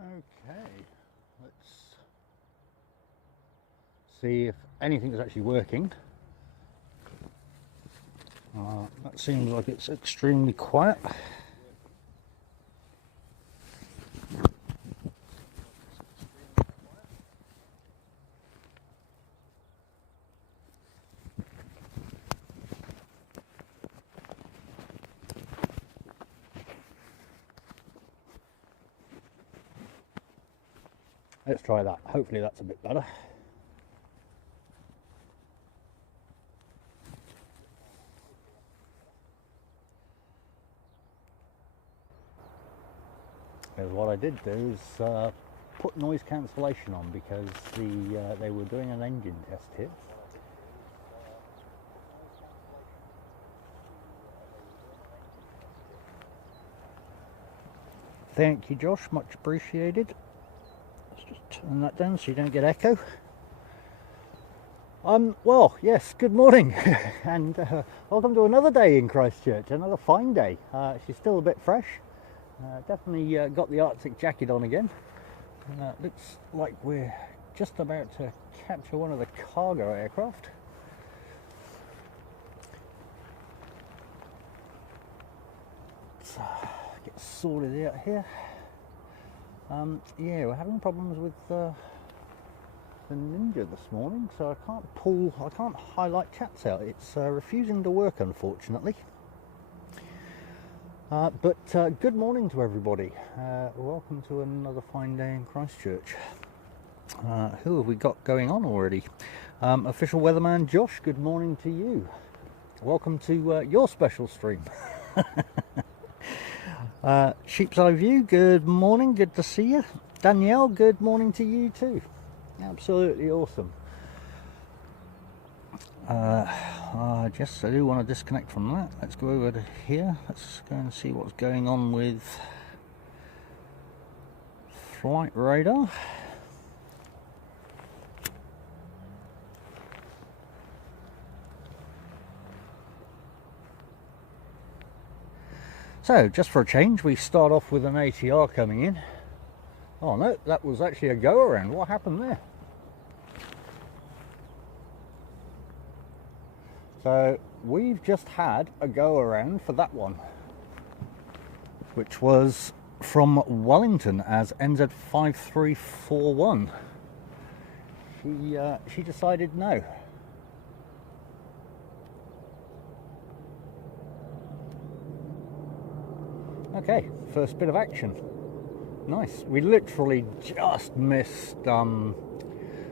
Okay, let's see if anything is actually working. That seems like it's extremely quiet. Let's try that. Hopefully that's a bit better. Because what I did do is put noise cancellation on because they were doing an engine test here. Thank you, Josh, much appreciated. Let's just turn that down so you don't get echo. Well, yes, good morning and welcome to another day in Christchurch, another fine day. She's still a bit fresh. Definitely got the Arctic jacket on again. Looks like we're just about to capture one of the cargo aircraft. Let's get sorted out here. Yeah, we're having problems with the Ninja this morning, so I can't highlight chats out. It's refusing to work, unfortunately. But good morning to everybody. Welcome to another fine day in Christchurch. Who have we got going on already? Official weatherman Josh, good morning to you. Welcome to your special stream. Sheep's Eye View, good morning, good to see you. Danielle, good morning to you too. Absolutely awesome. Just I do want to disconnect from that. Let's go over to here. Let's go and see what's going on with flight radar. So, just for a change, we start off with an ATR coming in. Oh no, that was actually a go-around. What happened there? So, we've just had a go-around for that one, which was from Wellington as NZ5341. She decided no. Okay, first bit of action. Nice. We literally just missed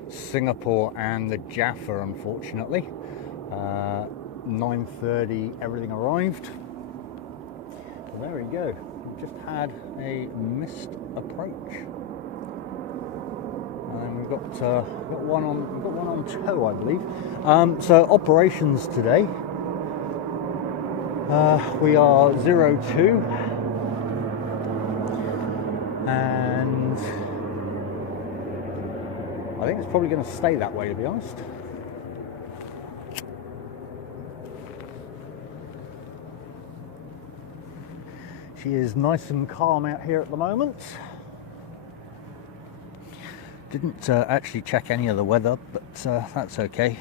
Singapore and the Jaffa, unfortunately. 9:30, everything arrived. Well, there we go. We've just had a missed approach, and we've got one on tow, I believe. So operations today. We are 02. And I think it's probably going to stay that way, to be honest. She is nice and calm out here at the moment. Didn't actually check any of the weather, but that's okay.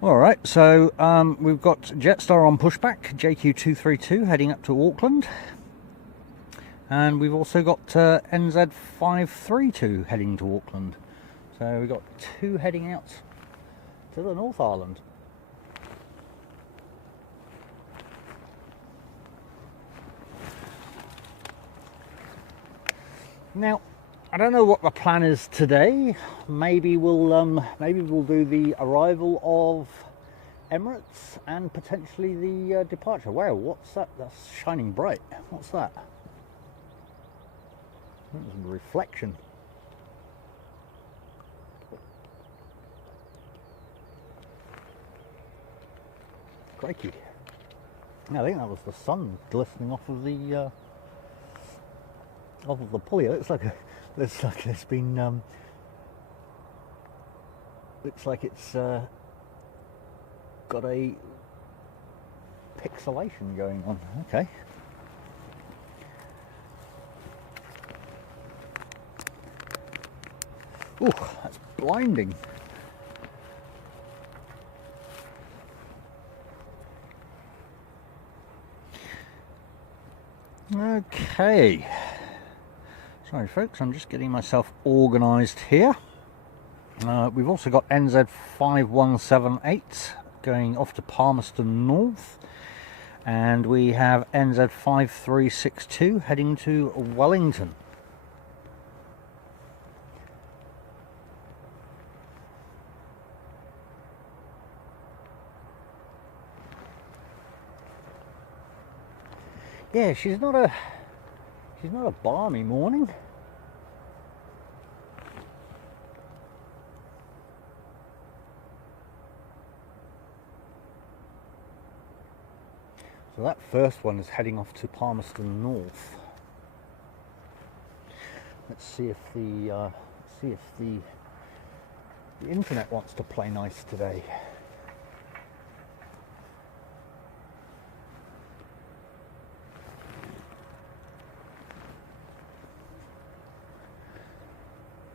Alright, so we've got Jetstar on pushback, JQ232 heading up to Auckland. And we've also got NZ532 heading to Auckland. So we've got two heading out to the North Island. Now, I don't know what the plan is today. Maybe we'll do the arrival of Emirates and potentially the departure. Wow, what's that? That's shining bright. What's that? There's a reflection. Crikey. I think that was the sun glistening off of the pulley. It looks like it's been looks like it's got a pixelation going on. Okay. Ooh, that's blinding. Okay. Sorry folks, I'm just getting myself organised here. We've also got NZ5178 going off to Palmerston North, and we have NZ5362 heading to Wellington. Yeah, she's not a balmy morning. So that first one is heading off to Palmerston North. Let's see if the internet wants to play nice today.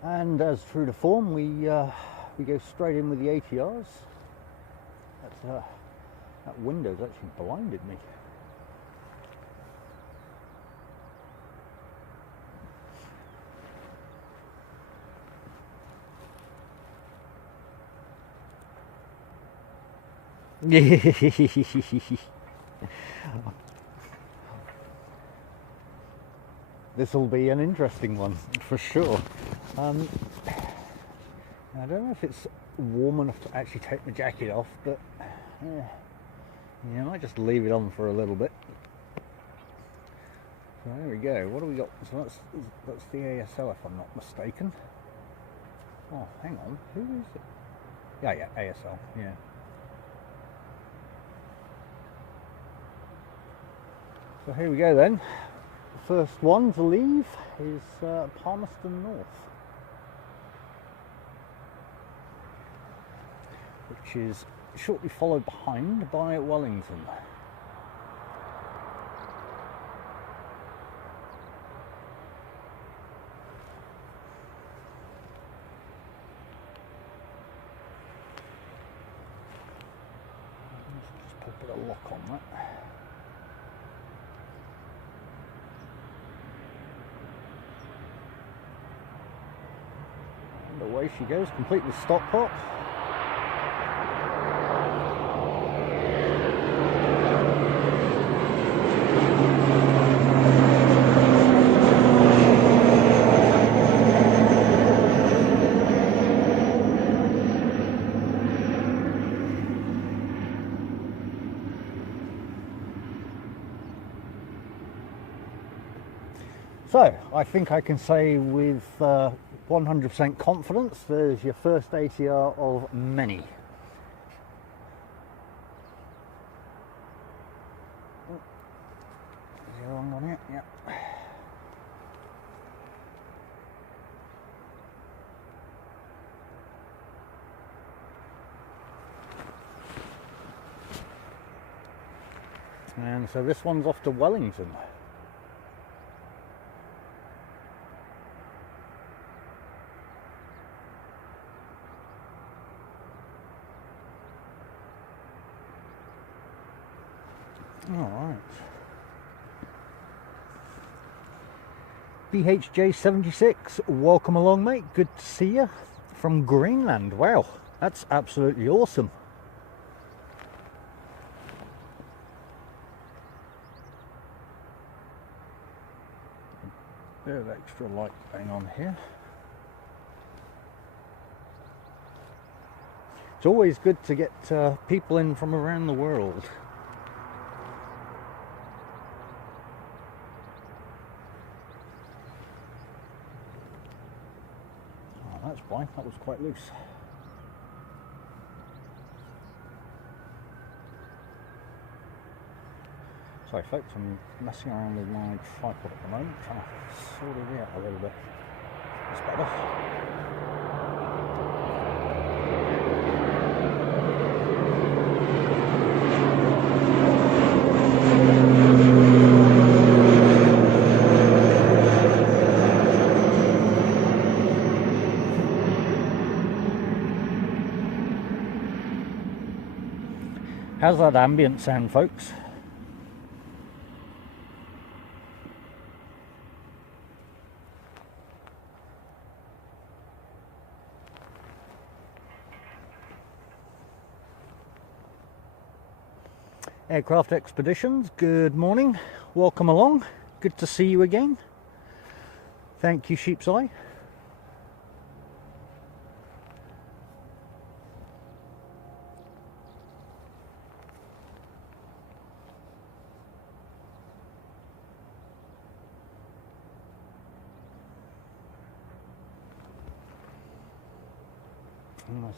And as true to form, we go straight in with the ATRs. That window's actually blinded me. This will be an interesting one for sure. I don't know if it's warm enough to actually take the jacket off, but yeah, I might just leave it on for a little bit. So there we go. What do we got? So that's the ASL, if I'm not mistaken. Oh, hang on. Who is it? Yeah, ASL. Yeah. So here we go then. The first one to leave is Palmerston North, which is shortly followed behind by Wellington. Let's just put a bit of lock on that. And away she goes, complete with stop pop. So, I think I can say with 100% confidence, there's your first ATR of many. Is the wrong one here? Yep. And so this one's off to Wellington. Alright. BHJ76, welcome along mate, good to see you from Greenland. Wow, that's absolutely awesome. A bit of extra light going on here. It's always good to get people in from around the world. That's fine, that was quite loose. Sorry folks, I'm messing around with my tripod at the moment, trying to sort it out a little bit. That's better. How's that ambient sound, folks? Aircraft Expeditions, good morning. Welcome along. Good to see you again. Thank you, Sheep's Eye.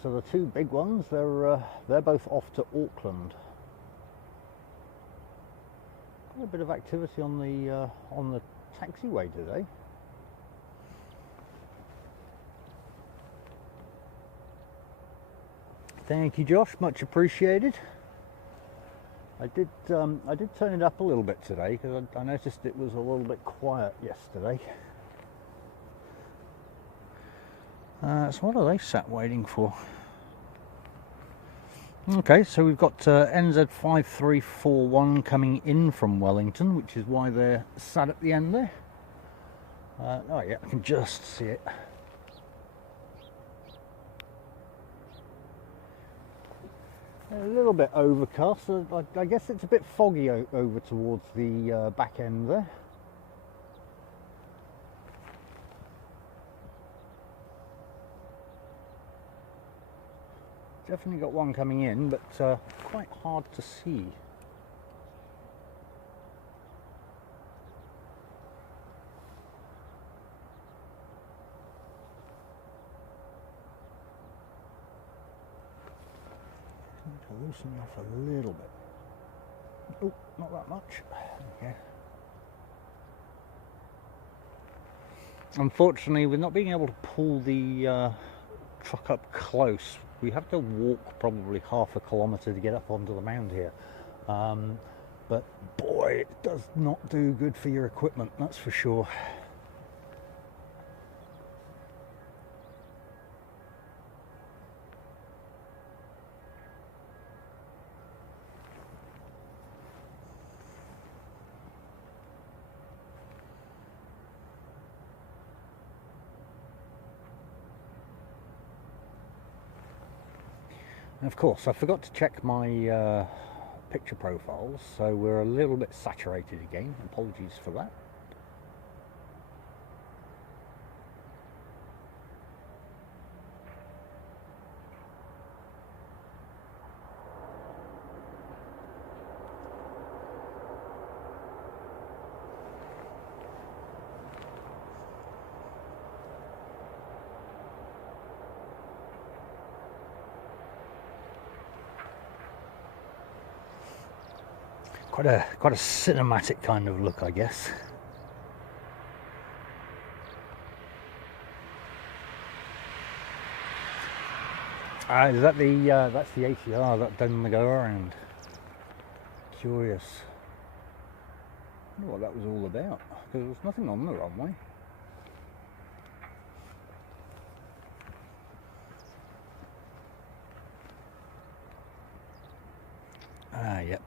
So the two big ones, they're both off to Auckland. Quite a bit of activity on the taxiway today. Thank you, Josh. Much appreciated. I did turn it up a little bit today because I noticed it was a little bit quiet yesterday. So what are they sat waiting for? Okay, so we've got NZ5341 coming in from Wellington, which is why they're sat at the end there. Oh yeah, I can just see it. A little bit overcast, so I guess it's a bit foggy over towards the back end there. Definitely got one coming in, but quite hard to see. To loosen off a little bit. Oh, not that much. Okay. Unfortunately, with not being able to pull the truck up close, we have to walk probably half a kilometre to get up onto the mound here. But boy, it does not do good for your equipment, that's for sure. And of course, I forgot to check my picture profiles, so we're a little bit saturated again. Apologies for that. Quite a cinematic kind of look, I guess. Is that that's the ATR that done the go around? Curious. I wonder what that was all about, because there was nothing on the runway.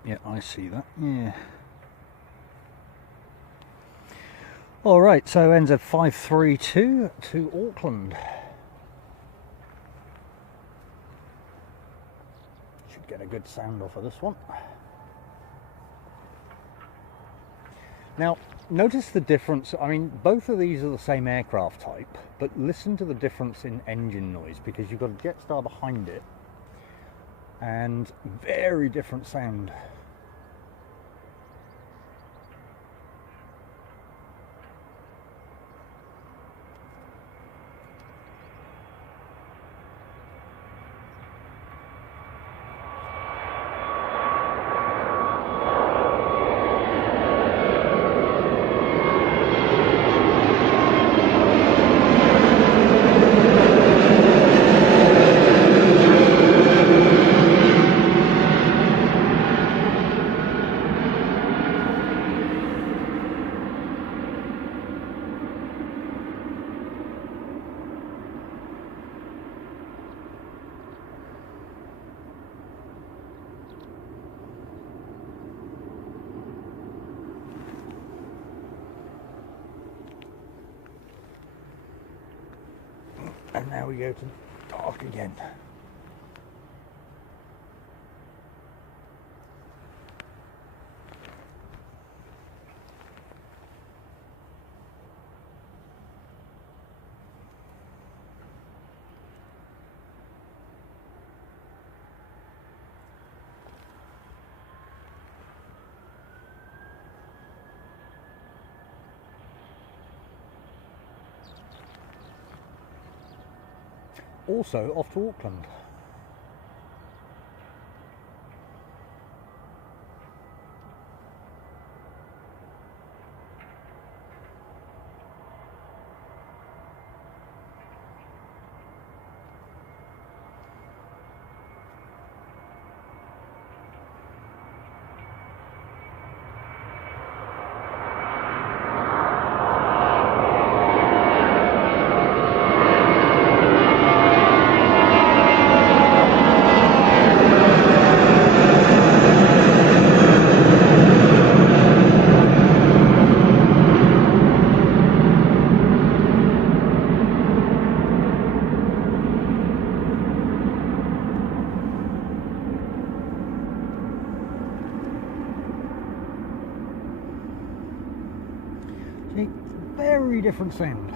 Yep, I see that. Yeah. All right, so NZ532 to Auckland. Should get a good sound off of this one. Now, notice the difference. I mean, both of these are the same aircraft type, but listen to the difference in engine noise, because you've got a Jetstar behind it and very different sound. And now we go to dark again. Also off to Auckland. Very different sound.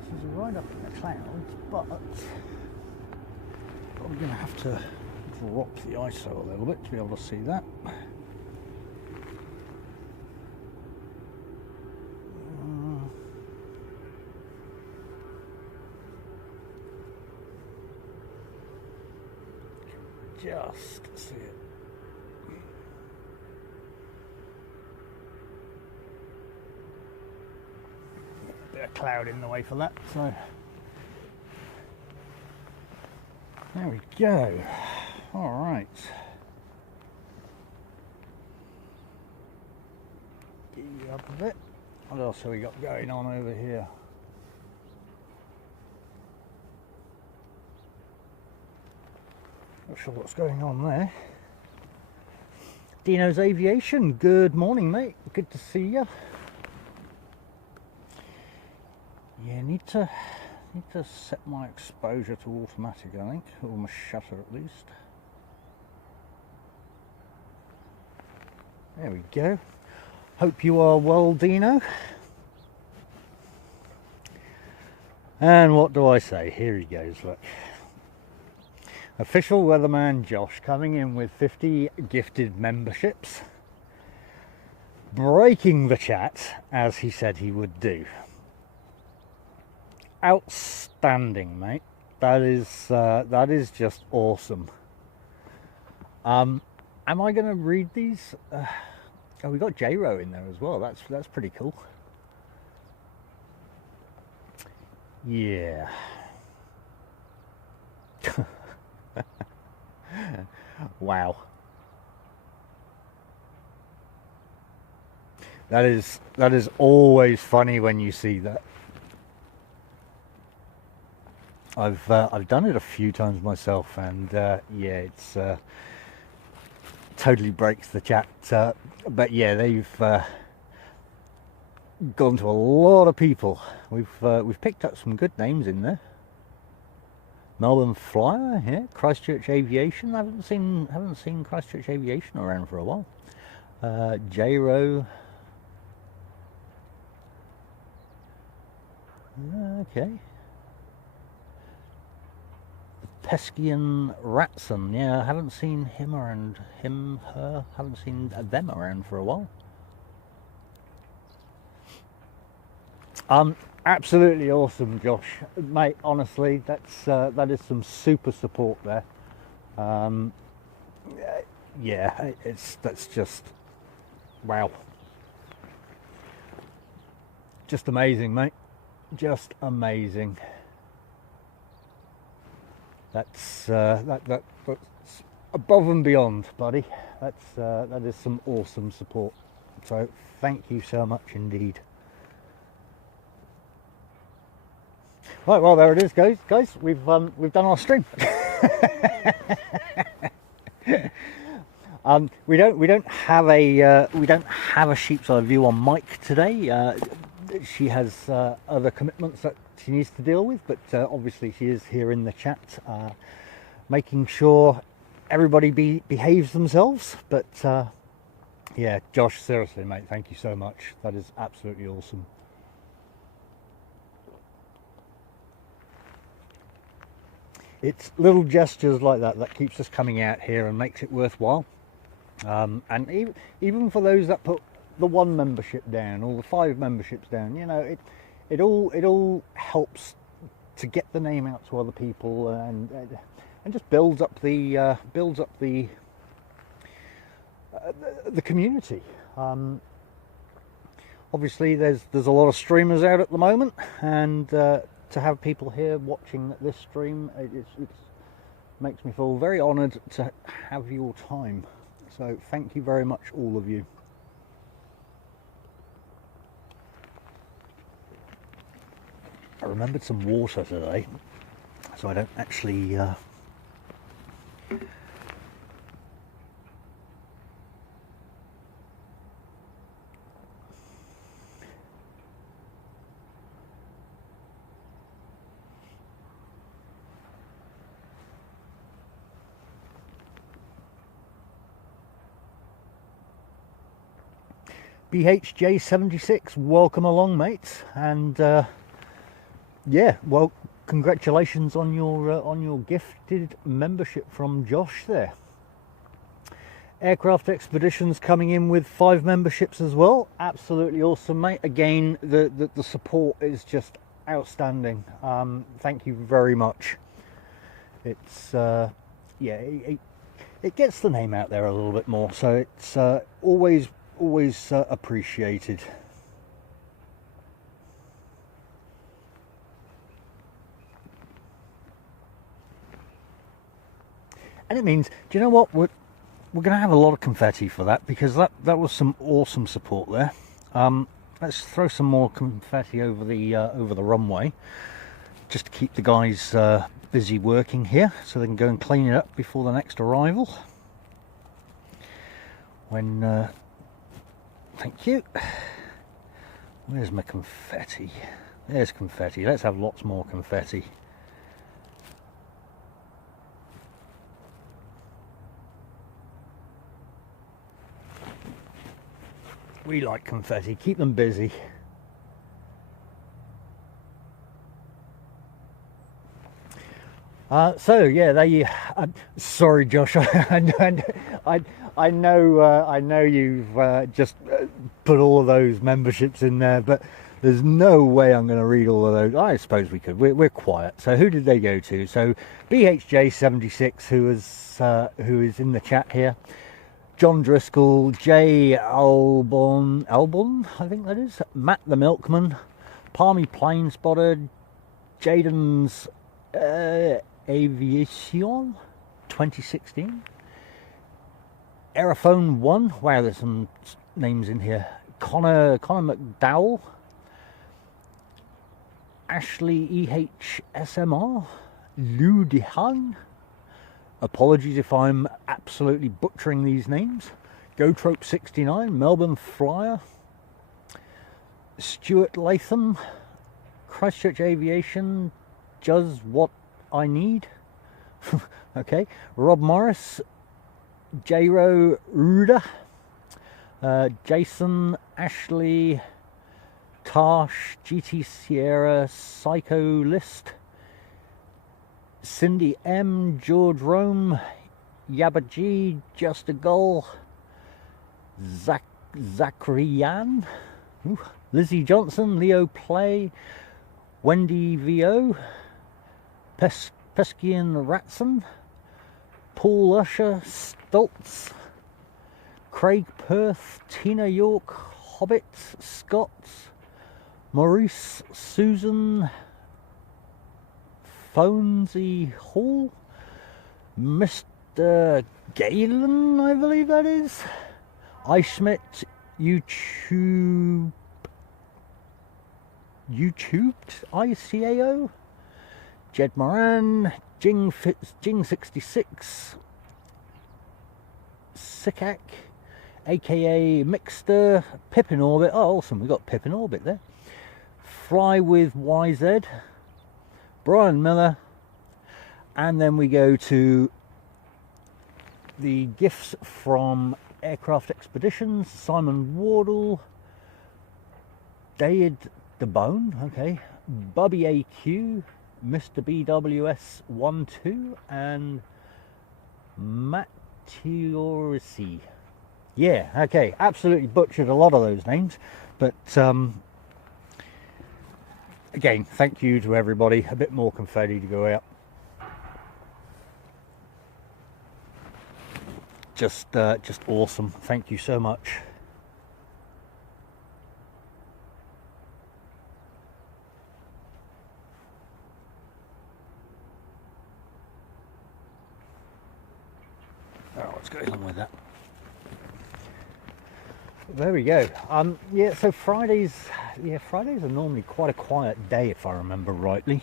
This is right up in the clouds, but I'm going to have to drop the ISO a little bit to be able to see that. Just see it. Bit of cloud in the way for that, so there we go. All right. Get you up a bit. What else have we got going on over here? Not sure what's going on there. Dino's Aviation, good morning, mate. Good to see you. Yeah, need to set my exposure to automatic, I think, or my shutter at least. There we go. Hope you are well, Dino. And what do I say? Here he goes, look. Official weatherman Josh coming in with 50 gifted memberships, breaking the chat as he said he would do. Outstanding, mate. That is just awesome. Am I going to read these? Oh, we got J-Ro in there as well. That's pretty cool. Yeah. Wow. That is always funny when you see that. I've done it a few times myself, and yeah, it's totally breaks the chat. But yeah, they've gone to a lot of people. We've picked up some good names in there. Melbourne Flyer, yeah. Christchurch Aviation. I haven't seen Christchurch Aviation around for a while. J-Ro. Okay. Peskian Ratson, yeah, I haven't seen him around. Her. Haven't seen them around for a while. Absolutely awesome, Josh, mate. Honestly, that is some super support there. Yeah, that's just wow, just amazing, mate. Just amazing. That's above and beyond, buddy. That is some awesome support. So thank you so much indeed. Right, well there it is, guys. We've done our stream. We don't have a sheep's eye view on Mike today. she has other commitments that she needs to deal with, but obviously she is here in the chat, making sure everybody behaves themselves. But yeah, Josh, seriously, mate, thank you so much. That is absolutely awesome. It's little gestures like that that keeps us coming out here and makes it worthwhile. And even for those that put the 1 membership down or the 5 memberships down, you know, it all helps to get the name out to other people, and just builds up the community. Obviously there's a lot of streamers out at the moment, and to have people here watching this stream, it makes me feel very honoured to have your time. So thank you very much, all of you. I remembered some water today, so I don't actually BHJ76, welcome along, mates, and yeah, well, congratulations on your gifted membership from Josh there. Aircraft Expeditions coming in with 5 memberships as well. Absolutely awesome, mate. Again, the support is just outstanding. Thank you very much. It's yeah, it gets the name out there a little bit more, so it's always appreciated. And it means, do you know what, we're going to have a lot of confetti for that, because that was some awesome support there. Let's throw some more confetti over the runway, just to keep the guys busy working here, so they can go and clean it up before the next arrival. When thank you. Where's my confetti? There's confetti. Let's have lots more confetti. We like confetti. Keep them busy. So yeah, they. Sorry, Josh. I know you've just put all of those memberships in there, but there's no way I'm going to read all of those. I suppose we could. We're quiet. So who did they go to? So BHJ76, who is in the chat here. John Driscoll, Jay Albon, I think that is. Matt the Milkman, Palmy Plane Spotter, Jaden's Aviation 2016, Aerophone 1, wow, there's some names in here. Connor McDowell, Ashley EHSMR, Lou Dehan, apologies if I'm absolutely butchering these names. GoTrope 69, Melbourne Flyer, Stuart Latham, Christchurch Aviation, Just What I Need, okay, Rob Morris, J-Ro Ruda, Jason, Ashley, Tash, GT Sierra, Psycho List, Cindy M, George Rome, Yabba G, Just a Gull, Zacharian, Lizzie Johnson, Leo Play, Wendy VO, Peskian Ratson, Paul Usher, Stoltz, Craig Perth, Tina York, Hobbit, Scots, Maurice, Susan, Phonesy Hall, Mr. Galen, I believe that is, iSchmidt, YouTubed, ICAO, Jed Moran, Jing66, Sikak, aka Mixter, Pip in Orbit. Oh, awesome, we got Pip in Orbit there. Fly with YZ, Brian Miller, and then we go to the gifts from Aircraft Expeditions, Simon Wardle, David DeBone, okay, Bubby AQ, Mr. BWS12, and Matt Teorisi. Yeah, okay, absolutely butchered a lot of those names, but again, thank you to everybody. A bit more confetti to go out. Just awesome. Thank you so much. Oh, what's going on with that? There we go. Yeah, so Fridays are normally quite a quiet day if I remember rightly.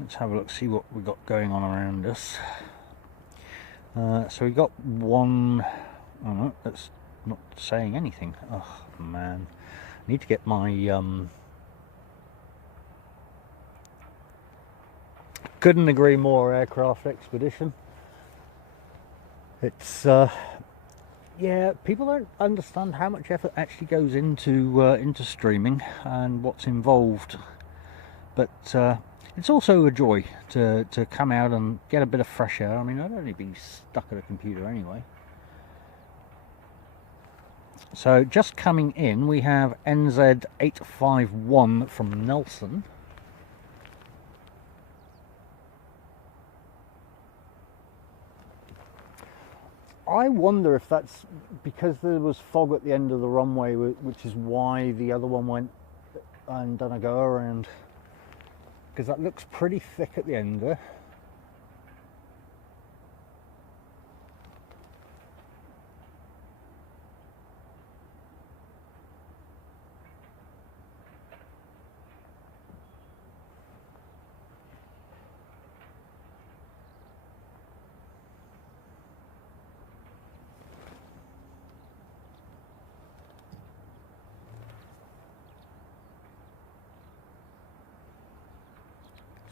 Let's have a look, see what we got going on around us. So we got one. Oh no, that's not saying anything. Oh man, I need to get my couldn't agree more, Aircraft Expedition. It's yeah, people don't understand how much effort actually goes into streaming and what's involved, but it's also a joy to come out and get a bit of fresh air. I mean, I'd only be stuck at a computer anyway. So just coming in, we have NZ851 from Nelson. I wonder if that's because there was fog at the end of the runway, which is why the other one went and done a go around, because that looks pretty thick at the end there.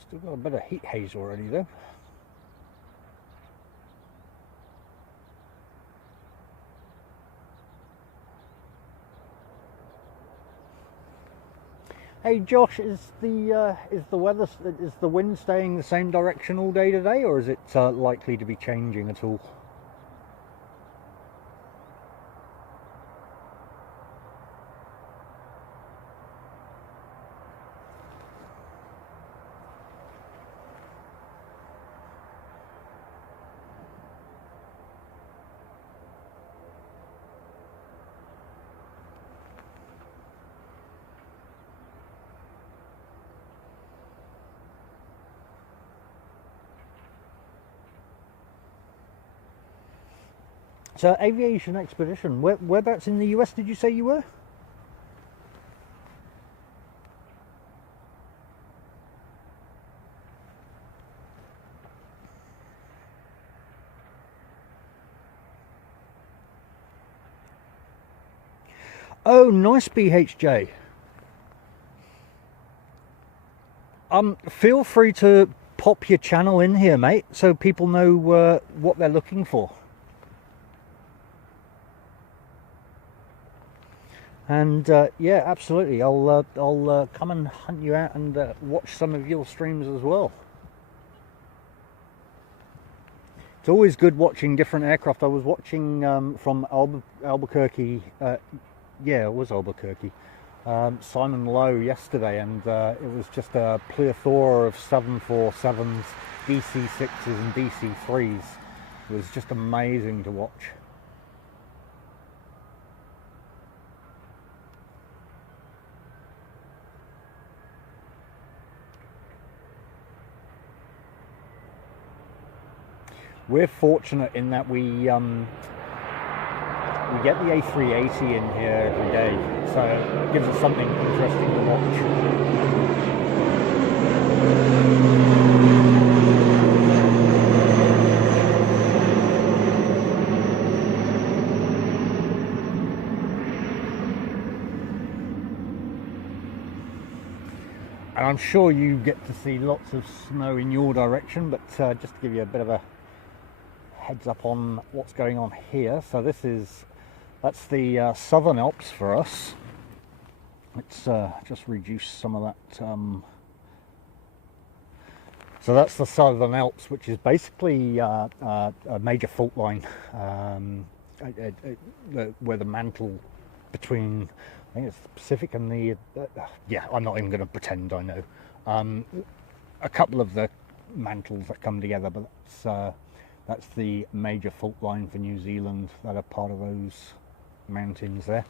Still got a bit of heat haze already though. Hey Josh, is the wind staying the same direction all day today, or is it likely to be changing at all? So, Aviation Expedition, whereabouts in the US did you say you were? Oh, nice, BHJ. Feel free to pop your channel in here, mate, so people know what they're looking for. And yeah, absolutely, I'll come and hunt you out and watch some of your streams as well. It's always good watching different aircraft. I was watching from Albuquerque, yeah, it was Albuquerque, Simon Lowe yesterday, and it was just a plethora of 747s, DC-6s and DC-3s. It was just amazing to watch. We're fortunate in that we get the A380 in here every day, so it gives us something interesting to watch. I'm sure you get to see lots of snow in your direction, but just to give you a bit of a heads up on what's going on here. So that's the Southern Alps for us. Let's just reduce some of that. So that's the Southern Alps, which is basically a major fault line, where the mantle between, I think it's the Pacific and the, yeah, I'm not even going to pretend I know. A couple of the mantles that come together, but that's the major fault line for New Zealand that are part of those mountains there.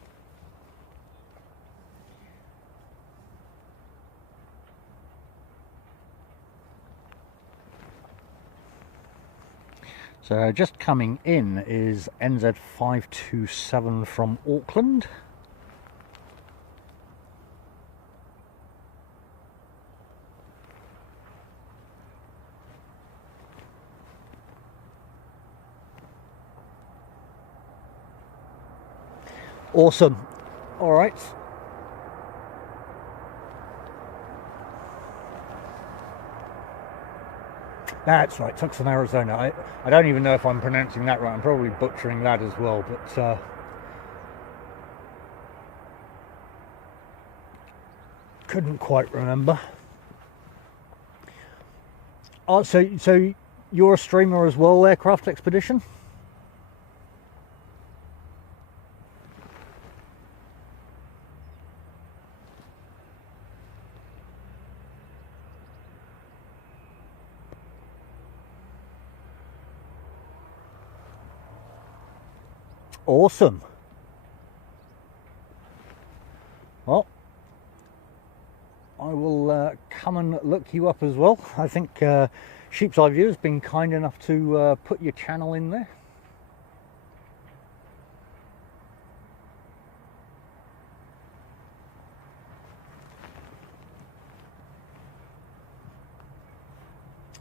So just coming in is NZ527 from Auckland. Awesome. All right. That's right, Tucson, Arizona. I don't even know if I'm pronouncing that right. I'm probably butchering that as well, but couldn't quite remember. Oh, so you're a streamer as well, Aircraft Expedition? Awesome. Well, I will come and look you up as well. I think Sheep's Eye View has been kind enough to put your channel in there.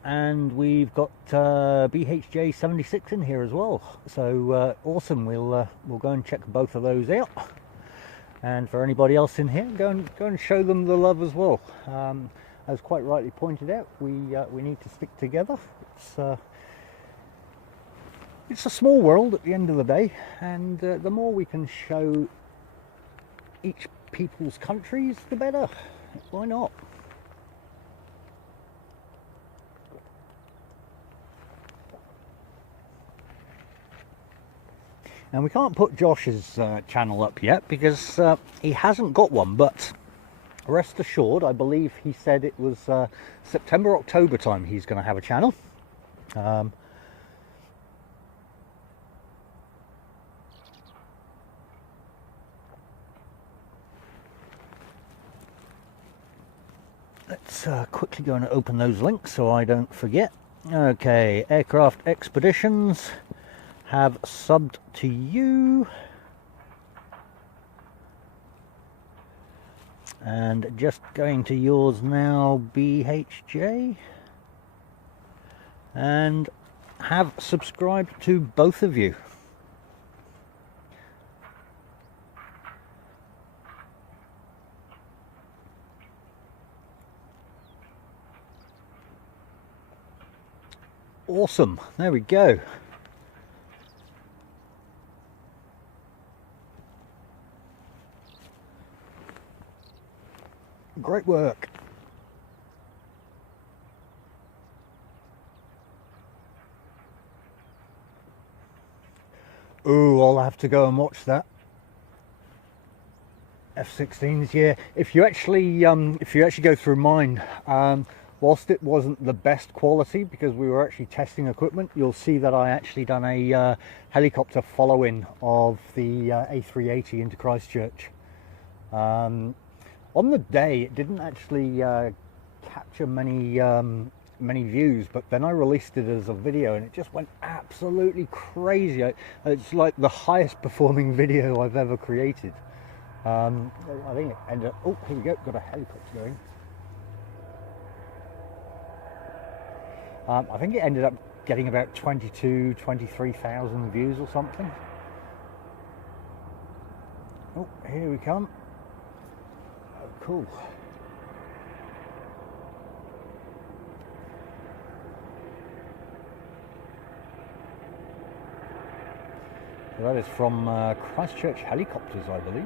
And we've got BHJ76 in here as well, so awesome. We'll go and check both of those out, and for anybody else in here, go and show them the love as well. As quite rightly pointed out, we need to stick together. It's a small world at the end of the day, and the more we can show each people's countries, the better. Why not? And we can't put Josh's channel up yet because he hasn't got one, but rest assured, I believe he said it was September, October time he's going to have a channel. Let's quickly go and open those links so I don't forget. Okay, Aircraft Expeditions have subbed to you, and just going to yours now, BHJ, and have subscribed to both of you. Awesome, there we go. Great work. Ooh, I'll have to go and watch that. F-16s, yeah. If you actually go through mine, whilst it wasn't the best quality because we were actually testing equipment, you'll see that I actually done a helicopter follow-in of the A380 into Christchurch. On the day, it didn't actually capture many views, but then I released it as a video and it just went absolutely crazy. It's like the highest performing video I've ever created. I think it ended up, oh, here we go, got a helicopter going. I think it ended up getting about 23,000 views or something. Oh, here we come. Oh, cool. So that is from Christchurch Helicopters, I believe.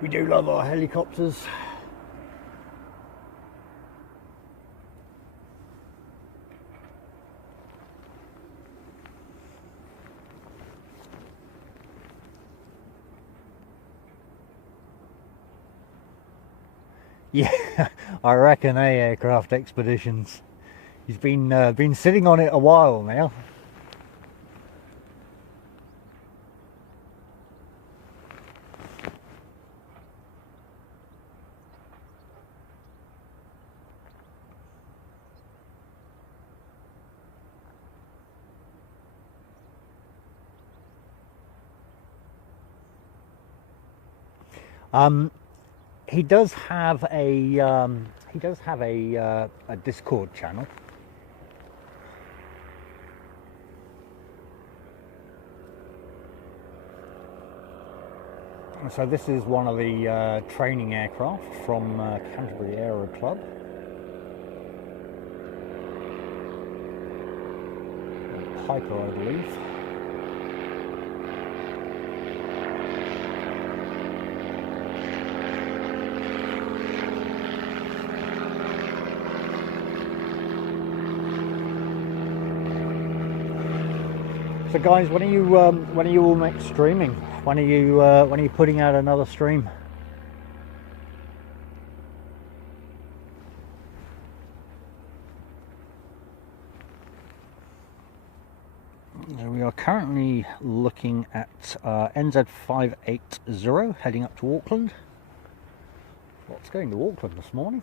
We do love our helicopters. Yeah, I reckon, aircraft expeditions. He's been sitting on it a while now. He does have a Discord channel. So this is one of the training aircraft from Canterbury Aero Club. Piper, I believe. So guys, when are you all next streaming? When are you putting out another stream? We are currently looking at NZ580 heading up to Auckland. Lots going to Auckland this morning.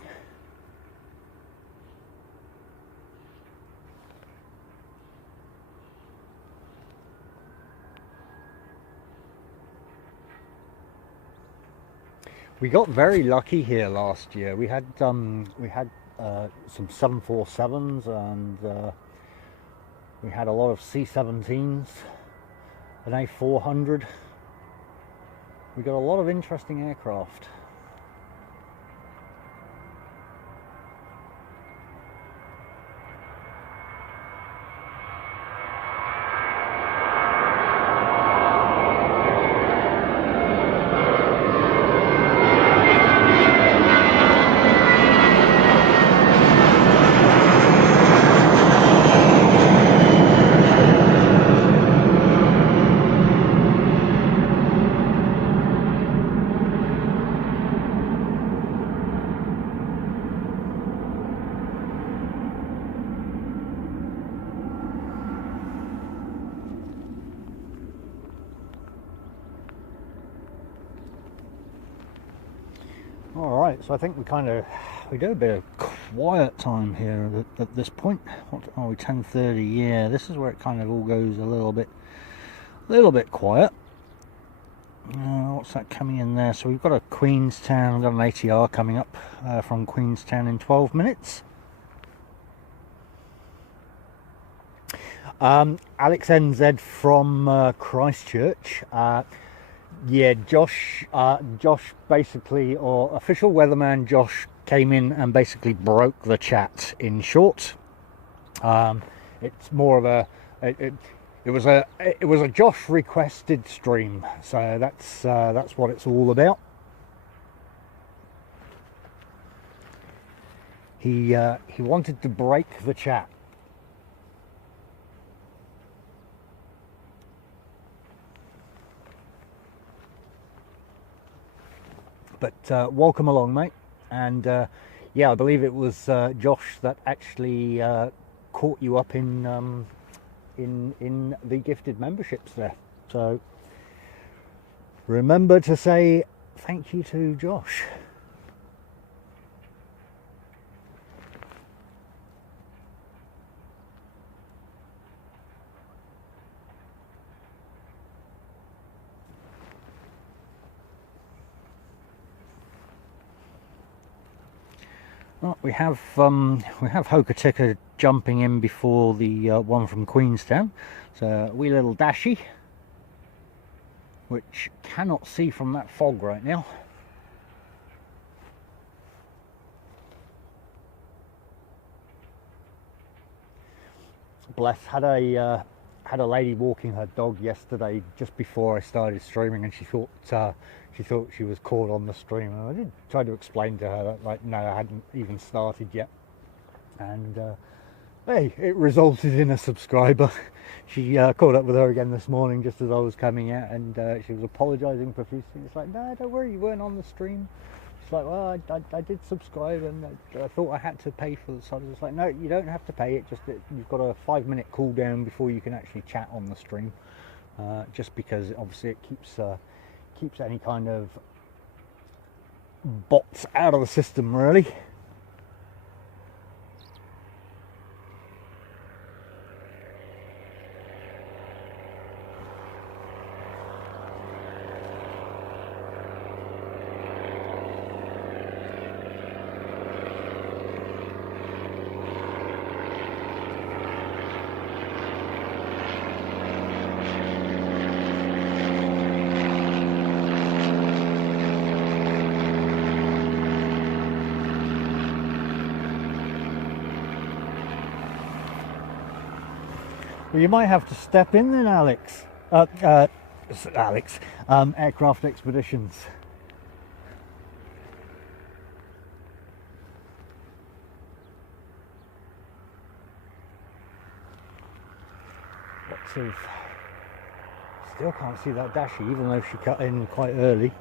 We got very lucky here last year. We had some 747s and we had a lot of C-17s, an A400. We got a lot of interesting aircraft. Alright, so I think we do a bit of quiet time here at this point. What are we, 10:30? Yeah, this is where it kind of all goes a little bit quiet. What's that coming in there? So we've got a Queenstown, we've got an ATR coming up from Queenstown in 12 minutes. Alex NZ from Christchurch. Yeah, Josh basically, or official weatherman Josh, came in and basically broke the chat in short. It's more of a it was a Josh requested stream, so that's what it's all about. He wanted to break the chat. But welcome along, mate. And yeah, I believe it was Josh that actually caught you up in the gifted memberships there. So remember to say thank you to Josh. Well, we have Aotearoa jumping in before the one from Queenstown. It's a wee little Dashie, which cannot see from that fog right now. Bless, had a lady walking her dog yesterday just before I started streaming, and she thought she was caught on the stream, and I did try to explain to her that, like, no, I hadn't even started yet. And hey, it resulted in a subscriber. She caught up with her again this morning just as I was coming out, and she was apologising profusely. It's like, no, don't worry, you weren't on the stream. It's like, well, I did subscribe, and I thought I had to pay for the sub. It's like, no, you don't have to pay it, just that you've got a 5-minute cooldown before you can actually chat on the stream, just because obviously it keeps any kind of bots out of the system, really. Well, you might have to step in then, Alex. Aircraft Expeditions. Lots of... Still can't see that Dashie, even though she cut in quite early.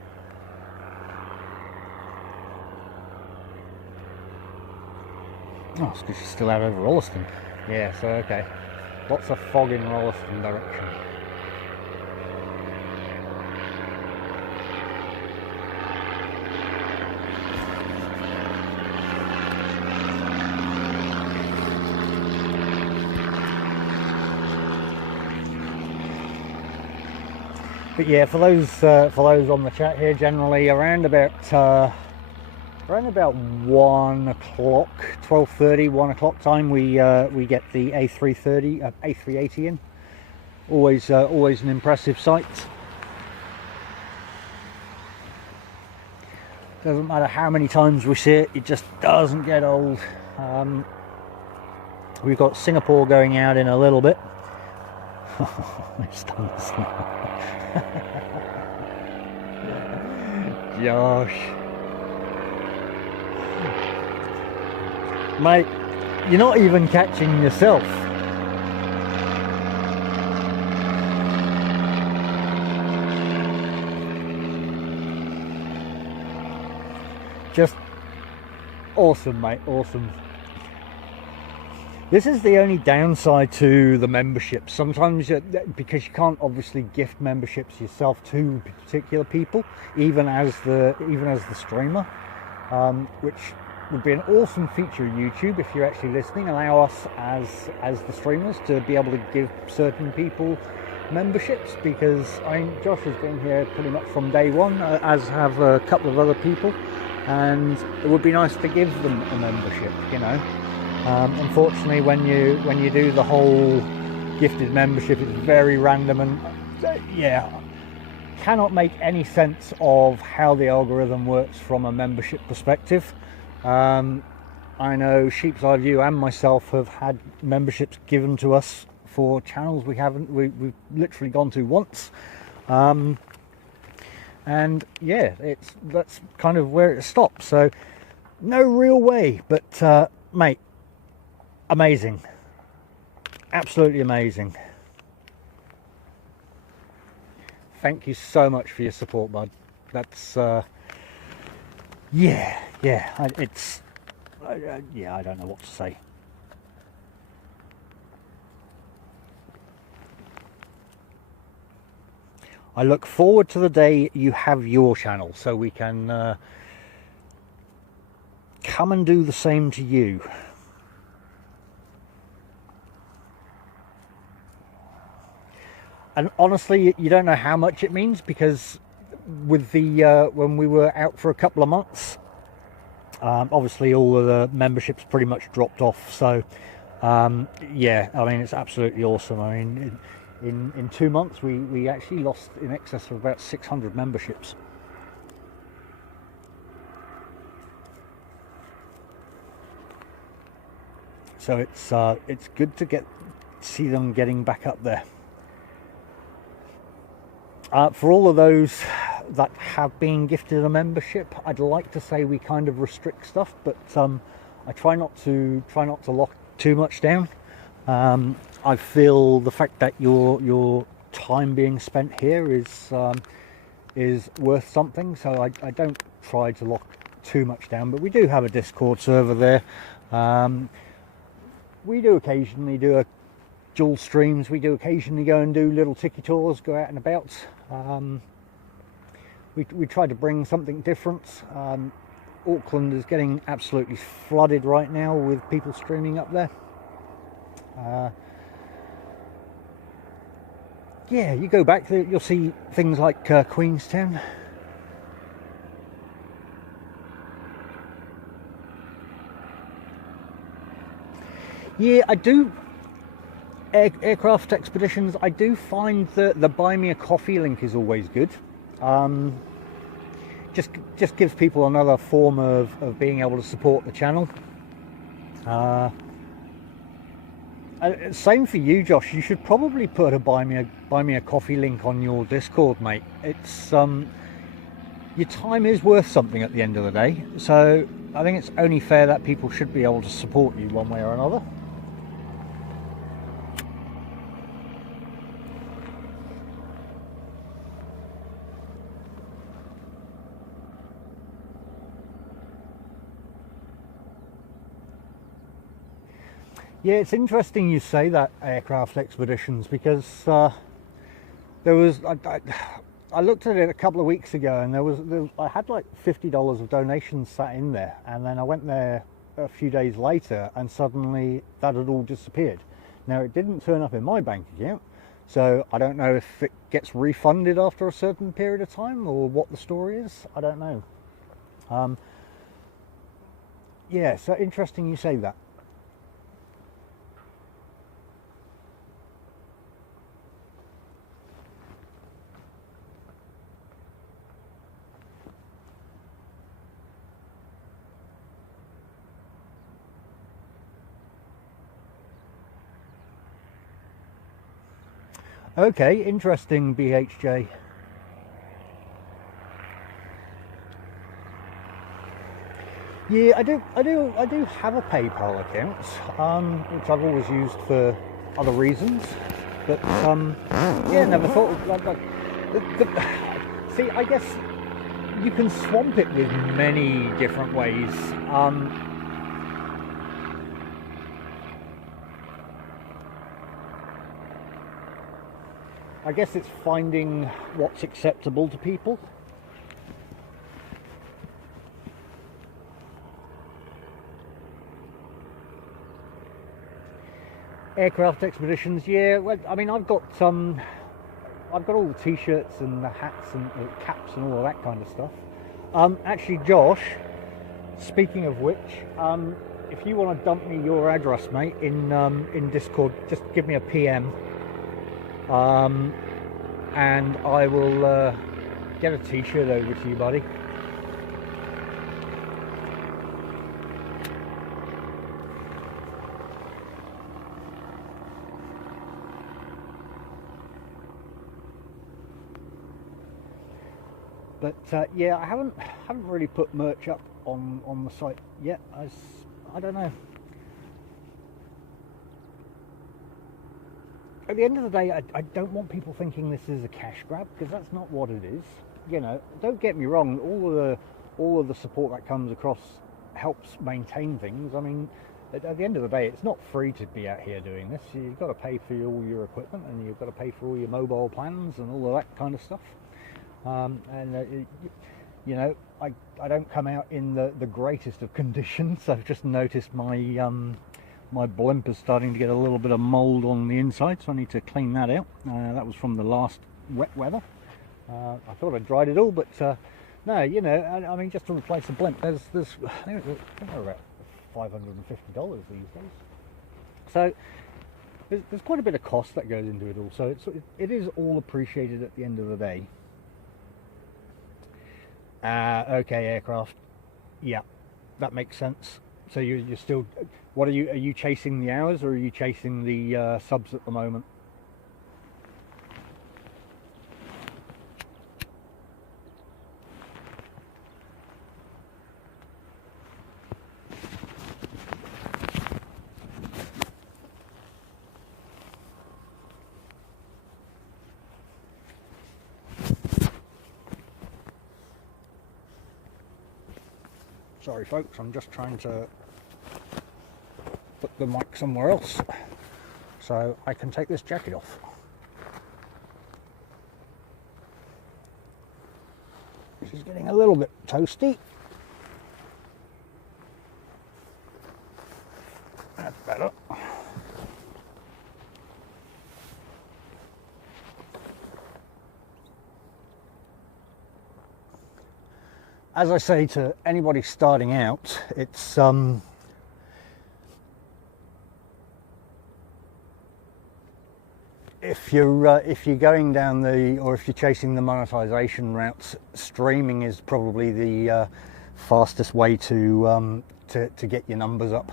Oh, it's because she's still out over Rolleston. Yeah, so okay. Lots of fog in Rolleston direction. But yeah, for those on the chat here, generally around about 1 o'clock, 12:30, 1 o'clock time, we get the A330, A380 in. Always an impressive sight. Doesn't matter how many times we see it, it just doesn't get old. We've got Singapore going out in a little bit. It's done this now. Josh. Mate, you're not even catching yourself. Just awesome, mate, awesome. This is the only downside to the membership. Sometimes, because you can't obviously gift memberships yourself to particular people, even as the streamer, which would be an awesome feature of YouTube if you're actually listening. Allow us as the streamers to be able to give certain people memberships, because Josh has been here pretty much from day one, as have a couple of other people, and it would be nice to give them a membership, you know. Unfortunately, when you do the whole gifted membership, it's very random, and yeah, cannot make any sense of how the algorithm works from a membership perspective. I know Sheep's Eye View and myself have had memberships given to us for channels we've literally gone to once, and yeah, that's kind of where it stops. So no real way, but mate, amazing, absolutely amazing. Thank you so much for your support, bud. That's yeah, it's yeah, I don't know what to say. I look forward to the day you have your channel, so we can come and do the same to you. And honestly, you don't know how much it means, because with the when we were out for a couple of months, Obviously all of the memberships pretty much dropped off, so yeah, I mean, it's absolutely awesome. I mean, in 2 months we actually lost in excess of about 600 memberships. So it's good to see them getting back up there. For all of those that have been gifted a membership, I'd like to say we kind of restrict stuff, but I try not to lock too much down. I feel the fact that your time being spent here is worth something, so I don't try to lock too much down. But we do have a Discord server there. We do occasionally do a dual streams. We do occasionally go and do little tiki tours, go out and about. We try to bring something different. Auckland is getting absolutely flooded right now with people streaming up there. Yeah, you go back there, you'll see things like Queenstown. Yeah, I do. Aircraft expeditions, I do find that the Buy Me a Coffee link is always good. Just gives people another form of being able to support the channel. Same for you, Josh. You should probably put a buy me a coffee link on your Discord, mate. It's your time is worth something at the end of the day, so I think it's only fair that people should be able to support you one way or another. Yeah, it's interesting you say that, aircraft expeditions, because there was I looked at it a couple of weeks ago, and I had like $50 of donations sat in there, and then I went there a few days later, and suddenly that had all disappeared. Now, it didn't turn up in my bank account, so I don't know if it gets refunded after a certain period of time or what the story is. I don't know. Yeah, so interesting you say that. Okay, interesting, BHJ. Yeah, I do have a PayPal account, which I've always used for other reasons. But yeah, never thought of like see, I guess you can swamp it with many different ways. I guess it's finding what's acceptable to people. Aircraft expeditions, yeah. Well, I mean, I've got all the t-shirts and the hats and the caps and all of that kind of stuff. Actually, Josh, speaking of which, if you want to dump me your address, mate, in Discord, just give me a PM. And I will get a t-shirt over to you, buddy. But yeah, I haven't really put merch up on the site yet. I don't know. At the end of the day, I don't want people thinking this is a cash grab, because that's not what it is. You know, don't get me wrong. All of the support that comes across helps maintain things. I mean, at the end of the day, it's not free to be out here doing this. You've got to pay for all your equipment, and you've got to pay for all your mobile plans and all of that kind of stuff. You know, I don't come out in the greatest of conditions. I've just noticed my blimp is starting to get a little bit of mould on the inside, so I need to clean that out. That was from the last wet weather. I thought I dried it all, but No, you know, I mean, just to replace a blimp, there's I think they're about $550 these days. So there's quite a bit of cost that goes into it all. So it is all appreciated at the end of the day. Okay, aircraft. Yeah, that makes sense. So you're still, what are you chasing the hours, or are you chasing the subs at the moment? Sorry folks, I'm just trying to put the mic somewhere else so I can take this jacket off. This is getting a little bit toasty. That's better. As I say to anybody starting out, it's if you're going down the, or if you're chasing the monetization routes, streaming is probably the fastest way to get your numbers up.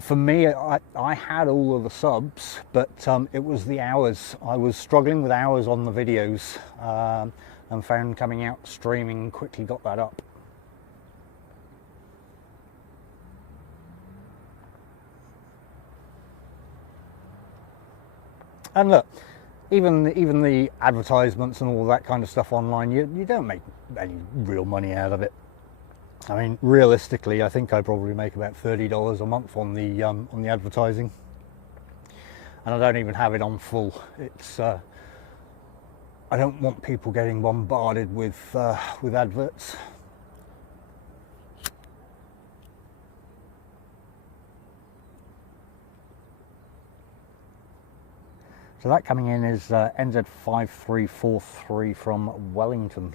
For me, I had all of the subs, but it was the hours. I was struggling with hours on the videos. And found coming out streaming quickly got that up. And look, even the advertisements and all that kind of stuff online, you don't make any real money out of it. I mean, realistically, I think I probably make about $30 a month on the advertising, and I don't even have it on full. It's I don't want people getting bombarded with adverts. So that coming in is NZ5343 from Wellington.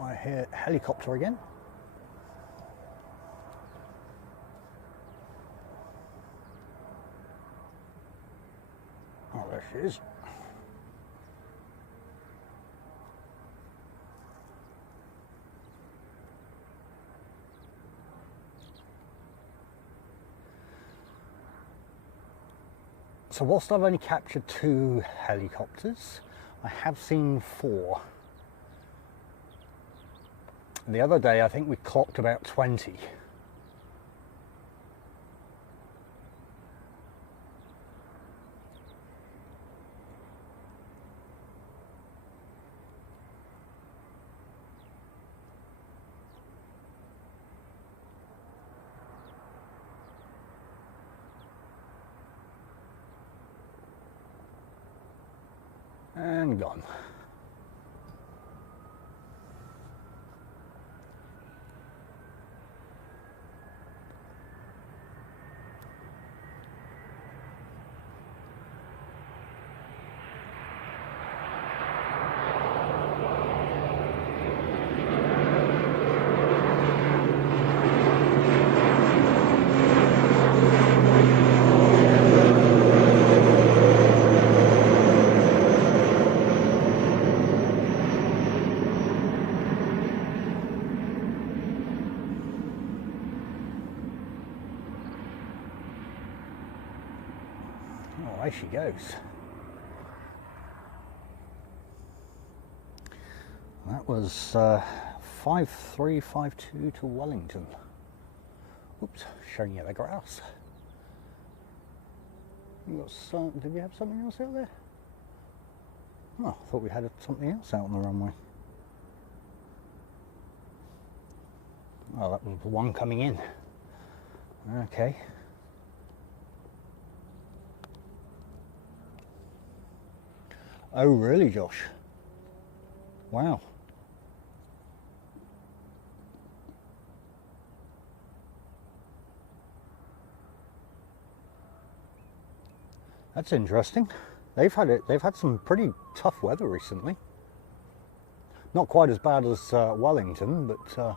Oh, I hear helicopter again. Oh, there she is. So whilst I've only captured 2 helicopters, I have seen 4. The other day I think we clocked about 20. And gone. Oh, there she goes. That was 5352 to Wellington. Oops, showing you the grass. You got some, did we have something else out there? Oh, I thought we had something else out on the runway. Oh, that was the one coming in. Okay. Oh, really, Josh? Wow. That's interesting. They've had some pretty tough weather recently. Not quite as bad as Wellington, but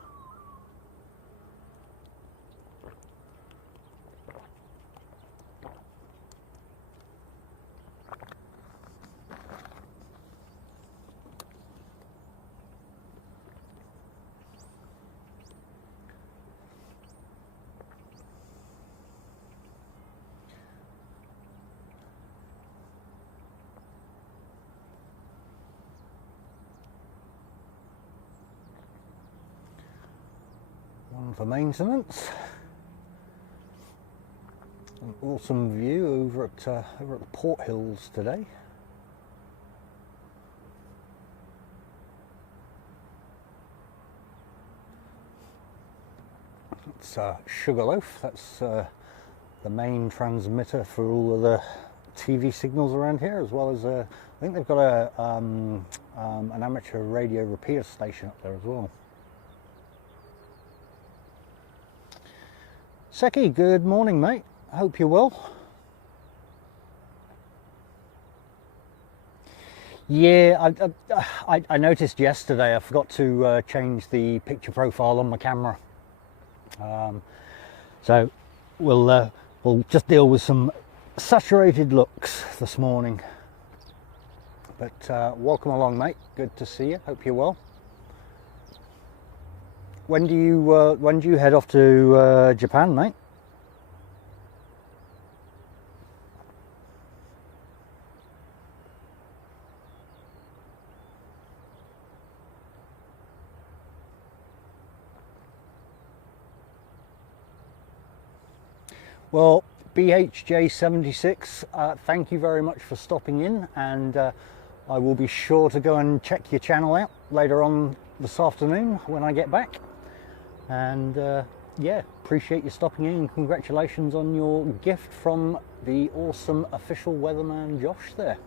one for maintenance. An awesome view over at the Port Hills today. It's Sugarloaf. That's the main transmitter for all of the TV signals around here, as well as I think they've got an amateur radio repeater station up there as well. Seki, good morning, mate. I hope you're well. Yeah, I noticed yesterday I forgot to change the picture profile on my camera. So we'll just deal with some saturated looks this morning. But welcome along, mate. Good to see you. Hope you're well. When do you head off to Japan, mate? Well, BHJ76, thank you very much for stopping in, and I will be sure to go and check your channel out later on this afternoon when I get back. And yeah, appreciate you stopping in, and congratulations on your gift from the awesome official weatherman Josh there.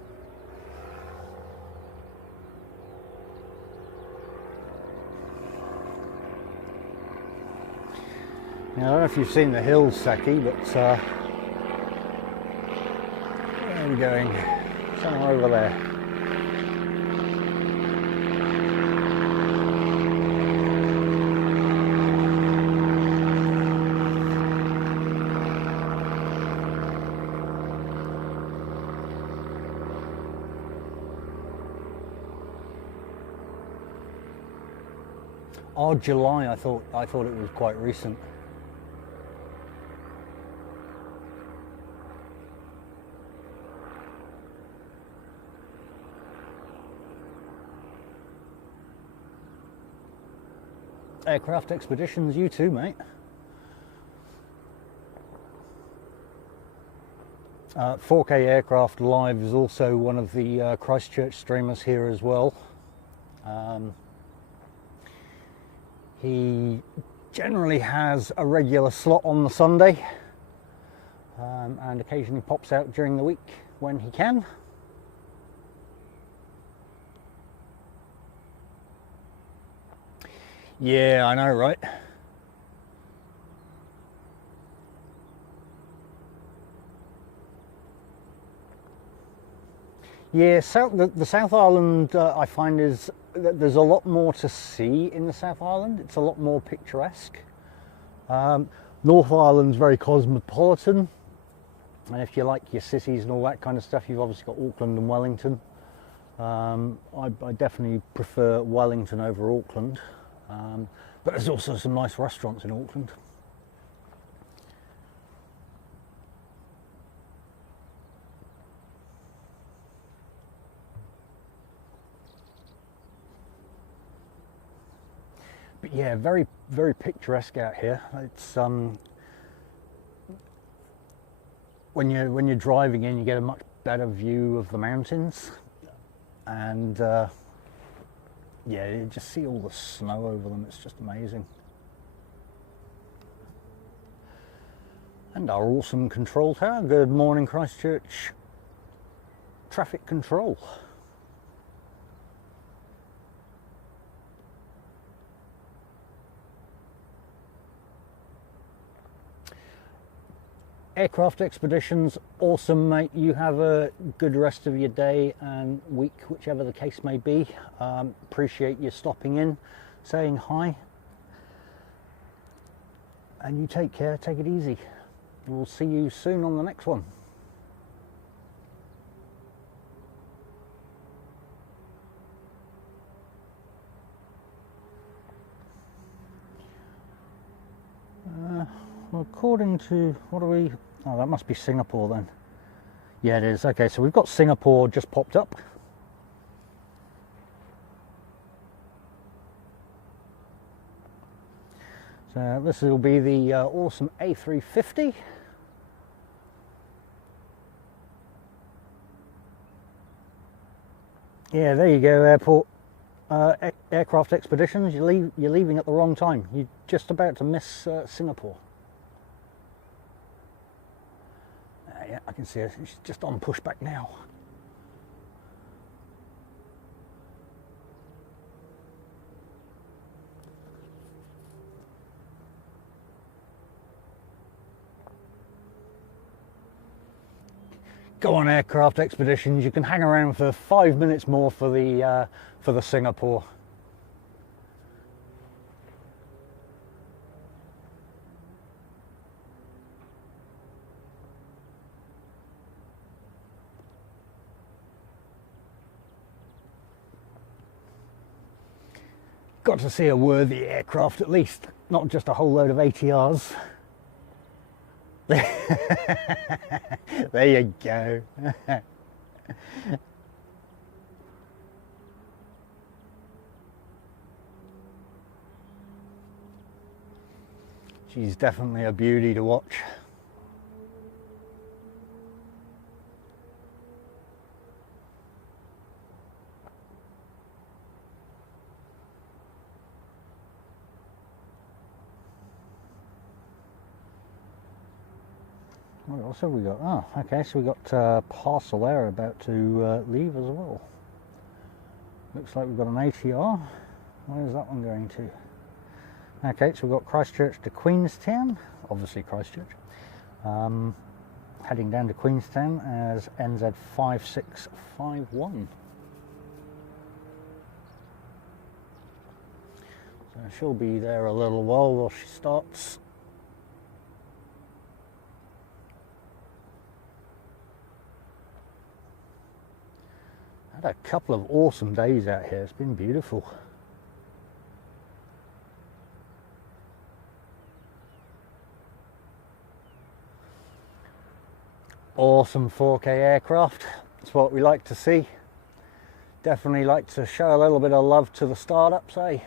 Now, I don't know if you've seen the hills, Seki, but where are we going? Somewhere over there. Oh, July. I thought it was quite recent. Aircraft Expeditions, you too, mate. 4K Aircraft Live is also one of the Christchurch streamers here as well. He generally has a regular slot on the Sunday, and occasionally pops out during the week when he can. Yeah, I know, right? Yeah, the South Island, I find is that there's a lot more to see in the South Island. It's a lot more picturesque. North Island's very cosmopolitan, and if you like your cities and all that kind of stuff, you've obviously got Auckland and Wellington. I definitely prefer Wellington over Auckland. But there's also some nice restaurants in Auckland. But yeah, very, very picturesque out here. It's when you're driving in, you get a much better view of the mountains, and yeah, you just see all the snow over them. It's just amazing. And our awesome control tower. Good morning, Christchurch traffic control. Aircraft Expeditions, awesome, mate. You have a good rest of your day and week, whichever the case may be. Appreciate you stopping in, saying hi. And you take care, take it easy. We'll see you soon on the next one. According to, what are we, oh, that must be Singapore then. Yeah, it is. Okay, so we've got Singapore just popped up. So this will be the awesome A350. Yeah, there you go, airport. Aircraft Expeditions, you're leaving at the wrong time. You're just about to miss Singapore. Yeah, I can see her. She's just on pushback now. Go on, Aircraft Expeditions. You can hang around for 5 minutes more for the Singapore. Got to see a worthy aircraft at least, not just a whole load of ATRs. There you go. She's definitely a beauty to watch. What else have we got? Oh, okay, so we got parcel there about to leave as well. Looks like we've got an ATR. Where is that one going to? Okay, so we've got Christchurch to Queenstown, obviously Christchurch. Heading down to Queenstown as NZ5651. So she'll be there a little while she starts. Had a couple of awesome days out here. It's been beautiful. Awesome 4K aircraft. That's what we like to see. Definitely like to show a little bit of love to the startups, eh?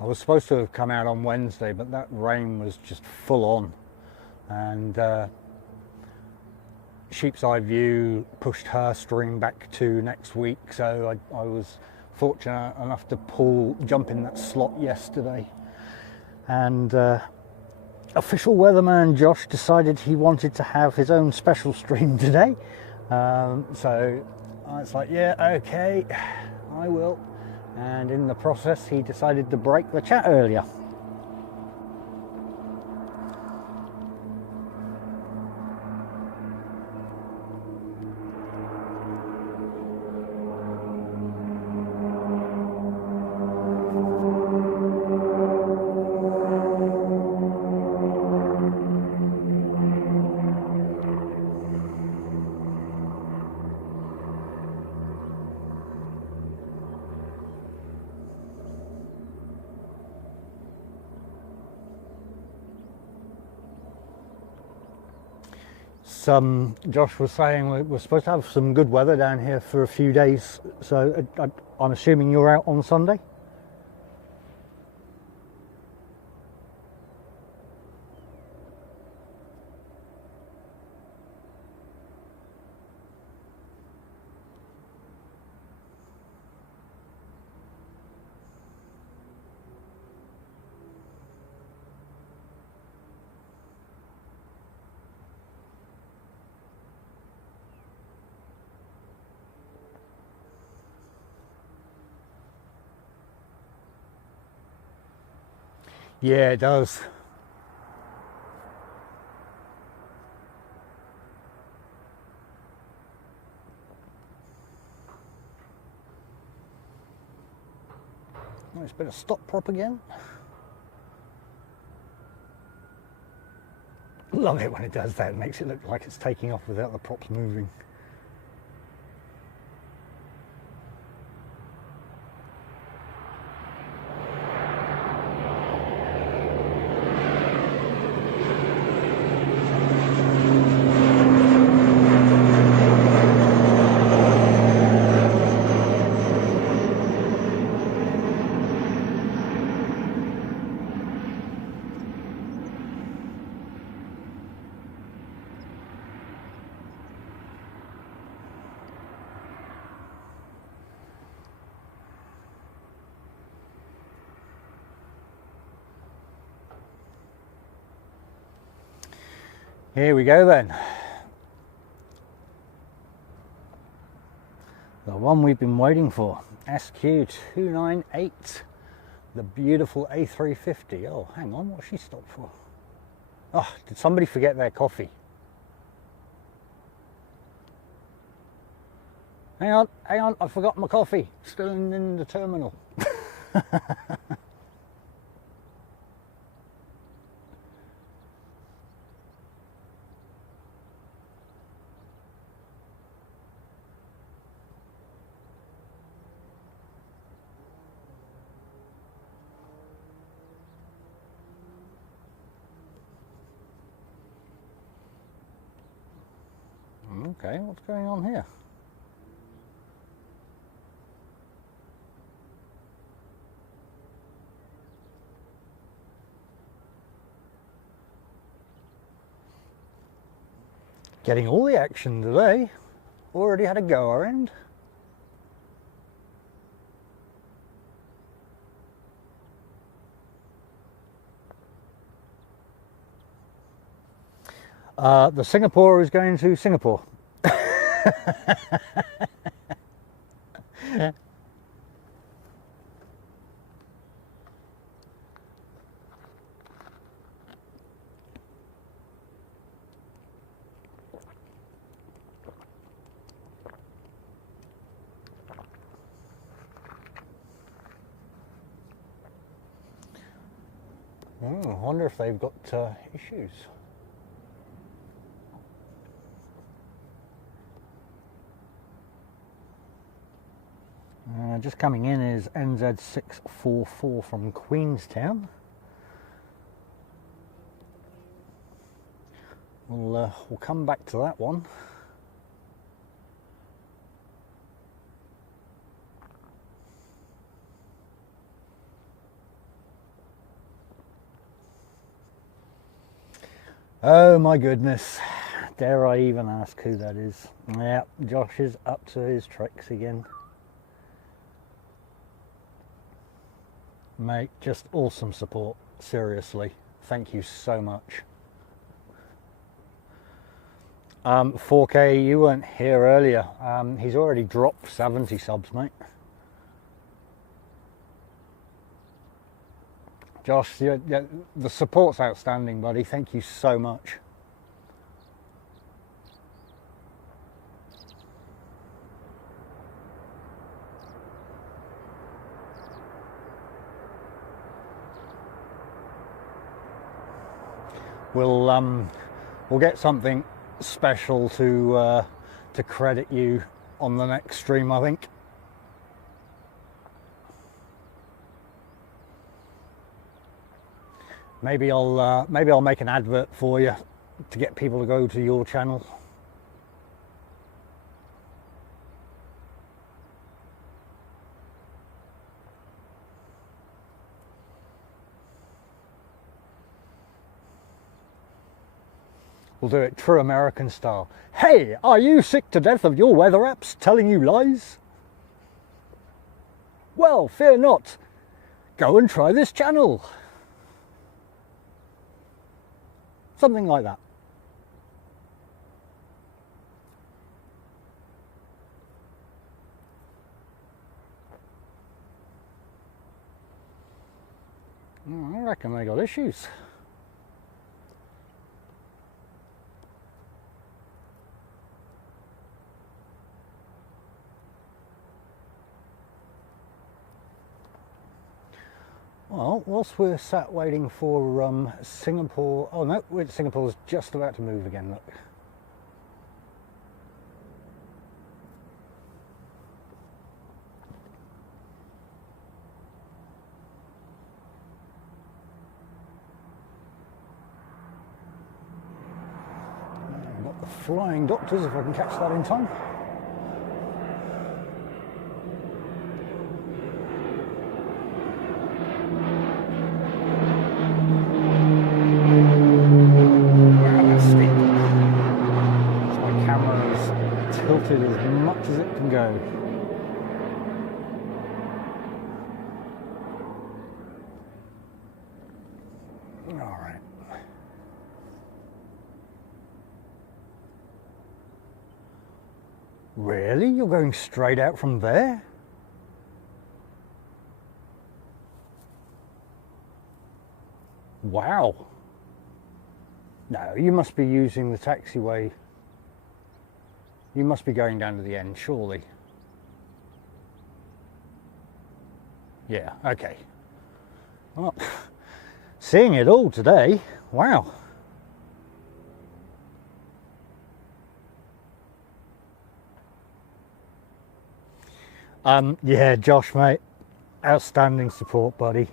I was supposed to have come out on Wednesday, but that rain was just full on. And Sheep's Eye View pushed her string back to next week, so I was fortunate enough to jump in that slot yesterday. And official weatherman Josh decided he wanted to have his own special stream today. So I was like, yeah, okay, I will. And in the process, he decided to break the chat earlier. Josh was saying we're supposed to have some good weather down here for a few days, so I'm assuming you're out on Sunday? Yeah, it does. Oh, it's been a stop prop again. Love it when it does that. It makes it look like it's taking off without the props moving. Here we go then. The one we've been waiting for, SQ298, the beautiful A350. Oh, hang on, what's she stopped for? Oh, did somebody forget their coffee? Hang on, I forgot my coffee. Still in the terminal. Okay, what's going on here? Getting all the action today. Already had a go our end. The Singapore is going to Singapore. I wonder if they've got issues. Just coming in is NZ644 from Queenstown. We'll come back to that one. Oh my goodness, dare I even ask who that is? Yeah, Josh is up to his tricks again. Mate, just awesome support, seriously. Thank you so much. 4K, you weren't here earlier. He's already dropped 70 subs, mate. Josh, the support's outstanding, buddy. Thank you so much. We'll get something special to credit you on the next stream, I think. Maybe I'll make an advert for you to get people to go to your channel. We'll do it true American style. Hey, are you sick to death of your weather apps telling you lies? Well, fear not. Go and try this channel. Something like that. I reckon they got issues. Well, whilst we're sat waiting for Singapore, oh no, wait, Singapore's just about to move again, look. I've got the Flying Doctors, if I can catch that in time. Tilted as much as it can go. All right. Really? You're going straight out from there? Wow. No, you must be using the taxiway. You must be going down to the end, surely. Yeah, okay. Well, seeing it all today, wow. Yeah, Josh, mate, outstanding support, buddy.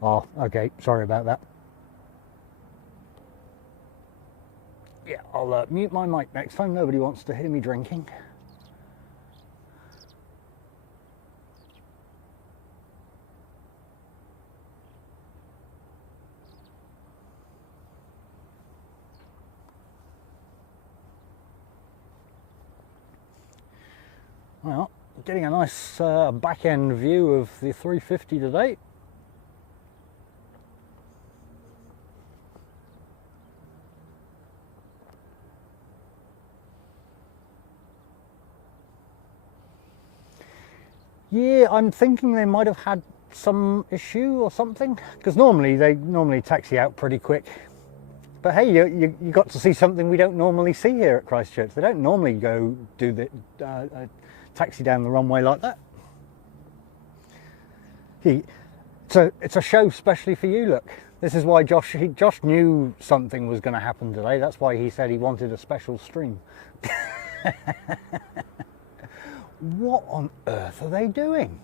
Oh, okay, sorry about that. Yeah, I'll mute my mic next time. Nobody wants to hear me drinking. Well, getting a nice back-end view of the 350 today. Yeah, I'm thinking they might have had some issue or something, because normally they taxi out pretty quick. But hey, you got to see something we don't normally see here at Christchurch. They don't normally go do the taxi down the runway like that. It's a show specially for you. Look, this is why Josh knew something was going to happen today. That's why he said he wanted a special stream. What on earth are they doing?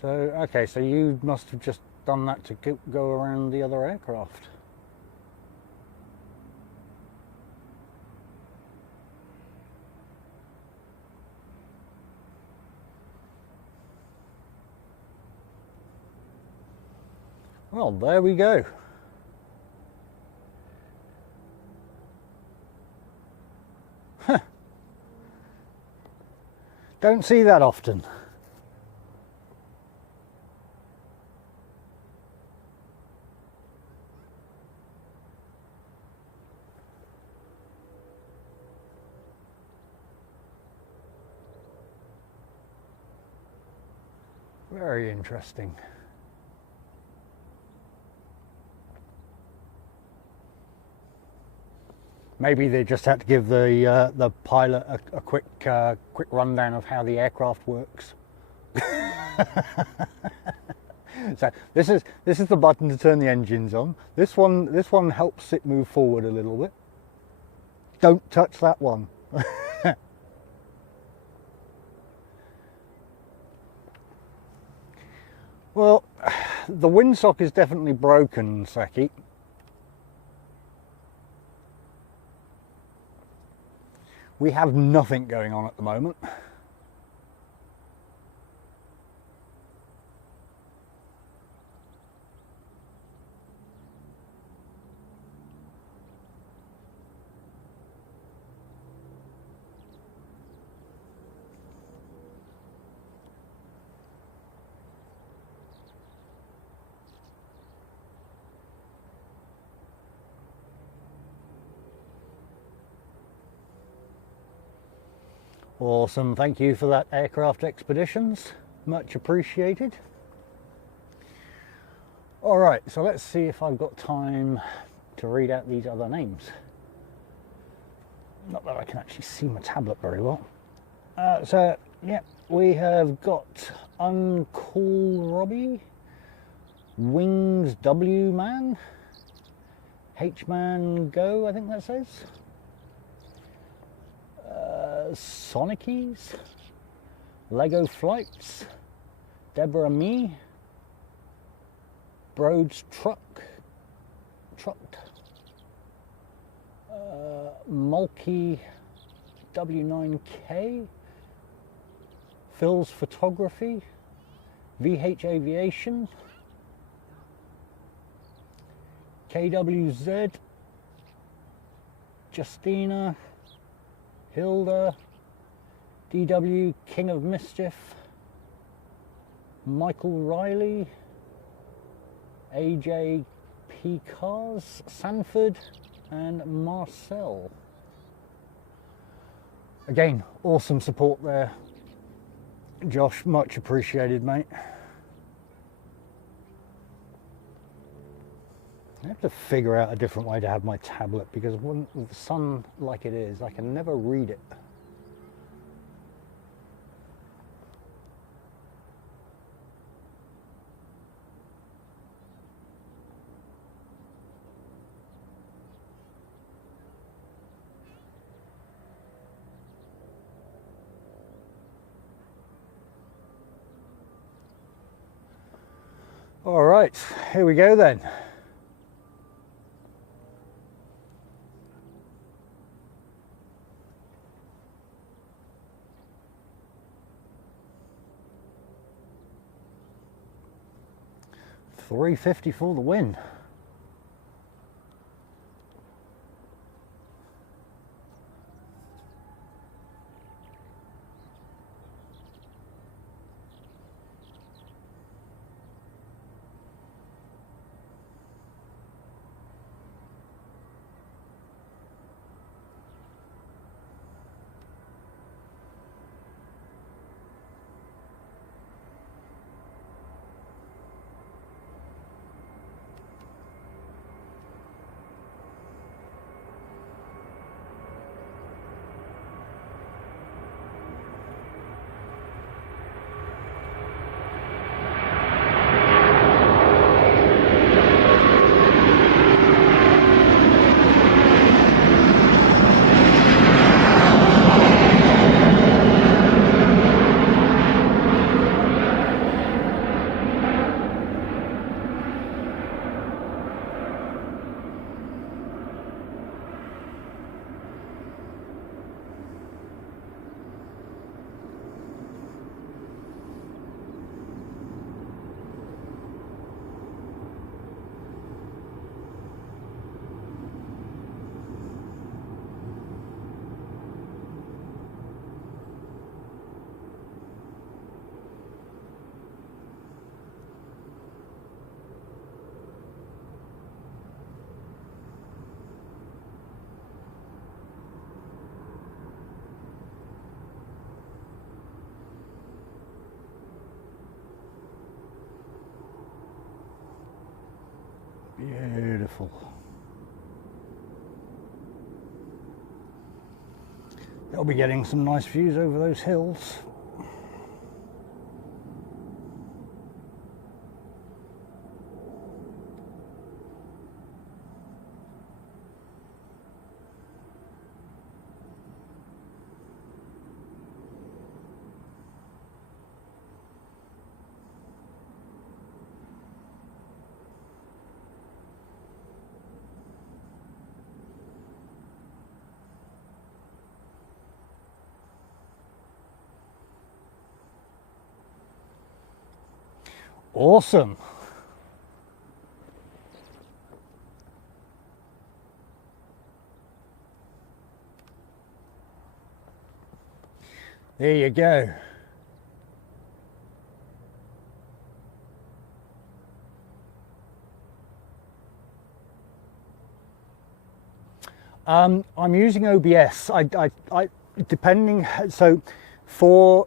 So, okay, so you must have just done that to go around the other aircraft. Well, there we go. Huh. Don't see that often. Very interesting. Maybe they just had to give the pilot a quick rundown of how the aircraft works. So this is the button to turn the engines on. This one helps it move forward a little bit. Don't touch that one. Well, the windsock is definitely broken, Saki. We have nothing going on at the moment. Awesome, thank you for that, Aircraft Expeditions, much appreciated. All right, so let's see if I've got time to read out these other names. Not that I can actually see my tablet very well. So yeah, we have got Uncool Robbie, Wings W Man, H Man Go, I think that says, Sonicies, Lego Flights, Deborah Me, Broad's Trucked, Mulkey W9K, Phil's Photography, VH Aviation, KWZ, Justina, Hilda, DW King of Mischief, Michael Riley, AJ P Cars, Sanford, and Marcel. Again, awesome support there, Josh, much appreciated, mate. I have to figure out a different way to have my tablet, because when the sun like it is, I can never read it. All right, here we go then. $350 for the win. Beautiful. They'll be getting some nice views over those hills. Awesome. There you go. I'm using OBS. Depending, so for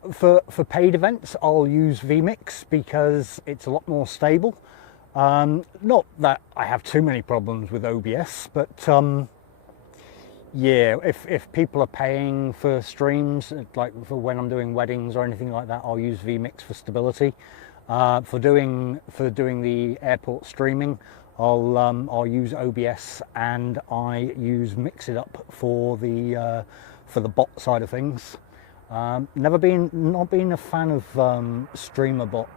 paid events, I'll use vMix because it's a lot more stable. Not that I have too many problems with OBS, but yeah, if people are paying for streams, like for when I'm doing weddings or anything like that, I'll use vMix for stability. For doing the airport streaming, I'll use OBS, and I use Mix It Up for the bot side of things. Not been a fan of Streamer Bot.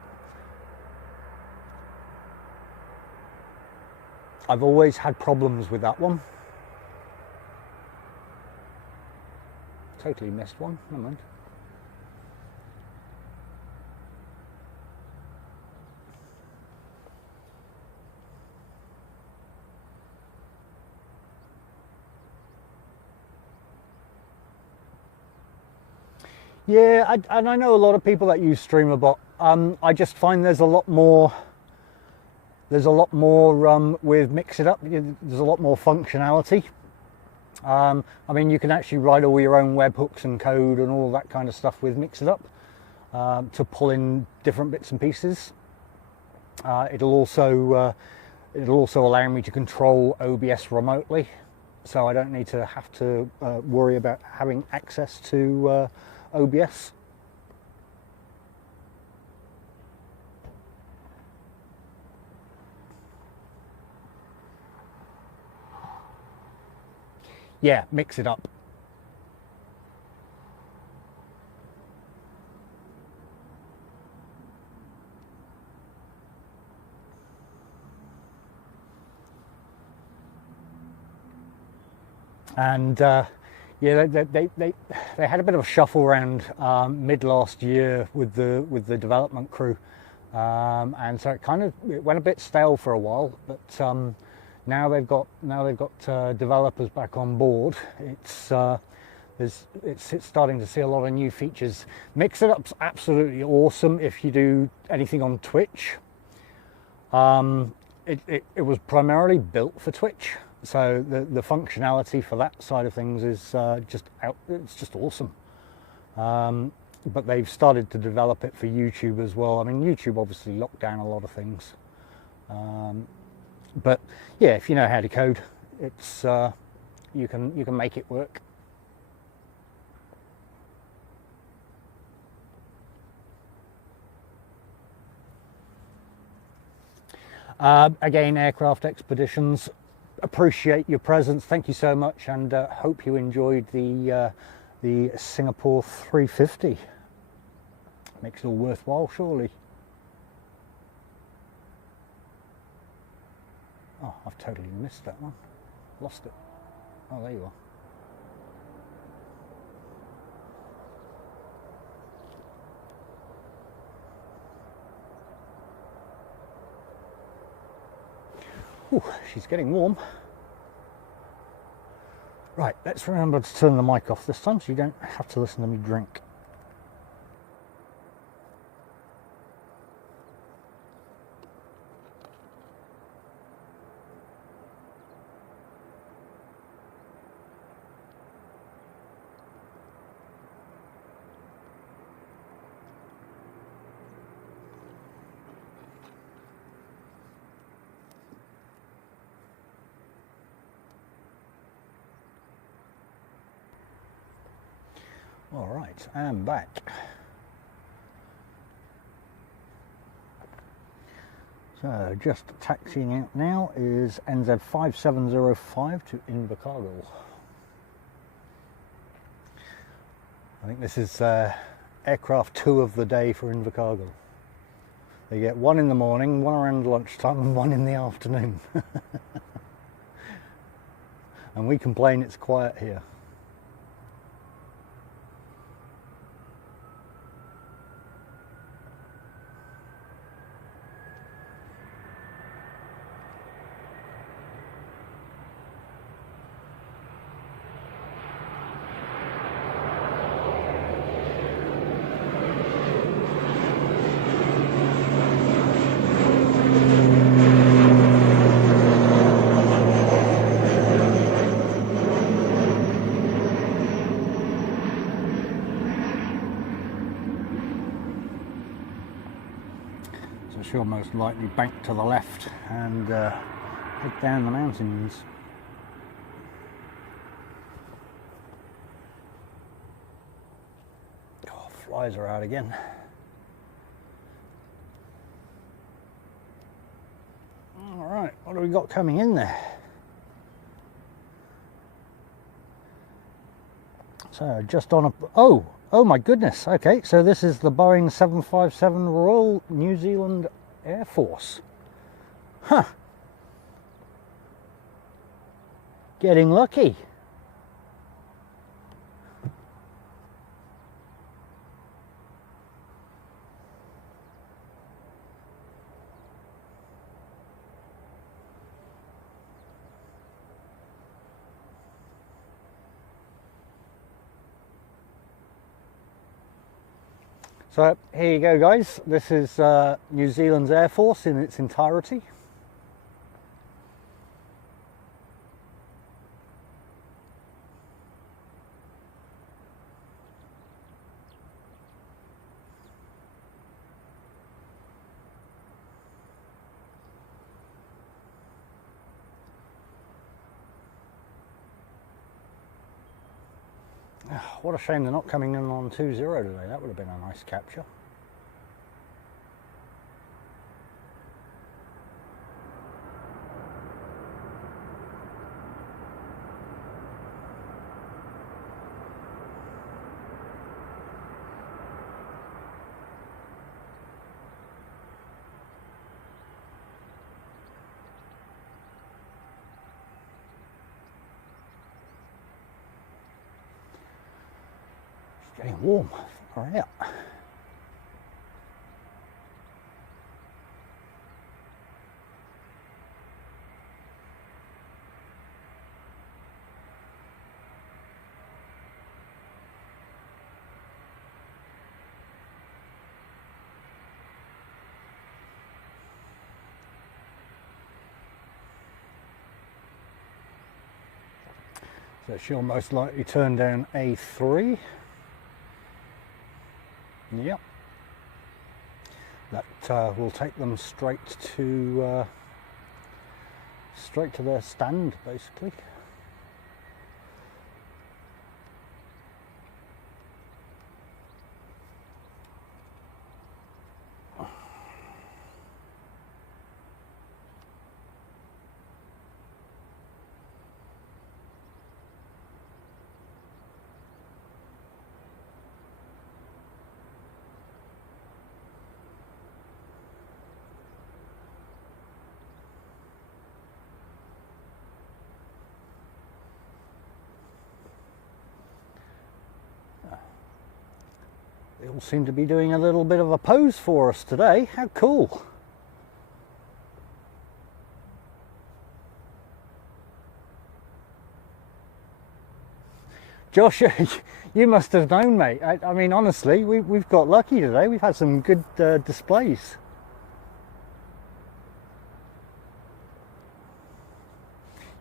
I've always had problems with that one. Totally missed one, never mind. Yeah, and I know a lot of people that use StreamerBot. I just find there's a lot more with Mix It Up. There's a lot more functionality. I mean, you can actually write all your own webhooks and code and all that kind of stuff with Mix It Up to pull in different bits and pieces. It'll also allow me to control OBS remotely, so I don't need to have to worry about having access to OBS. Yeah, Mix It Up. And yeah, they had a bit of a shuffle around mid last year with the development crew, and so it went a bit stale for a while. But now they've got developers back on board. It's starting to see a lot of new features. Mix It Up's absolutely awesome if you do anything on Twitch. It was primarily built for Twitch. So the functionality for that side of things is it's just awesome. But they've started to develop it for YouTube as well. I mean, YouTube obviously locked down a lot of things. But yeah, if you know how to code, it's you can make it work. Again, Aircraft Expeditions, appreciate your presence. Thank you so much, and hope you enjoyed the Singapore 350. Makes it all worthwhile, surely. Oh, I've totally missed that one. Lost it. Oh, there you are. Ooh, she's getting warm. Right, let's remember to turn the mic off this time so you don't have to listen to me drink. All right, I'm back. So just taxiing out now is NZ5705 to Invercargill. I think this is aircraft 2 of the day for Invercargill. They get one in the morning, one around lunchtime, and one in the afternoon. And we complain it's quiet here. she'll most likely bank to the left and head down the mountains. Oh, flies are out again. Alright, what have we got coming in there? So just on a... Oh my goodness, okay, so this is the Boeing 757 Royal New Zealand Air Force. Huh. Getting lucky. So here you go, guys. This is New Zealand's Air Force in its entirety. What a shame they're not coming in on 2-0 today. That would have been a nice capture. Getting warm. All right. So she'll most likely turn down A3. Yep, that will take them straight to their stand, basically. They all seem to be doing a little bit of a pose for us today. How cool. Josh, you must have known, mate. I mean, honestly, we've got lucky today. We've had some good displays.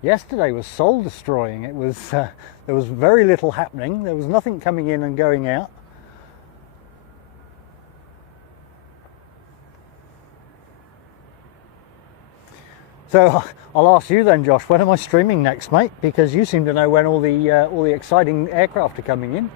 Yesterday was soul destroying. It was there was very little happening. There was nothing coming in and going out. So I'll ask you then, Josh, when am I streaming next, mate? Because you seem to know when all the exciting aircraft are coming in.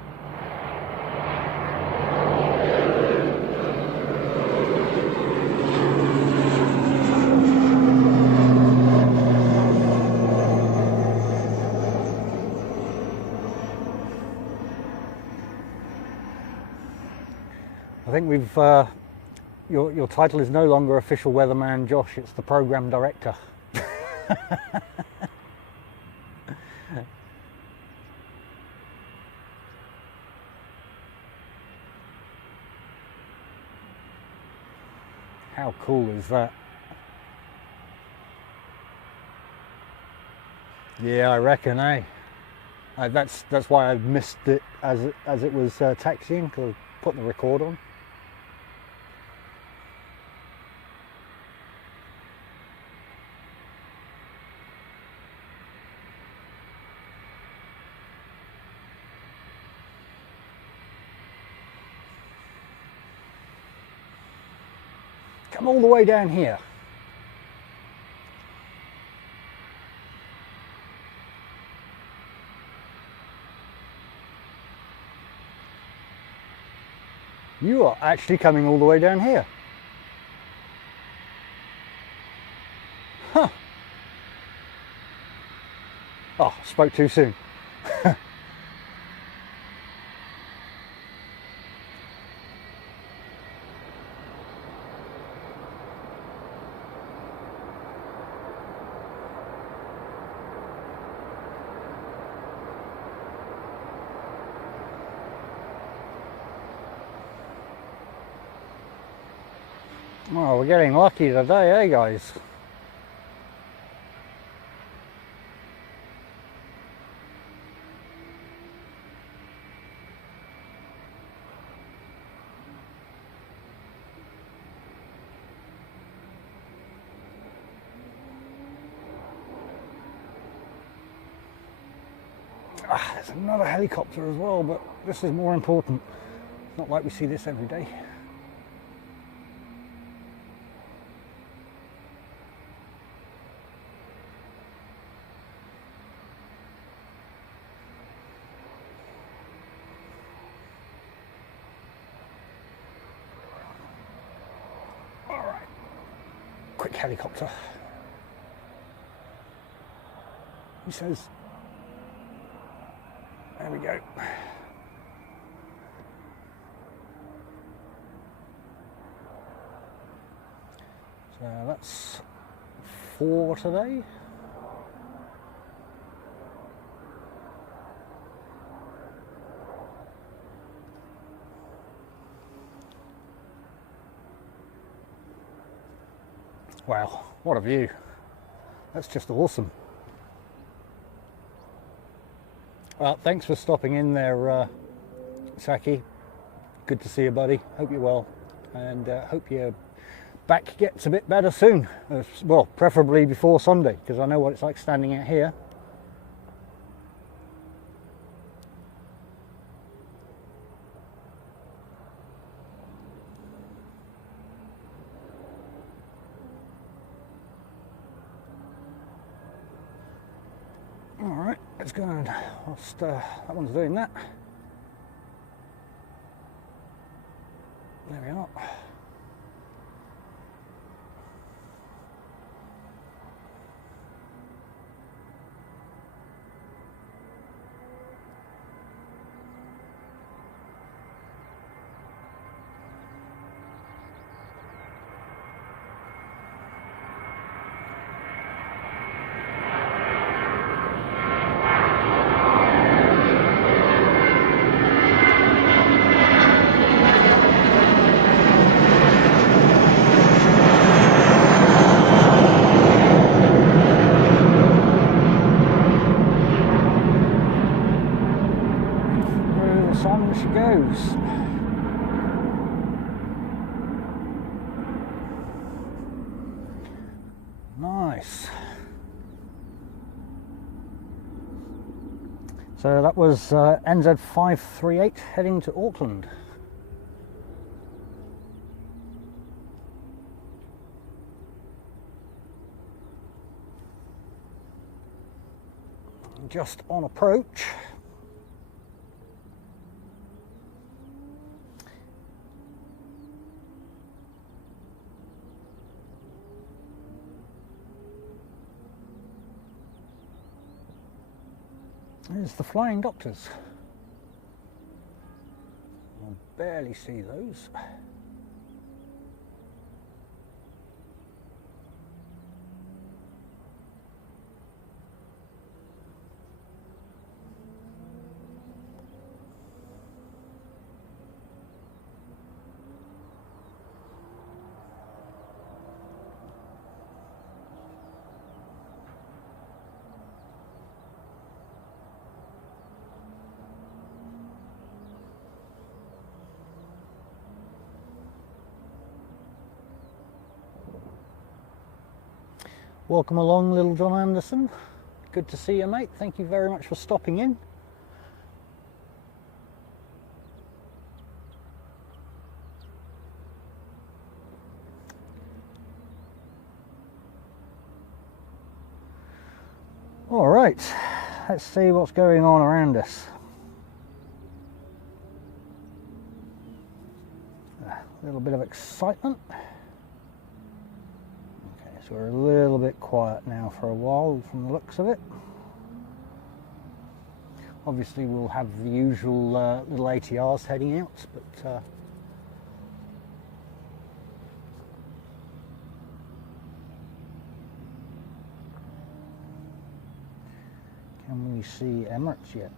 I think we've your title is no longer official weatherman, Josh. It's the program director. How cool is that? Yeah, I reckon, eh? That's why I missed it as it was taxiing, because I put the record on. come all the way down here. You are actually coming all the way down here. Huh. Oh, spoke too soon. Well, we're getting lucky today, eh guys? There's another helicopter as well, but this is more important. It's not like we see this every day. Alright, quick helicopter. He says, there we go. So that's 4 today. Wow, what a view. That's just awesome. Well, thanks for stopping in there, Saki. Good to see you, buddy. Hope you're well, and hope your back gets a bit better soon. Well, preferably before Sunday, because I know what it's like standing out here. Alright, let's go and whilst that one's doing that. There we are. She goes. Nice. So that was NZ538 heading to Auckland. Just on approach. There's the Flying Doctors. I'll barely see those. Welcome along, little John Anderson. Good to see you, mate. Thank you very much for stopping in. let's see what's going on around us. A little bit of excitement. Okay, so we're a little bit quiet now for a while from the looks of it. Obviously we'll have the usual little ATRs heading out, but can we see Emirates yet?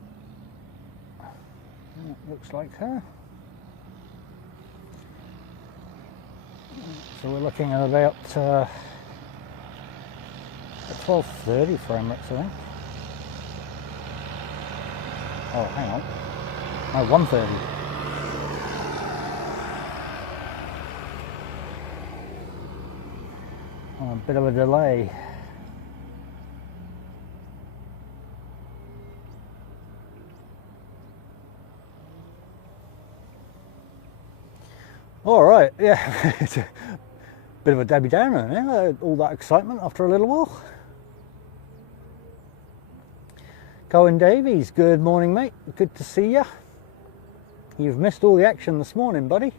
Looks like her. So we're looking at about 12:30 for Emirates, I think. Oh, hang on. No, 1:30. Oh, a bit of a delay. All right, yeah, it's a bit of a Debbie Downer, yeah? All that excitement after a little while. Colin Davies, good morning, mate. Good to see you. You've missed all the action this morning, buddy.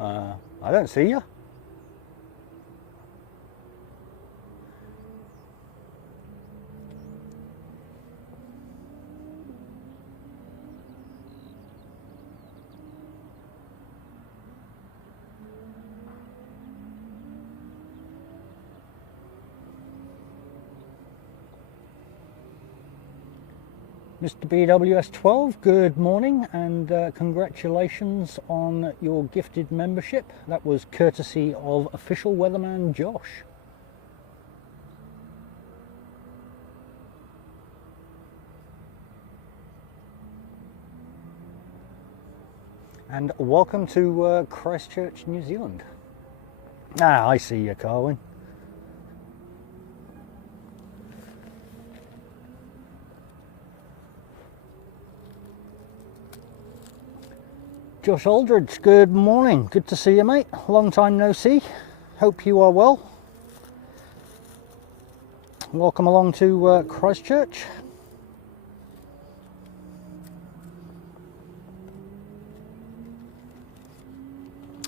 I don't see you. Mr. BWS12, good morning and congratulations on your gifted membership. That was courtesy of official weatherman Josh. And welcome to Christchurch, New Zealand. Ah, I see you, Carwin. Josh Aldridge, good morning. Good to see you, mate. Long time no see. Hope you are well. Welcome along to Christchurch.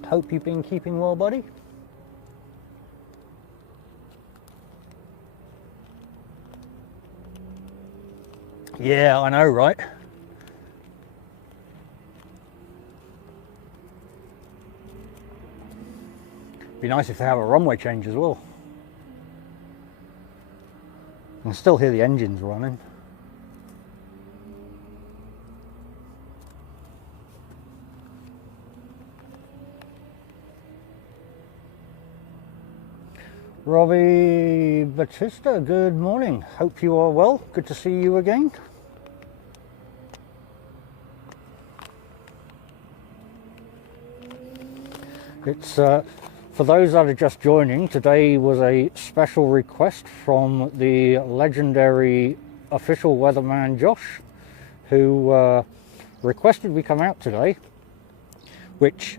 Hope you've been keeping well, buddy. Yeah, I know, right? Be nice if they have a runway change as well. I can still hear the engines running. Robbie Batista, good morning. Hope you are well. Good to see you again. It's for those that are just joining, today was a special request from the legendary official weatherman Josh, who requested we come out today, which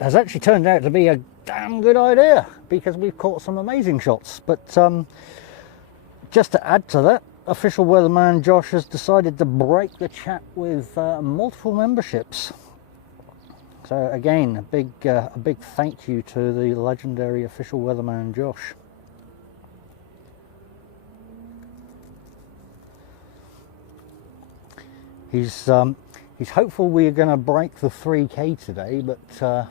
has actually turned out to be a damn good idea because we've caught some amazing shots. But just to add to that, official weatherman Josh has decided to break the chat with multiple memberships. So again, a big thank you to the legendary official weatherman Josh. He's hopeful we're going to break the 3K today, but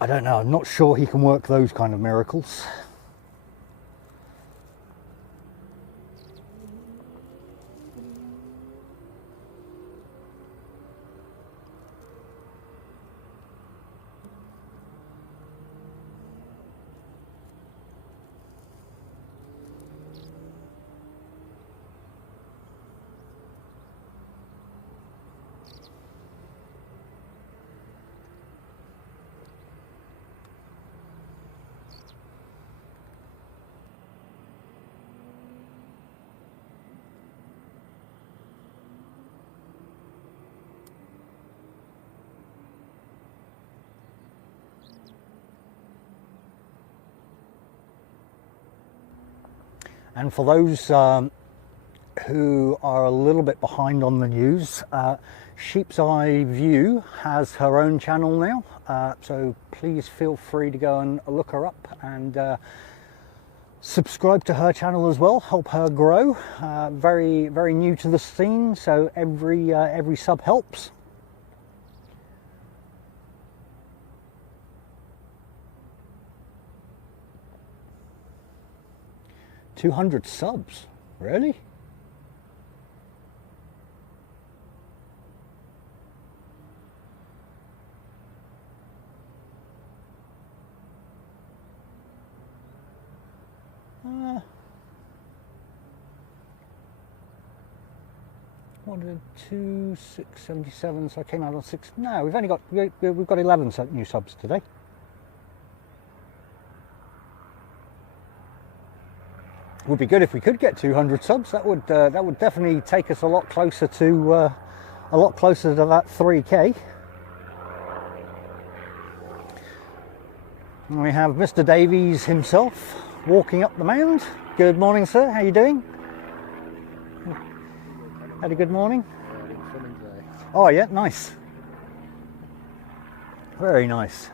I don't know. I'm not sure he can work those kind of miracles. And for those who are a little bit behind on the news, Sheep's Eye View has her own channel now, so please feel free to go and look her up and subscribe to her channel as well, help her grow. Very new to the scene, so every sub helps. $200 subs, really? What did 2677? So I came out on 6. No, we've got 11 new subs today. Would be good if we could get 200 subs. That would definitely take us a lot closer to that 3K. And we have Mr. Davies himself walking up the mound. Good morning, sir. How are you doing? Had a good morning? Oh yeah, nice. Very nice.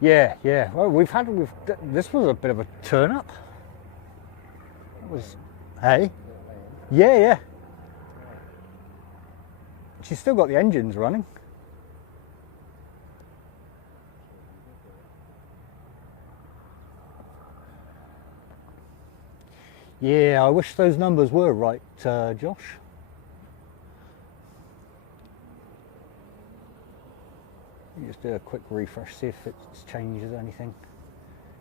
Yeah. Well, this was a bit of a turn up. It was, hey? Yeah. She's still got the engines running. Yeah, I wish those numbers were right, Josh. Let me just do a quick refresh, see if it changes anything.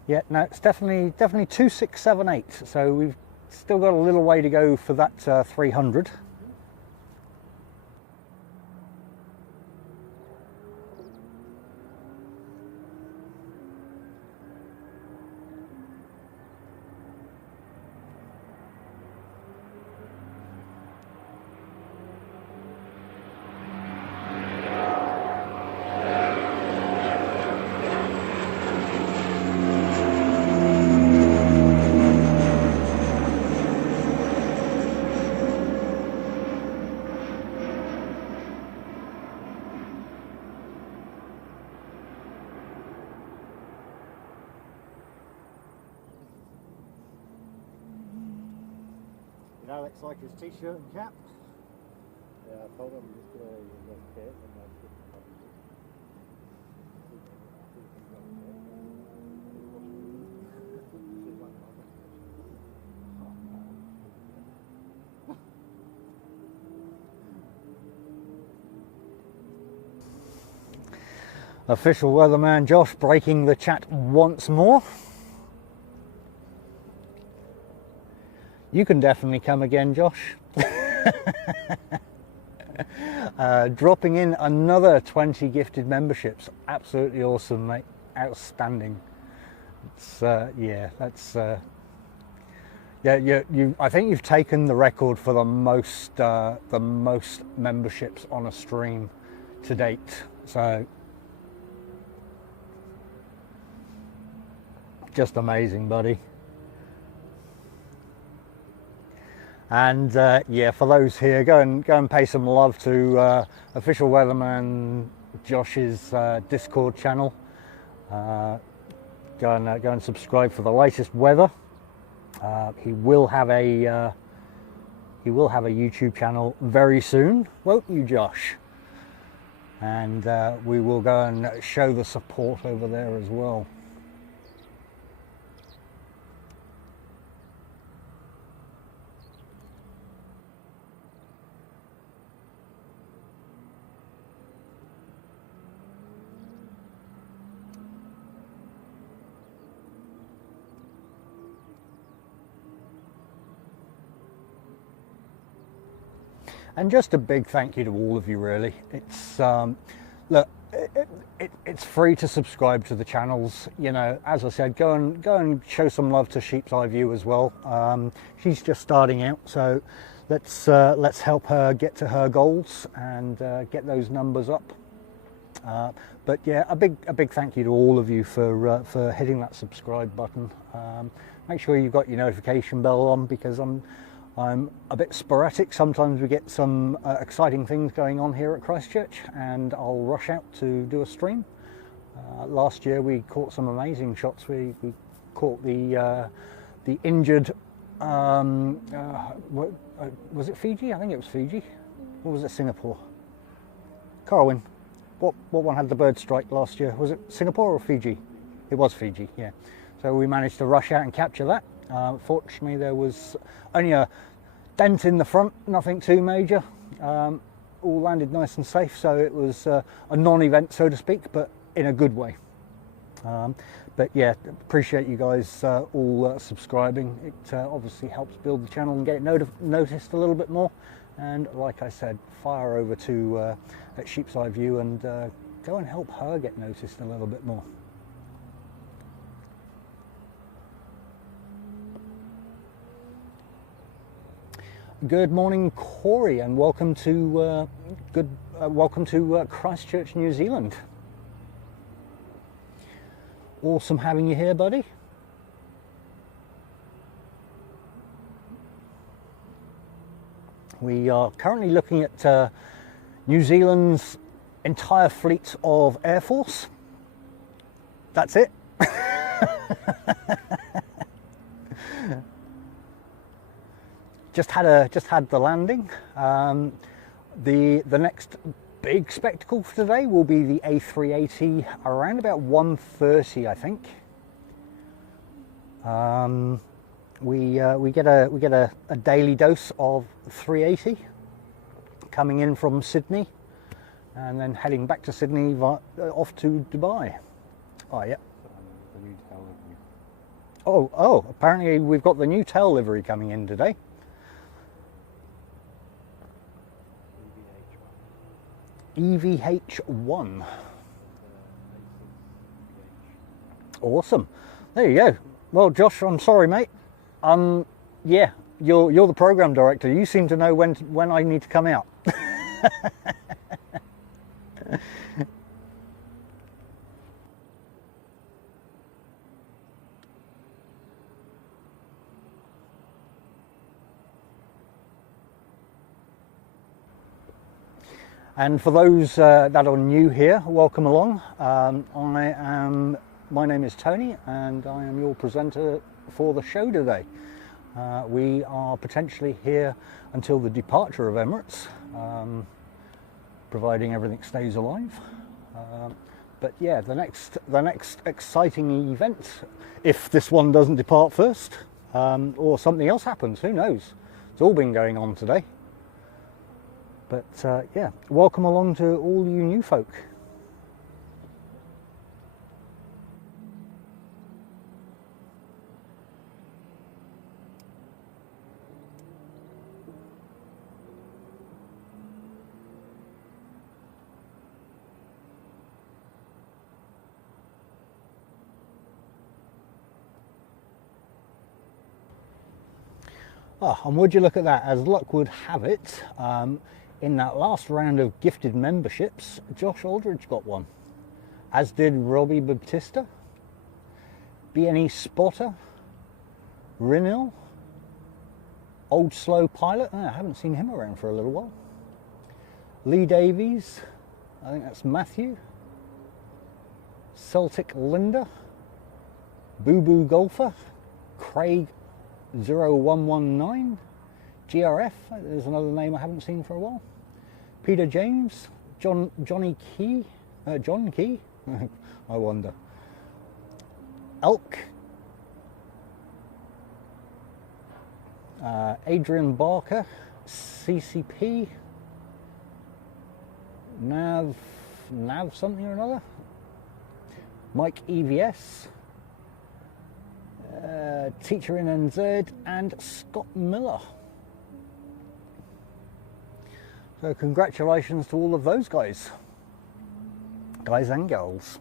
Yeah, no, it's definitely 2678. So we've still got a little way to go for that 300. Did Alex like his t-shirt and cap? Yeah, I told him he's going to use kit and Official weatherman Josh breaking the chat once more. You can definitely come again, Josh. Dropping in another 20 gifted memberships. Absolutely awesome, mate. Outstanding. It's yeah, that's yeah. I think you've taken the record for the most memberships on a stream to date. So just amazing, buddy. And yeah, for those here, go and pay some love to official weatherman Josh's Discord channel. Go and subscribe for the latest weather. He will have a YouTube channel very soon, won't you, Josh? And we will go and show the support over there as well. And just a big thank you to all of you, really. It's look, it's free to subscribe to the channels. You know, as I said, go and show some love to Sheep's Eye View as well. She's just starting out, so let's help her get to her goals and get those numbers up. But yeah, a big thank you to all of you for hitting that subscribe button. Make sure you've got your notification bell on, because I'm a bit sporadic. Sometimes we get some exciting things going on here at Christchurch, and I'll rush out to do a stream. Last year we caught some amazing shots. We caught the injured. Was it Fiji? I think it was Fiji. Or was it Singapore? Carwin, what one had the bird strike last year? Was it Singapore or Fiji? It was Fiji, yeah. So we managed to rush out and capture that. Fortunately, there was only a dent in the front, nothing too major. All landed nice and safe, so it was a non-event, so to speak, but in a good way. But yeah, appreciate you guys all subscribing. It obviously helps build the channel and get it noticed a little bit more. And like I said, fire over to at Sheep's Eye View and go and help her get noticed a little bit more. Good morning, Corey, and welcome to Christchurch, New Zealand. Awesome having you here, buddy. We are currently looking at New Zealand's entire fleet of Air Force. That's it. Just had the landing. The next big spectacle for today will be the A380 around about 1:30, I think. We get a daily dose of 380 coming in from Sydney, and then heading back to Sydney off to Dubai. Oh yeah. The new tail livery. Oh, apparently we've got the new tail livery coming in today. EVH1. Awesome. There you go. Well, Josh, I'm sorry, mate. Yeah, you're the program director. You seem to know when I need to come out. And for those that are new here, welcome along. My name is Tony, and I am your presenter for the show today. We are potentially here until the departure of Emirates, providing everything stays alive. But yeah, the next exciting event, if this one doesn't depart first, or something else happens, who knows? It's all been going on today. But yeah, welcome along to all you new folk. And would you look at that, as luck would have it, in that last round of gifted memberships, Josh Aldridge got one, as did Robbie Baptista, BNE Spotter, Rinil, Old Slow Pilot, I haven't seen him around for a little while, Lee Davies, I think that's Matthew, Celtic Linda, Boo Boo Golfer, Craig 0119, GRF, there's another name I haven't seen for a while, Peter James, John Key, I wonder, Elk, Adrian Barker, CCP, Nav something or another, Mike EVS, Teacher in NZ, and Scott Miller. So congratulations to all of those guys and girls.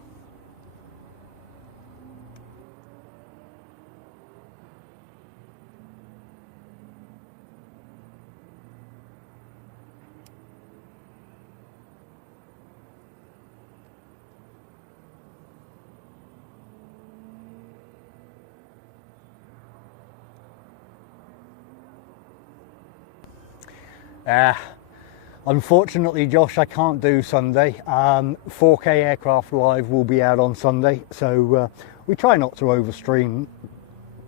Unfortunately, Josh, I can't do Sunday. 4K Aircraft Live will be out on Sunday, so we try not to overstream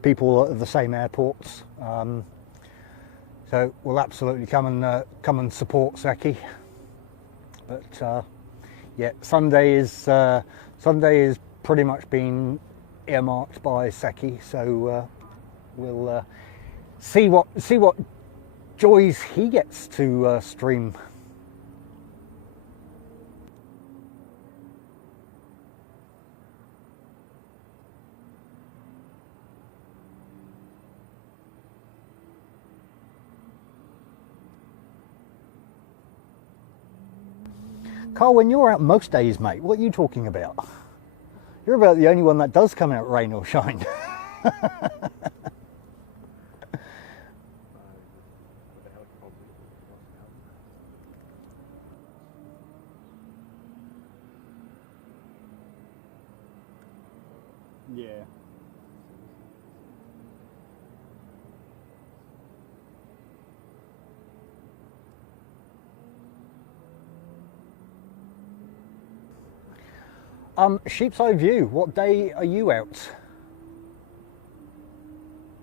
people at the same airports. So we'll absolutely come and support Seki. But yeah, Sunday is pretty much been earmarked by Seki, so we'll see what joys he gets to stream. Carl, when you're out most days, mate, what are you talking about? You're about the only one that does come out rain or shine. Yeah. Sheep's Eye View, what day are you out?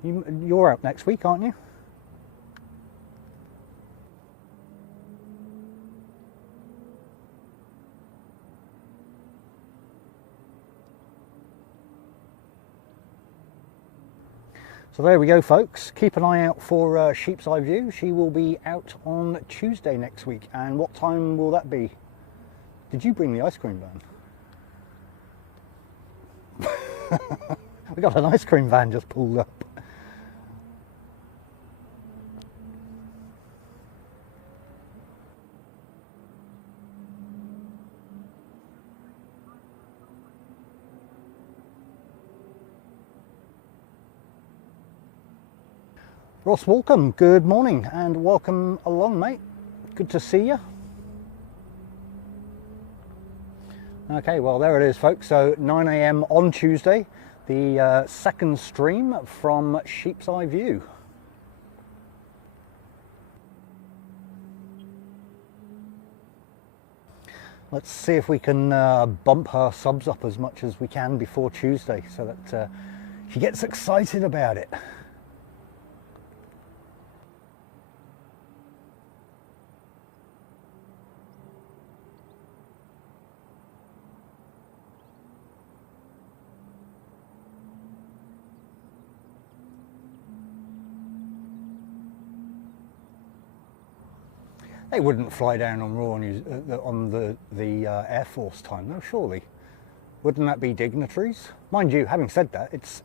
You're out next week, aren't you? So there we go, folks. Keep an eye out for Sheep's Eye View. She will be out on Tuesday next week. And what time will that be? Did you bring the ice cream van? We got an ice cream van just pulled up. Ross Walcombe, good morning and welcome along, mate. Good to see you. Okay, well there it is, folks. So 9 AM on Tuesday, the second stream from Sheep's Eye View. Let's see if we can bump her subs up as much as we can before Tuesday so that she gets excited about it. They wouldn't fly down on Raw on the Air Force time, though, surely. Wouldn't that be dignitaries? Mind you, having said that, it's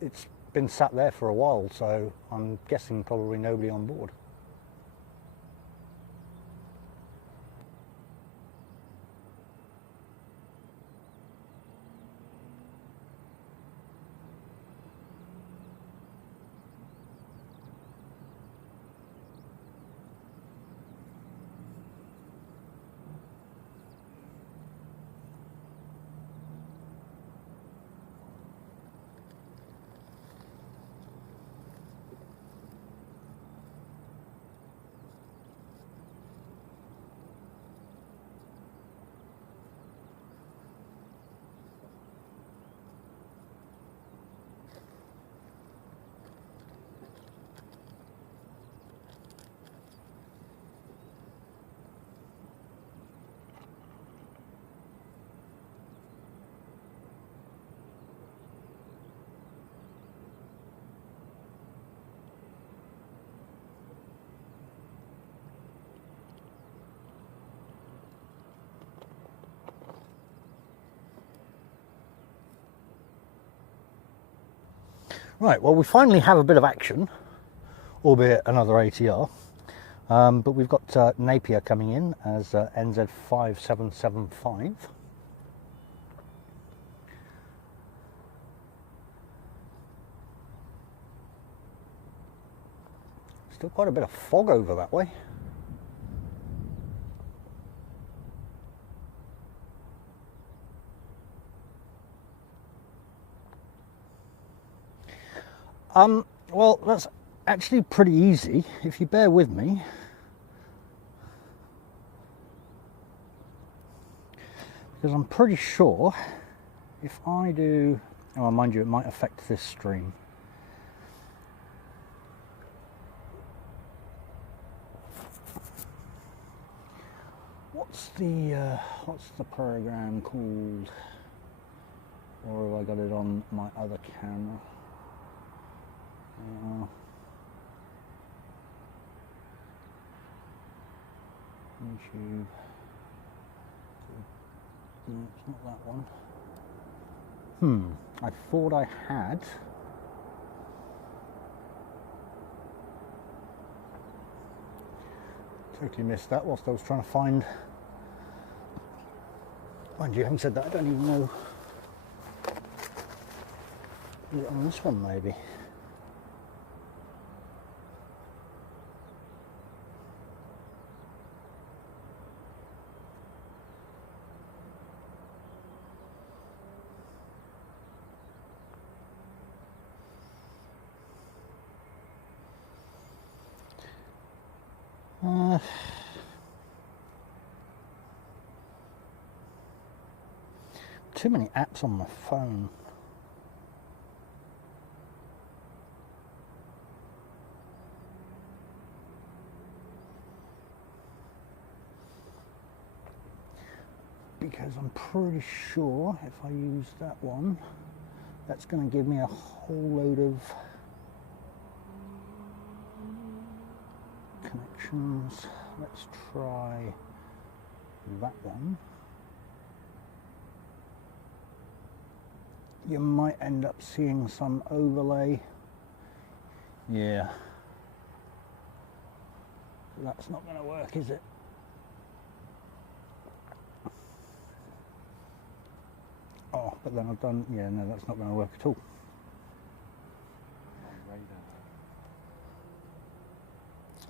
been sat there for a while, so I'm guessing probably nobody on board. Right, well we finally have a bit of action, albeit another ATR, but we've got Napier coming in as NZ5775. Still quite a bit of fog over that way. Well, that's actually pretty easy if you bear with me. Because I'm pretty sure if I do, oh mind you, it might affect this stream. What's the program called? Or have I got it on my other camera? YouTube. No, it's not that one. I thought I had. Totally missed that whilst I was trying to find. Mind you, having said that, I don't even know. Is it on this one maybe? Too many apps on my phone. Because I'm pretty sure if I use that one, that's going to give me a whole load of connections. Let's try that one. You might end up seeing some overlay. Yeah. That's not going to work, is it? Oh, but then I've done, yeah, no, that's not going to work at all.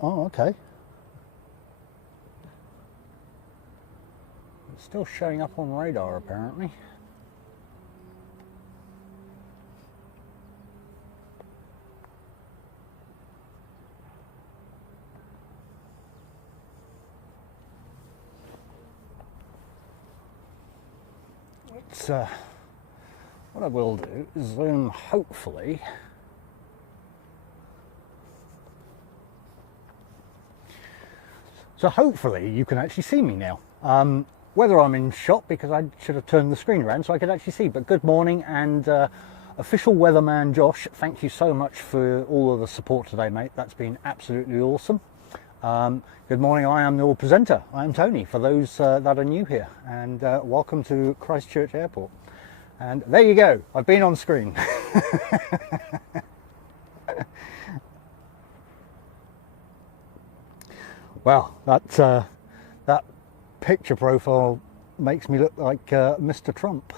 Oh, okay. It's still showing up on radar, apparently. What I will do is zoom, hopefully. So hopefully you can actually see me now. Whether I'm in shot, because I should have turned the screen around so I could actually see. But good morning, and official weatherman Josh, thank you so much for all of the support today, mate. That's been absolutely awesome. Good morning, I am your presenter. I am Tony, for those that are new here, and welcome to Christchurch Airport. And there you go, I've been on screen. Well, that picture profile makes me look like Mr. Trump.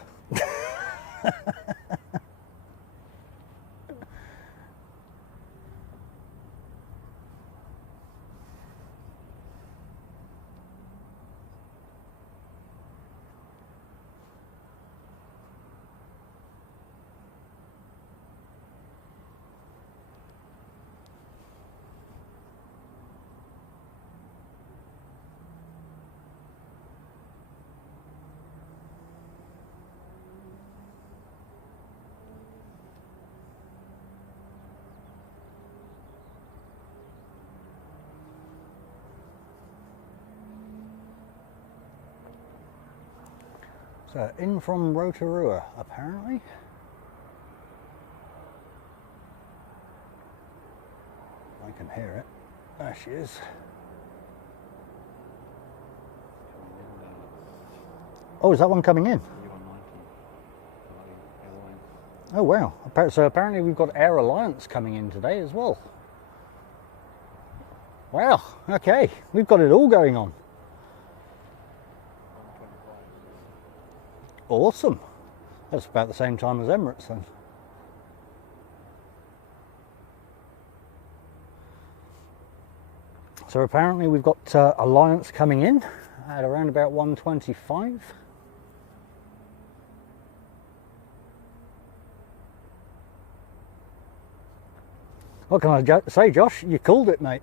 So, in from Aotearoa, apparently. I can hear it. There she is. Oh, is that one coming in? Oh, wow. So apparently we've got Airlines coming in today as well. Wow, okay. We've got it all going on. Awesome. That's about the same time as Emirates then. So apparently we've got Alliance coming in at around about 1:25. What can I say, Josh? You called it, mate.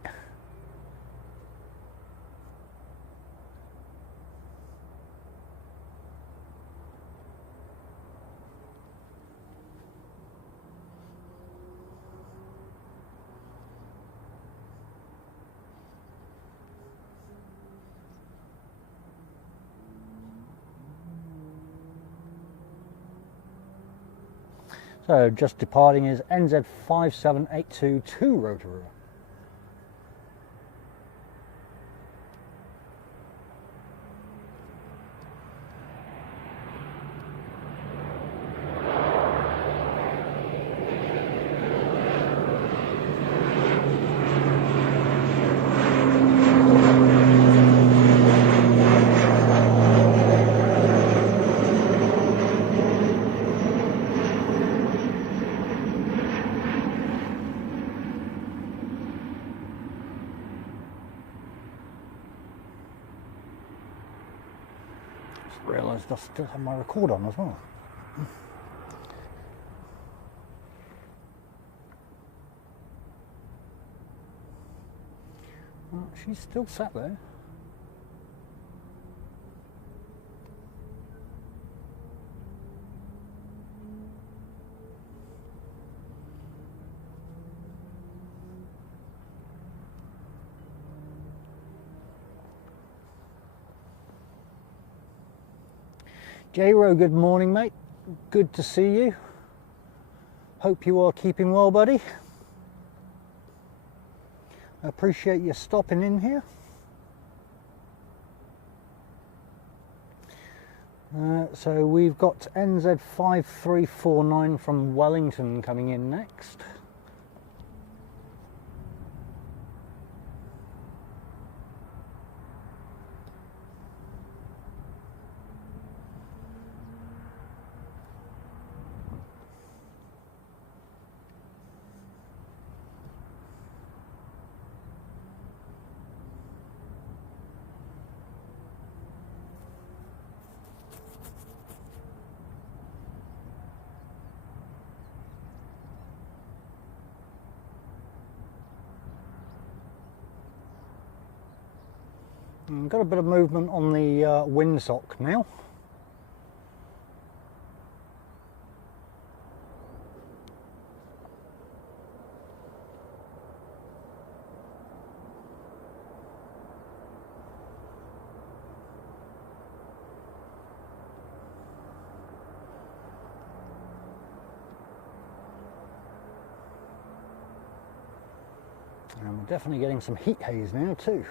So just departing is NZ57822 to Aotearoa. Realised I still have my record on as well. Well, she's still sat there. J-Ro, good morning, mate. Good to see you. Hope you are keeping well, buddy. I appreciate you stopping in here. So we've got NZ5349 from Wellington coming in next. Got a bit of movement on the windsock now. And we're definitely getting some heat haze now too.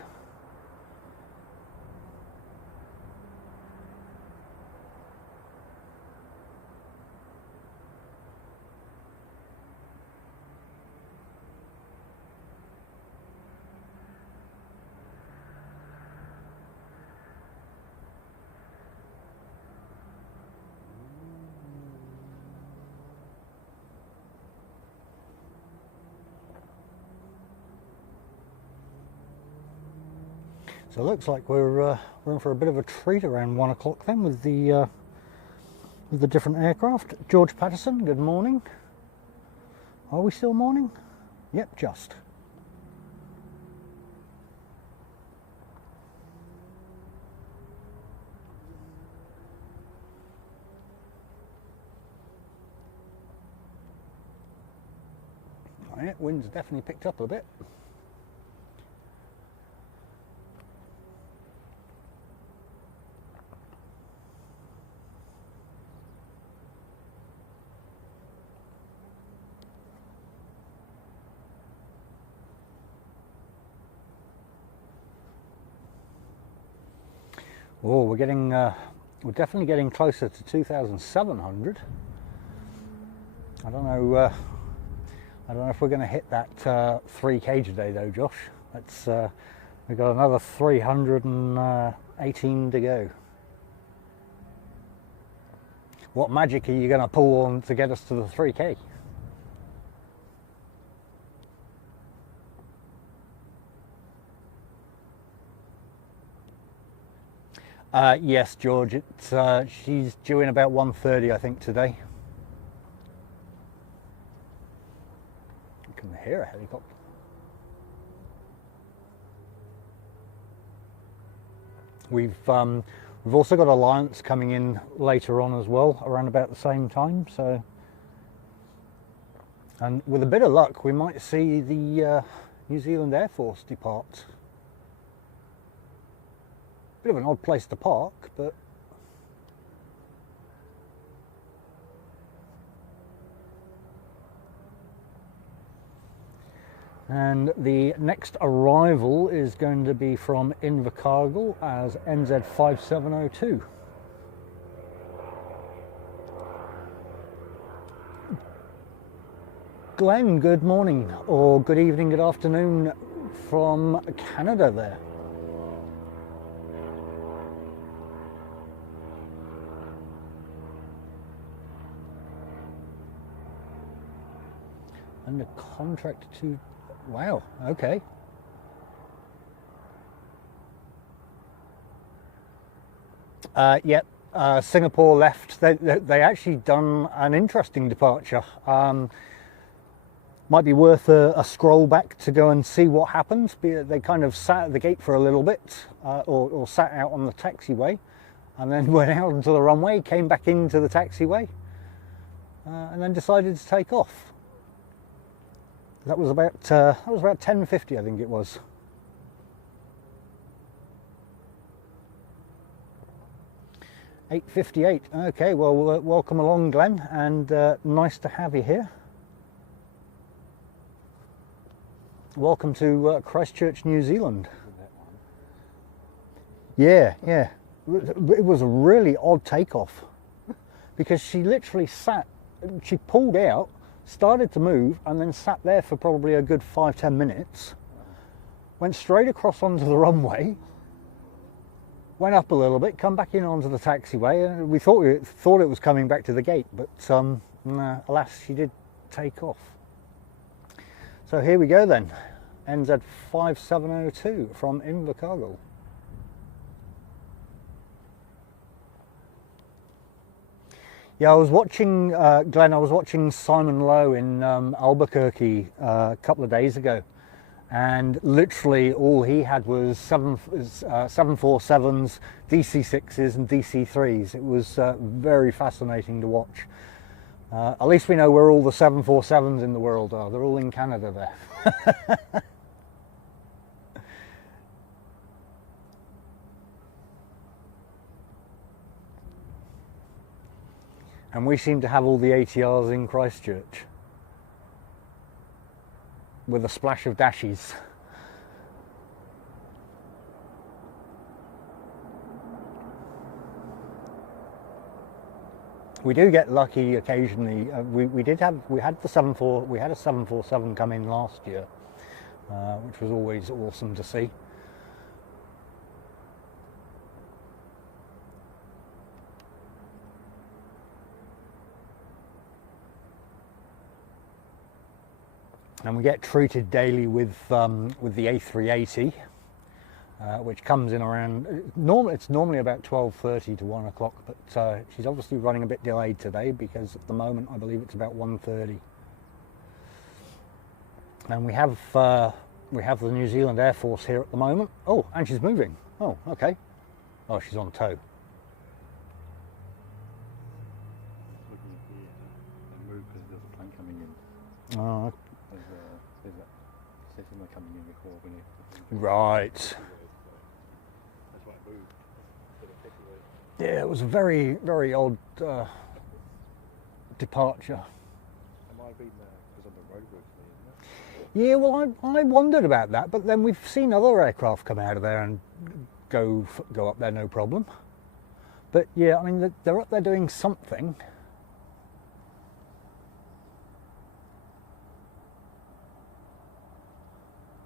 So it looks like we're in for a bit of a treat around 1 o'clock then with the different aircraft. George Patterson, good morning. Are we still morning? Yep, just. Oh yeah, wind's definitely picked up a bit. Oh, we're definitely getting closer to 2,700. I don't know if we're going to hit that 3K today though, Josh. That's we've got another 318 to go. What magic are you going to pull on to get us to the 3K? Yes, George. She's due in about 1:30, I think, today. I can hear a helicopter. We've also got Alliance coming in later on as well, around about the same time. So, and with a bit of luck, we might see the New Zealand Air Force depart. Bit of an odd place to park, but And the next arrival is going to be from Invercargill as NZ5702. Glenn, good morning, or good evening, good afternoon from Canada there. And the contract to, wow, okay. Yep, Singapore left. They actually done an interesting departure. Might be worth a scroll back to go and see what happened. They kind of sat at the gate for a little bit, or sat out on the taxiway, and then went out onto the runway, came back into the taxiway, and then decided to take off. That was about 10:50, I think it was. $8:58. Okay, well, welcome along, Glenn, and nice to have you here. Welcome to Christchurch, New Zealand. Yeah, yeah. It was a really odd takeoff because she literally sat, she pulled out, started to move, and then sat there for probably a good 5-10 minutes, went straight across onto the runway, went up a little bit, come back in onto the taxiway, and we thought it was coming back to the gate, but alas, she did take off. So here we go then, NZ5702 from Invercargill. Yeah, I was watching, Glenn, I was watching Simon Lowe in Albuquerque a couple of days ago, and literally all he had was 747s, DC-6s and DC-3s. It was very fascinating to watch. At least we know where all the 747s in the world are. They're all in Canada there. And we seem to have all the ATRs in Christchurch, with a splash of dashes. We do get lucky occasionally. We had a 747 come in last year, which was always awesome to see. And we get treated daily with the A380, which comes in around, it's normally about 12:30 to 1 o'clock, but she's obviously running a bit delayed today because at the moment I believe it's about 1:30. And we have the New Zealand Air Force here at the moment. Oh, and she's moving. Oh, okay. Oh, she's on tow. Looking at the move because there's a plane coming in. Oh, There's something coming in before we need to. right. That's why it moved. Yeah, it was a very, very odd departure. It might have been because of the roadworks there, isn't it? Yeah, well, I wondered about that, but then we've seen other aircraft come out of there and go up there no problem. But yeah, I mean, they're up there doing something.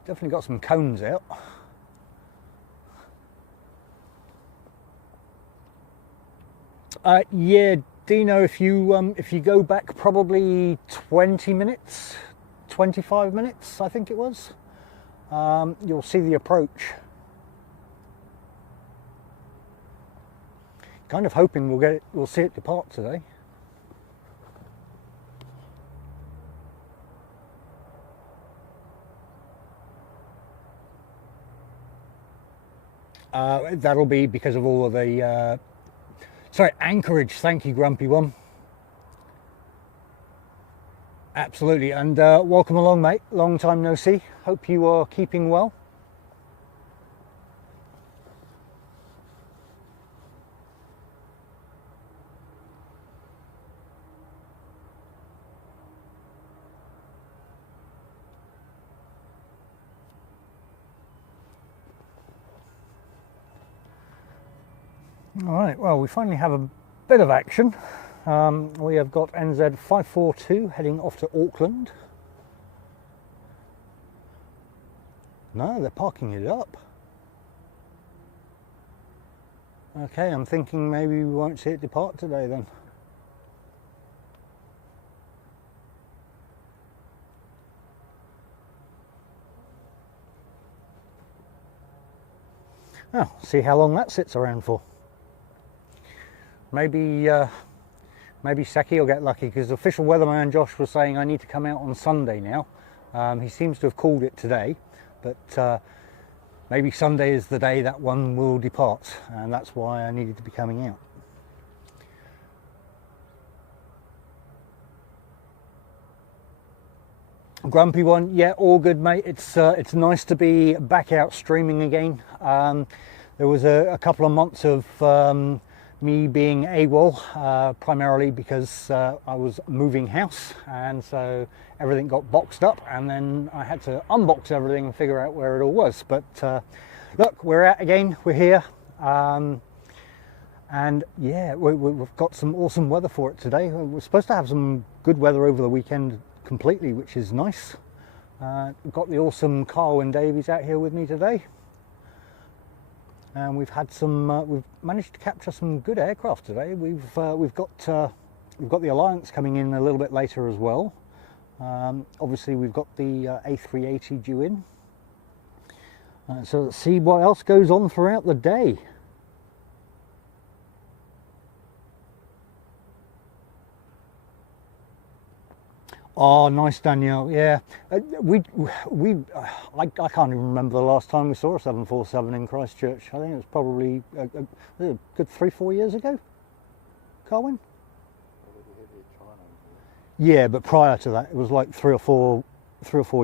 Definitely got some cones out. Yeah, Dino, if you go back probably 20 minutes, 25 minutes, I think it was, you'll see the approach. Kind of hoping we'll see it depart today. That'll be because of all of the sorry, Anchorage. Thank you, Grumpy One. Absolutely, and welcome along, mate. Long time no see. Hope you are keeping well. All right, well, we finally have a bit of action. We have got NZ 542 heading off to Auckland. No, they're parking it up. Okay, I'm thinking maybe we won't see it depart today then. Oh, see how long that sits around for. Maybe Seki will get lucky, because official weatherman Josh was saying I need to come out on Sunday now. He seems to have called it today, but maybe Sunday is the day that one will depart, and that's why I needed to be coming out. Grumpy one, yeah, all good, mate. It's nice to be back out streaming again. There was a couple of months of me being AWOL, primarily because I was moving house, and so everything got boxed up, and then I had to unbox everything and figure out where it all was. But look, we're out again, we're here, and yeah, we've got some awesome weather for it today. We're supposed to have some good weather over the weekend completely, which is nice. We've got the awesome Carwyn Davies out here with me today, and we've managed to capture some good aircraft today. We've got the Alliance coming in a little bit later as well. Obviously we've got the A380 due in, so let's see what else goes on throughout the day. Oh, nice, Danielle. Yeah, I can't even remember the last time we saw a 747 in Christchurch. I think it was probably a good 3-4 years ago. Carwyn? Yeah, but prior to that, it was like three or four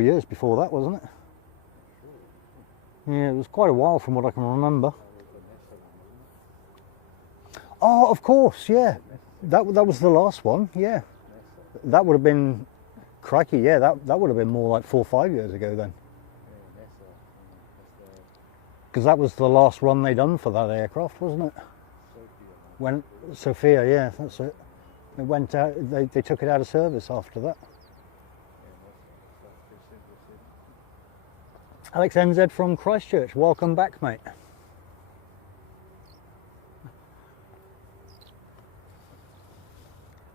years before that, wasn't it? Yeah, it was quite a while from what I can remember. Oh, of course, yeah. That was the last one. Yeah, that would have been. Crikey, yeah, that would have been more like 4 or 5 years ago then. Because that was the last run they done for that aircraft, wasn't it? Sophia, yeah, that's it. It went out, they took it out of service after that. Alex NZ from Christchurch, welcome back, mate.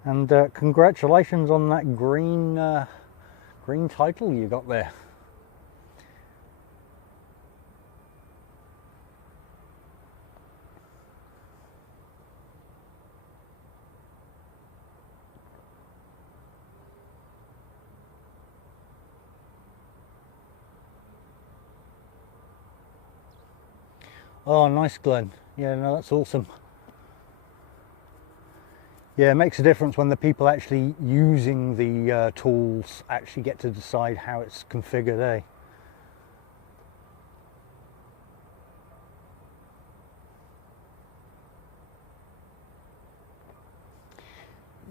And congratulations on that green title you got there. Oh, nice, Glenn. Yeah, no, that's awesome. Yeah, it makes a difference when the people actually using the tools actually get to decide how it's configured, eh?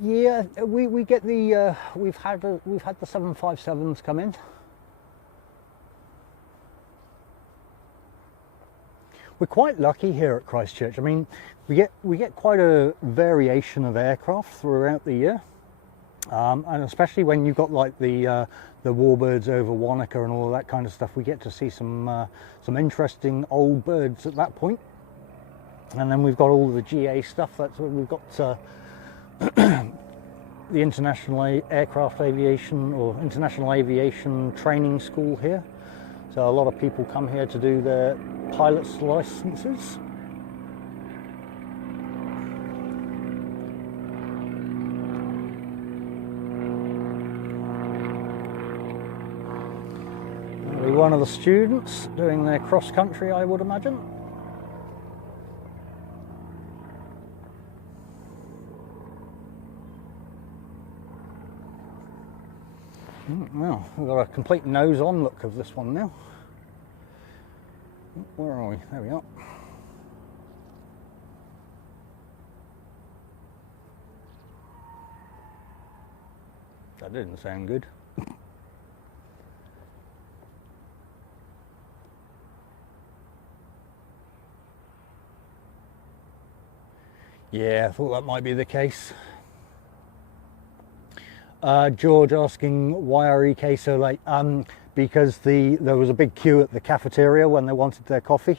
Yeah, we get the we've had the 757s come in. We're quite lucky here at Christchurch. I mean, we get quite a variation of aircraft throughout the year, and especially when you've got like the warbirds over Wanaka and all of that kind of stuff, we get to see some interesting old birds at that point. And then we've got all the GA stuff. That's what we've got. The International Aircraft Aviation or International Aviation Training School here. So a lot of people come here to do their pilot's licenses. That'll be one of the students doing their cross country, I would imagine. Well, we've got a complete nose-on look of this one now. Where are we? There we are. That didn't sound good. Yeah, I thought that might be the case. George asking why are EK so late? Because there was a big queue at the cafeteria when they wanted their coffee.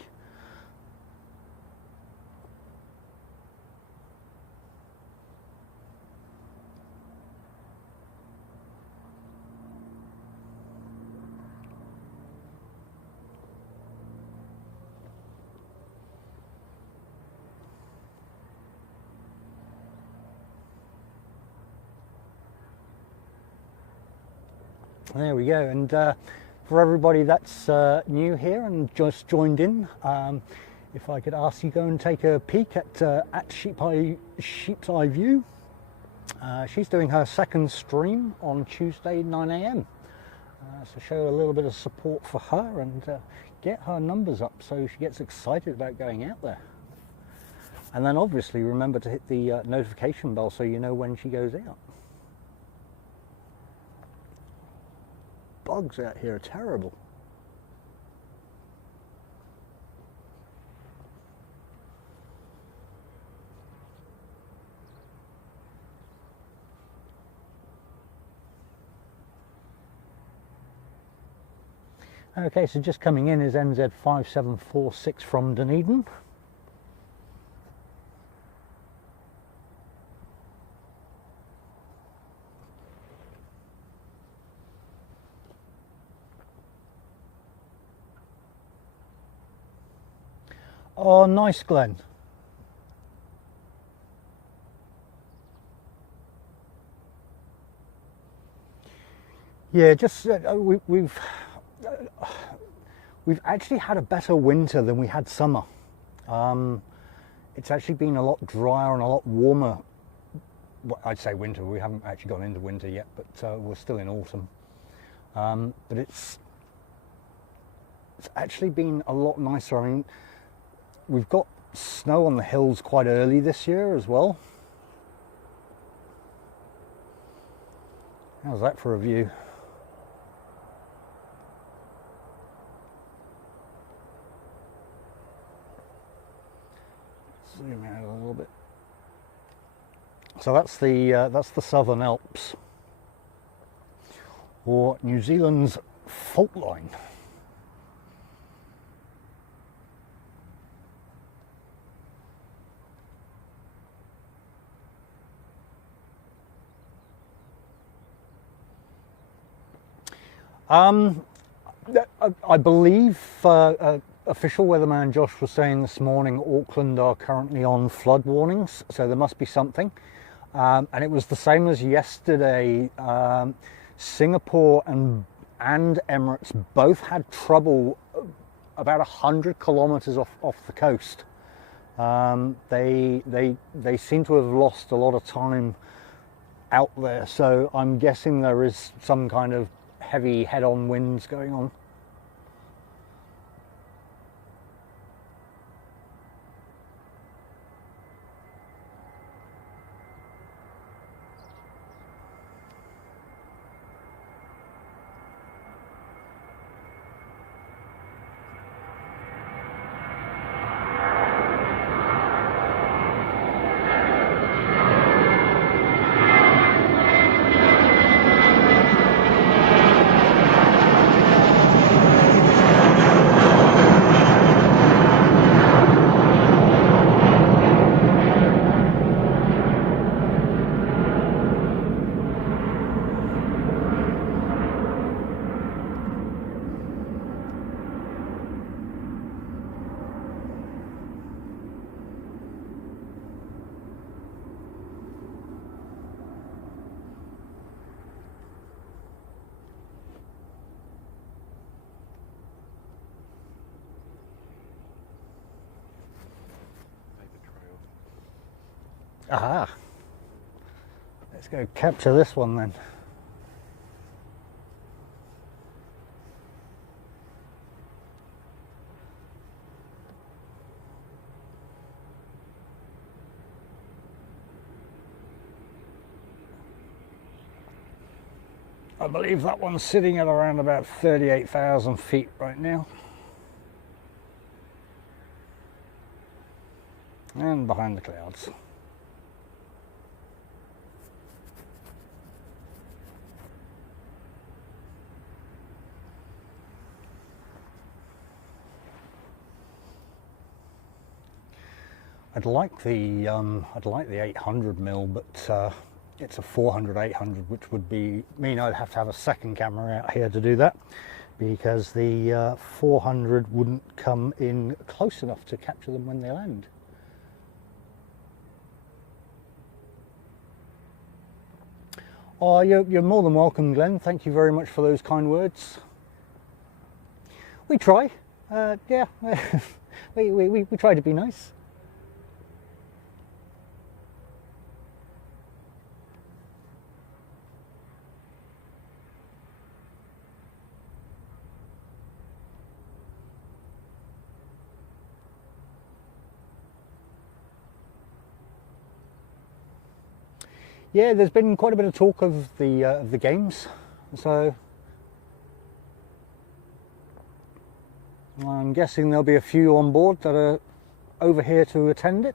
There we go. And for everybody that's new here and just joined in, if I could ask you go and take a peek at Sheep's Eye View. She's doing her second stream on Tuesday 9 AM. So show a little bit of support for her and get her numbers up so she gets excited about going out there. And then obviously remember to hit the notification bell so you know when she goes out. Bugs out here are terrible. Okay, so just coming in is NZ5746 from Dunedin. Oh, nice, Glenn. Yeah, just we've actually had a better winter than we had summer. It's actually been a lot drier and a lot warmer. Well, I'd say winter. We haven't actually gone into winter yet, but we're still in autumn. But it's actually been a lot nicer. I mean, we've got snow on the hills quite early this year as well. How's that for a view? Zoom out a little bit. So that's the Southern Alps, or New Zealand's fault line. I believe official weatherman Josh was saying this morning Auckland are currently on flood warnings, so there must be something. And it was the same as yesterday. Singapore and Emirates both had trouble about 100 kilometers off the coast. They seem to have lost a lot of time out there, so I'm guessing there is some kind of heavy head-on winds going on. Aha! Let's go capture this one then. I believe that one's sitting at around about 38,000 feet right now. And behind the clouds. I'd like the 800mm, but it's a 400-800, which would mean I'd have to have a second camera out here to do that, because the 400 wouldn't come in close enough to capture them when they land. Oh, you're more than welcome, Glenn. Thank you very much for those kind words. We try, yeah, we try to be nice. Yeah, there's been quite a bit of talk of the games, so I'm guessing there'll be a few on board that are over here to attend it.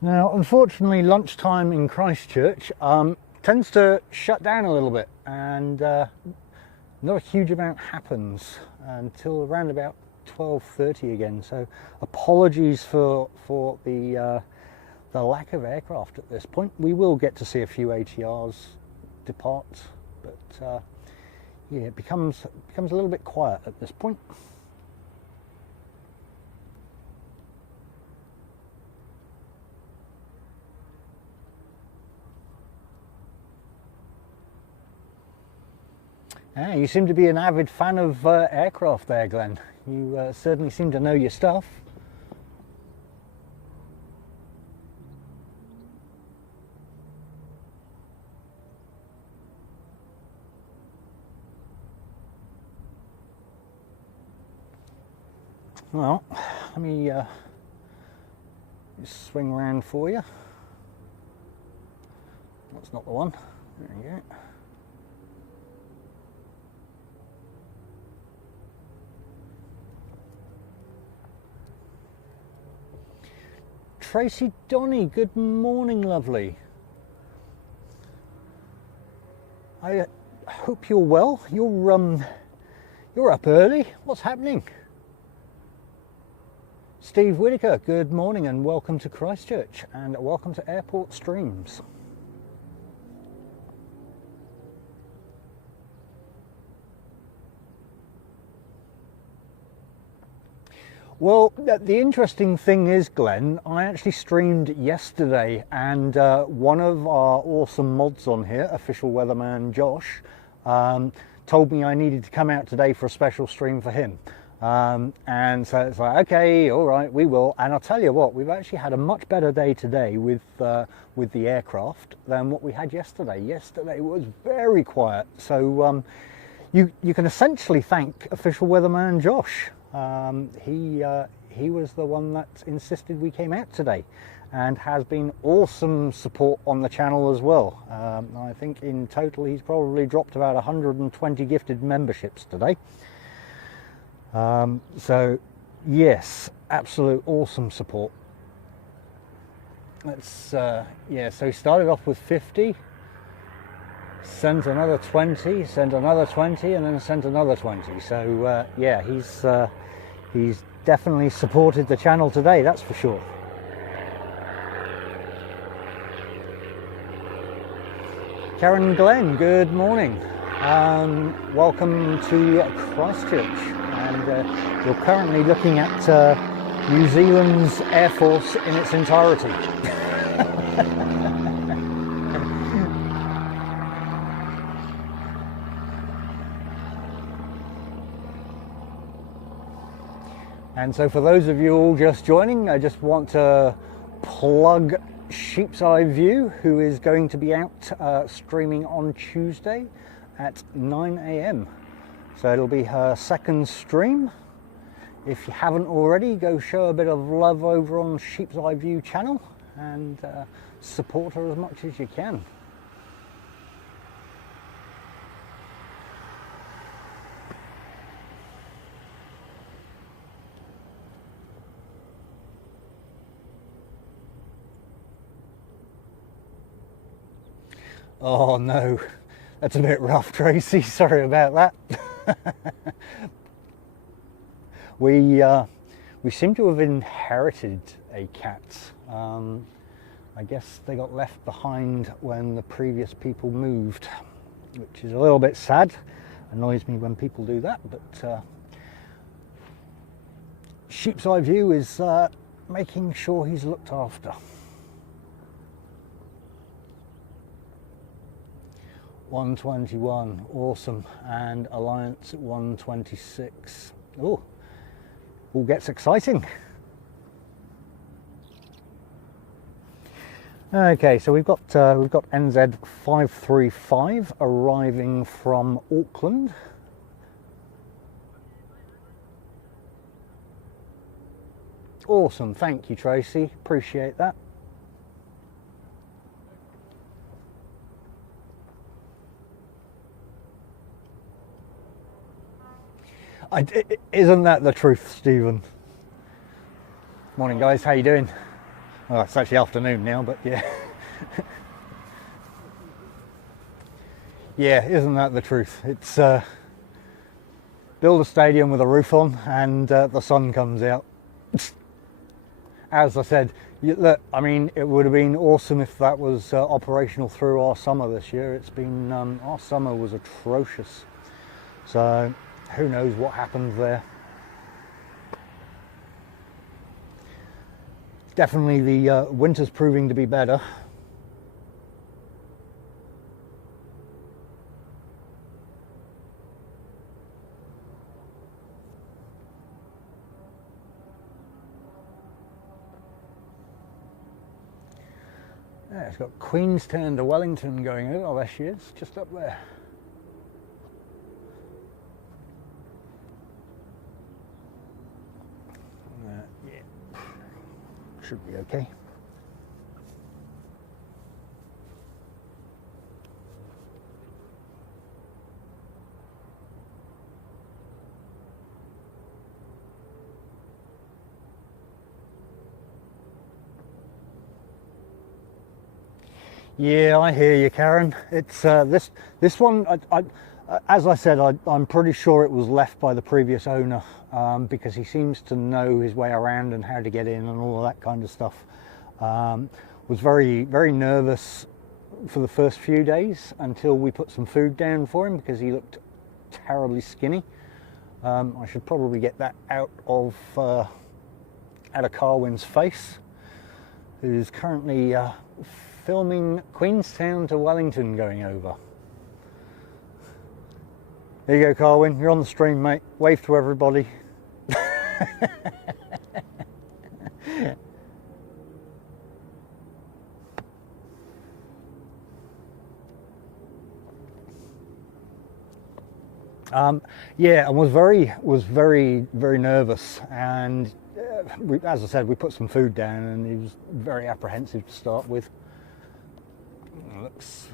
Now, unfortunately, lunchtime in Christchurch tends to shut down a little bit, and not a huge amount happens until around about 12:30 again. So apologies for the lack of aircraft at this point. We will get to see a few ATRs depart, but yeah, it becomes a little bit quiet at this point. Ah, you seem to be an avid fan of aircraft there, Glenn. You certainly seem to know your stuff. Well, let me just swing around for you. That's not the one. There you go. Tracy Donny, good morning, lovely. I hope you're well. You're up early. What's happening? Steve Whitaker, good morning and welcome to Christchurch and welcome to Airport Streams. Well, the interesting thing is, Glenn, I actually streamed yesterday, and one of our awesome mods on here, official weatherman Josh, told me I needed to come out today for a special stream for him. And so it's like, okay, all right, we will. And I'll tell you what, we've actually had a much better day today with the aircraft than what we had yesterday. Yesterday was very quiet. So you can essentially thank official weatherman Josh. He was the one that insisted we came out today, and has been awesome support on the channel as well. I think in total he's probably dropped about 120 gifted memberships today. So yes, absolute awesome support. Let's yeah, so he started off with 50, sent another 20, sent another 20, and then sent another 20. So yeah, he's definitely supported the channel today, that's for sure. Karen Glenn, good morning. Welcome to Christchurch, and you're currently looking at New Zealand's Air Force in its entirety. And so for those of you all just joining, I just want to plug Sheep's Eye View, who is going to be out streaming on Tuesday at 9 AM. So it'll be her second stream. If you haven't already, go show a bit of love over on Sheep's Eye View channel and support her as much as you can. Oh no, that's a bit rough, Tracy. Sorry about that. we seem to have inherited a cat. I guess they got left behind when the previous people moved, which is a little bit sad. Annoys me when people do that, but sheep's eye view is making sure he's looked after. 121, awesome, and Alliance at 126. Oh, all gets exciting. Okay, so we've got NZ 535 arriving from Auckland. Awesome, thank you, Tracy. Appreciate that. Isn't that the truth, Stephen? Morning, guys. How you doing? Well, it's actually afternoon now, but yeah. Yeah, isn't that the truth? It's build a stadium with a roof on and the sun comes out. As I said, look, I mean, it would have been awesome if that was operational through our summer this year. It's been, our summer was atrocious. So who knows what happened there. Definitely the winter's proving to be better. Yeah, it's got Queenstown to Wellington going over. Oh, there she is, just up there. Yeah, should be okay. Yeah, I hear you, Karen. It's this one. As I said, I'm pretty sure it was left by the previous owner because he seems to know his way around and how to get in and all of that kind of stuff. Was very nervous for the first few days until we put some food down for him because he looked terribly skinny. I should probably get that out of Carwin's face, who's currently filming Queenstown to Wellington going over. There you go, Carwin, you're on the stream, mate. Wave to everybody. Yeah, I was very nervous, and as I said, we put some food down, and he was very apprehensive to start with. Looks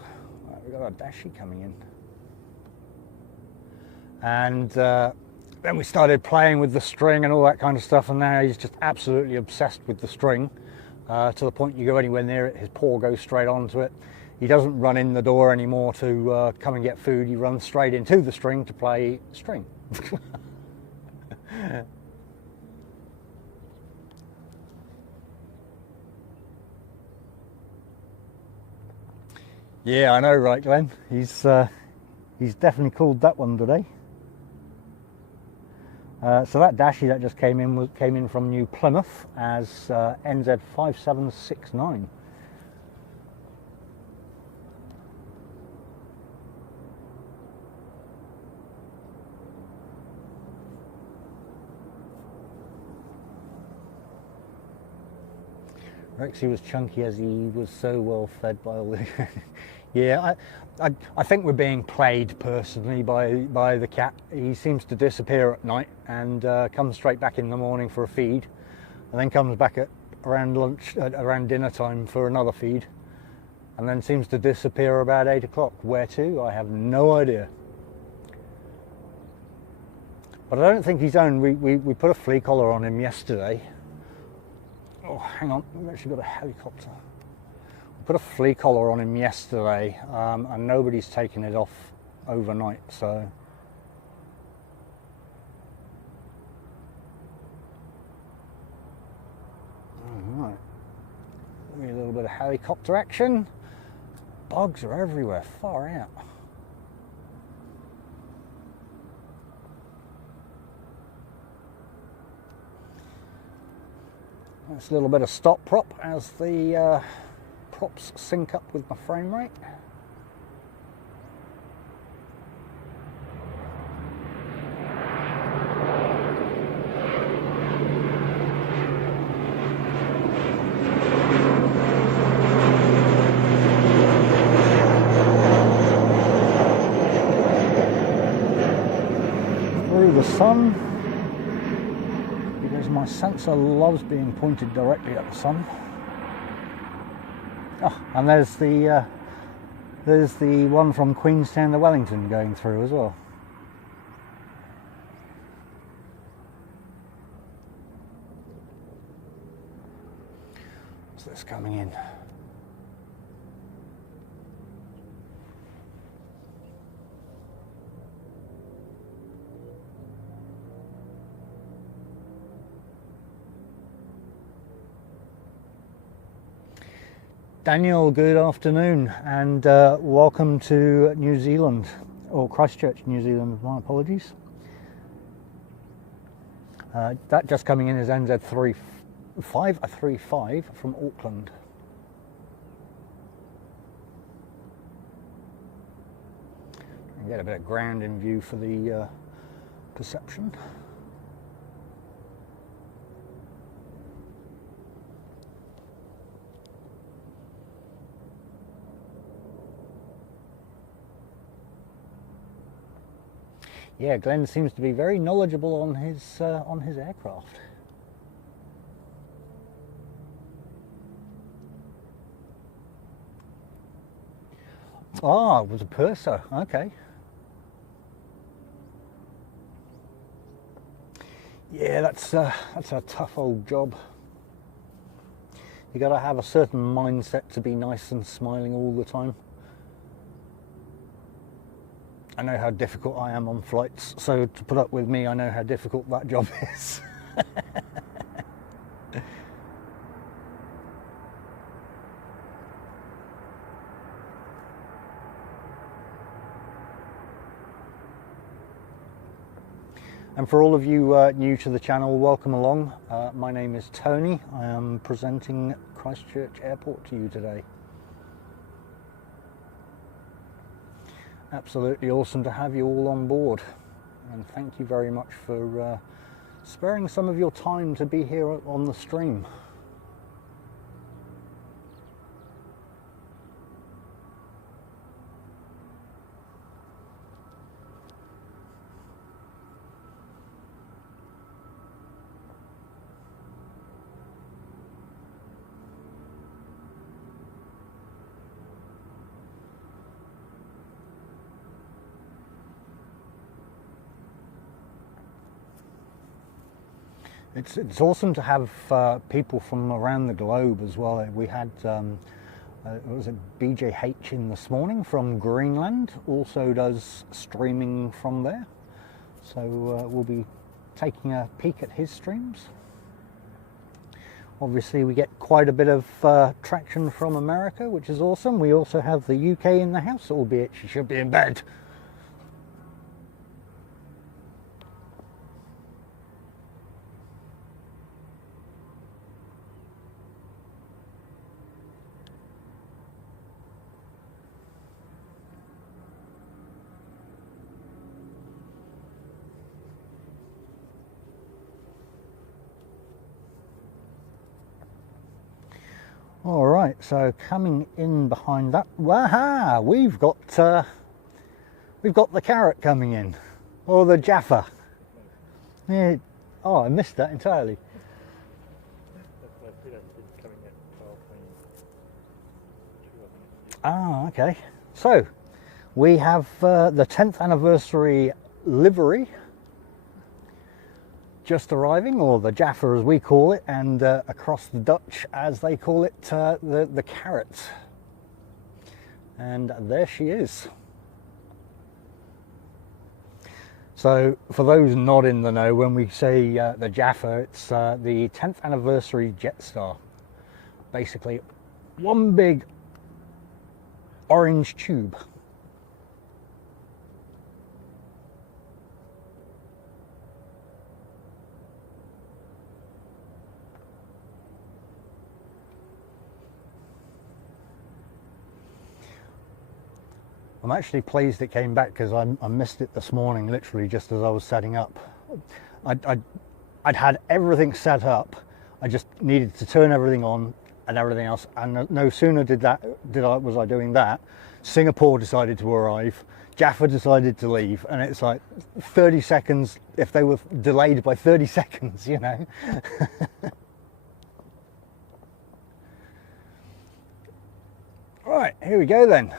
like we've got our Dashi coming in. And then we started playing with the string and all that kind of stuff, and now he's just absolutely obsessed with the string to the point you go anywhere near it, his paw goes straight onto it. He doesn't run in the door anymore to come and get food, he runs straight into the string to play string. Yeah, I know, right, Glenn? He's definitely called that one today. So that Dashi that just came in from New Plymouth as NZ 5769. Rexy was chunky as he was so well fed by all the... Yeah, I think we're being played personally by the cat. He seems to disappear at night and comes straight back in the morning for a feed, and then comes back at around dinner time for another feed, and then seems to disappear about 8 o'clock. Where to? I have no idea. But I don't think he's owned. We put a flea collar on him yesterday. Oh, hang on, we've actually got a helicopter. We put a flea collar on him yesterday, and nobody's taken it off overnight, so. of helicopter action. Bugs are everywhere, far out. That's a little bit of stop prop as the props sync up with my frame rate. Through the sun, because my sensor loves being pointed directly at the sun. Oh, and there's the one from Queenstown to Wellington going through as well. What's this coming in? Daniel, good afternoon, and welcome to New Zealand, or Christchurch, New Zealand, my apologies. That just coming in is NZ35 from Auckland. And get a bit of ground in view for the perception. Yeah, Glenn seems to be very knowledgeable on his aircraft. Ah, it was a purser. Okay. Yeah, that's a tough old job. You got to have a certain mindset to be nice and smiling all the time. I know how difficult I am on flights, so to put up with me, I know how difficult that job is. And for all of you new to the channel, welcome along. My name is Tony. I am presenting Christchurch Airport to you today. Absolutely awesome to have you all on board, and thank you very much for sparing some of your time to be here on the stream. It's awesome to have people from around the globe as well. We had was it BJH in this morning from Greenland, also does streaming from there. So we'll be taking a peek at his streams. Obviously we get quite a bit of traction from America, which is awesome. We also have the UK in the house, albeit she should be in bed. All right, so coming in behind that, waha, we've got the carrot coming in, or the Jaffa. Yeah. Oh, I missed that entirely. Ah, okay. So we have the 10th anniversary livery just arriving, or the Jaffa as we call it, and across the Dutch as they call it, the carrot. And there she is. So for those not in the know, when we say the Jaffa, it's the 10th anniversary Jetstar. Basically one big orange tube. I'm actually pleased it came back because I missed it this morning, literally just as I was setting up. I'd had everything set up. I just needed to turn everything on and everything else. And no sooner was I doing that, Singapore decided to arrive, Jaffa decided to leave, and it's like 30 seconds. If they were delayed by 30 seconds, you know. Right, here we go then.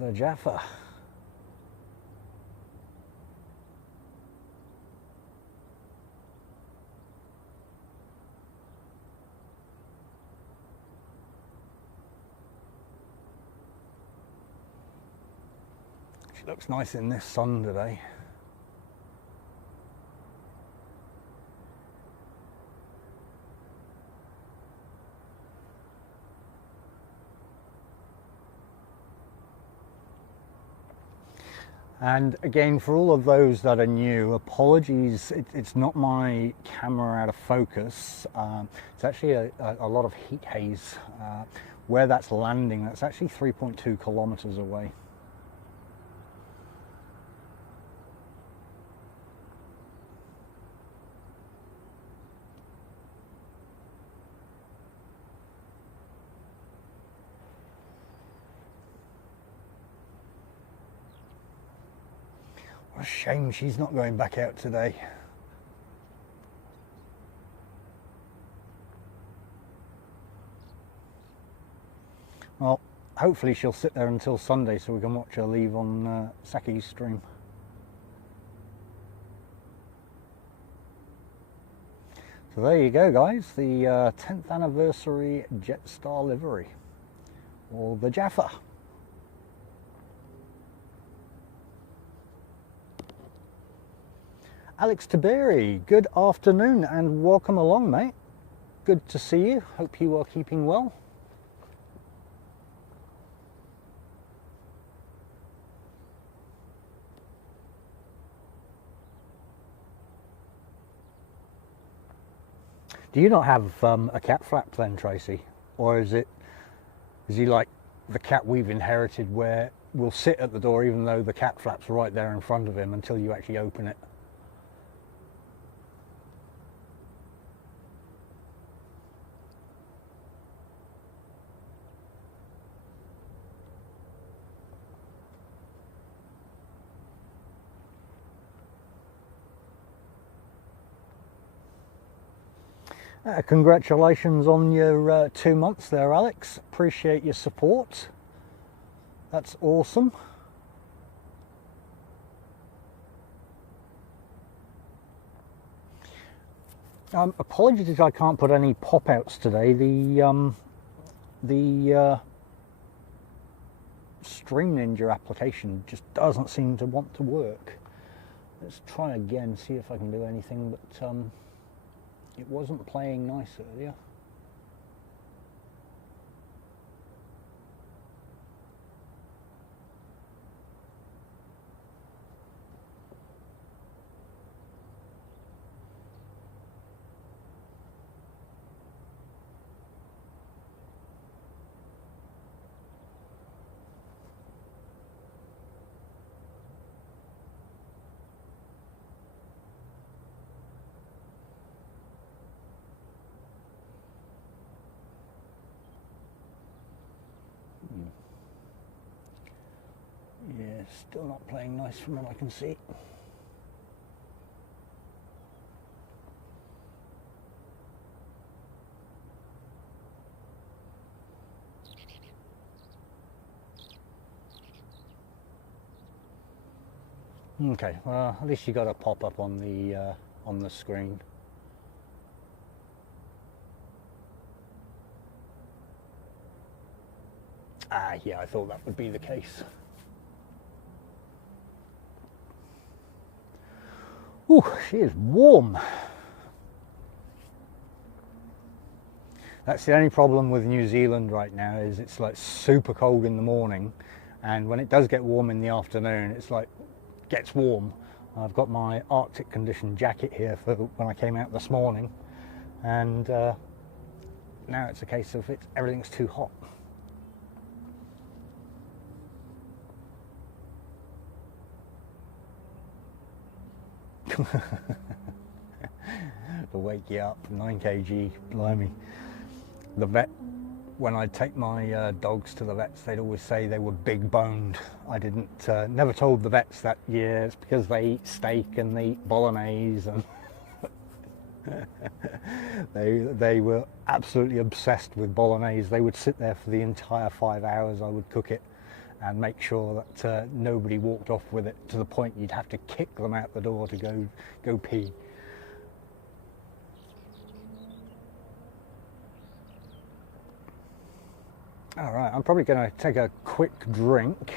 The Jaffa. She looks nice in this sun today. And again, for all of those that are new, apologies, it's not my camera out of focus. It's actually a lot of heat haze. Where that's landing, that's actually 3.2 kilometers away. What a shame she's not going back out today. Well, hopefully she'll sit there until Sunday so we can watch her leave on Saki's stream. So there you go, guys, the 10th anniversary Jetstar livery, or the Jaffa. Alex Taberi, good afternoon and welcome along, mate. Good to see you. Hope you are keeping well. Do you not have a cat flap then, Tracy? Or is he like the cat we've inherited where we'll sit at the door even though the cat flap's right there in front of him until you actually open it? Congratulations on your 2 months there, Alex. Appreciate your support. That's awesome. Apologies if I can't put any pop-outs today. The Stream Ninja application just doesn't seem to want to work. Let's try again, see if I can do anything, but it wasn't playing nice earlier. Yeah, still not playing nice from what I can see. Okay, well, at least you got a pop-up on the screen. Ah, yeah, I thought that would be the case. Ooh, she is warm. That's the only problem with New Zealand right now, is it's like super cold in the morning, and when it does get warm in the afternoon, it's like gets warm. I've got my Arctic condition jacket here for when I came out this morning, and now it's a case of everything's too hot. To wake you up, 9 kg, blimey. The vet, when I'd take my dogs to the vets, they'd always say they were big boned. I didn't, never told the vets that, yeah, it's because they eat steak and they eat bolognese, and they were absolutely obsessed with bolognese. They would sit there for the entire 5 hours I would cook it and make sure that nobody walked off with it, to the point you'd have to kick them out the door to go pee. All right, I'm probably going to take a quick drink.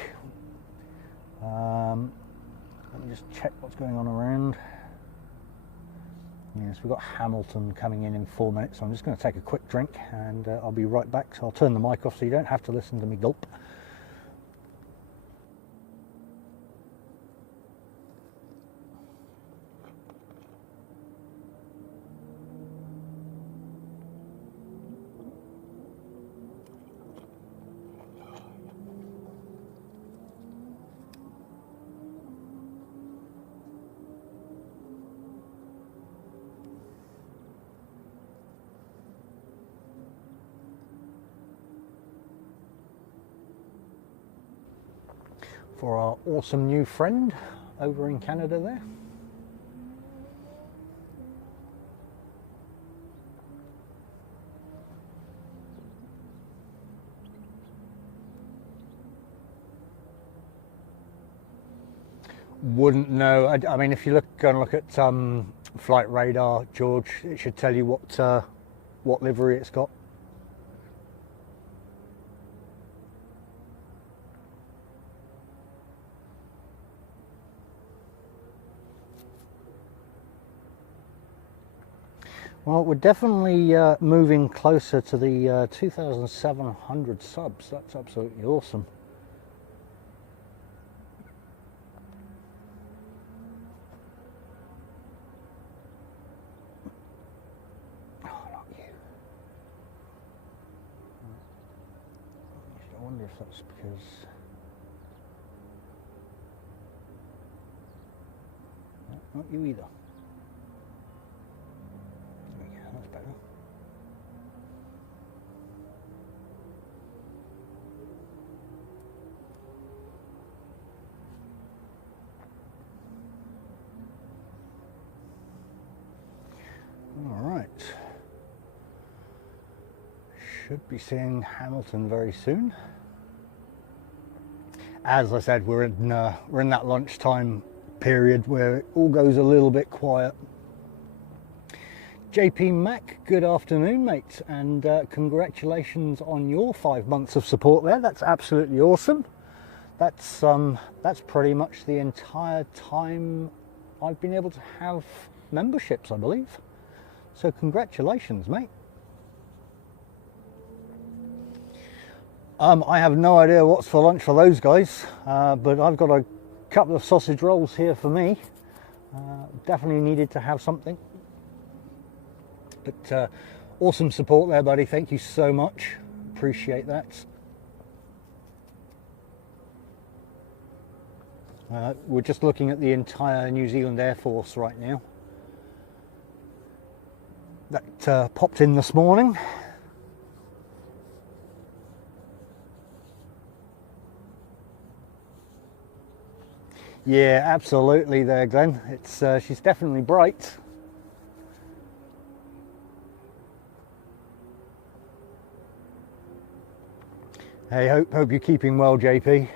Let me just check what's going on around. Yes, we've got Hamilton coming in 4 minutes, so I'm just going to take a quick drink, and I'll be right back. So I'll turn the mic off so you don't have to listen to me gulp. For our awesome new friend over in Canada there. Wouldn't know. I mean, if you go and look at flight radar, George, it should tell you what livery it's got. Well, we're definitely moving closer to the 2,700 subs. That's absolutely awesome. Oh, not you. I wonder if that's because... No, not you either. That's better. All right. Should be seeing Hamilton very soon. As I said, we're in that lunchtime period where it all goes a little bit quiet. JP Mac, good afternoon, mate, and congratulations on your 5 months of support there. That's absolutely awesome. That's pretty much the entire time I've been able to have memberships, I believe. So congratulations, mate. I have no idea what's for lunch for those guys, but I've got a couple of sausage rolls here for me. Definitely needed to have something. But awesome support there, buddy. Thank you so much. Appreciate that. We're just looking at the entire New Zealand Air Force right now. That popped in this morning. Yeah, absolutely there, Glenn. It's she's definitely bright. Hey, hope you're keeping well, JP.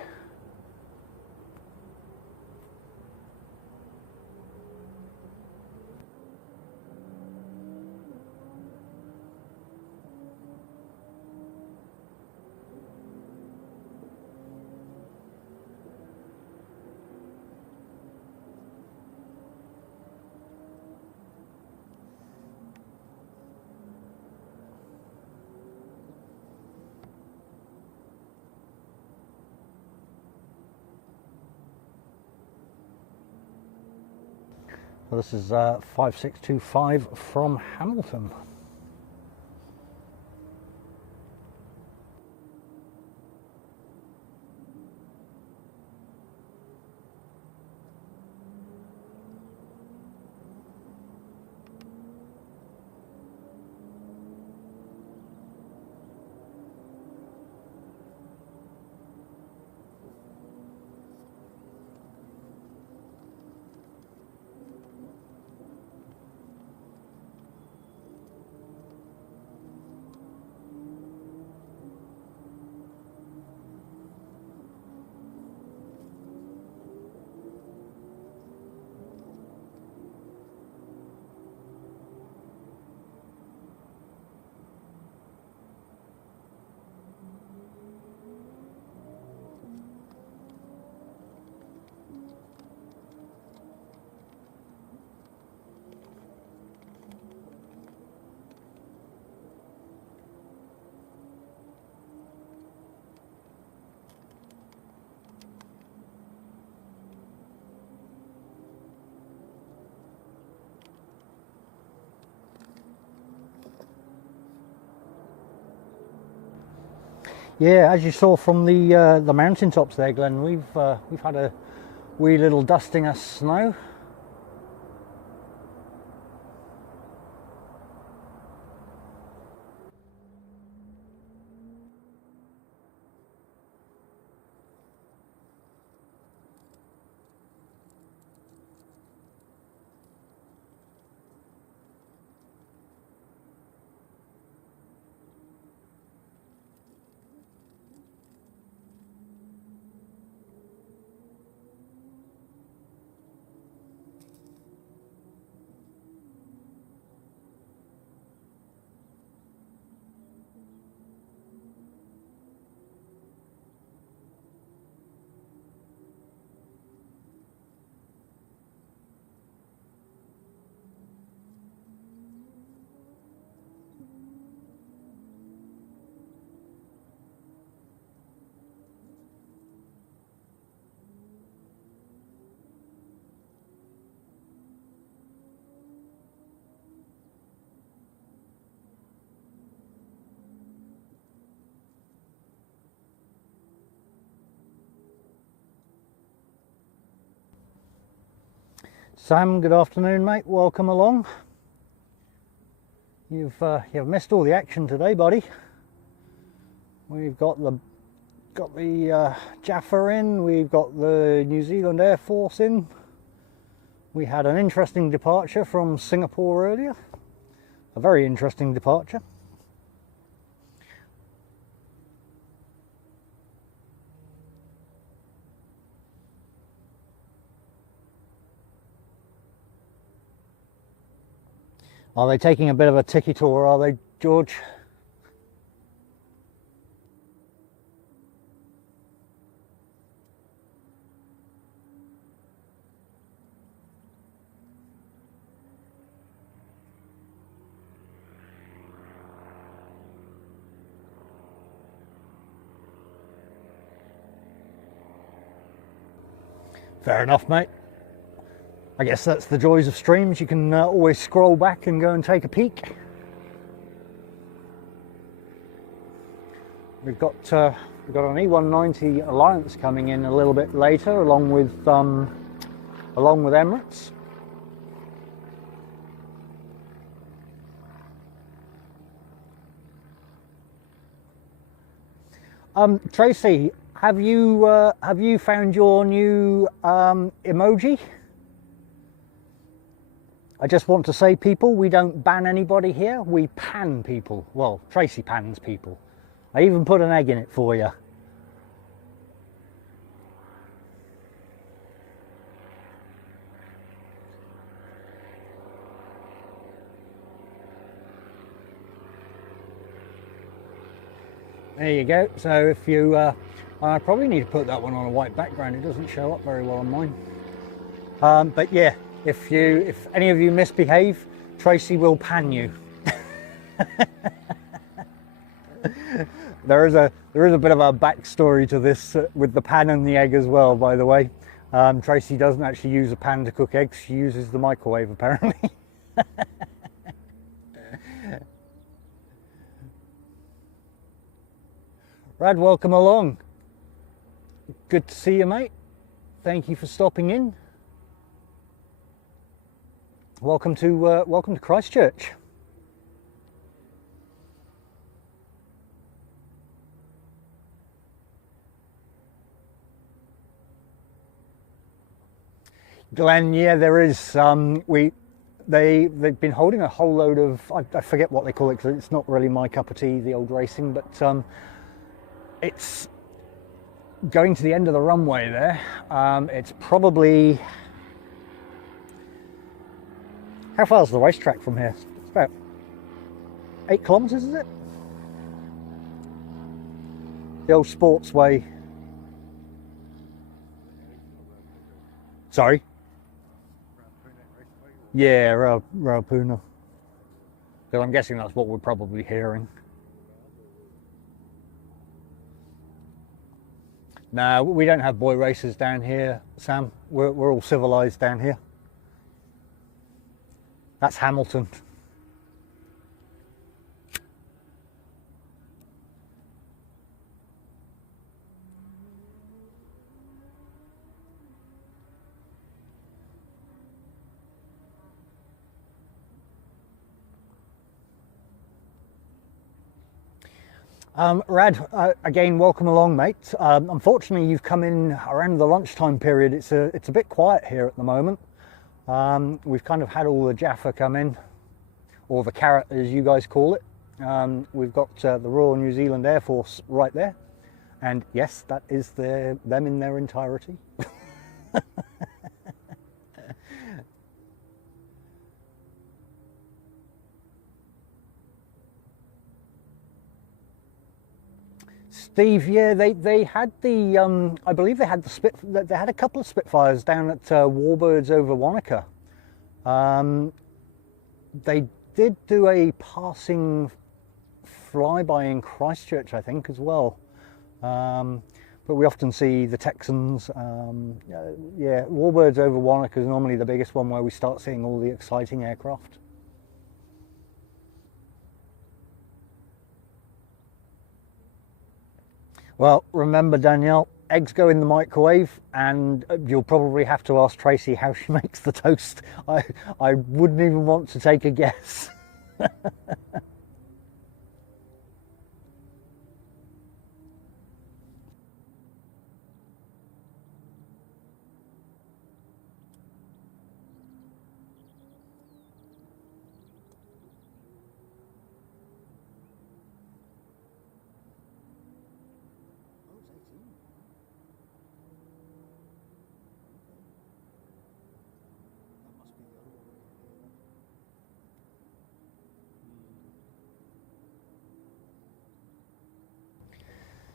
Well, this is 5625 from Hamilton. Yeah, as you saw from the mountaintops there, Glenn, we've had a wee little dusting of snow. Sam, good afternoon, mate. Welcome along. You've missed all the action today, buddy. We've got the Jaffa in. We've got the New Zealand Air Force in. We had an interesting departure from Singapore earlier. A very interesting departure. Are they taking a bit of a tiki tour, are they, George? Fair enough, mate. I guess that's the joys of streams. You can always scroll back and go and take a peek. We've got an E190 Alliance coming in a little bit later, along with Emirates. Tracy, have you found your new emoji? I just want to say, people, we don't ban anybody here, we pan people. Well, Tracy pans people. I even put an egg in it for you. There you go. So if you, I probably need to put that one on a white background. It doesn't show up very well on mine. But yeah. If any of you misbehave, Tracy will pan you. There is a bit of a backstory to this with the pan and the egg as well, by the way. Tracy doesn't actually use a pan to cook eggs, she uses the microwave apparently. Rad, welcome along. Good to see you, mate. Thank you for stopping in. Welcome to Christchurch. Glenn, yeah, there is. They've been holding a whole load of, I forget what they call it because it's not really my cup of tea, the old racing, but it's going to the end of the runway there. It's probably, how far is the racetrack from here? It's about 8 kilometres, is it? The old sportsway. Sorry? Yeah, Raupuna. Because I'm guessing that's what we're probably hearing. No, we don't have boy racers down here, Sam. We're all civilised down here. That's Hamilton. Rad, again, welcome along, mate. Unfortunately, you've come in around the lunchtime period. It's a bit quiet here at the moment. We've kind of had all the Jaffa come in, or the carrot as you guys call it. We've got the Royal New Zealand Air Force right there, and yes, that is them in their entirety. Steve, yeah, they had the I believe they had they had a couple of Spitfires down at Warbirds over Wanaka. They did do a passing flyby in Christchurch, I think, as well. But we often see the Texans. Yeah, Warbirds over Wanaka is normally the biggest one where we start seeing all the exciting aircraft. Well, remember, Danielle, eggs go in the microwave, and you'll probably have to ask Tracy how she makes the toast. I wouldn't even want to take a guess.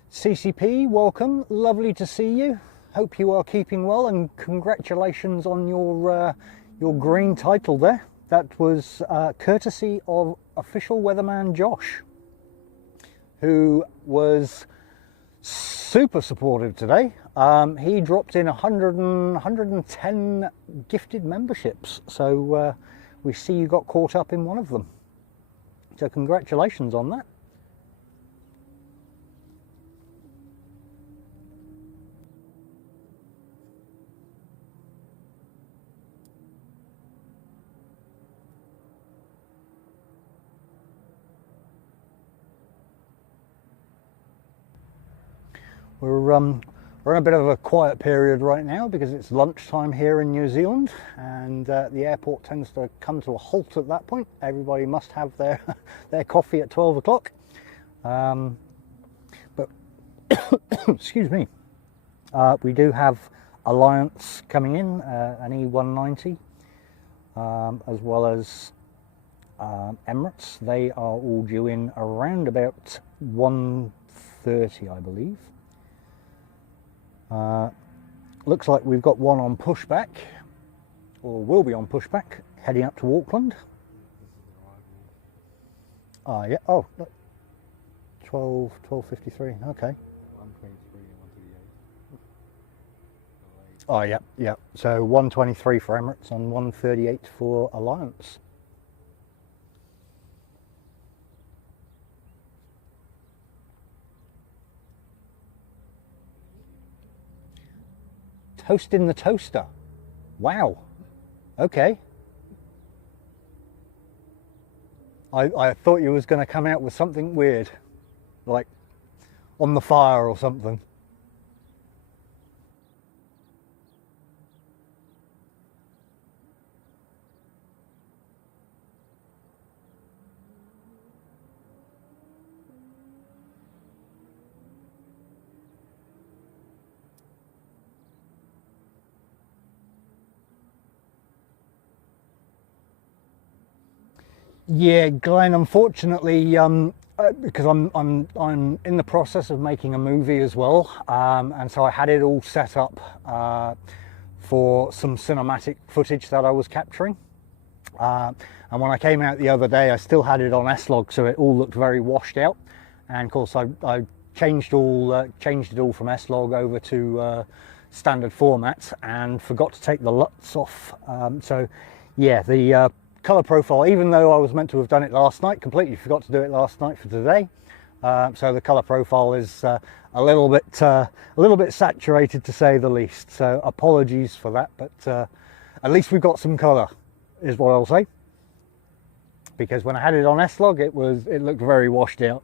CCP, welcome, lovely to see you. Hope you are keeping well, and congratulations on your green title there. That was courtesy of official weatherman Josh, who was super supportive today. He dropped in 110 gifted memberships, so we see you got caught up in one of them. So congratulations on that. We're in a bit of a quiet period right now because it's lunchtime here in New Zealand, and the airport tends to come to a halt at that point. Everybody must have their their coffee at 12 o'clock. But excuse me, we do have Alliance coming in, an E190, as well as Emirates. They are all due in around about 1:30, I believe. Looks like we've got one on pushback, or will be on pushback, heading up to Auckland. Yeah, oh, 12:53, okay. 123 and 138. Oh, yeah, yeah. So 123 for Emirates and 138 for Alliance. Toast in the toaster. Wow. Okay. I thought you was going to come out with something weird, like on the fire or something. Yeah, Glenn. Unfortunately, because I'm in the process of making a movie as well, and so I had it all set up for some cinematic footage that I was capturing. And when I came out the other day, I still had it on S-Log, so it all looked very washed out. And of course, I changed it all from S-Log over to standard format, and forgot to take the LUTs off. So yeah, the color profile, even though I was meant to have done it last night, completely forgot to do it last night for today. So the color profile is a little bit saturated, to say the least. So apologies for that, but at least we've got some color, is what I'll say. Because when I had it on S-Log, it looked very washed out.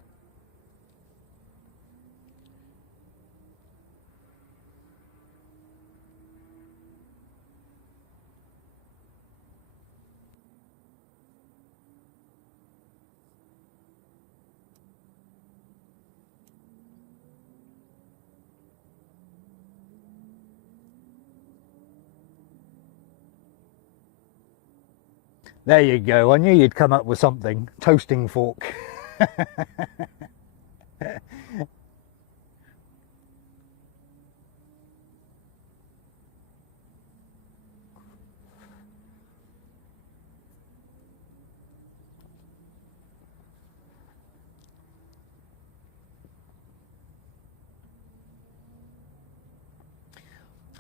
There you go. I knew you'd come up with something. Toasting fork.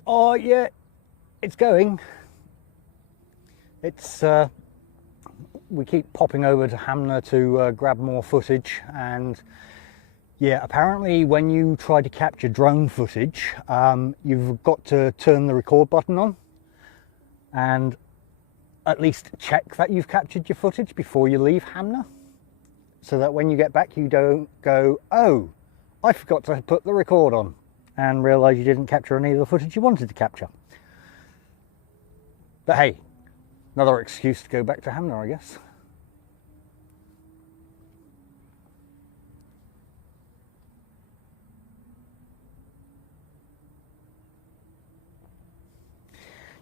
Oh yeah, it's going. It's we keep popping over to Hamner to grab more footage, and yeah, apparently when you try to capture drone footage, you've got to turn the record button on and at least check that you've captured your footage before you leave Hamner, so that when you get back you don't go, oh, I forgot to put the record on, and realise you didn't capture any of the footage you wanted to capture. But hey, another excuse to go back to Hamner, I guess.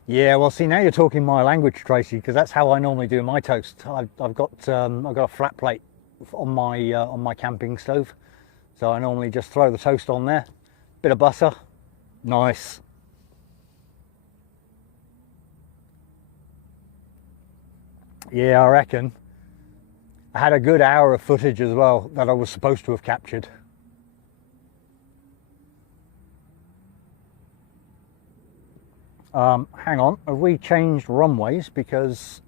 Yeah, well, see, now you're talking my language, Tracy, because that's how I normally do my toast. I've got a flat plate on my camping stove, so I normally just throw the toast on there, bit of butter, nice. Yeah, I reckon. I had a good hour of footage as well that I was supposed to have captured. Hang on, have we changed runways? Because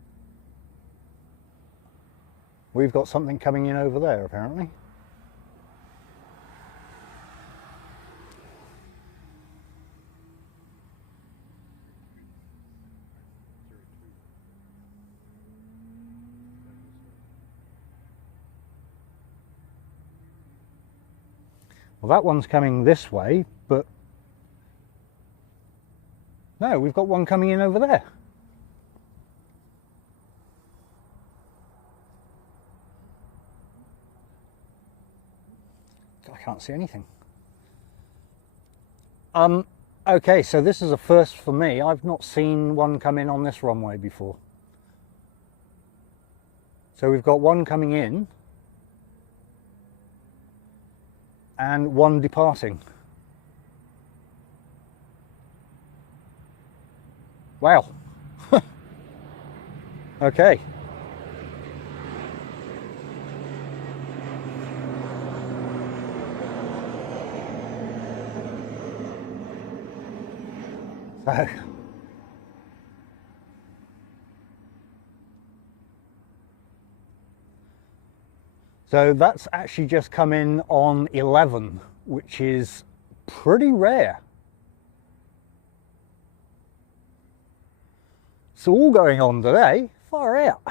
we've got something coming in over there, apparently. Well, that one's coming this way, but no, we've got one coming in over there. I can't see anything. Okay, so this is a first for me. I've not seen one come in on this runway before. So we've got one coming in and one departing. Wow. Okay. So that's actually just come in on 11, which is pretty rare. It's all going on today, far out.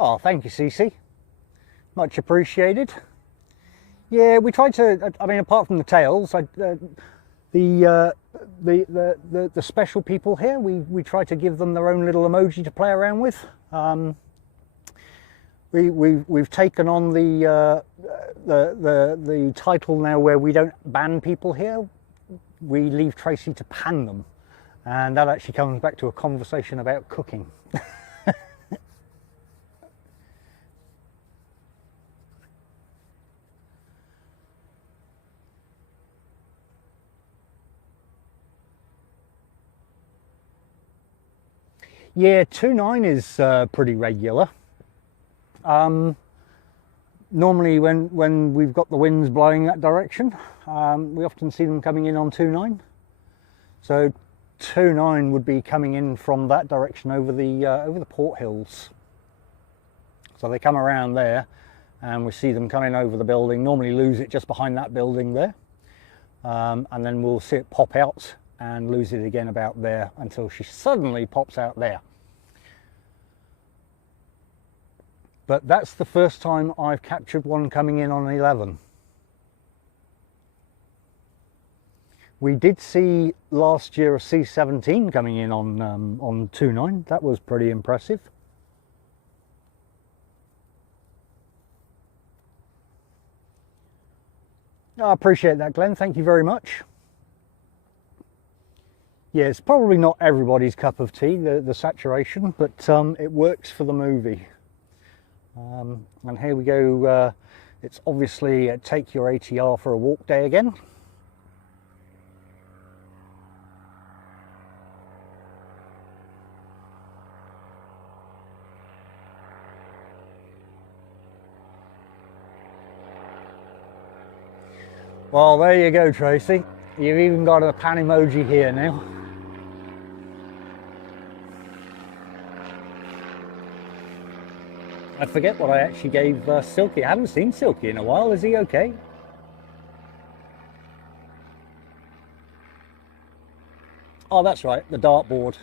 Oh, thank you, Cece. Much appreciated. Yeah, we tried to. I mean, apart from the tails, the special people here, we try to give them their own little emoji to play around with. We've taken on the title now where we don't ban people here. We leave Tracy to pan them, and that actually comes back to a conversation about cooking. Yeah, 29 is pretty regular. Normally when we've got the winds blowing that direction, we often see them coming in on 29. So 29 would be coming in from that direction over the port hills. So they come around there and we see them coming over the building, normally lose it just behind that building there. And then we'll see it pop out and lose it again about there until she suddenly pops out there. But that's the first time I've captured one coming in on 11. We did see last year a C-17 coming in on 29. That was pretty impressive. I appreciate that, Glenn. Thank you very much. Yeah, it's probably not everybody's cup of tea, the saturation, but it works for the movie. And here we go, it's obviously take your ATR for a walk day again. Well, there you go, Tracy. You've even got a pan emoji here now. I forget what I actually gave Silky. I haven't seen Silky in a while. Is he okay? Oh, that's right, the dartboard.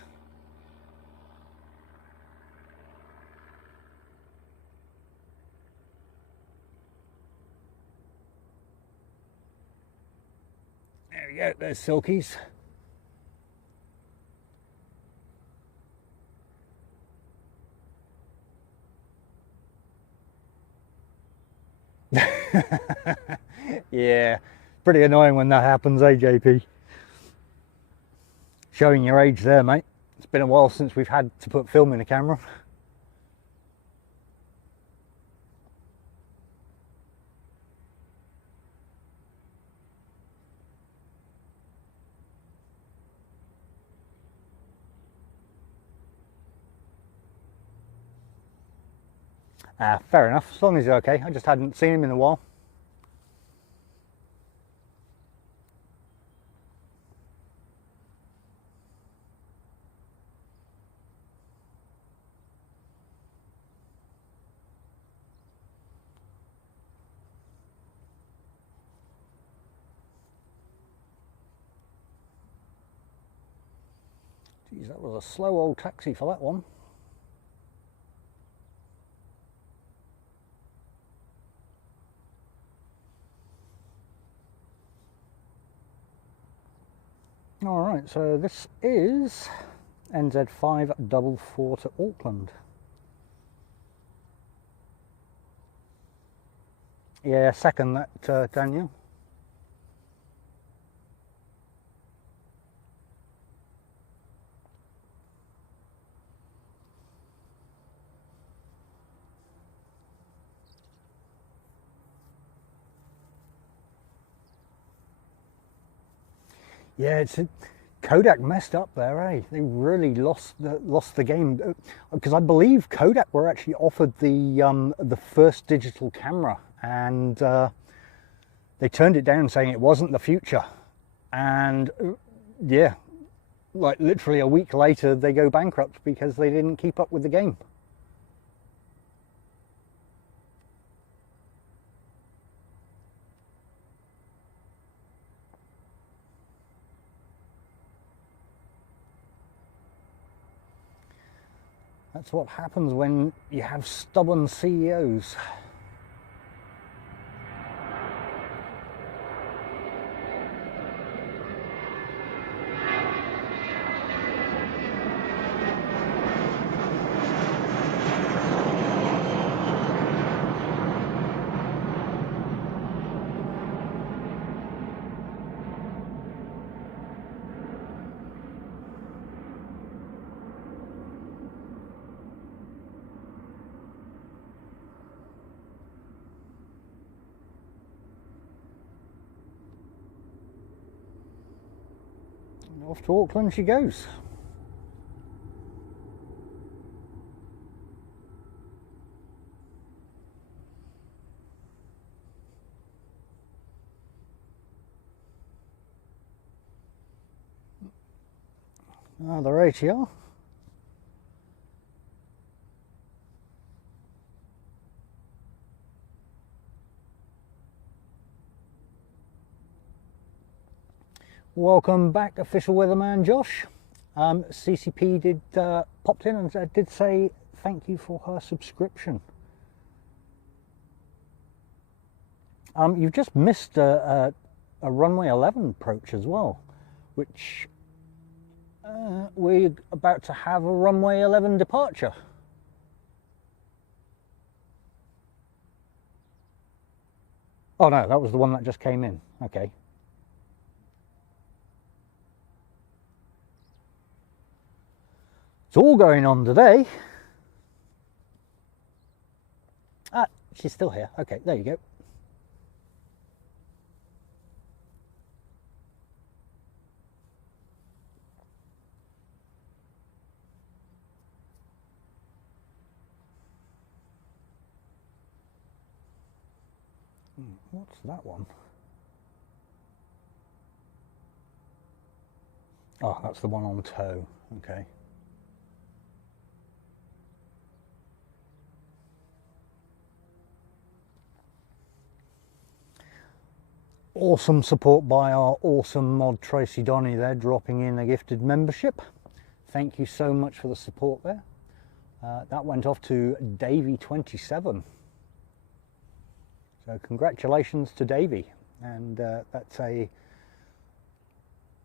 There we go, there's Silky's. Yeah, pretty annoying when that happens, eh, JP? Showing your age there, mate. It's been a while since we've had to put film in a camera. Fair enough, as long as you're okay. I just hadn't seen him in a while. Geez, that was a slow old taxi for that one. All right, so this is NZ544 to Auckland. Yeah, second that, Daniel. Yeah, Kodak messed up there, eh? They really lost the game, because I believe Kodak were actually offered the first digital camera, and they turned it down, saying it wasn't the future. And yeah, like literally a week later, they go bankrupt because they didn't keep up with the game. That's what happens when you have stubborn CEOs. Off to Auckland she goes. Another ATR. Welcome back, official weatherman Josh. CCP did popped in and did say thank you for her subscription. You've just missed a runway 11 approach as well, which we're about to have a runway 11 departure. Oh no, that was the one that just came in. Okay. It's all going on today. Ah, she's still here. Okay, there you go. What's that one? Oh, that's the one on tow. Okay. Awesome support by our awesome mod Tracy Donny there, dropping in a gifted membership. Thank you so much for the support there. That went off to Davey27. So congratulations to Davey, and that's a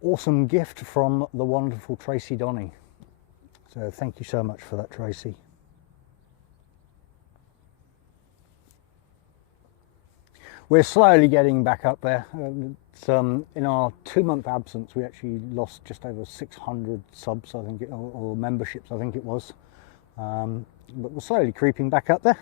awesome gift from the wonderful Tracy Donny. So thank you so much for that, Tracy. We're slowly getting back up there. In our 2-month absence, we actually lost just over 600 subs, I think, or memberships, I think it was. But we're slowly creeping back up there.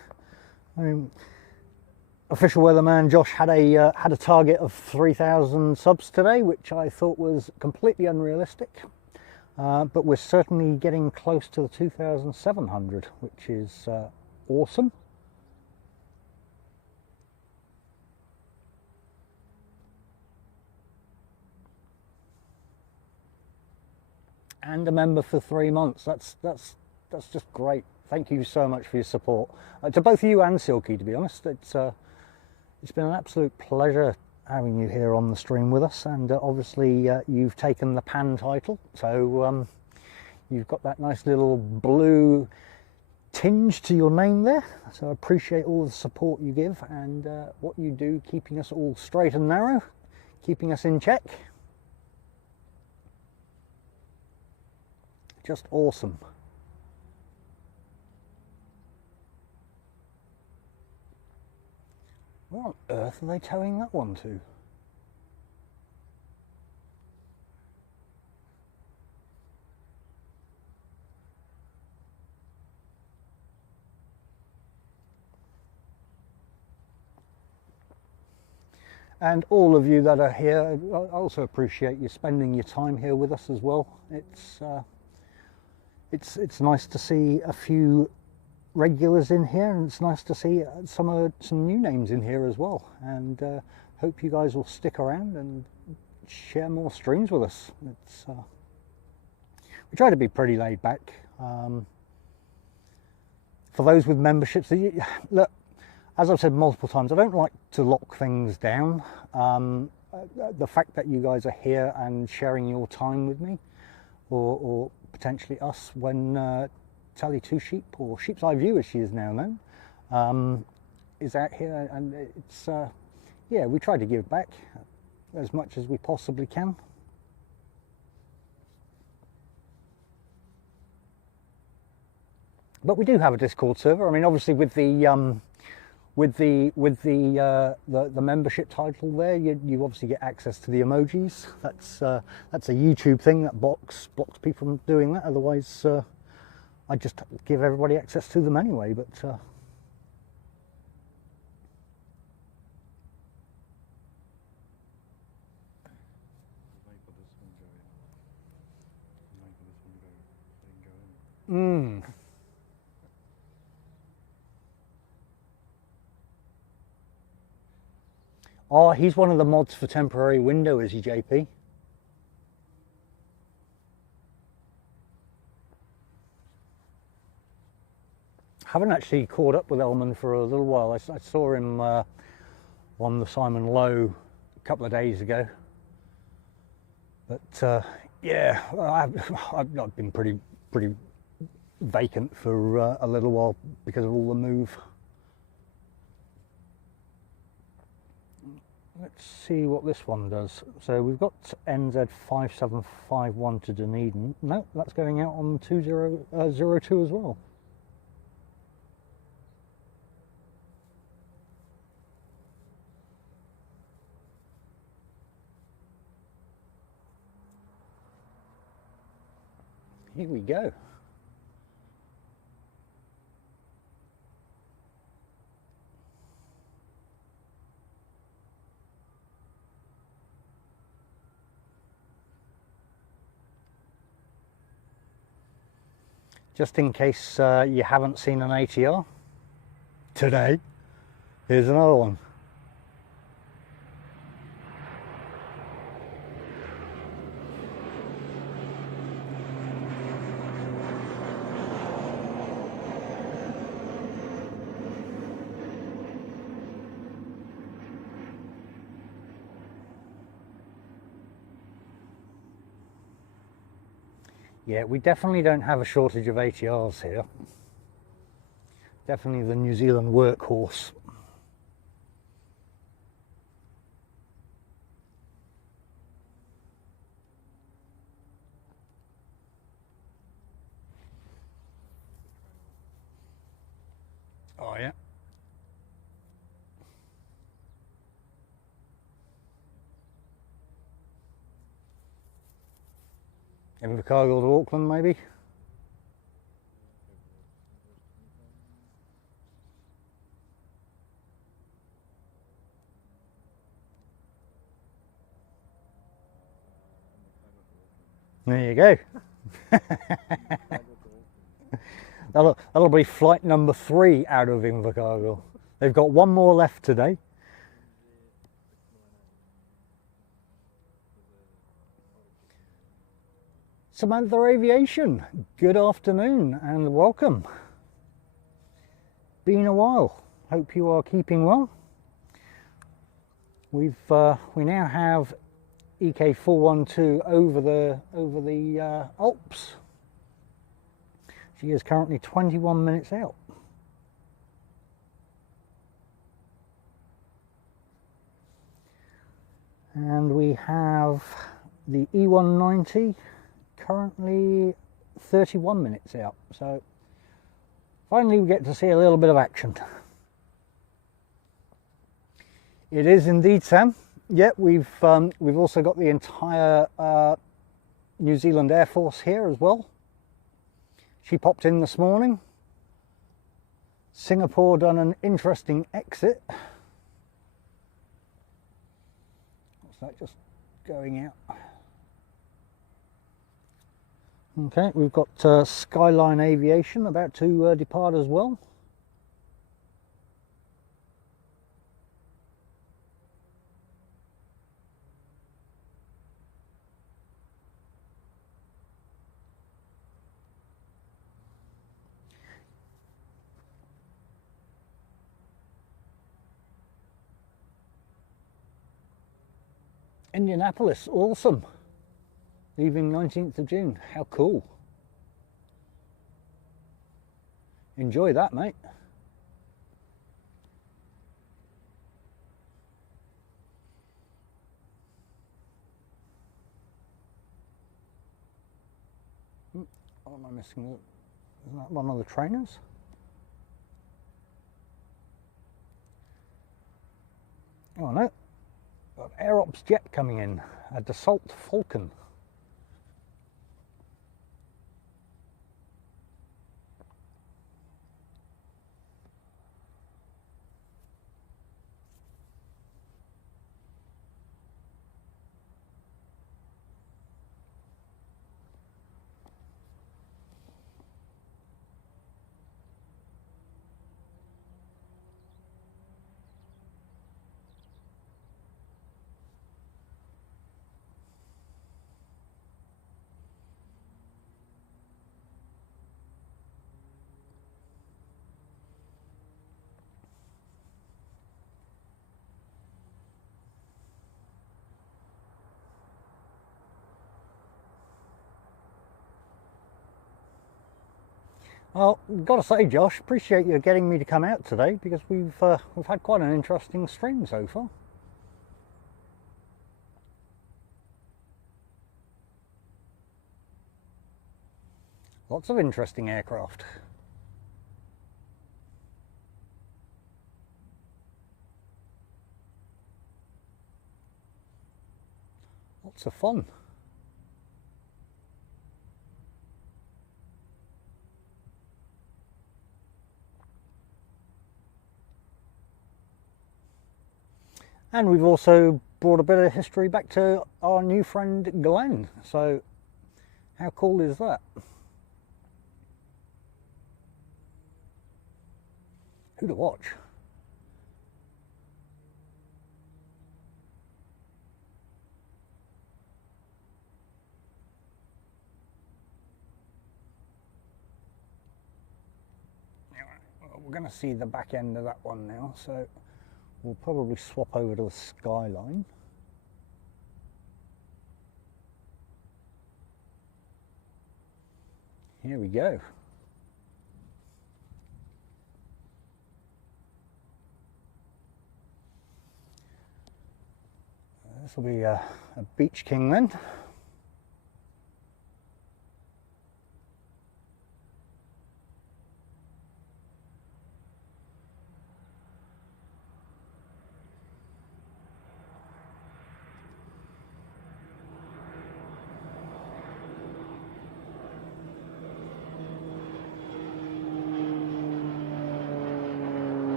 Official weatherman Josh had a target of 3,000 subs today, which I thought was completely unrealistic. But we're certainly getting close to the 2,700, which is awesome. And a member for 3 months. That's just great. Thank you so much for your support, to both you and Silky. To be honest, it's been an absolute pleasure having you here on the stream with us, and obviously you've taken the Pan title, so you've got that nice little blue tinge to your name there. So I appreciate all the support you give and what you do, keeping us all straight and narrow, keeping us in check. Just awesome. Where on earth are they towing that one to? And all of you that are here, I also appreciate you spending your time here with us as well. It's nice to see a few regulars in here, and it's nice to see some new names in here as well. And hope you guys will stick around and share more streams with us. We try to be pretty laid back. For those with memberships, look, as I've said multiple times, I don't like to lock things down. The fact that you guys are here and sharing your time with me, or potentially us when Tally Two Sheep, or Sheep's Eye View as she is now known, is out here, and it's yeah, we try to give back as much as we possibly can. But we do have a Discord server. I mean, obviously with the membership title there, you obviously get access to the emojis. That's a YouTube thing that blocks people from doing that. Otherwise, I just give everybody access to them anyway. But oh, he's one of the mods for temporary window, is he, JP? Haven't actually caught up with Elman for a little while. I saw him on the Simon Lowe a couple of days ago. But yeah, I've been pretty vacant for a little while because of all the move. Let's see what this one does. So we've got NZ5751 to Dunedin. No, that's going out on 2002 as well. Here we go. Just in case you haven't seen an ATR today, here's another one. Yeah, we definitely don't have a shortage of ATRs here. Definitely the New Zealand workhorse. Oh yeah. Invercargill to Auckland, maybe? There you go. That'll be flight number 3 out of Invercargill. They've got one more left today. Samantha Aviation, good afternoon and welcome. Been a while. Hope you are keeping well. We now have EK412 over the Alps. She is currently 21 minutes out. And we have the E190 currently 31 minutes out. So finally we get to see a little bit of action. It is indeed, Sam. Yeah, we've also got the entire New Zealand Air Force here as well. She popped in this morning. Singapore done an interesting exit. Is that just going out? Okay, we've got Skyline Aviation about to depart as well. Indianapolis, awesome. Leaving 19th of June, how cool. Enjoy that, mate. What am I missing? Isn't that one of the trainers? Oh no, got an Aerops jet coming in, a Dassault Falcon. Well, gotta say, Josh, appreciate you getting me to come out today, because we've had quite an interesting stream so far. Lots of interesting aircraft. Lots of fun. And we've also brought a bit of history back to our new friend Glenn. So how cool is that? Who to watch? We're going to see the back end of that one now, so we'll probably swap over to the Skyline. Here we go. This will be a Beach King then.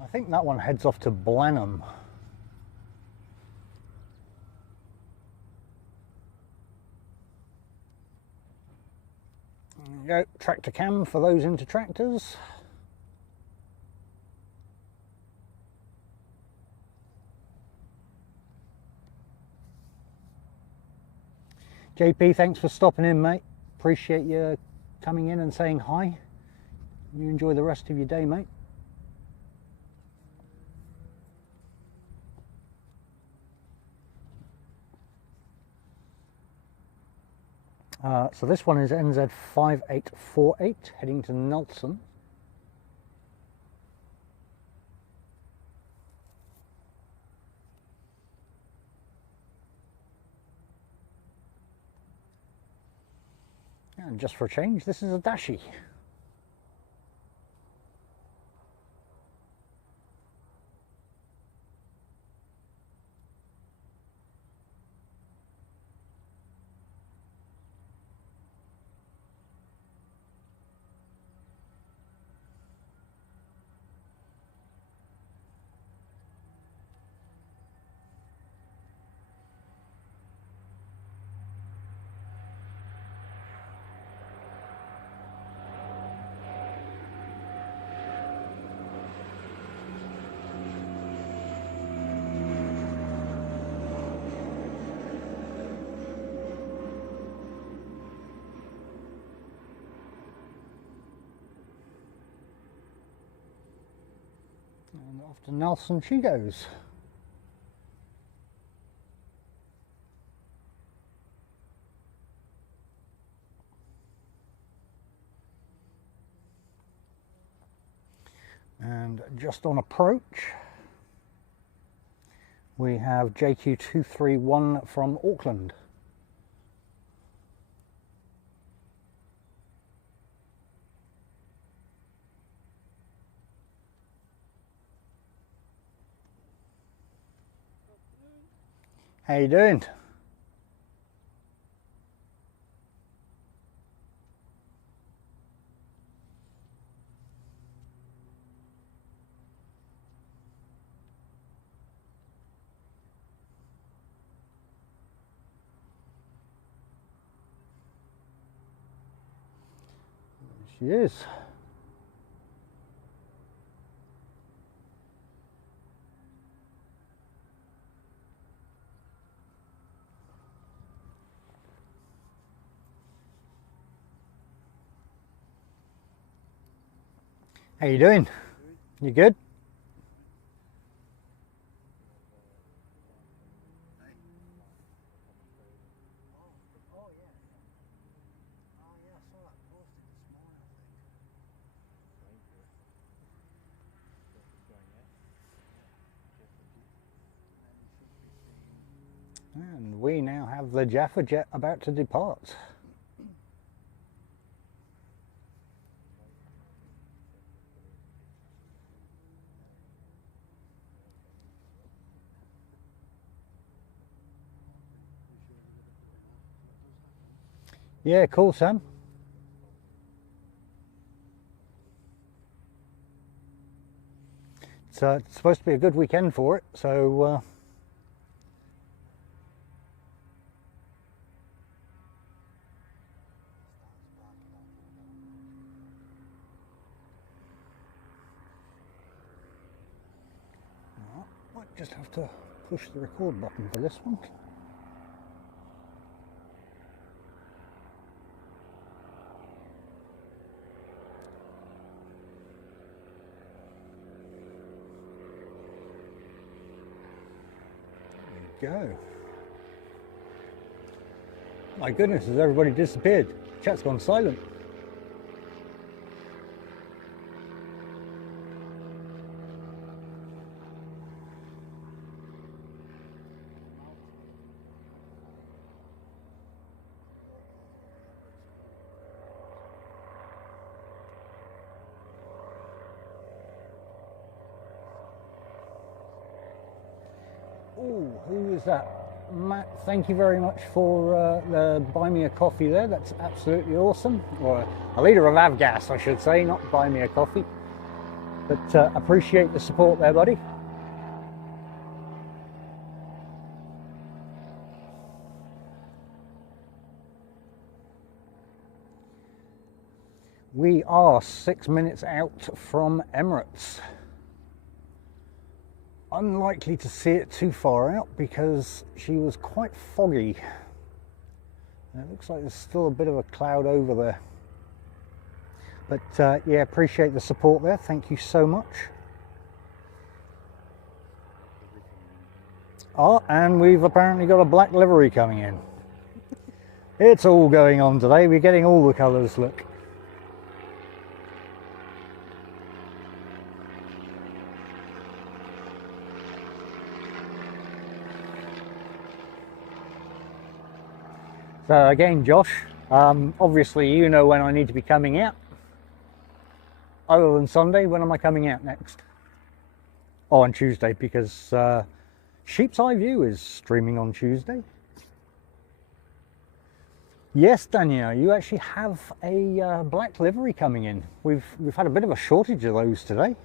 I think that one heads off to Blenheim. There you go, tractor cam for those into tractors. JP, thanks for stopping in, mate. Appreciate you coming in and saying hi. You enjoy the rest of your day, mate. So this one is NZ5848 heading to Nelson. And just for a change, this is a Dashi. Off to Nelson she goes. And just on approach, we have JQ231 from Auckland. How you doing? She is. How you doing? You good? And we now have the Jaffa jet about to depart. Yeah, cool, Sam. It's supposed to be a good weekend for it, so might just have to push the record button for this one. Go. My goodness, has everybody disappeared? Chat's gone silent. Oh, who is that? Matt, thank you very much for the buy me a coffee there. That's absolutely awesome. Or a litre of avgas, I should say, not buy me a coffee. But appreciate the support there, buddy. We are 6 minutes out from Emirates. Unlikely to see it too far out because she was quite foggy. And it looks like there's still a bit of a cloud over there. But yeah, appreciate the support there. Thank you so much. Oh, and we've apparently got a black livery coming in. It's all going on today. We're getting all the colours, look. So again, Josh, obviously you know when I need to be coming out. Other than Sunday, when am I coming out next? Oh, on Tuesday, because Sheep's Eye View is streaming on Tuesday. Yes, Danielle, you actually have a black livery coming in. We've had a bit of a shortage of those today.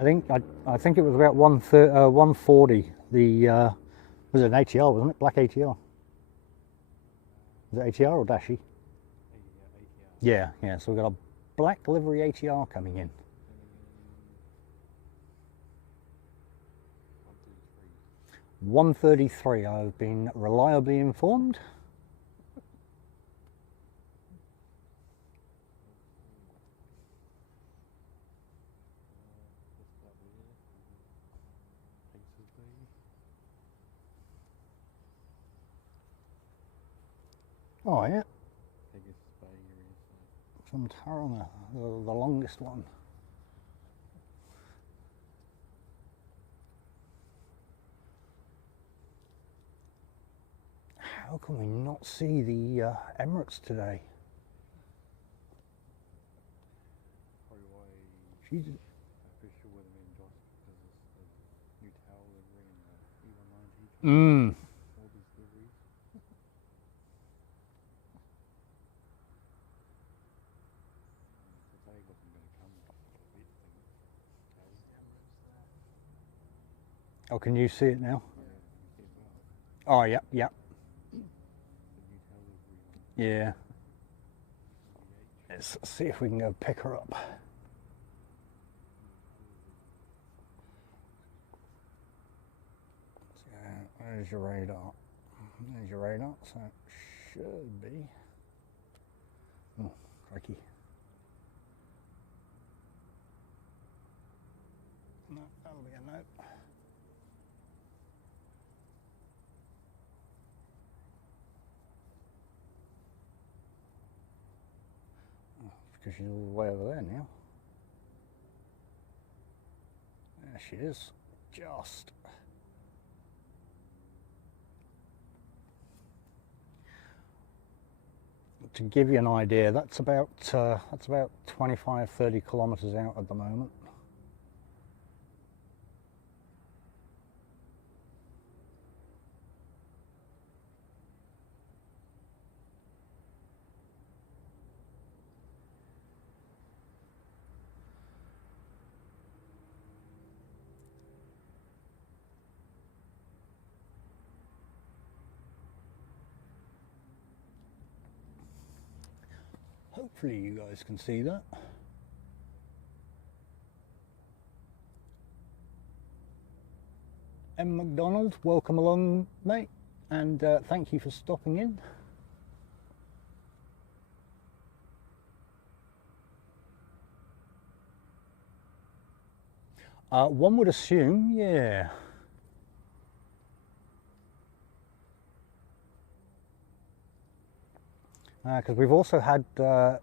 I think it was about 140. The was it an ATR, wasn't it? Black ATR. Was it ATR or Dashi? ATR. Yeah. So we've got a black livery ATR coming in. 133. I've been reliably informed. Oh yeah. From Taotearoa, the longest one. How can we not see the Emirates today? Probably why She's, official would have been just because of the new tower livery and the E190. All these liveries. The takeoff isn't going to come for a bit, I think. oh, can you see it now? Yeah, you see it well. Oh, yep. The new tower livery. Yeah. Let's see if we can go pick her up. So, there's your radar. There's your radar, so it should be. Oh, crikey. No, that'll be a no. Because she's all the way over there now. There she is. Just. To give you an idea, that's about 25-30 kilometers out at the moment. Hopefully you guys can see that. M. McDonald, welcome along, mate, and thank you for stopping in. One would assume, yeah. Because we've also had the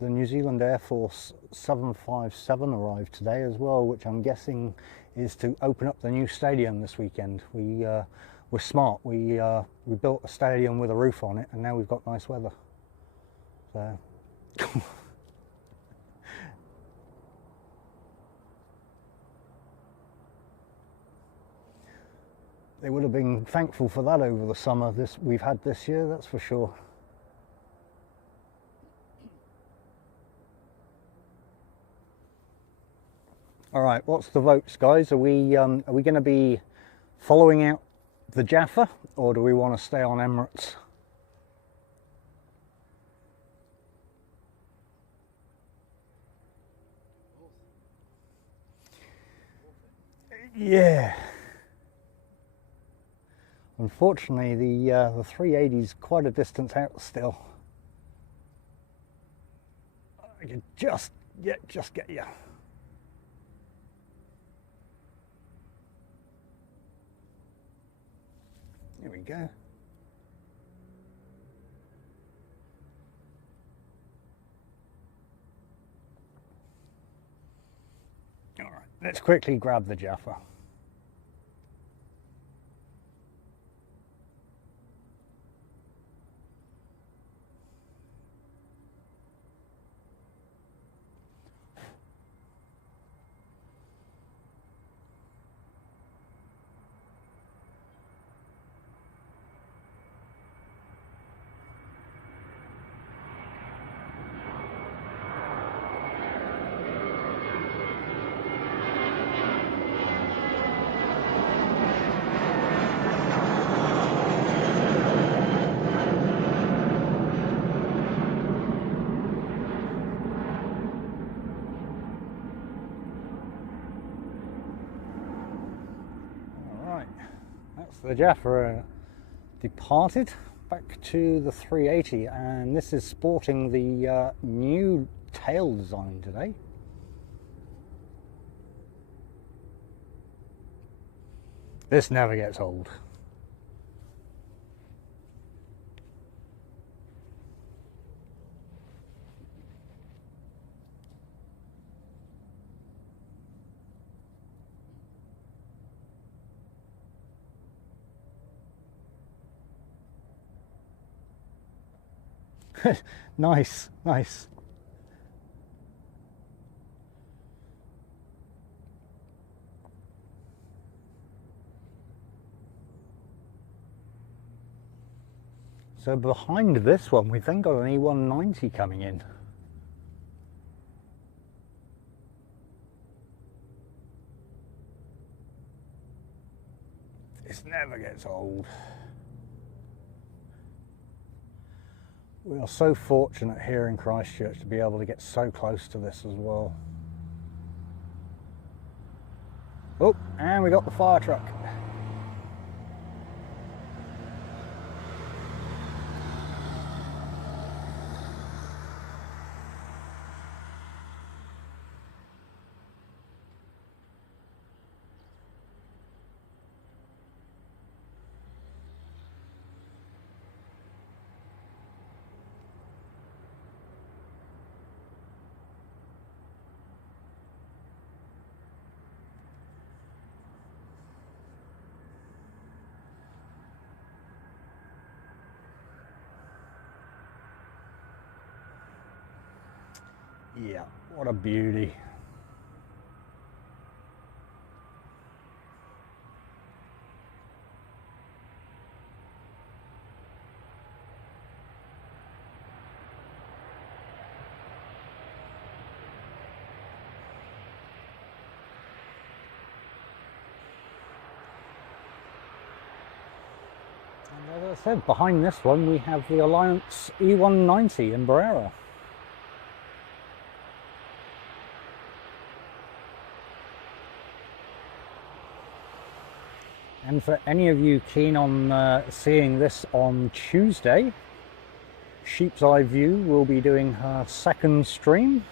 New Zealand Air Force 757 arrive today as well, which I'm guessing is to open up the new stadium this weekend. We're smart. We built a stadium with a roof on it, and now we've got nice weather. So. They would have been thankful for that over the summer we've had this year, that's for sure. All right, what's the votes, guys? Are we going to be following out the Jaffa, or do we want to stay on Emirates? Yeah. Unfortunately, the 380 is quite a distance out still. I can just get you. Here we go. All right, let's quickly grab the Jaffa. So the Jaffa departed back to the 380, and this is sporting the new tail design today. This never gets old. Nice, nice. So behind this one, we've then got an E190 coming in. This never gets old. We are so fortunate here in Christchurch to be able to get so close to this as well. Oh, and we got the fire truck. Yeah, what a beauty. And as I said, behind this one we have the Alliance E190 in Barrera. And for any of you keen on seeing this on Tuesday, Sheep's Eye View will be doing her second stream.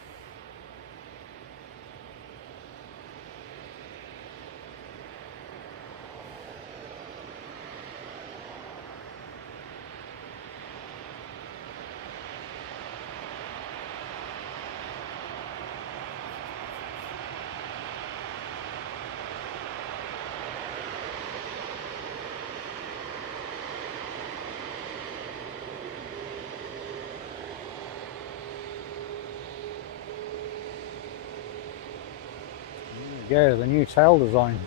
There we go, the new tail design.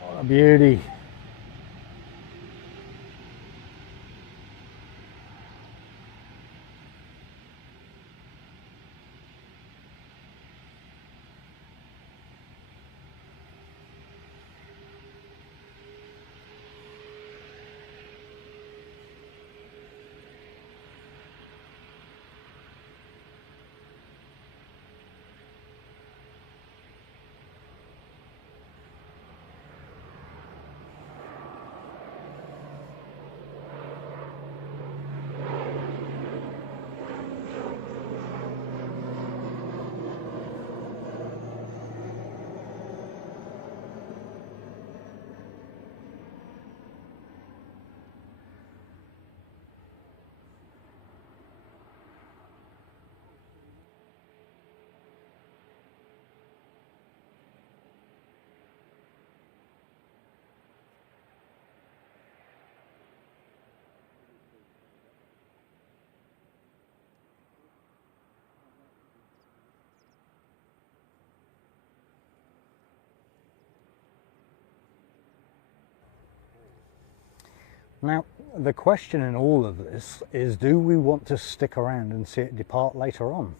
What a beauty. Now, the question in all of this is, do we want to stick around and see it depart later on?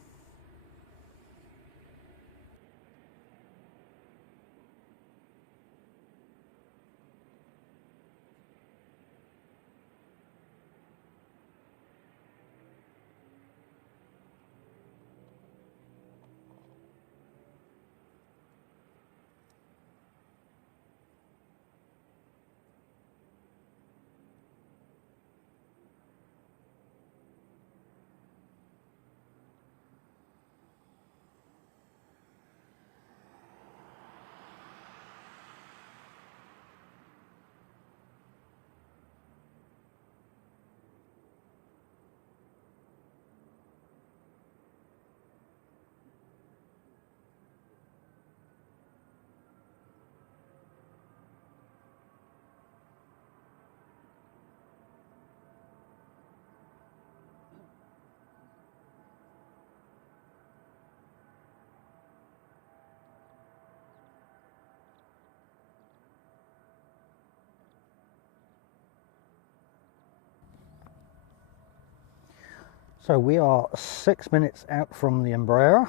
So we are 6 minutes out from the Embraer.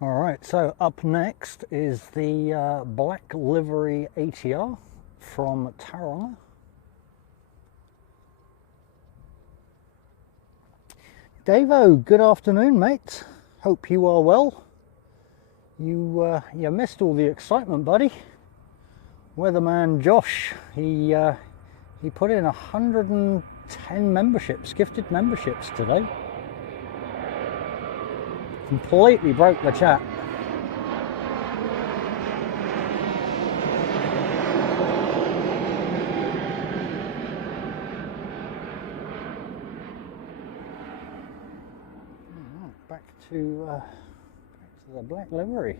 All right, so up next is the black livery ATR from Tauranga. Davo, good afternoon, mate. Hope you are well. You missed all the excitement, buddy. Weatherman Josh, he put in 110 memberships, gifted memberships today. Completely broke the chat. Back to the black livery.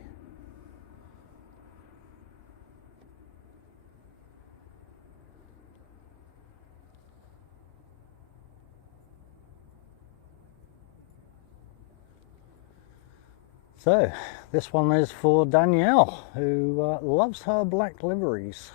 So this one is for Danielle, who loves her black liveries.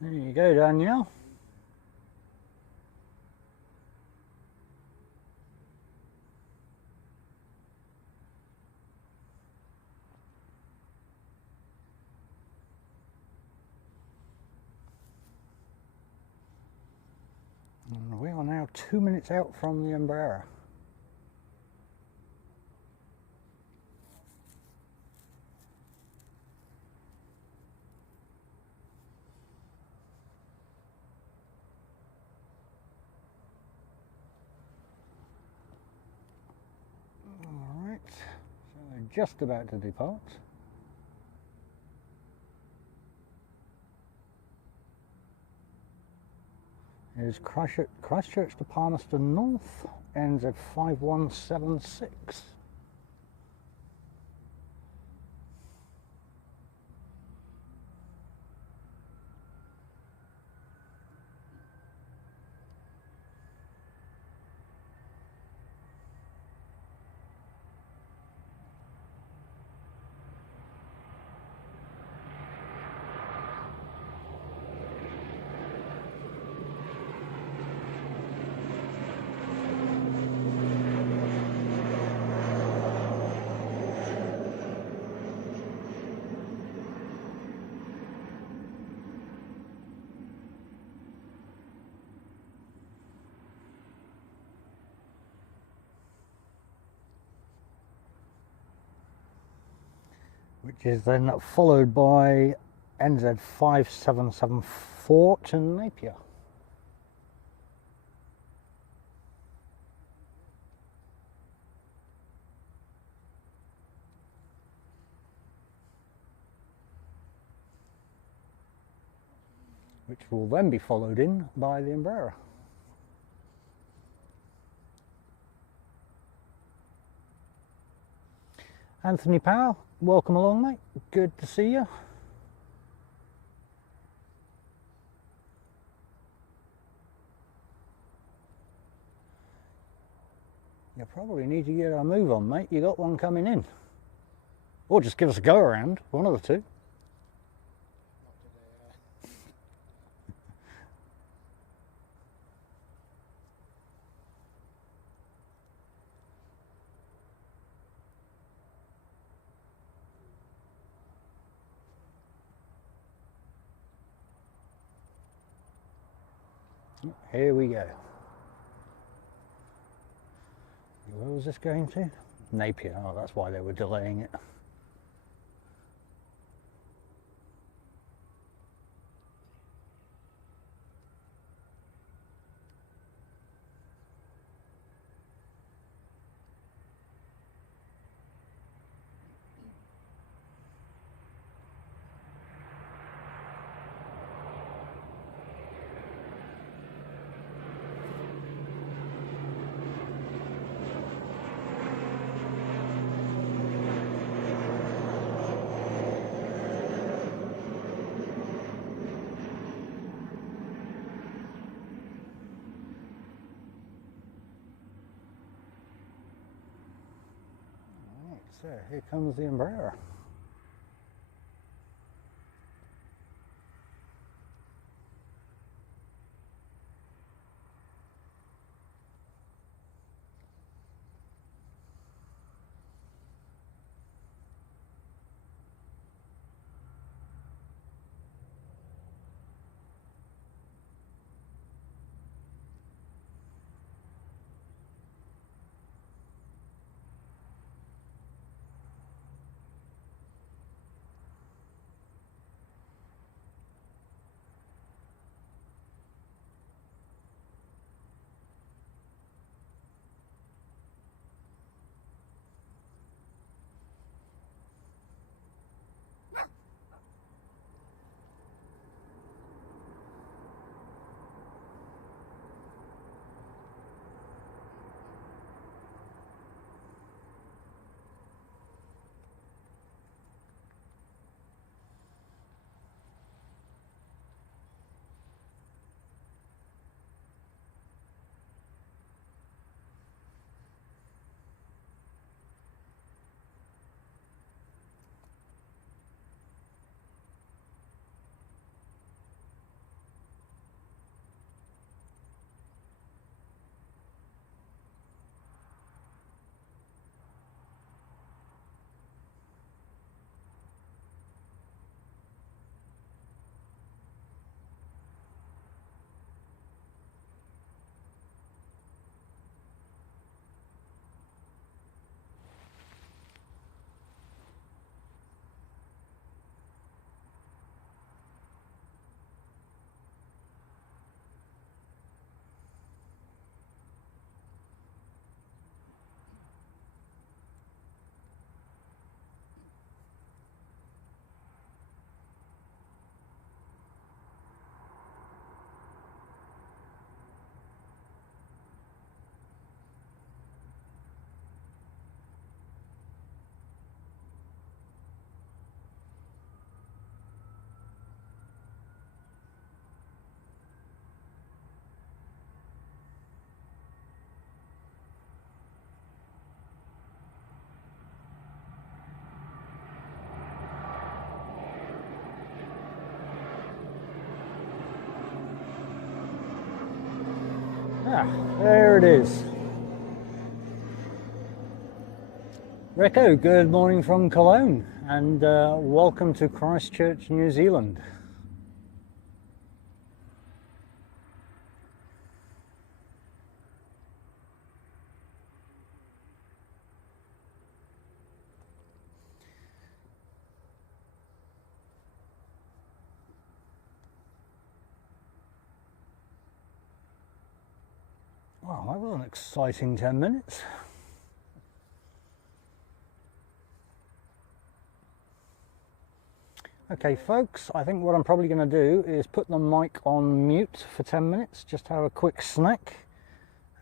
There you go, Danielle. And we are now 2 minutes out from the Embraer. just about to depart. Is Christchurch to Palmerston North, ends at 5176. Which is then followed by NZ 5774 to Napier. Which will then be followed in by the Embraer. Anthony Power, welcome along, mate. Good to see you. You probably need to get a move on, mate. You got one coming in. Or just give us a go around, one of the two. Here we go. Where was this going to? Napier. Oh, that's why they were delaying it. So here comes the Embraer. Ah, there it is. Rico, good morning from Cologne, and welcome to Christchurch, New Zealand. Well, that was an exciting 10 minutes. Okay folks, I think what I'm probably going to do is put the mic on mute for 10 minutes, just have a quick snack,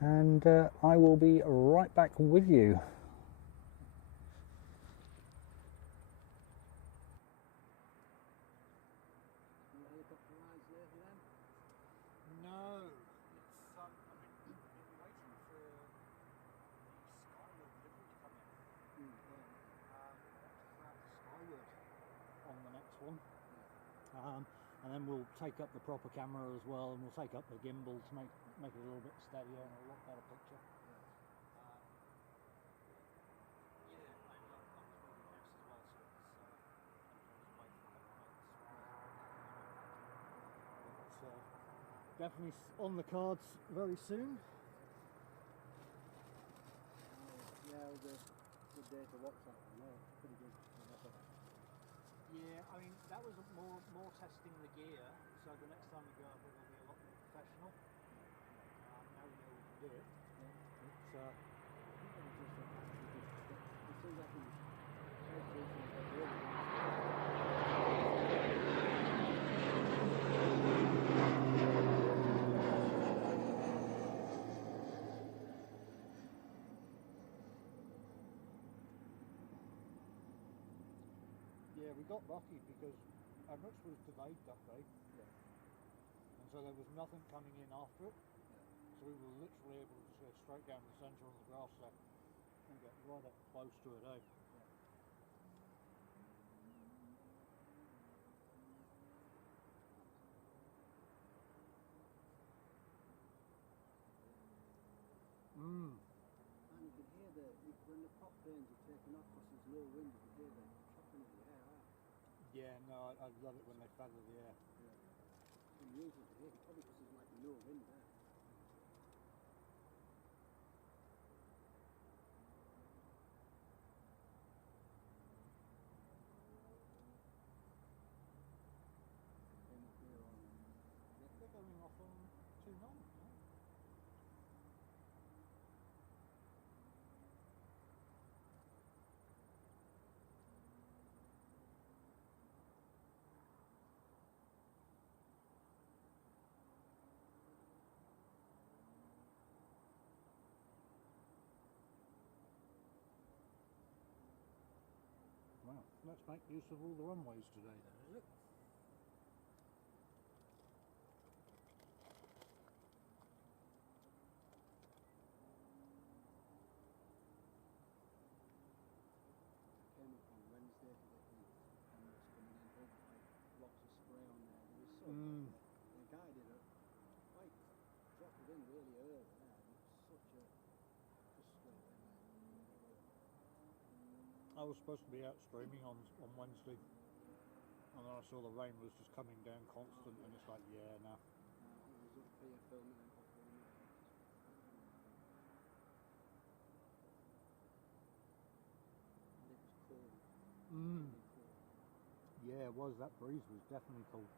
and I will be right back with you. No, it's I've been waiting for the Skyward delivery to come in. I want to grab the Skyward on the next one, and then we'll take up the proper camera as well, and we'll take up the gimbal to make it a little bit steadier and a lot better picture. Definitely on the cards very soon. Yeah, it was a good day to watch that one. Yeah, pretty good. Yeah, I mean that was more testing the gear. So the next time we go up, it'll be a lot more professional. Now we know we can do it. Yeah. Yeah, we got lucky because Emirates was delayed that day, and so there was nothing coming in after it. So we were literally able to just go straight down the centre on the grass there and get right up close to it, eh? And you can hear when the prop planes are taking off because there's no wind, you can hear them chopping in the air, right? Yeah, no, I love it when they feather the air. Yeah. It's unusual to hear, probably because there's like no wind there. They're going off on 2 knots, yeah? Well, let's make use of all the runways today then, is it? Came up on Wednesday to get the cameras coming in, like lots of spray on there. There was so the guy did it, like dropped it in really early there. It was such a frustrating. I was supposed to be out streaming on Wednesday, and then I saw the rain was just coming down constant, and it's like, yeah, nah. I was up here filming and off filming. And it was cold. Cold. Yeah, it was. That breeze was definitely cold.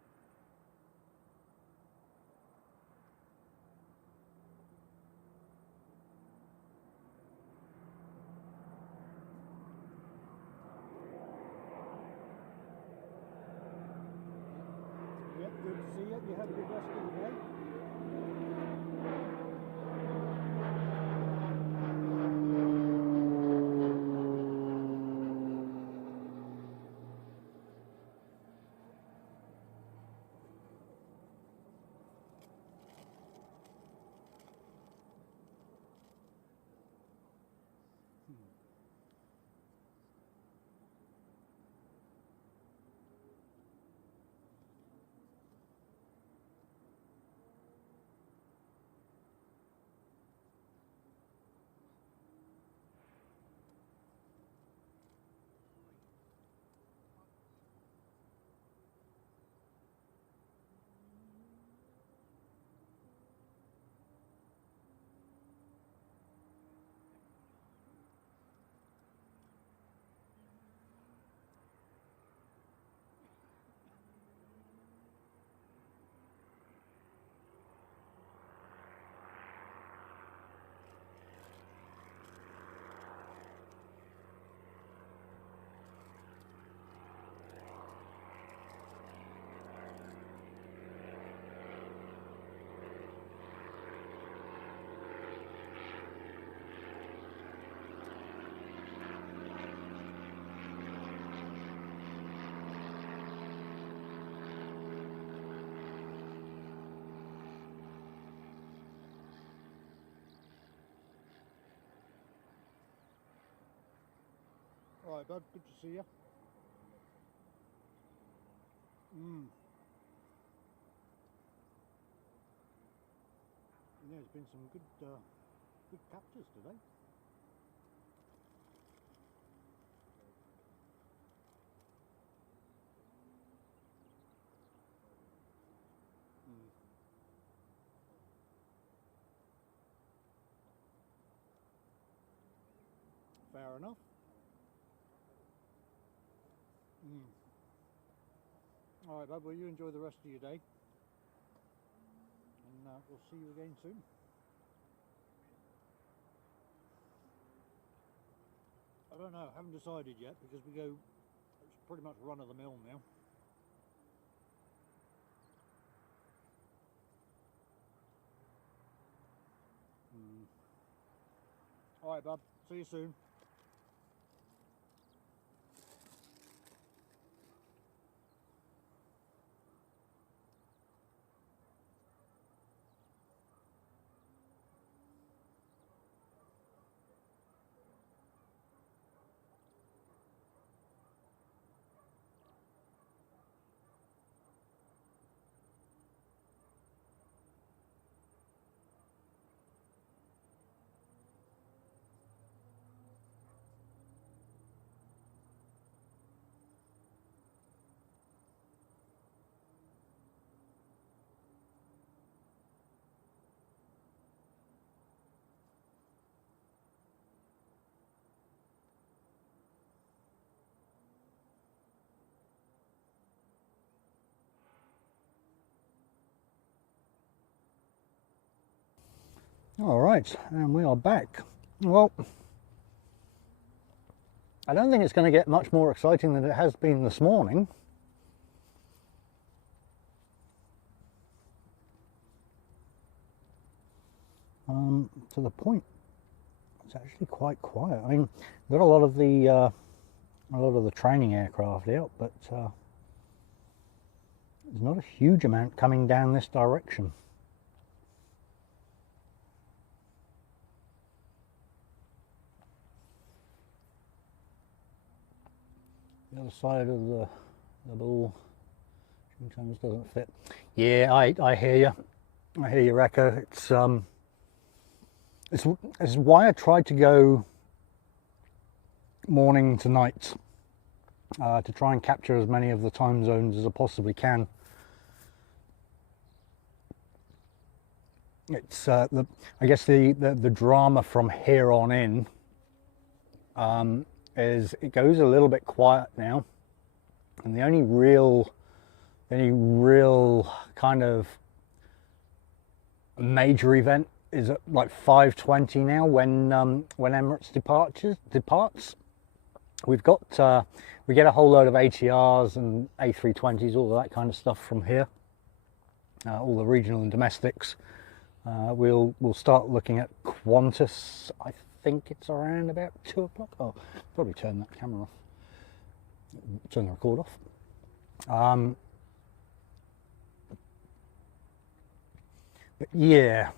Yep, good to see you. You have a good rest of the day. All right, bud. Good to see you. Yeah, there's been some good captures today. Fair enough. All right, bud. Well, you enjoy the rest of your day, and we'll see you again soon. I don't know. Haven't decided yet because we go. It's pretty much run of the mill now. All right, bud. See you soon. All right, and we are back. Well, I don't think it's going to get much more exciting than it has been this morning. To the point, it's actually quite quiet. I mean, we've got a lot of the training aircraft out, but there's not a huge amount coming down this direction. The other side of the ball sometimes doesn't fit. Yeah, I hear you. I hear you, Recco. It's why I tried to go morning to night to try and capture as many of the time zones as I possibly can. It's I guess the drama from here on in is it goes a little bit quiet now, and the only real kind of major event is at like 5:20 now when Emirates departs. We get a whole load of ATRs and A320s, all of that kind of stuff from here, all the regional and domestics. We'll start looking at Qantas. I think it's around about 2 o'clock. Oh, probably turn that camera off. Turn the record off. But yeah.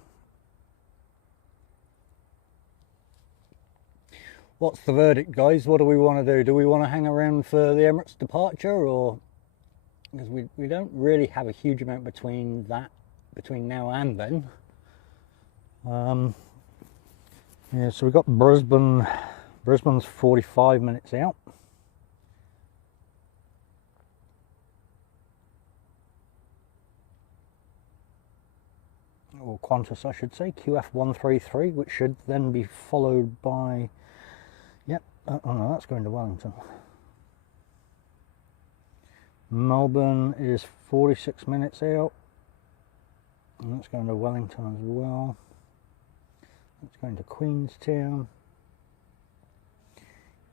What's the verdict, guys? What do we want to do? Do we want to hang around for the Emirates departure, or because we don't really have a huge amount between now and then. Yeah, so we've got Brisbane. Brisbane's 45 minutes out. Or Qantas, I should say, QF133, which should then be followed by, yep, oh no, that's going to Wellington. Melbourne is 46 minutes out, and that's going to Wellington as well. That's going to Queenstown.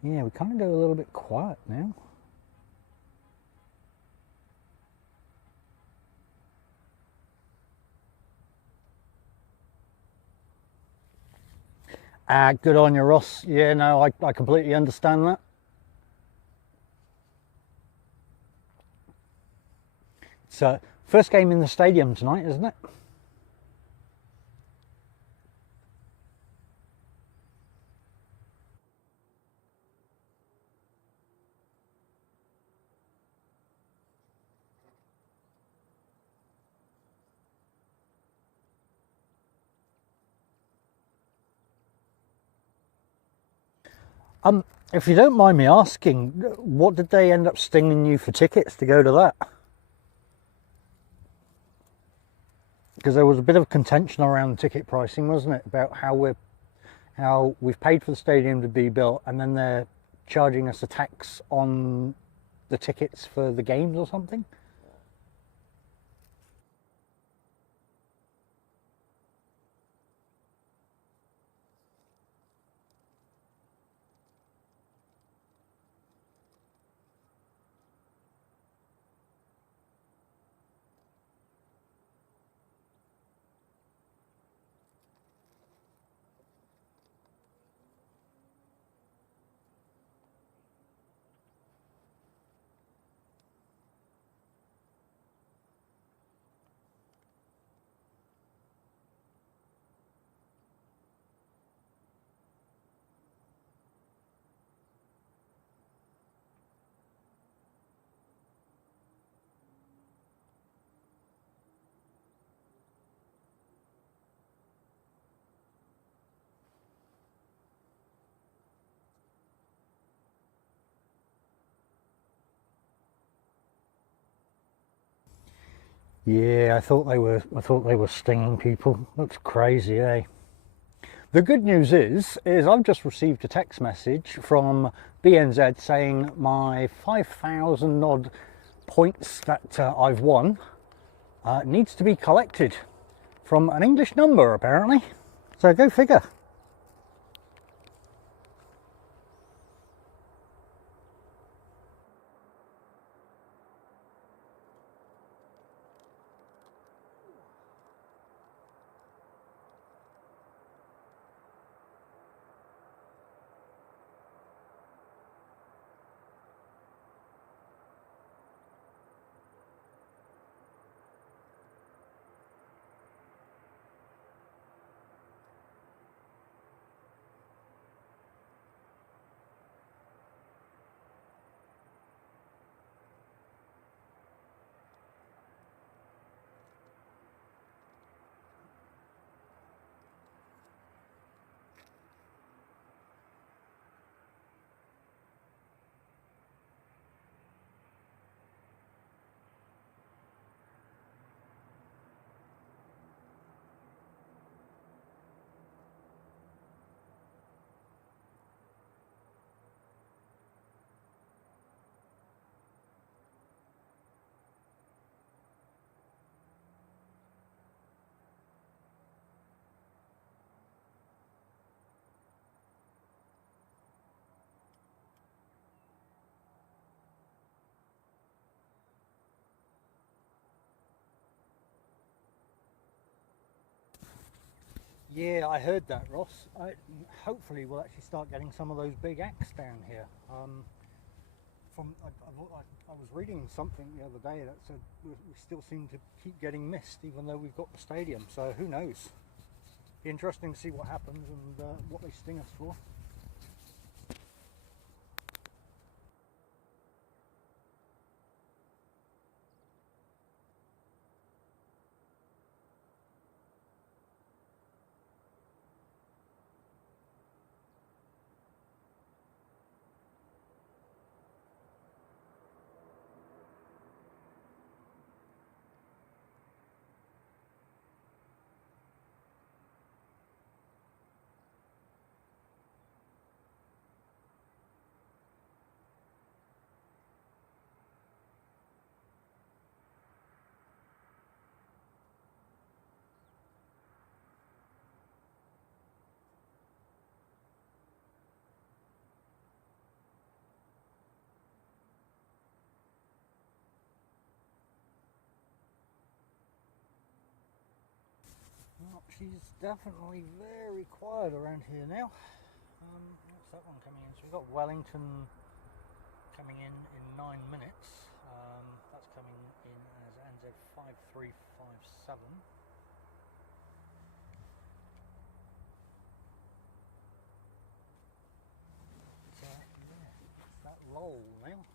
Yeah, we kind of go a little bit quiet now. Good on you, Ross. Yeah, no, I completely understand that. It's first game in the stadium tonight, isn't it? If you don't mind me asking, what did they end up stinging you for tickets to go to that? Because there was a bit of contention around ticket pricing, wasn't it? About how we've paid for the stadium to be built, and then they're charging us a tax on the tickets for the games or something. Yeah, I thought they were stinging people. That's crazy, eh? The good news is I've just received a text message from BNZ saying my 5,000 odd points that I've won needs to be collected from an English number, apparently. So go figure. Yeah, I heard that, Ross. Hopefully we'll actually start getting some of those big acts down here. I was reading something the other day that said we still seem to keep getting missed, even though we've got the stadium. So who knows? Be interesting to see what happens and what they sting us for. Well, she's definitely very quiet around here now. What's that one coming in? So we've got Wellington coming in 9 minutes. That's coming in as NZ 5357. So yeah, it's that lull now.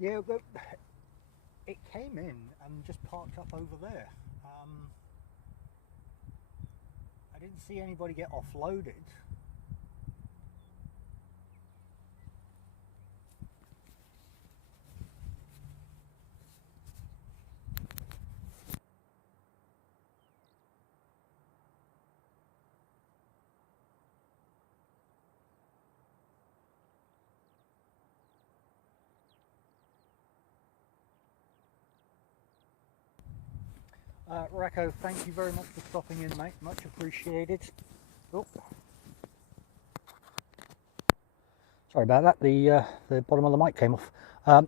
Yeah, but it came in and just parked up over there. I didn't see anybody get offloaded. Racco, thank you very much for stopping in, mate. Much appreciated. Oh. Sorry about that, the bottom of the mic came off.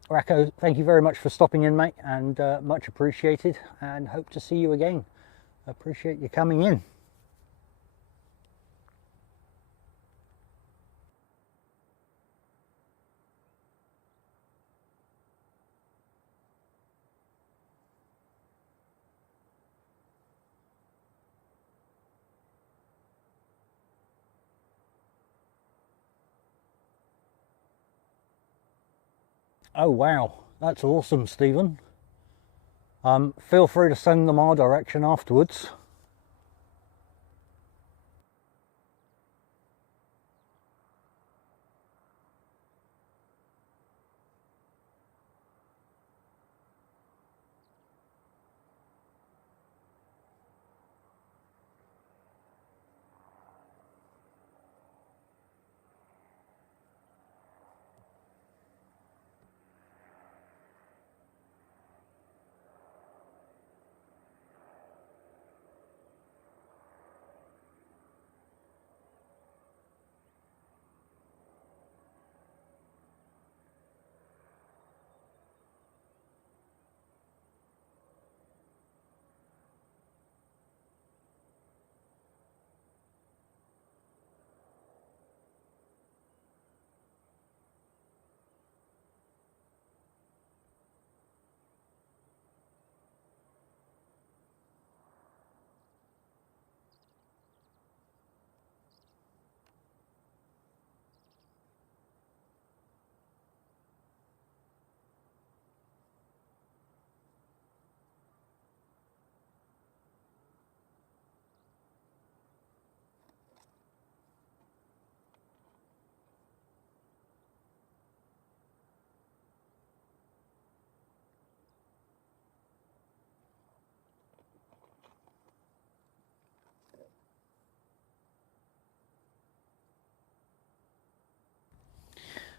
Racco, thank you very much for stopping in, mate, and much appreciated, and hope to see you again. Appreciate you coming in. Oh wow, that's awesome, Stephen. Feel free to send them our direction afterwards.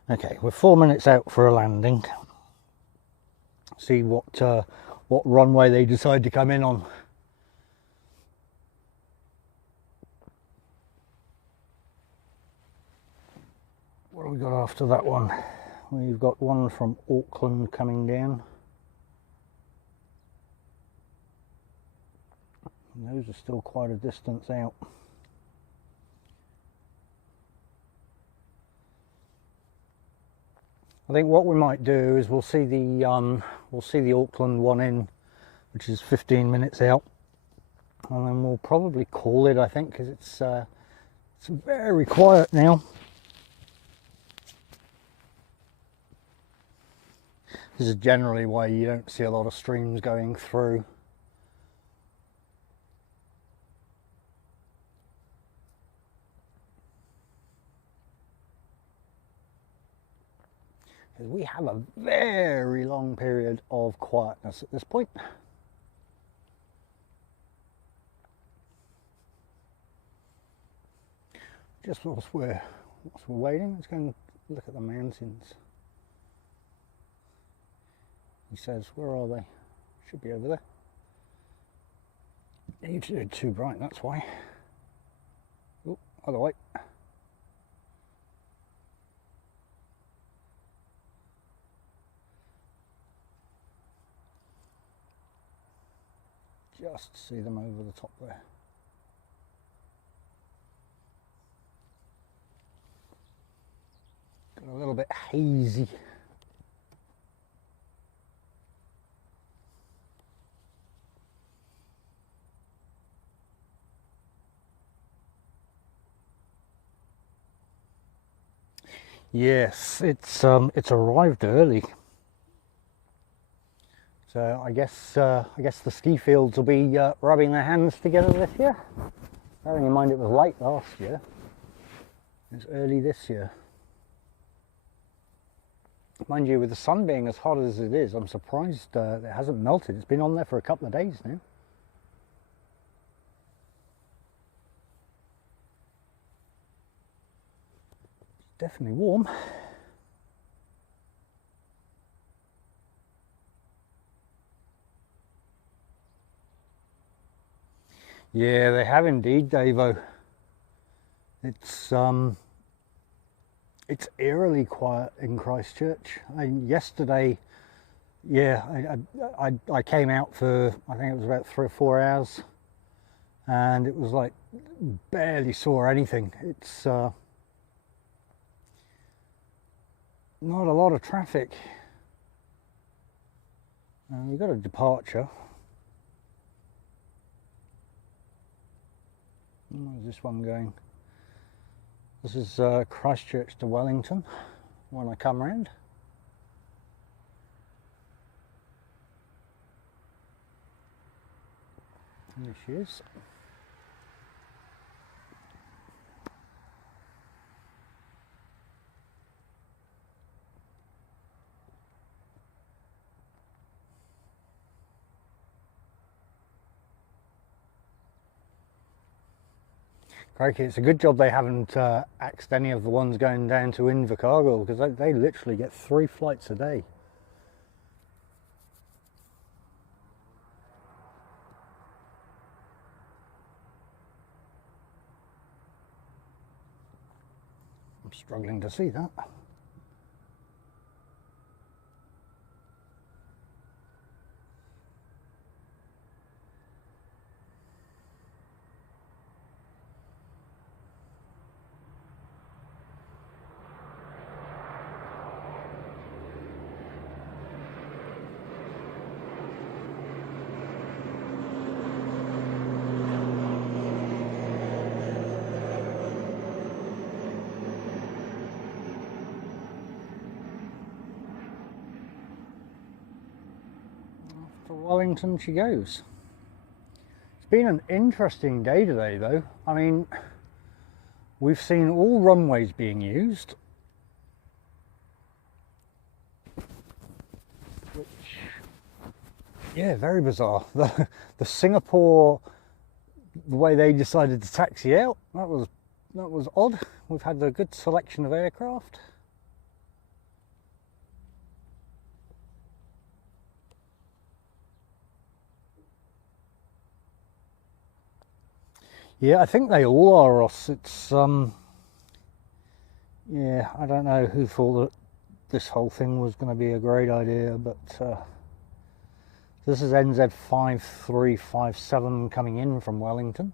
Okay, we're 4 minutes out for a landing. See what runway they decide to come in on. What have we got after that one? We've got one from Auckland coming down. And those are still quite a distance out. I think what we might do is we'll see the Auckland one in, which is 15 minutes out, and then we'll probably call it, I think, because it's very quiet now. This is generally why you don't see a lot of streams going through. We have a very long period of quietness at this point. Just whilst we're waiting, let's go and look at the mountains. He says, where are they? Should be over there. It's too bright, that's why. Oh, other way. Just see them over the top there. Got a little bit hazy. Yes, it's arrived early. So I guess the ski fields will be rubbing their hands together this year. Bearing in mind it was late last year. It's early this year. Mind you, with the sun being as hot as it is, I'm surprised it hasn't melted. It's been on there for a couple of days now. It's definitely warm. Yeah, they have indeed, Davo. It's eerily quiet in Christchurch. Yesterday, yeah, I came out for, I think it was about 3 or 4 hours, and it was like barely saw anything. It's not a lot of traffic. We've got a departure. Where's this one going? This is Christchurch to Wellington when I come round. And there she is. Crikey, it's a good job they haven't axed any of the ones going down to Invercargill, because they literally get 3 flights a day. I'm struggling to see that. To Wellington she goes. It's been an interesting day today though. I mean, we've seen all runways being used, which, yeah, very bizarre. The Singapore, the way they decided to taxi out, that was odd. We've had a good selection of aircraft. Yeah, I think they all are, Ross. It's yeah, I don't know who thought that this whole thing was going to be a great idea, but this is NZ5357 coming in from Wellington.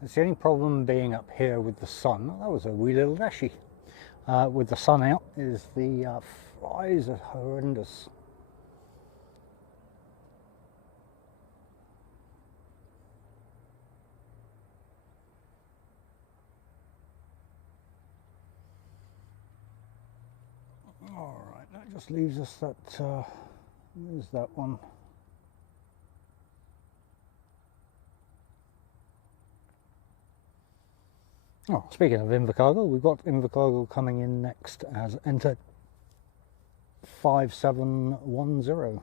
It's the only problem being up here with the sun. That was a wee little dashy. With the sun out, is the flies are horrendous. All right, that just leaves us that. Where's that one? Oh, speaking of Invercargill, we've got Invercargill coming in next as enter 5710.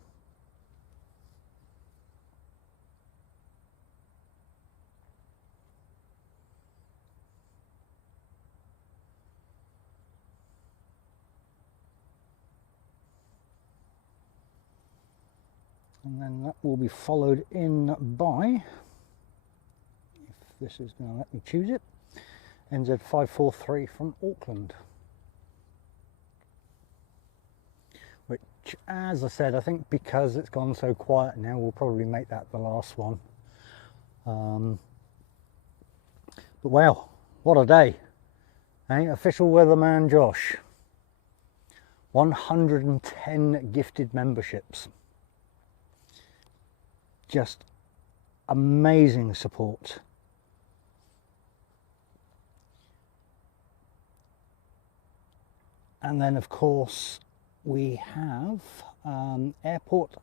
And then that will be followed in by, if this is going to let me choose it, NZ543 from Auckland, which which, as I said, I think because it's gone so quiet now, we'll probably make that the last one. But wow, what a day. Hey, official weatherman Josh. 110 gifted memberships. Just amazing support. And then of course we have Aircraft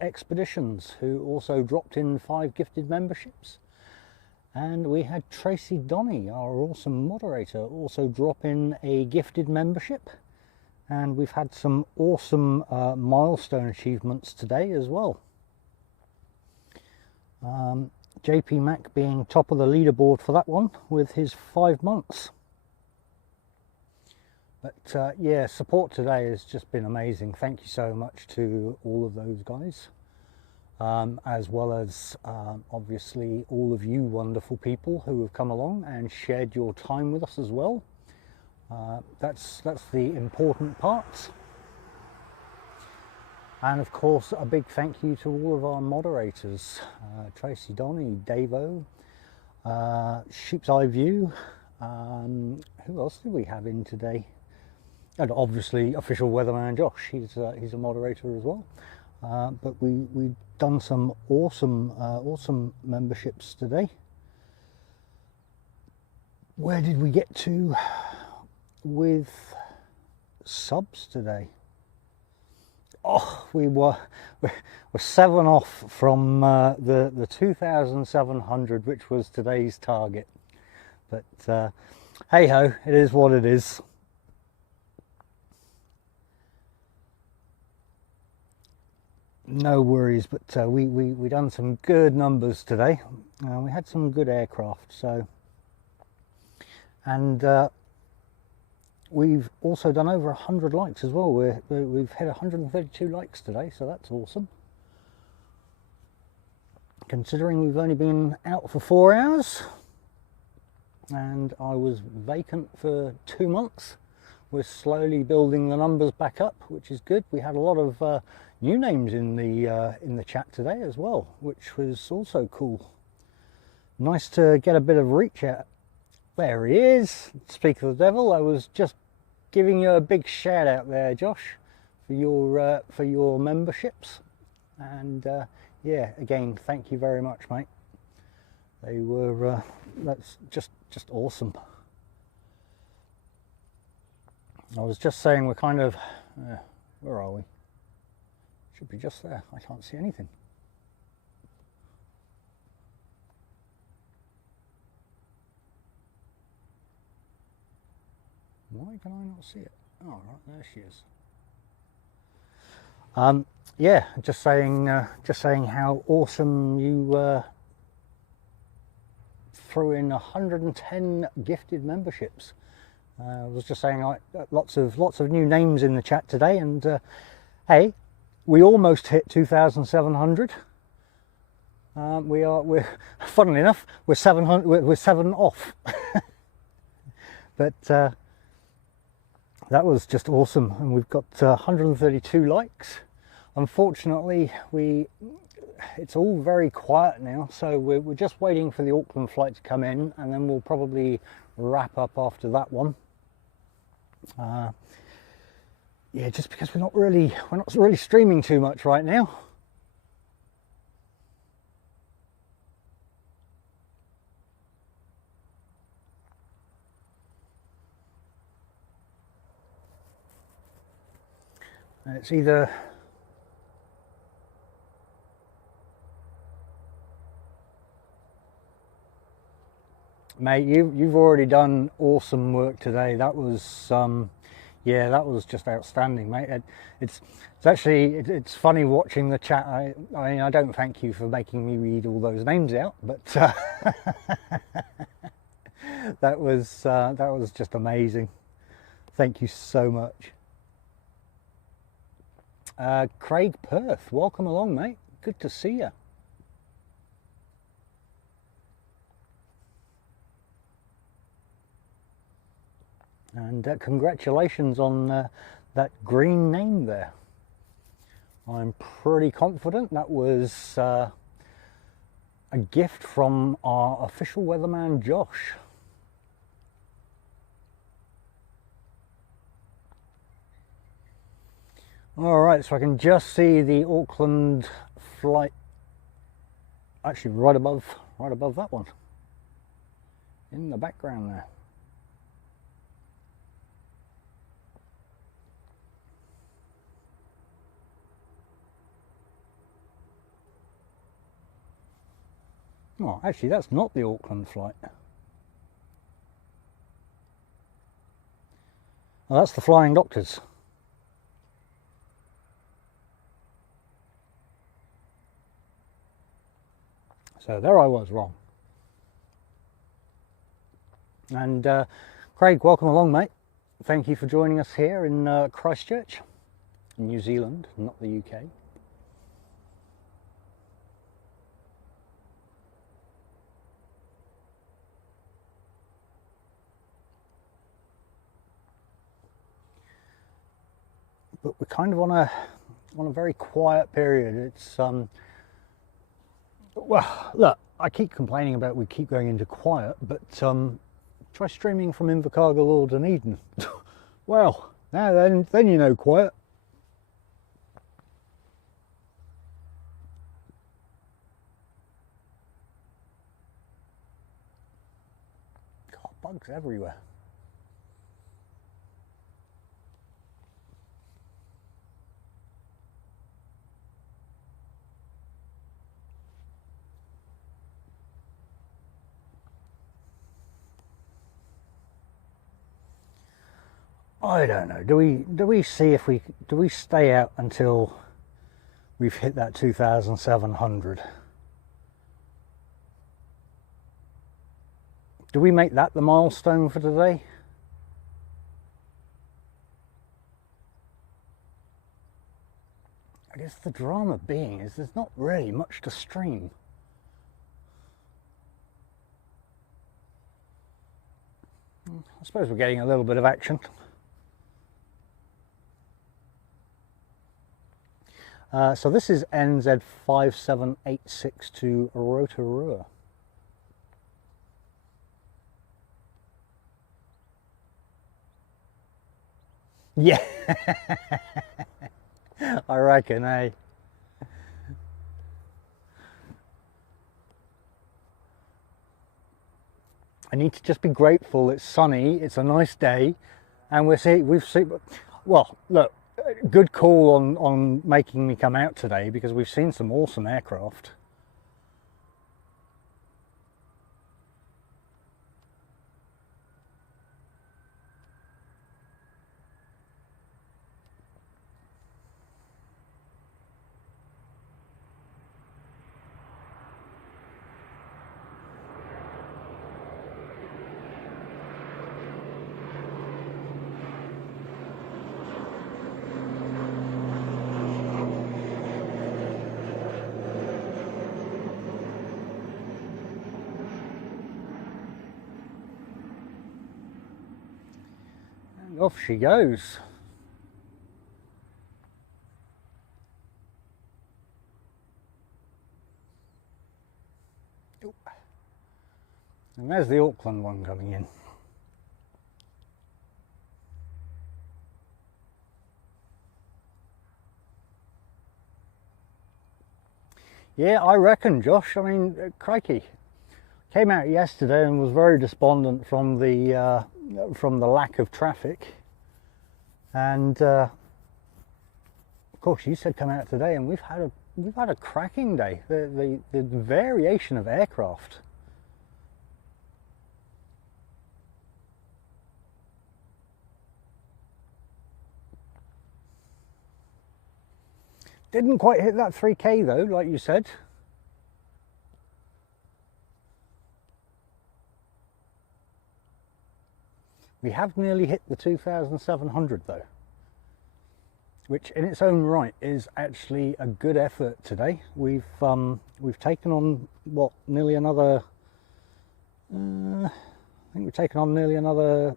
Expeditions, who also dropped in 5 gifted memberships. And we had Tracy Donny, our awesome moderator, also drop in a gifted membership. And we've had some awesome milestone achievements today as well. JP Mac being top of the leaderboard for that one with his 5 months. But yeah, support today has just been amazing. Thank you so much to all of those guys, as well as obviously all of you wonderful people who have come along and shared your time with us as well. That's the important part. And of course, a big thank you to all of our moderators, Tracy Donny, Davo, Sheep's Eye View. Who else did we have in today? And obviously official weatherman Josh, he's a moderator as well. But we've done some awesome memberships today. Where did we get to with subs today? Oh, we're 7 off from the 2,700, which was today's target. But hey ho, it is what it is. No worries, but we done some good numbers today. We had some good aircraft, so, and we've also done over 100 likes as well. We've hit 132 likes today, so that's awesome. Considering we've only been out for 4 hours, and I was vacant for 2 months. We're slowly building the numbers back up, which is good. We had a lot of new names in the chat today as well, which was also cool. Nice to get a bit of reach out. There he is. Speak of the devil, I was just giving you a big shout out there, Josh, for your memberships. And yeah, again, thank you very much, mate. They were that's just awesome. I was just saying we're kind of where are we? Should be just there. I can't see anything. Why can I not see it? Oh, right, there she is. Yeah, just saying how awesome you threw in 110 gifted memberships. I was just saying lots of new names in the chat today, and hey, we almost hit 2,700. We're funnily enough, we're 700. We're 7 off. But that was just awesome, and we've got 132 likes. Unfortunately, it's all very quiet now, so we're just waiting for the Auckland flight to come in, and then we'll probably wrap up after that one. Yeah, just because we're not really streaming too much right now. And it's either mate, you've already done awesome work today. That was yeah, that was just outstanding, mate. It's actually it's funny watching the chat. I mean, I don't thank you for making me read all those names out, but that was just amazing. Thank you so much. Craig Perth, welcome along, mate. Good to see you. And congratulations on that green name there. I'm pretty confident that was a gift from our official weatherman Josh. Alright, so I can just see the Auckland flight actually right above that one in the background there. Oh, actually that's not the Auckland flight. Oh, that's the Flying Doctors. So there I was wrong. And Craig, welcome along, mate. Thank you for joining us here in Christchurch, New Zealand, not the UK. But we're kind of on a very quiet period. It's well, look, I keep complaining about we keep going into quiet, but try streaming from Invercargill or Dunedin. Well, now then you know quiet. God, bugs everywhere. I don't know. Do we see if we stay out until we've hit that 2,700? Do we make that the milestone for today? I guess the drama being is there's not really much to stream. I suppose we're getting a little bit of action. So this is NZ5786 to Aotearoa. Yeah, I reckon, eh? I need to just be grateful it's sunny, it's a nice day, and we've seen, well, look, good call on making me come out today, because we've seen some awesome aircraft. Off she goes. And there's the Auckland one coming in. Yeah, I reckon, Josh. I mean, crikey. Came out yesterday and was very despondent from the lack of traffic, and of course you said come out today, and we've had a cracking day. The variation of aircraft. Didn't quite hit that 3K though, like you said. We have nearly hit the 2,700 though, which in its own right is actually a good effort today. We've taken on what, nearly another, I think we've taken on nearly another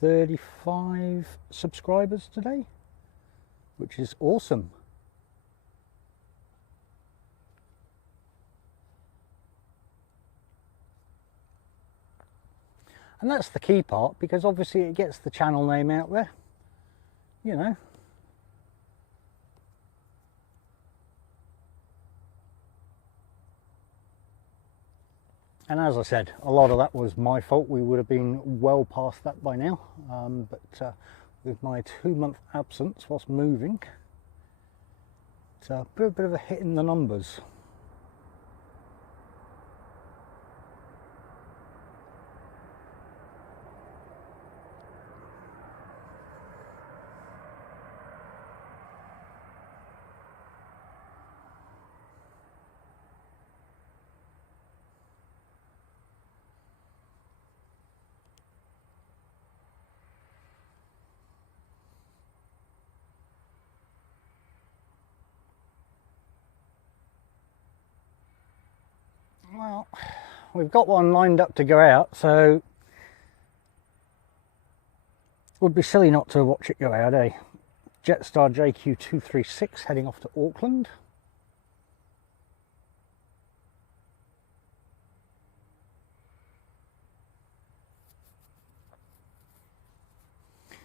35 subscribers today. which is awesome. And that's the key part, because obviously it gets the channel name out there, you know. And as I said, a lot of that was my fault. We would have been well past that by now. But with my 2-month absence whilst moving, it's a bit of a hit in the numbers. Well, we've got one lined up to go out, so it would be silly not to watch it go out, eh? Jetstar JQ236 heading off to Auckland.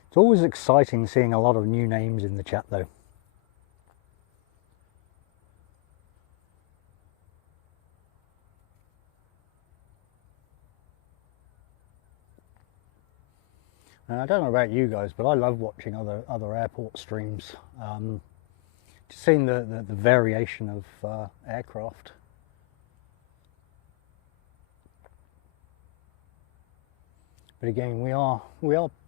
It's always exciting seeing a lot of new names in the chat though. I don't know about you guys, but I love watching other airport streams. Just seeing the variation of aircraft. But again, we are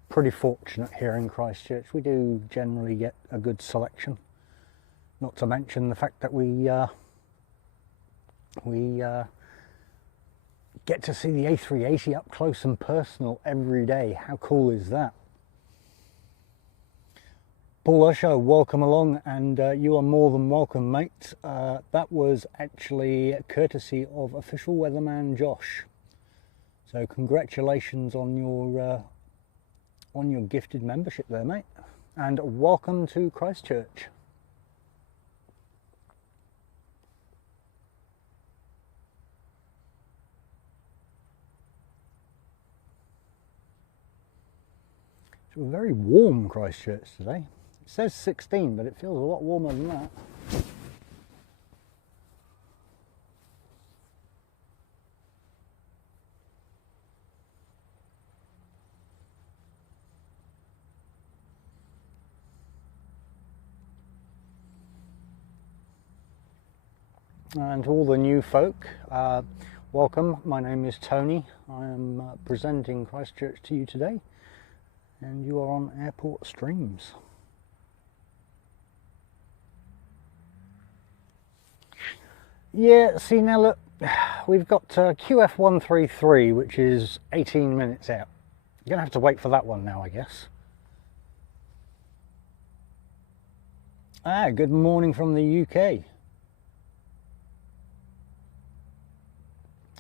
pretty fortunate here in Christchurch. We do generally get a good selection. Not to mention the fact that we get to see the A380 up close and personal every day. How cool is that? Paul Usher, welcome along, and you are more than welcome, mate. That was actually courtesy of official weatherman Josh. So congratulations on your gifted membership there, mate, and welcome to Christchurch. It's very warm Christchurch today. It says 16, but it feels a lot warmer than that. And to all the new folk, welcome. My name is Tony. I am presenting Christchurch to you today, and you are on Airport Streams. Yeah, see now look, we've got QF133, which is 18 minutes out. You're gonna have to wait for that one now, I guess. Good morning from the UK.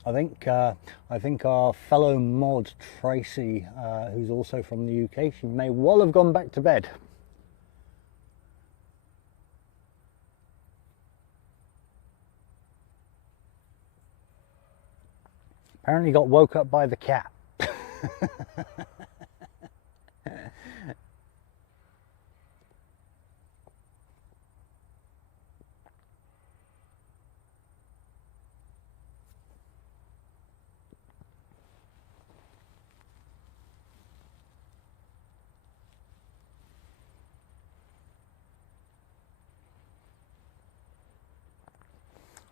I think our fellow mod Tracy, who's also from the UK, she may well have gone back to bed. Apparently got woke up by the cat.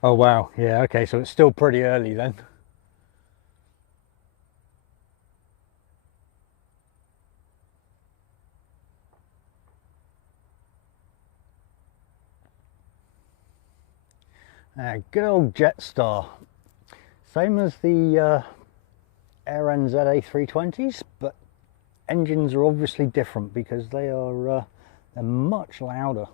Oh wow, yeah, okay, so it's still pretty early then. Good old Jetstar. Same as the Airlines A380s, but engines are obviously different because they are they're much louder.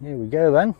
Here we go then.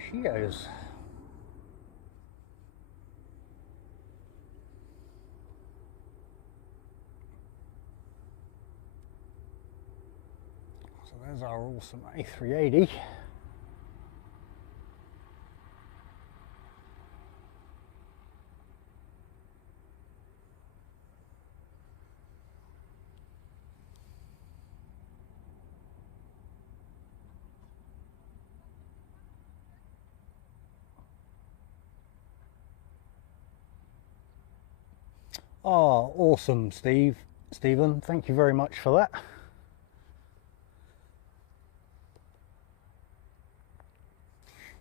there she goes. So there's our awesome A380. Oh, awesome, Stephen, thank you very much for that.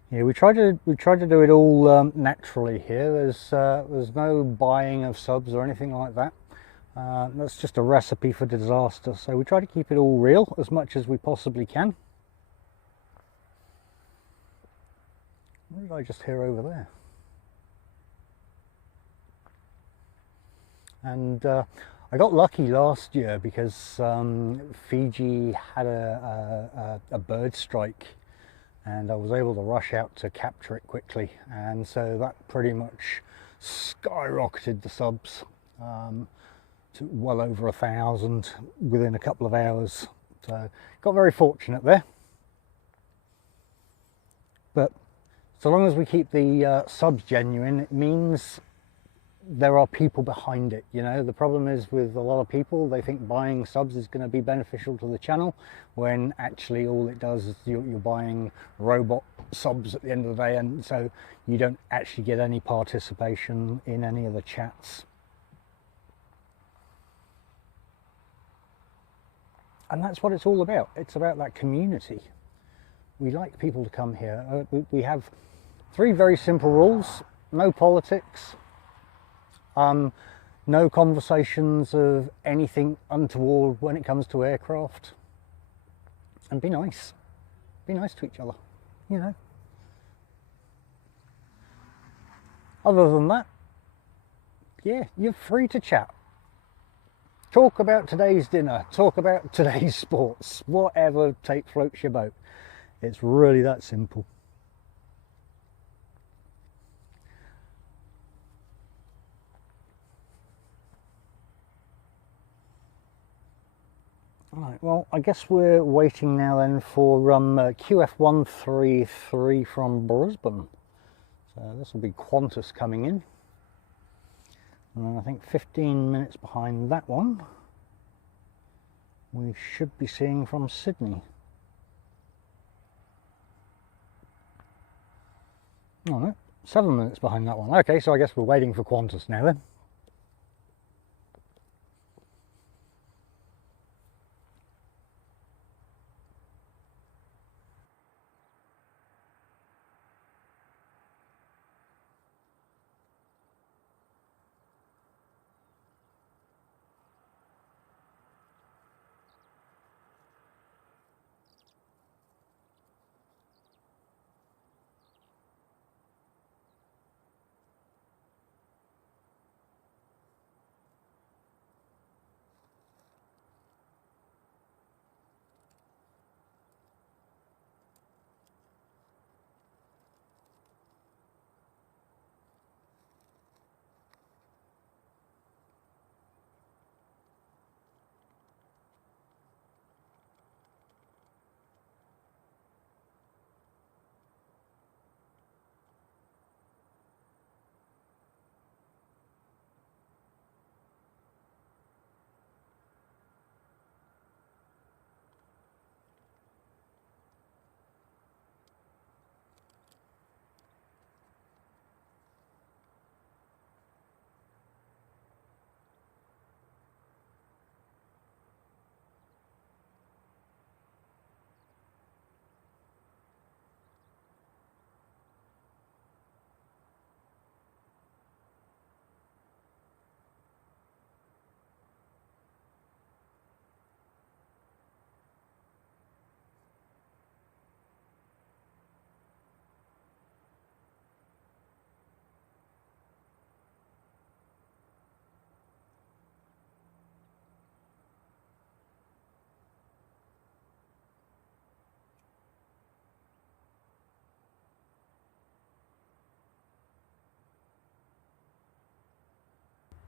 Yeah, we try to do it all naturally here. There's no buying of subs or anything like that. That's just a recipe for disaster. So we try to keep it all real as much as we possibly can. What did I just hear over there? And I got lucky last year because Fiji had a bird strike, and I was able to rush out to capture it quickly, and so that pretty much skyrocketed the subs to well over 1,000 within a couple of hours. So got very fortunate there. But so long as we keep the subs genuine, it means there are people behind it. You know, the problem is with a lot of people, they think buying subs is going to be beneficial to the channel, when actually all it does is you're buying robot subs at the end of the day, and so you don't actually get any participation in any of the chats. And that's what it's all about. It's about that community. We like people to come here. We have 3 very simple rules: no politics, no conversations of anything untoward when it comes to aircraft, and be nice to each other, you know. Other than that, yeah, you're free to chat, talk about today's dinner, talk about today's sports, whatever floats your boat. It's really that simple. Right, well, I guess we're waiting now then for QF133 from Brisbane. So this will be Qantas coming in. And then I think 15 minutes behind that one, we should be seeing from Sydney. Oh no, 7 minutes behind that one. Okay, so I guess we're waiting for Qantas now then.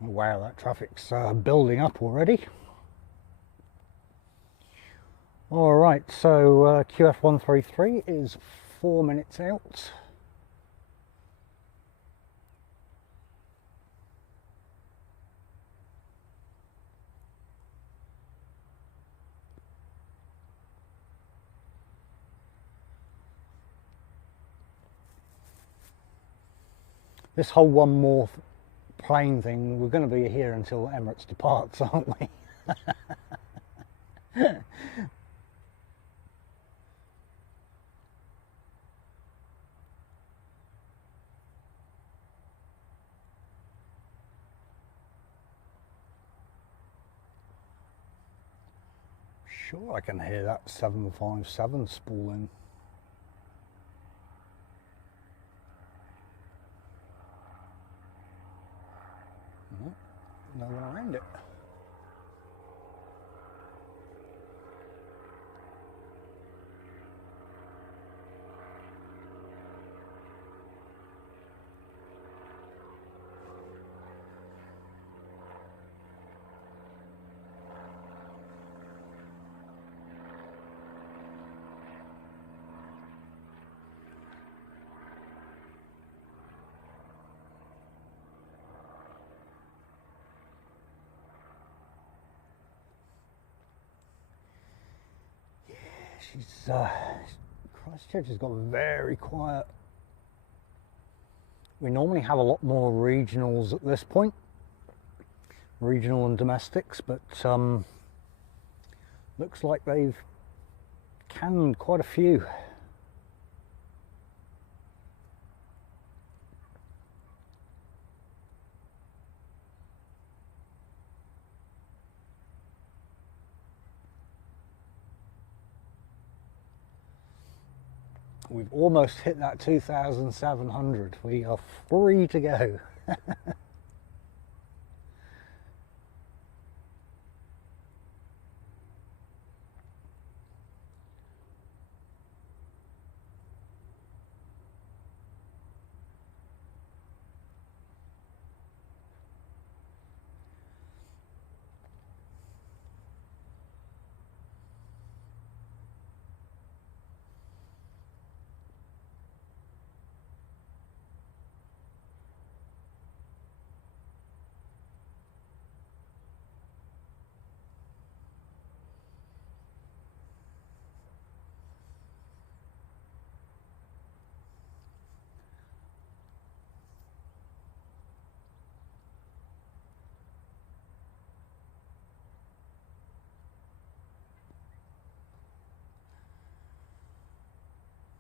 Wow, that traffic's building up already. All right, so QF133 is 4 minutes out. This whole one more plane thing, we're going to be here until Emirates departs, aren't we? Sure, I can hear that 757 spooling. No one around it. Christchurch has got very quiet. We normally have a lot more regionals at this point, regional and domestics, but looks like they've canned quite a few. We've almost hit that 2,700. We are free to go.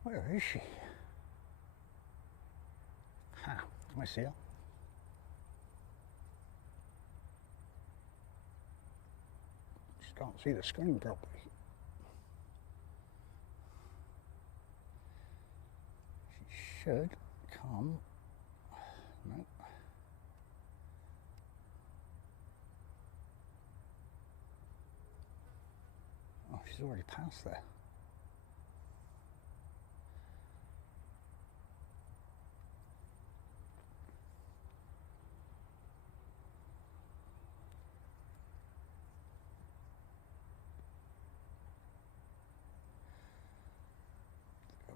Where is she? Ah, I see her. Just can't see the screen properly. She should come. No. Oh, she's already passed there.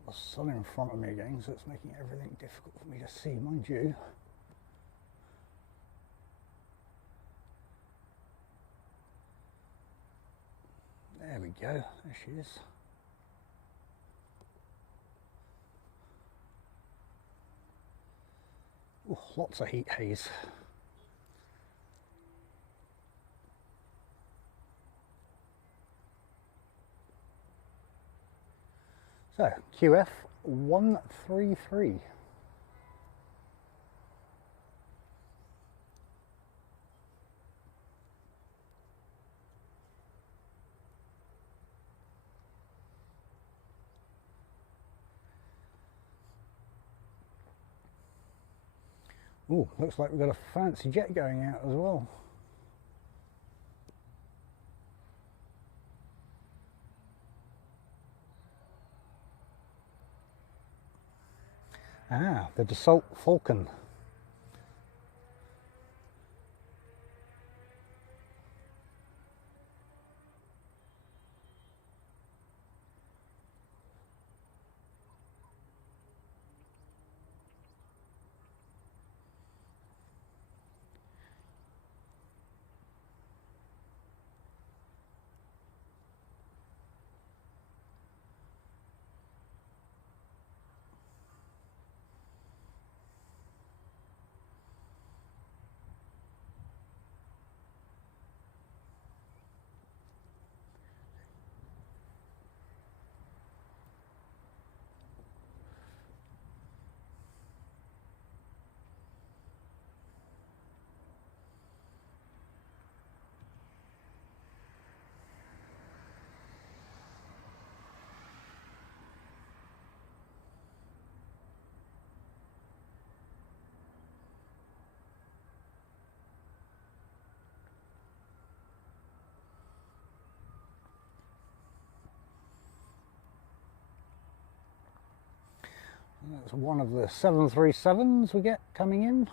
The sun in front of me again, so it's making everything difficult for me to see, mind you. There we go, there she is. Ooh, lots of heat haze. So, QF 133. Ooh, looks like we've got a fancy jet going out as well. Ah, the Dassault Falcon. That's one of the 737s we get coming in.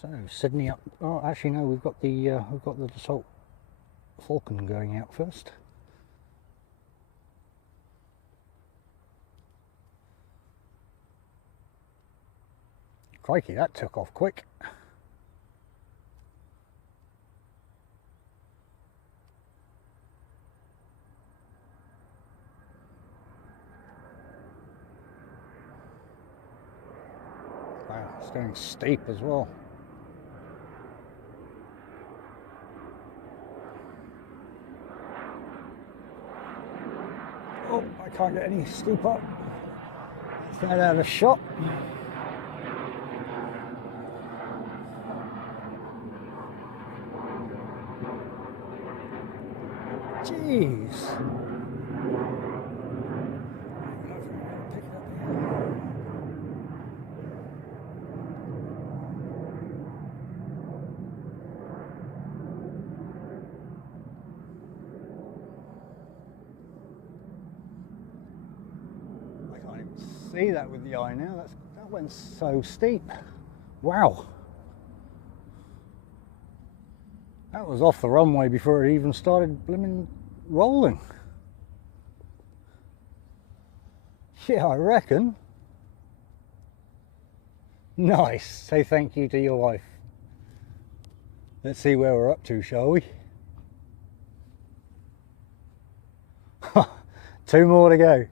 So Sydney up. Oh, actually no, we've got the Dassault Falcon going out first. Crikey, that took off quick. Wow, it's going steep as well. Oh, I can't get any steeper. It's that out of shot. Jeez. I can't even see that with the eye now. That went so steep. Wow. That was off the runway before it even started blimmin' rolling. Yeah, I reckon. Nice. Say thank you to your wife. Let's see where we're up to, shall we? 2 more to go.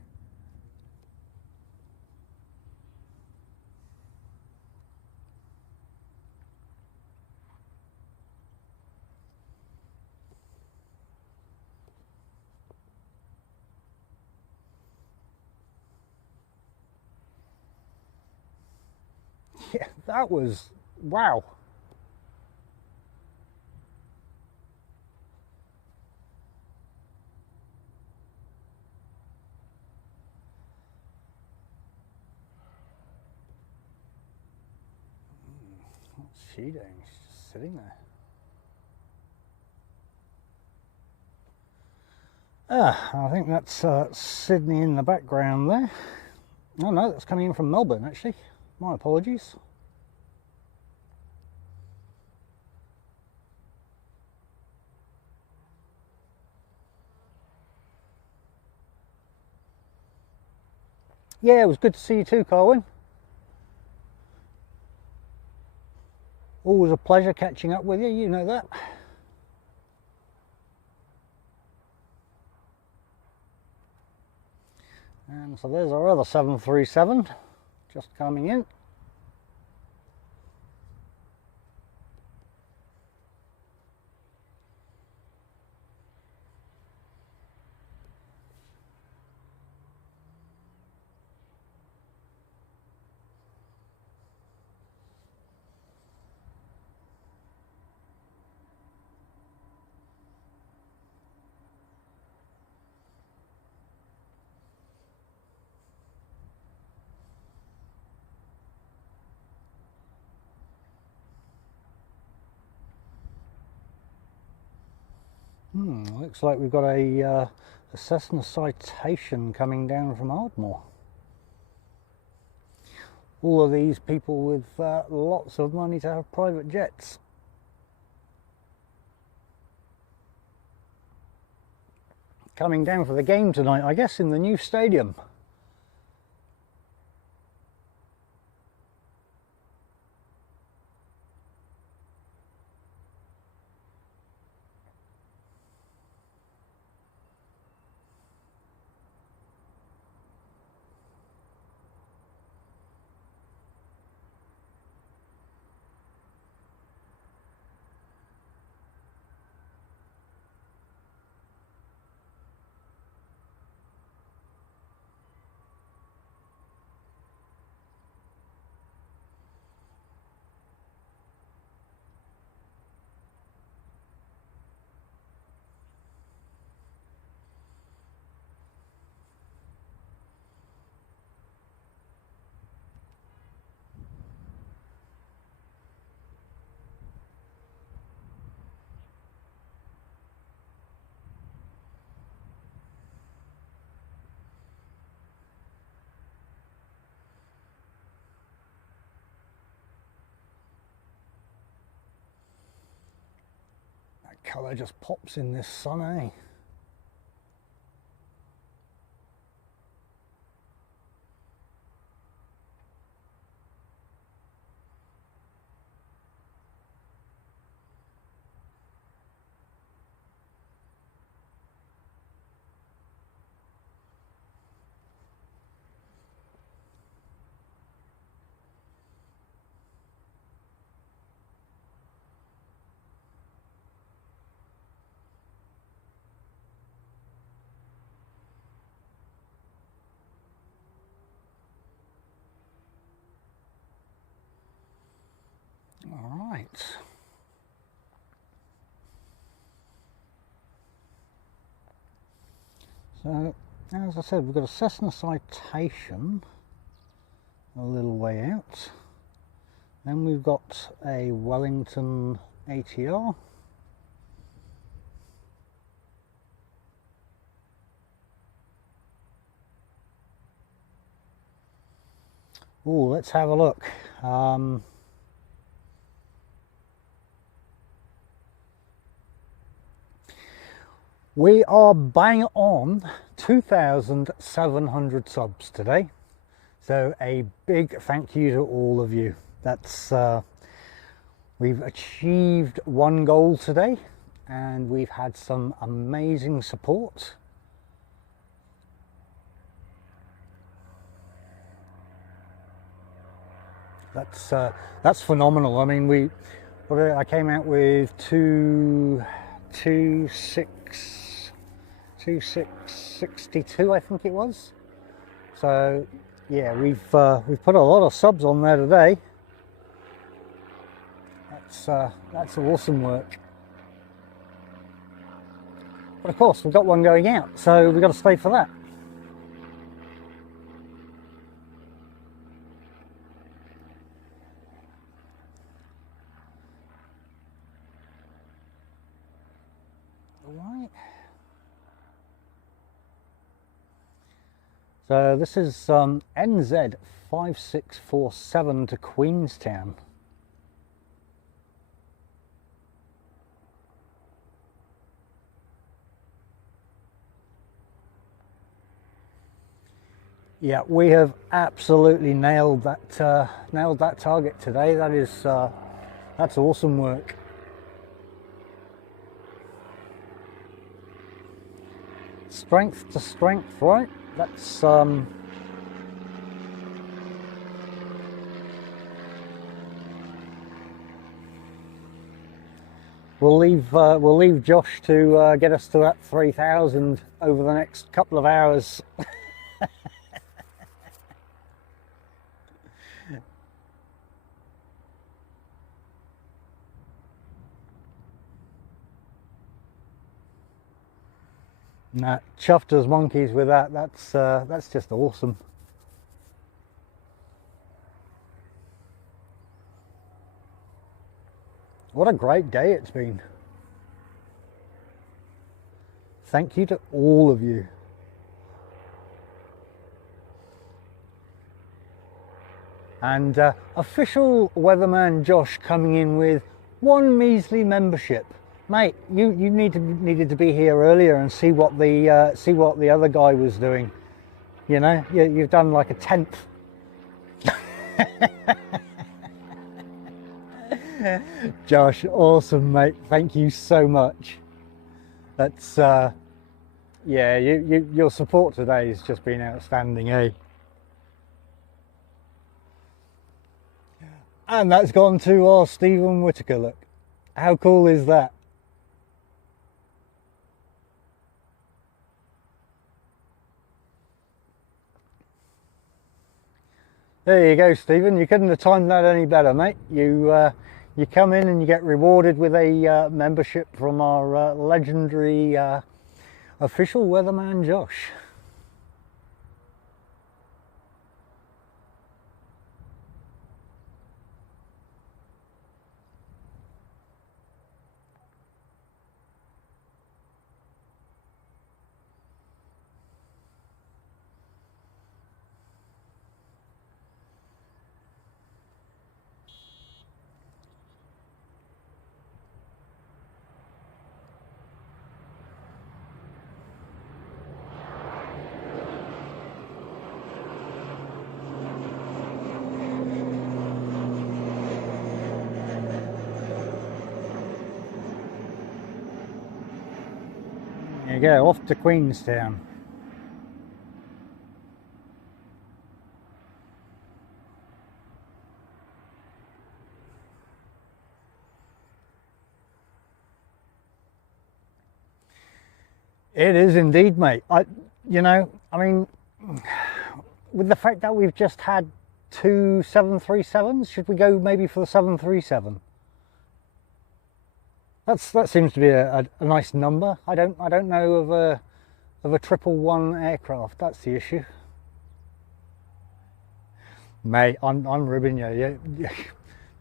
Yeah, that was, wow. What's she doing? She's just sitting there. I think that's Sydney in the background there. Oh no, that's coming in from Melbourne actually. My apologies. Yeah, it was good to see you too, Carwyn. Always a pleasure catching up with you, you know that. And so there's our other 737 just coming in. Looks like we've got a Cessna Citation coming down from Ardmore. All of these people with lots of money to have private jets. coming down for the game tonight, I guess, in the new stadium. That colour just pops in this sun, eh? All right. So, as I said, we've got a Cessna Citation a little way out. Then we've got a Wellington ATR. Oh, let's have a look. We are bang on 2,700 subs today, so a big thank you to all of you. That's we've achieved one goal today, and we've had some amazing support. That's phenomenal. I mean, I came out with 2,662, I think it was. So yeah, we've put a lot of subs on there today. That's awesome work. But of course, we've got one going out, so we've got to stay for that. So this is NZ 5647 to Queenstown. Yeah, we have absolutely nailed that target today. That's awesome work. Strength to strength, right? That's we'll leave Josh to get us to that 3,000 over the next couple of hours. Nah, chuffed as monkeys with that. That's just awesome. What a great day it's been. Thank you to all of you. And official weatherman Josh coming in with one measly membership. Mate, you needed to be here earlier and see what the other guy was doing. You know, you've done like a 10th. Josh, awesome, mate. Thank you so much. That's yeah, your support today has just been outstanding, eh? And that's gone to our Stephen Whitaker. Look, how cool is that? There you go, Stephen. You couldn't have timed that any better, mate. You come in and you get rewarded with a membership from our legendary official weatherman, Josh. There you go, off to Queenstown. It is indeed, mate. You know, I mean, with the fact that we've just had 2 737s, should we go maybe for the 737? That seems to be a nice number. I don't know of a 111 aircraft. That's the issue. Mate, I'm ribbing you. Yeah.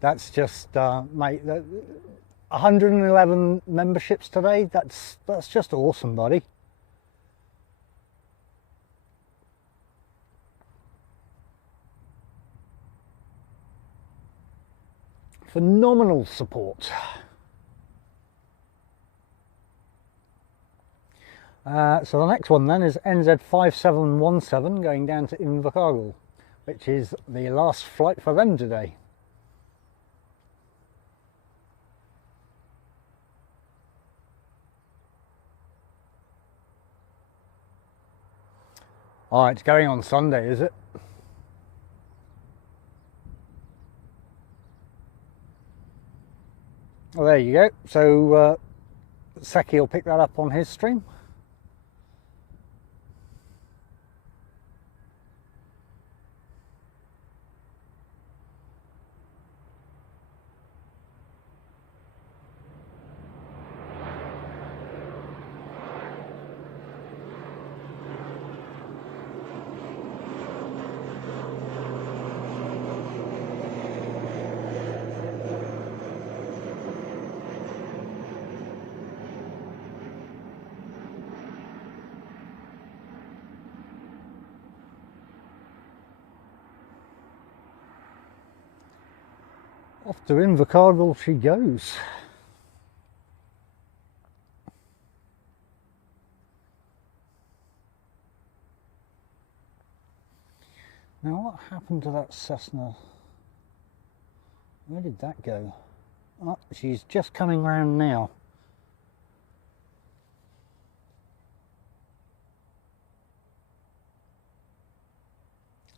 That's just mate. 111 memberships today. That's just awesome, buddy. Phenomenal support. So the next one then is NZ5717 going down to Invercargill, which is the last flight for them today. Oh, it's going on Sunday, is it? Well, there you go. So Seki will pick that up on his stream. Off to Invercargill she goes. Now what happened to that Cessna? Where did that go? Oh, she's just coming round now.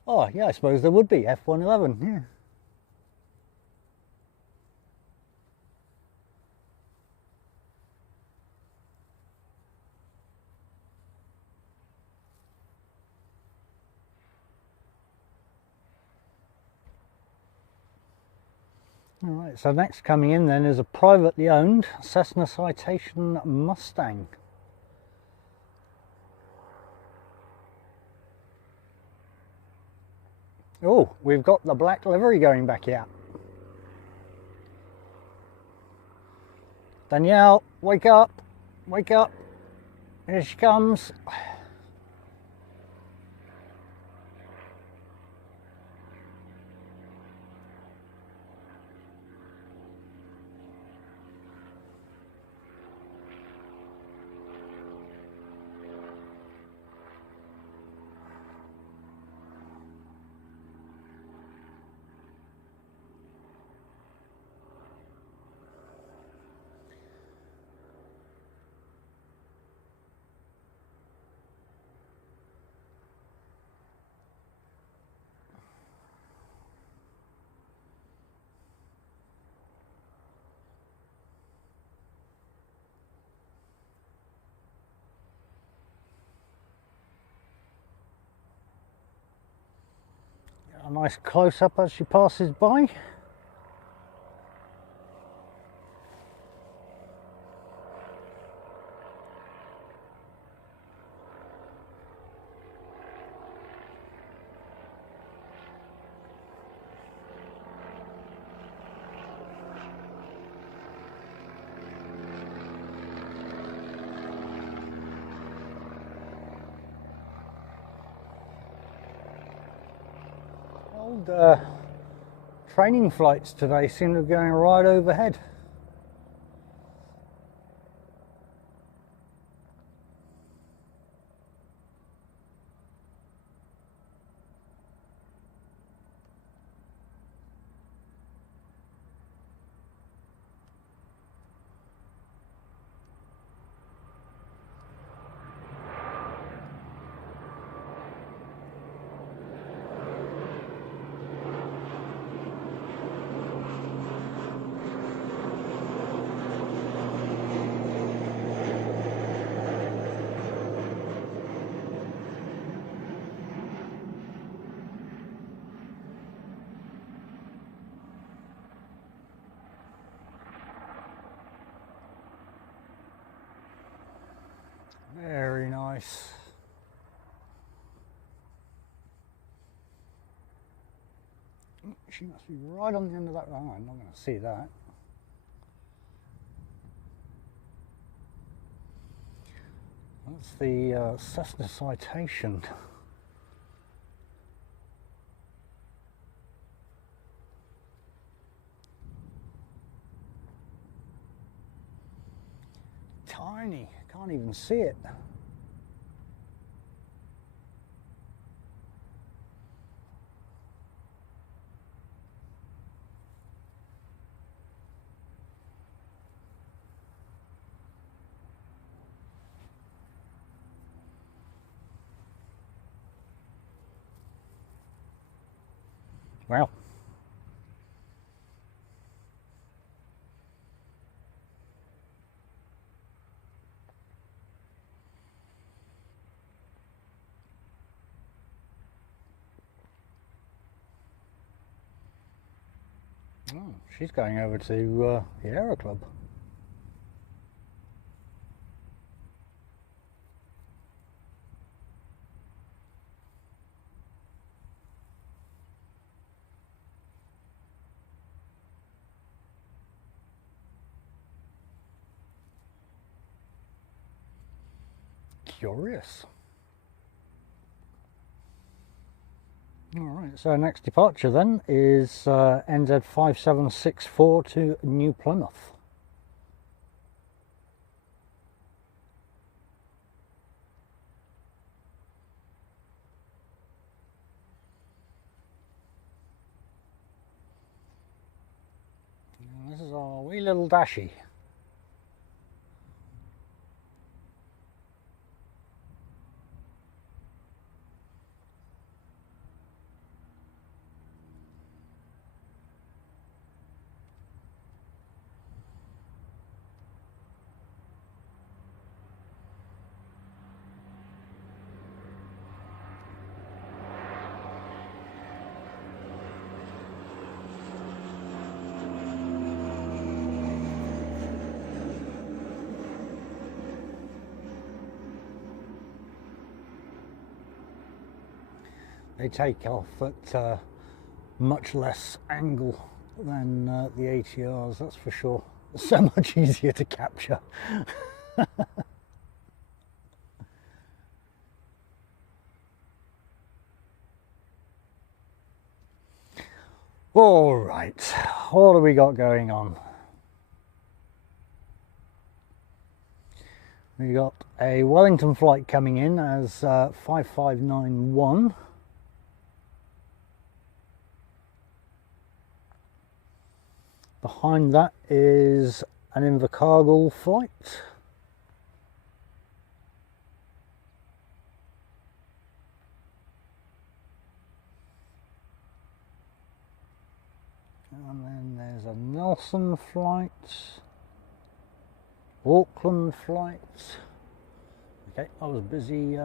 Oh yeah, I suppose there would be F111, yeah. Alright, so next coming in then is a privately owned Cessna Citation Mustang. Oh, we've got the black livery going back out. Danielle, wake up, wake up. Here she comes. nice close-up as she passes by. Old training flights today seem to be going right overhead. Very nice. She must be right on the end of that line. I'm not going to see that. That's the Cessna Citation. Tiny, can't even see it. Wow. Oh, she's going over to the Aero Club. Curious. Alright, so next departure then is NZ 5764 to New Plymouth. And this is our wee little Dashie. They take off at much less angle than the ATRs, that's for sure. So much easier to capture. All right, what have we got going on? We got a Wellington flight coming in as 5591. Behind that is an Invercargill flight. And then there's a Nelson flight, Auckland flight. Okay, I was busy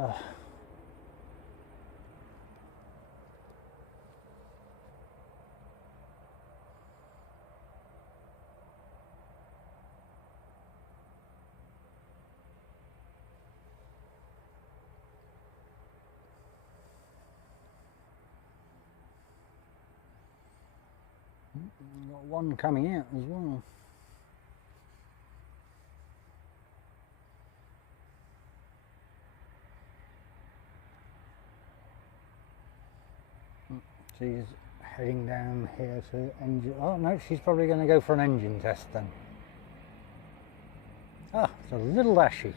We've got one coming out as well. She's heading down here to engine. Oh no, she's probably going to go for an engine test then. Ah, it's a little dashy.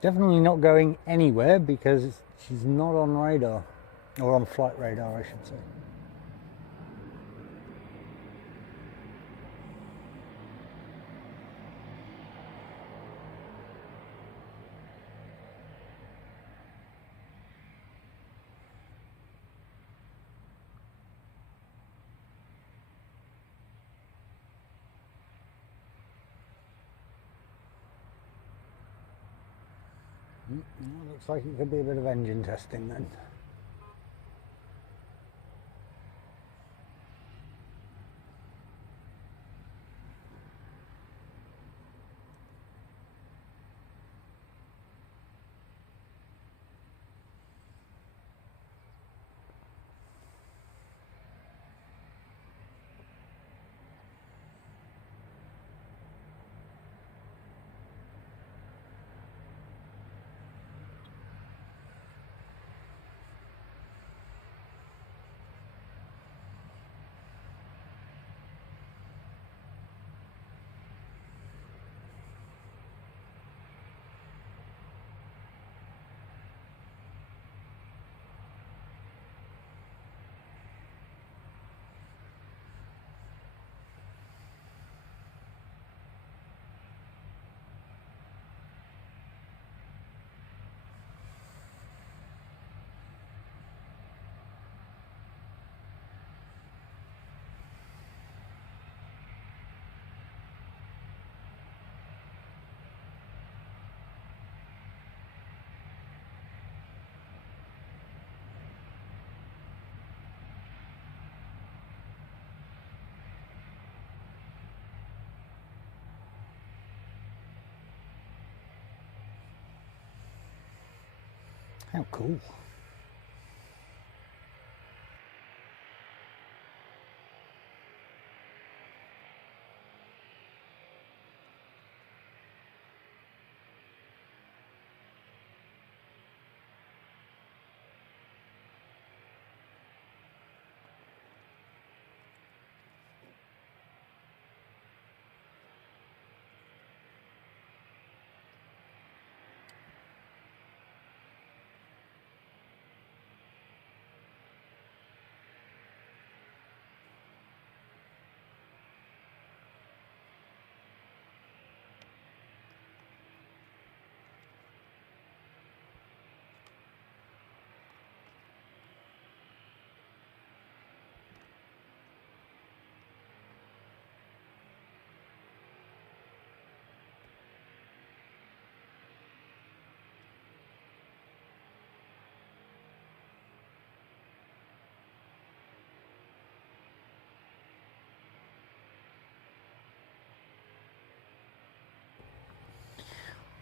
Definitely not going anywhere because she's not on radar, or on flight radar I should say. Looks like it could be a bit of engine testing then. How cool.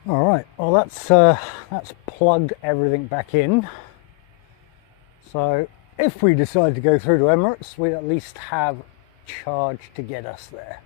All right, well that's plugged everything back in. So if we decide to go through to Emirates, we at least have charge to get us there.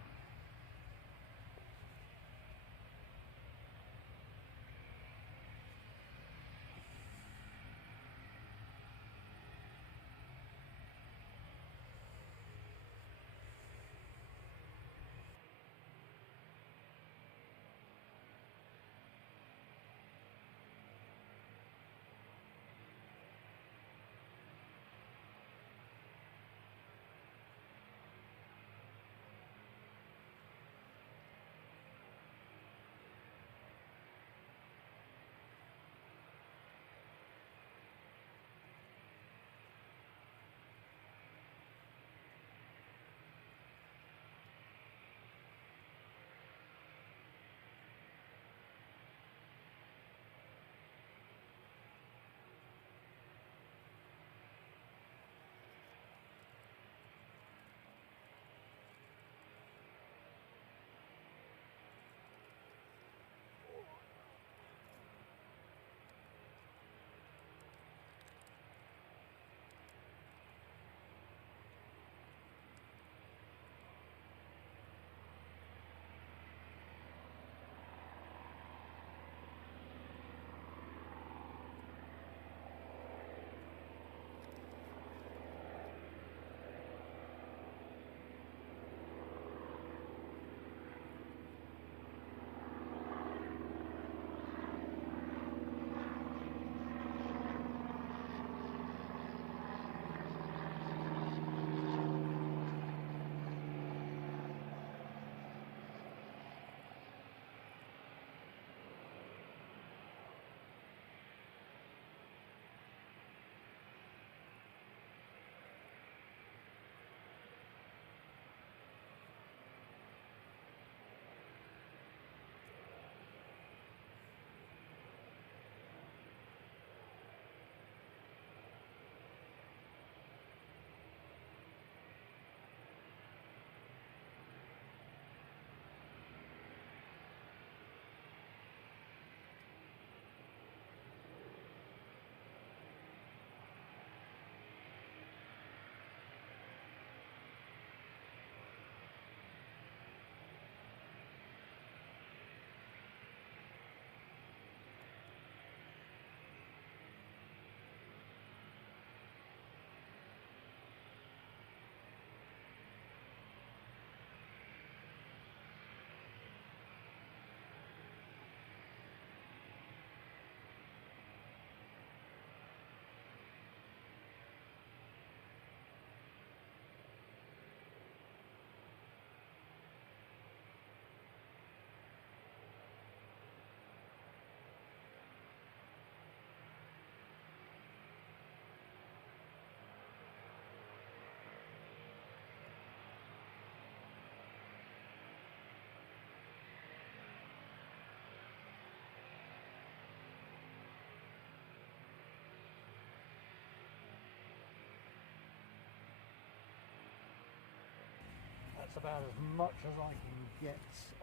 that's about as much as I can get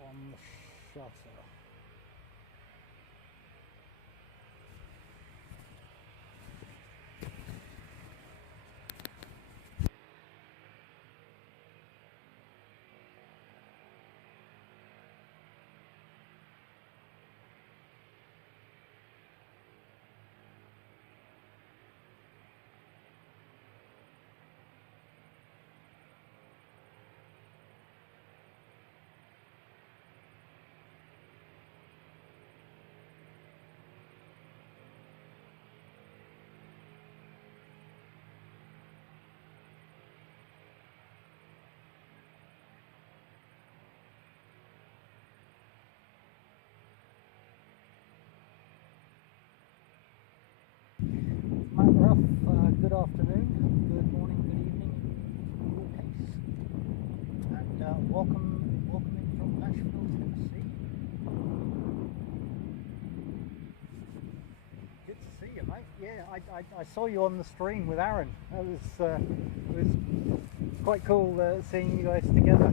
on the shutter. Good afternoon, good morning, good evening in your case, and welcome in from Nashville, Tennessee. Good to see you, mate. Yeah, I saw you on the stream with Aaron. That was it was quite cool seeing you guys together.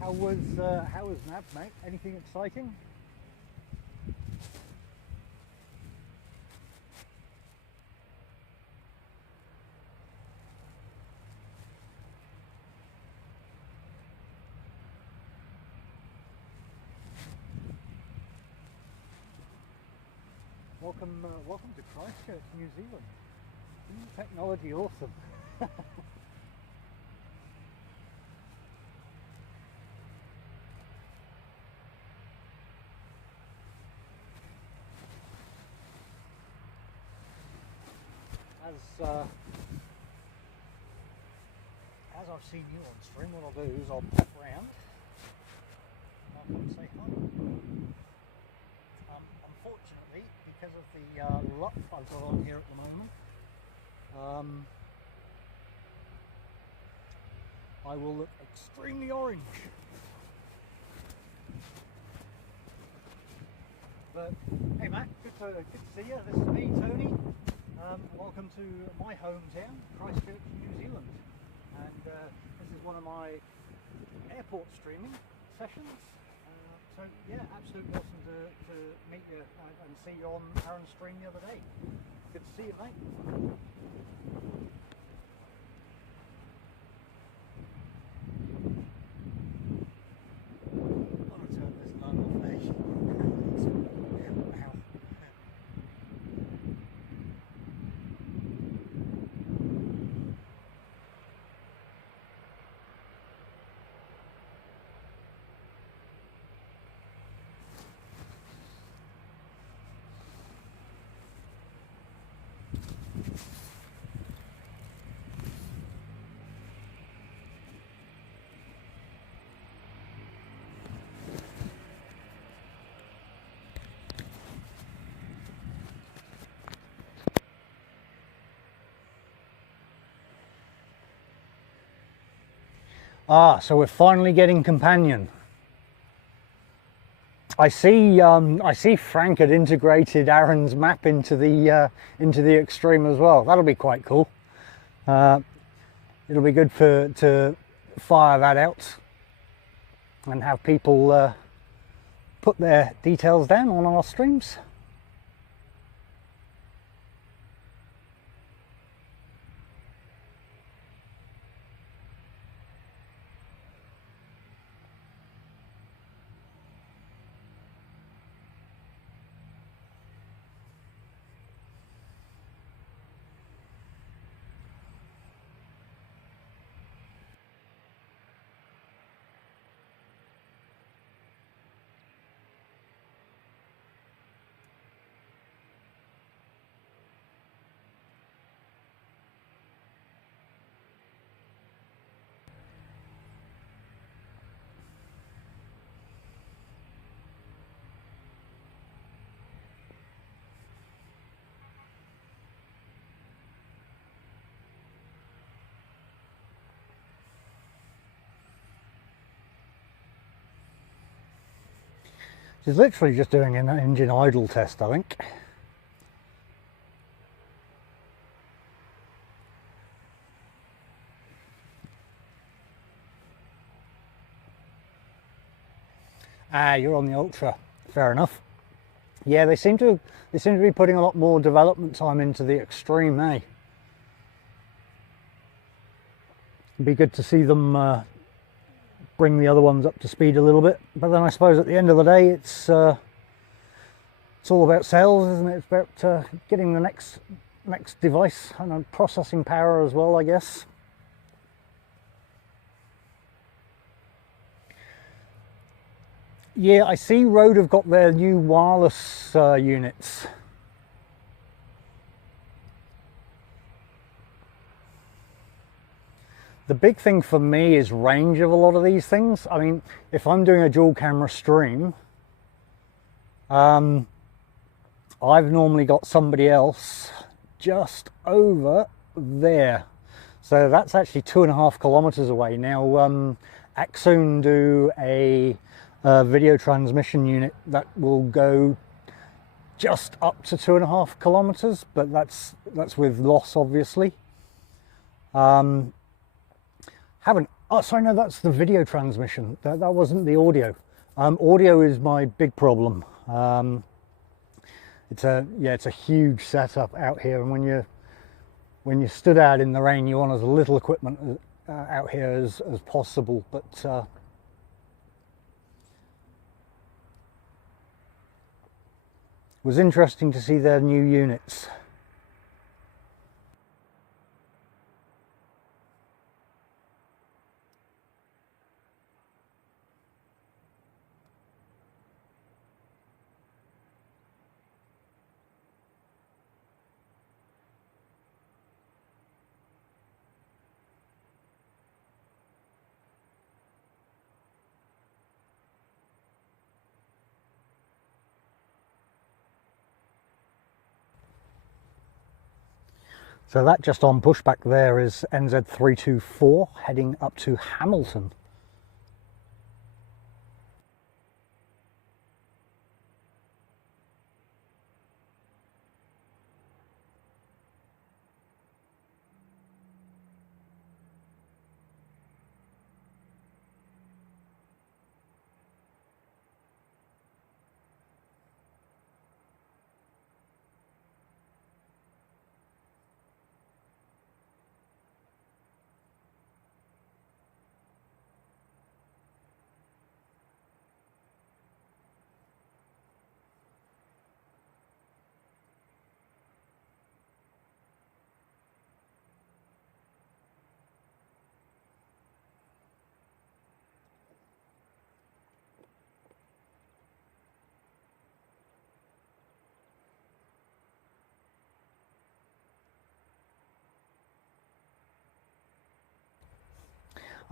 How was NAB, mate? Anything exciting? Welcome to Christchurch, New Zealand. Isn't technology awesome? As I've seen you on stream, what I'll do is I'll pop round. I'll come say hi. Unfortunately, because of the luck I've got on here at the moment, I will look extremely orange. But hey, Matt, good to see you. This is me, Tony. Welcome to my hometown, Christchurch, New Zealand, and this is one of my airport streaming sessions. So yeah, absolutely awesome to meet you and see you on Aaron's stream the other day. Good to see you, mate. I want to turn this light off, eh? Wow. So we're finally getting companion. I see Frank had integrated Aaron's map into the Extreme as well. That'll be quite cool. It'll be good to fire that out and have people put their details down on our streams. She's literally just doing an engine idle test, I think. Ah, you're on the Ultra. Fair enough. Yeah, they seem to be putting a lot more development time into the Extreme, eh? It'd be good to see them bring the other ones up to speed a little bit. But then I suppose at the end of the day, it's all about sales, isn't it? It's about getting the next device and processing power as well, I guess. Yeah, I see Rode have got their new wireless units. The big thing for me is range of a lot of these things. I mean, if I'm doing a dual camera stream, I've normally got somebody else just over there. So that's actually 2.5 kilometers away. Now, Axoon do a video transmission unit that will go just up to 2.5 kilometers, but that's with loss, obviously. Oh, sorry, no, that's the video transmission. That wasn't the audio. Audio is my big problem. It's a huge setup out here, and when you stood out in the rain, you want as little equipment out here as possible. But it was interesting to see their new units. So that just on pushback there is NZ324 heading up to Hamilton.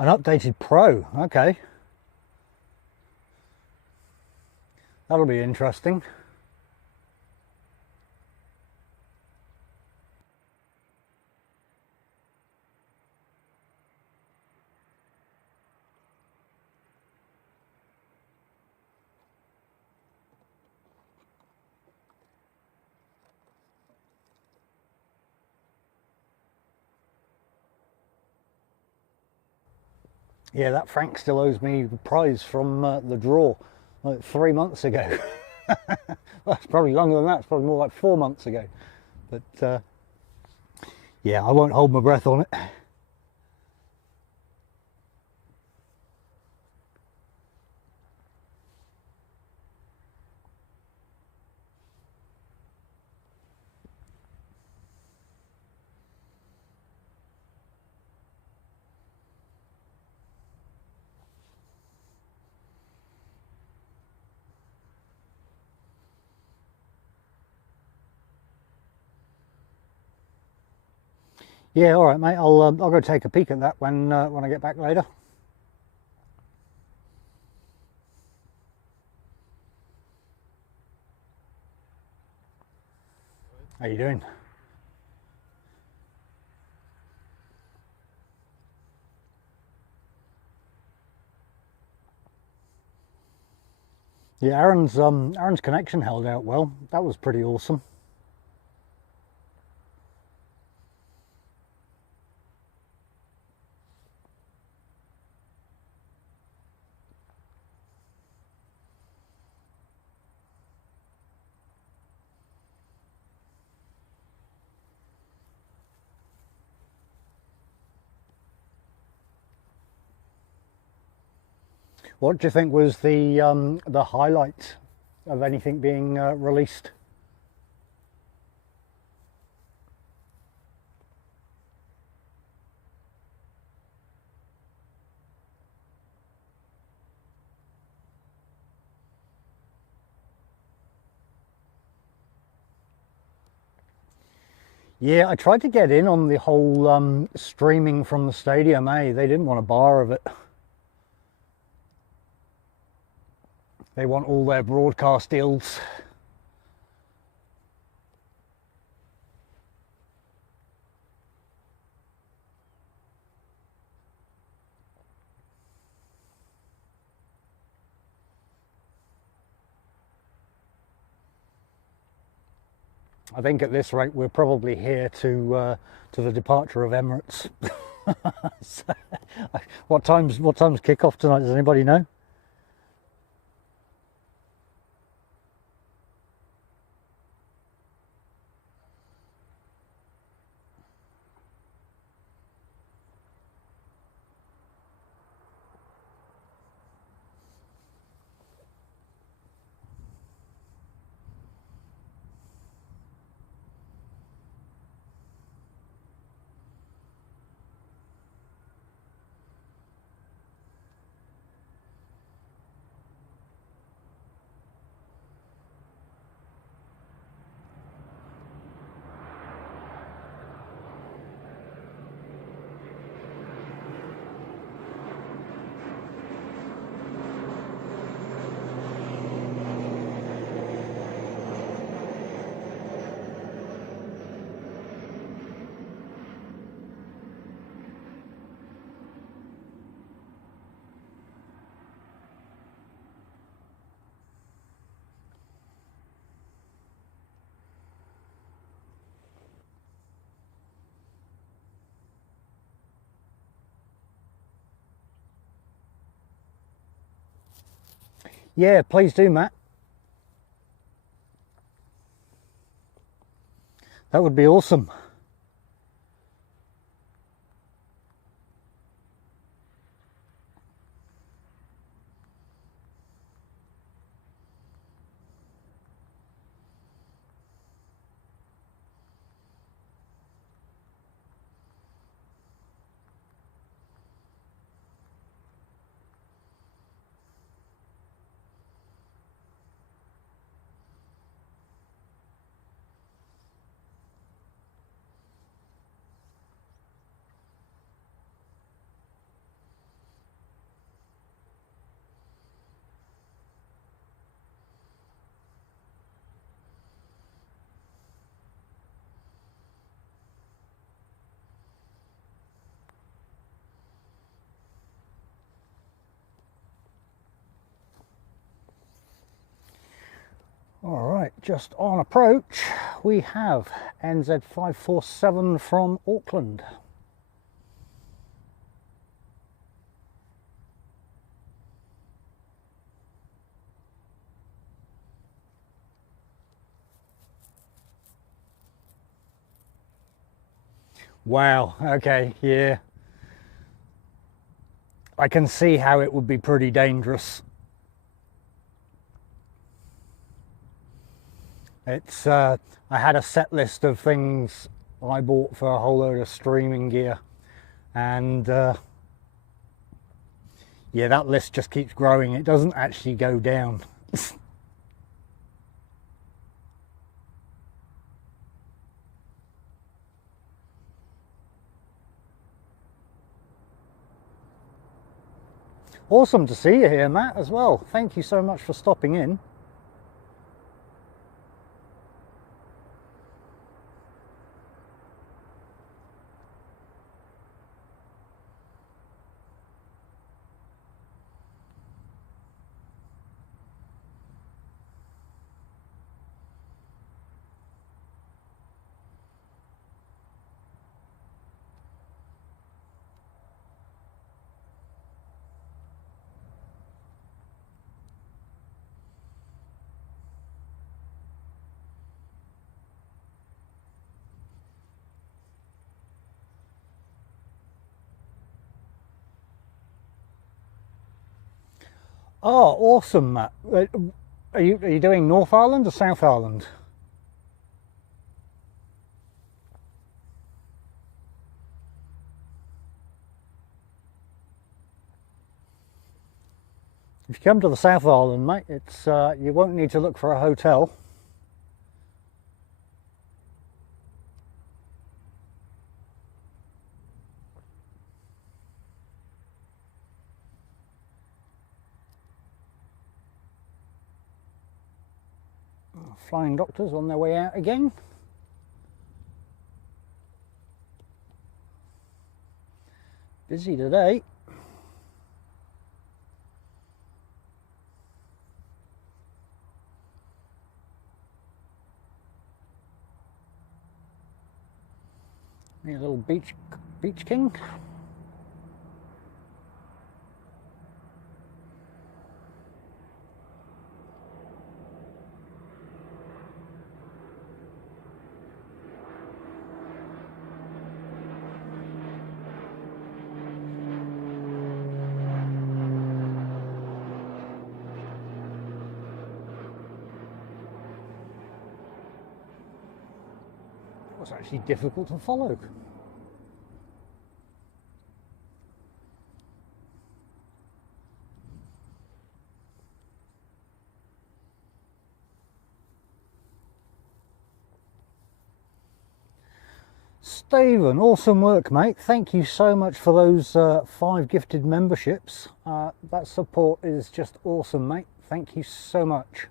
An updated Pro, okay. That'll be interesting. Yeah, that Frank still owes me the prize from the draw like 3 months ago. Well, it's probably longer than that. It's probably more like 4 months ago. But yeah, I won't hold my breath on it. Yeah, all right, mate. I'll go take a peek at that when I get back later. How you doing? Yeah, Aaron's connection held out well. That was pretty awesome. What do you think was the highlight of anything being released? Yeah, I tried to get in on the whole streaming from the stadium, They didn't want a bar of it. They want all their broadcast deals. I think at this rate we're probably here to the departure of Emirates. So, what time's kickoff tonight? Does anybody know? Yeah, please do, Matt. That would be awesome. All right, just on approach, we have NZ547 from Auckland. Wow, okay, yeah. I can see how it would be pretty dangerous. It's I had a set list of things I bought for a whole load of streaming gear, and yeah, that list just keeps growing. It doesn't actually go down. Awesome to see you here, Matt, as well. Thank you so much for stopping in. Oh, awesome, Matt. Are you doing North Island or South Island? If you come to the South Island, mate, it's you won't need to look for a hotel. Flying doctors on their way out again. Busy today. A little beach king. It was actually difficult to follow. Stephen, awesome work, mate. Thank you so much for those 5 gifted memberships. That support is just awesome, mate. Thank you so much.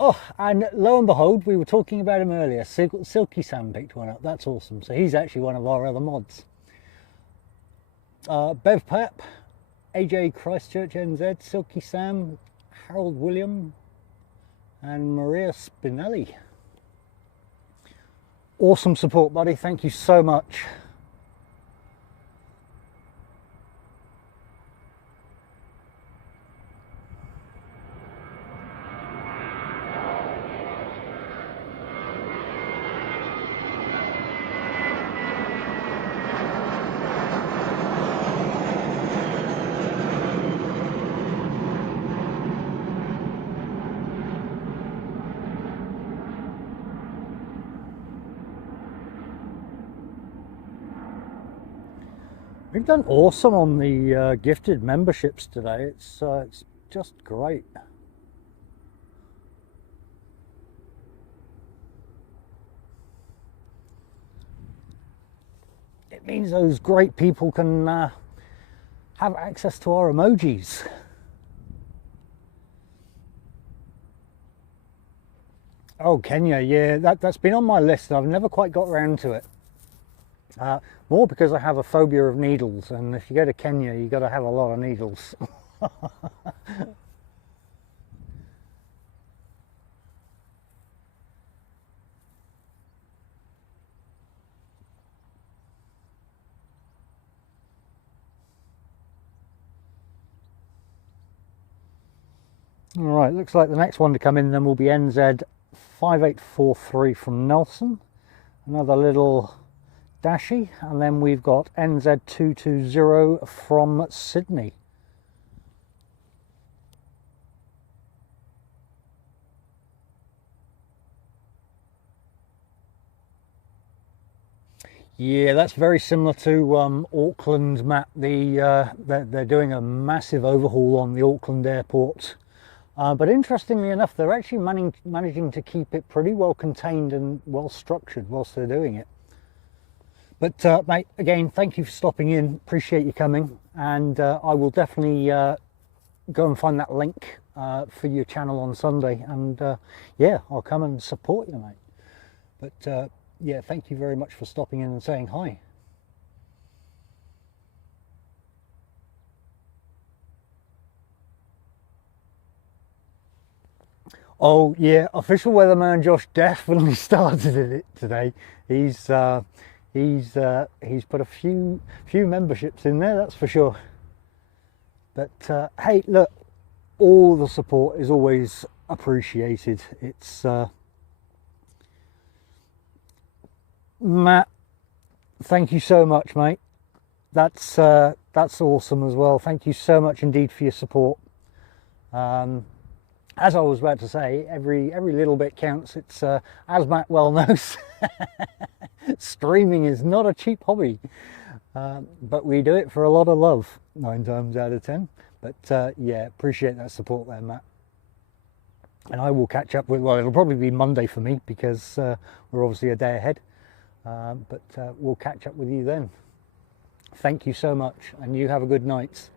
Oh, and lo and behold, we were talking about him earlier. Silky Sam picked one up. That's awesome. So he's actually one of our other mods. Bev Pep, AJ Christchurch NZ, Silky Sam, Harold William, and Maria Spinelli. Awesome support, buddy. Thank you so much. We've done awesome on the gifted memberships today. It's just great. It means those great people can have access to our emojis. Oh, Kenya, yeah, that's been on my list and I've never quite got around to it. More because I have a phobia of needles, and if you go to Kenya, you've got to have a lot of needles. All right, looks like the next one to come in then will be NZ 5843 from Nelson. Another little Dashi, and then we've got NZ220 from Sydney. Yeah, that's very similar to Auckland, Matt. They're doing a massive overhaul on the Auckland airport. But interestingly enough, they're actually managing to keep it pretty well contained and well structured whilst they're doing it. But mate, again, thank you for stopping in. Appreciate you coming, and I will definitely go and find that link for your channel on Sunday, and yeah, I'll come and support you, mate. But yeah, thank you very much for stopping in and saying hi. Oh yeah, official weatherman Josh definitely started it today. He's put a few memberships in there, that's for sure. But hey, look, all the support is always appreciated. It's Matt, thank you so much, mate. that's awesome as well. Thank you so much indeed for your support. As I was about to say, every little bit counts. It's as Matt well knows, streaming is not a cheap hobby, but we do it for a lot of love, 9 times out of 10. But yeah, appreciate that support there, Matt. And I will catch up with, well, it'll probably be Monday for me because we're obviously a day ahead, but we'll catch up with you then. Thank you so much, and you have a good night.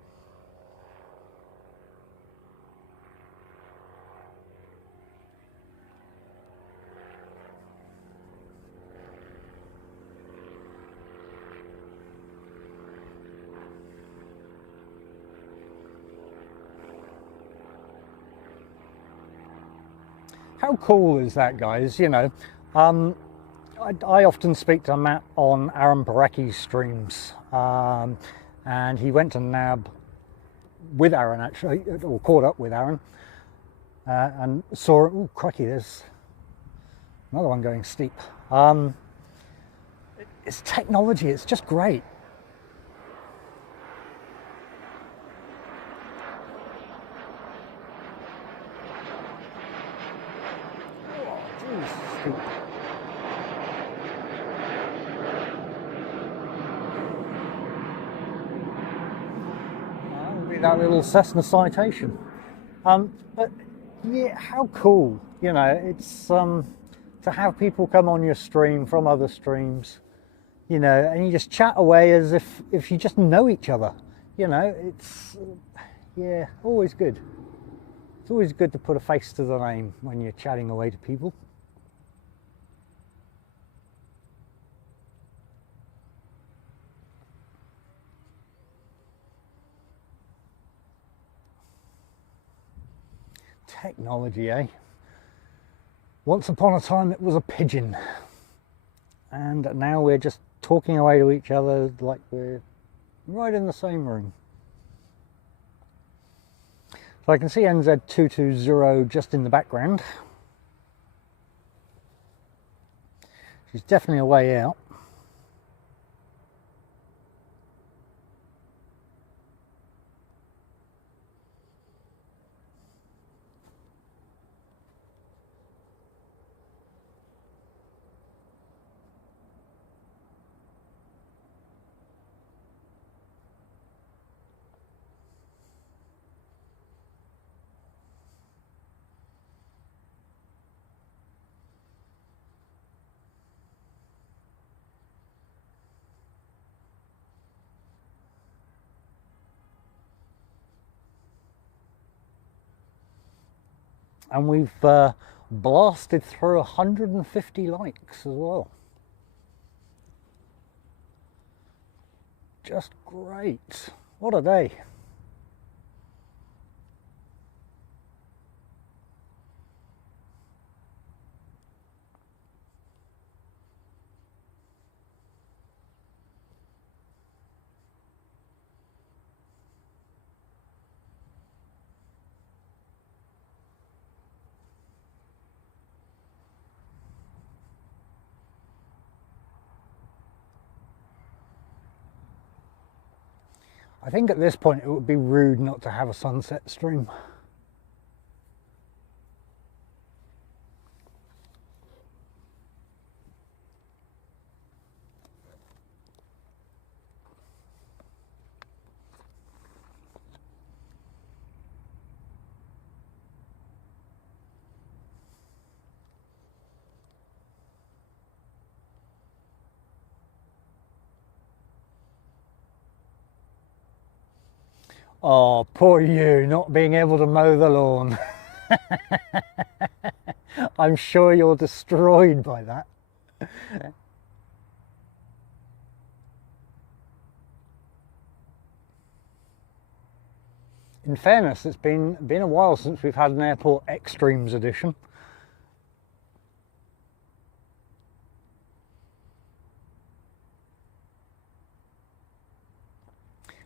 How cool is that, guys? You know, I often speak to Matt on Aaron Paraki's streams, and he went to NAB with Aaron, actually, or caught up with Aaron, and saw it. Oh, crikey, there's another one going steep. It's technology, it's just great. That little Cessna citation, but yeah, how cool, you know, it's to have people come on your stream from other streams, you know, and you just chat away as if you just know each other, you know. It's yeah, always good. It's always good to put a face to the name when you're chatting away to people. Technology, eh? Once upon a time it was a pigeon, and now we're just talking away to each other like we're right in the same room. So I can see NZ220 just in the background. She's definitely a way out. And we've blasted through 150 likes as well. Just great. What a day. I think at this point it would be rude not to have a sunset stream. Oh, poor you, not being able to mow the lawn. I'm sure you're destroyed by that. In fairness, it's been a while since we've had an Airport Extremes edition.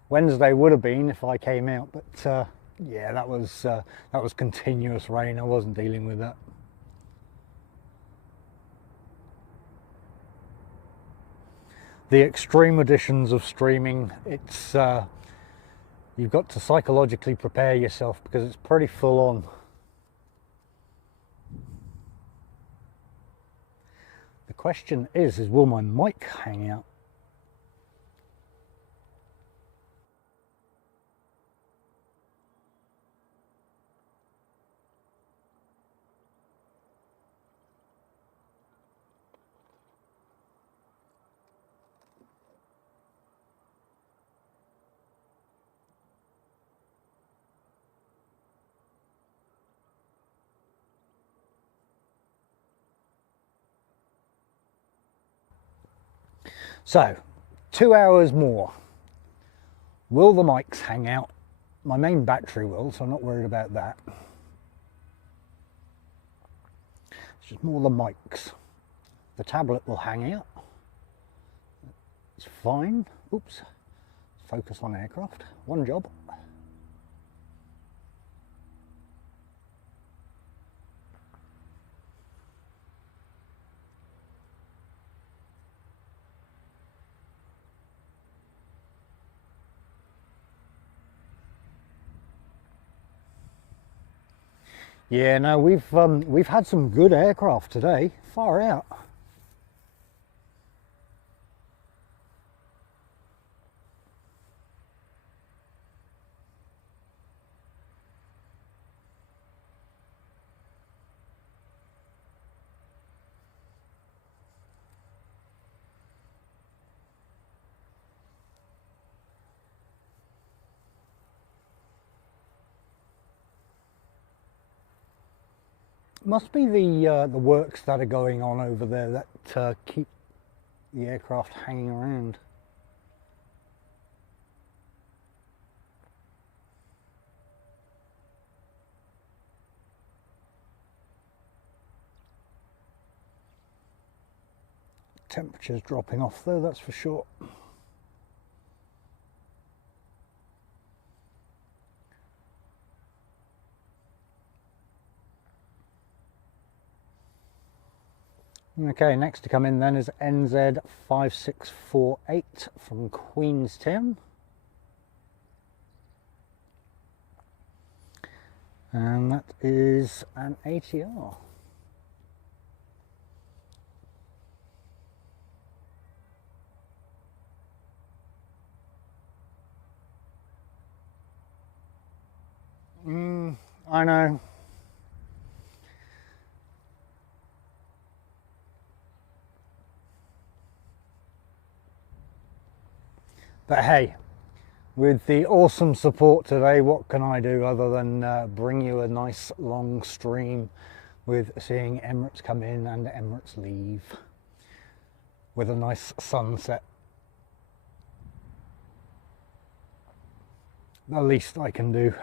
Wednesday would have been if I came out, but yeah, that was continuous rain. I wasn't dealing with that. the extreme editions of streaming, it's you've got to psychologically prepare yourself because it's pretty full on. The question is will my mic hang out? So, 2 hours more. Will the mics hang out? My main battery will, so I'm not worried about that. It's just more the mics. The tablet will hang out. It's fine. Oops. Focus on aircraft. One job. Yeah, no, we've had some good aircraft today. Far out. Must be the works that are going on over there that keep the aircraft hanging around. Temperature's dropping off though, that's for sure. Okay, next to come in then is NZ5648 from Queenstown. And that is an ATR. I know. But hey, with the awesome support today, what can I do other than bring you a nice long stream with seeing Emirates come in and Emirates leave with a nice sunset. The least I can do.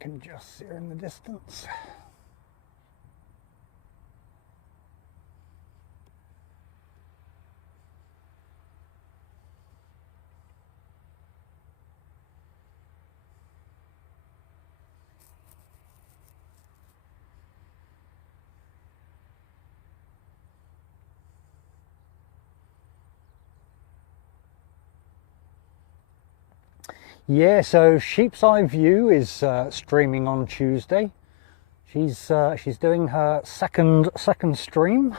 Can just see her in the distance. Yeah, so Sheep's Eye View is streaming on Tuesday. She's doing her second stream.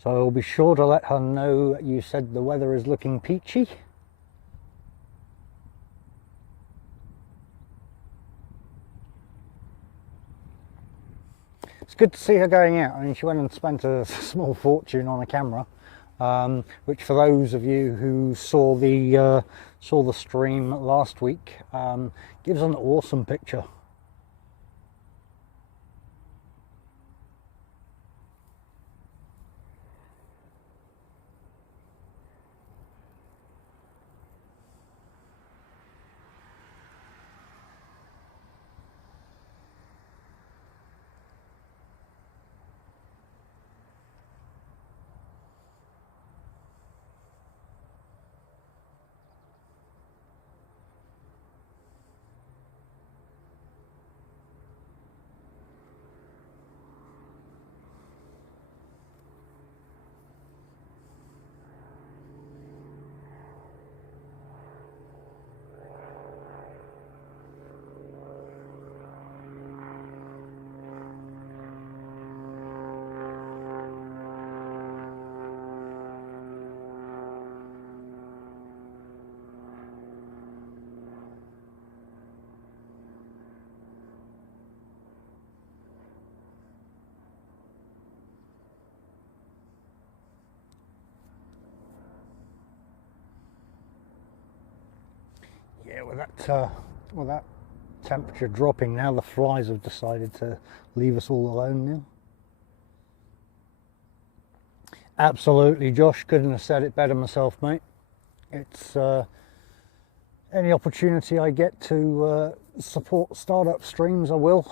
So I'll be sure to let her know you said the weather is looking peachy. It's good to see her going out. I mean, she went and spent a small fortune on a camera, which for those of you who saw the stream last week, gives an awesome picture. Well, that temperature dropping now, the flies have decided to leave us all alone now. Absolutely, Josh. Couldn't have said it better myself, mate. It's any opportunity I get to support startup streams, I will.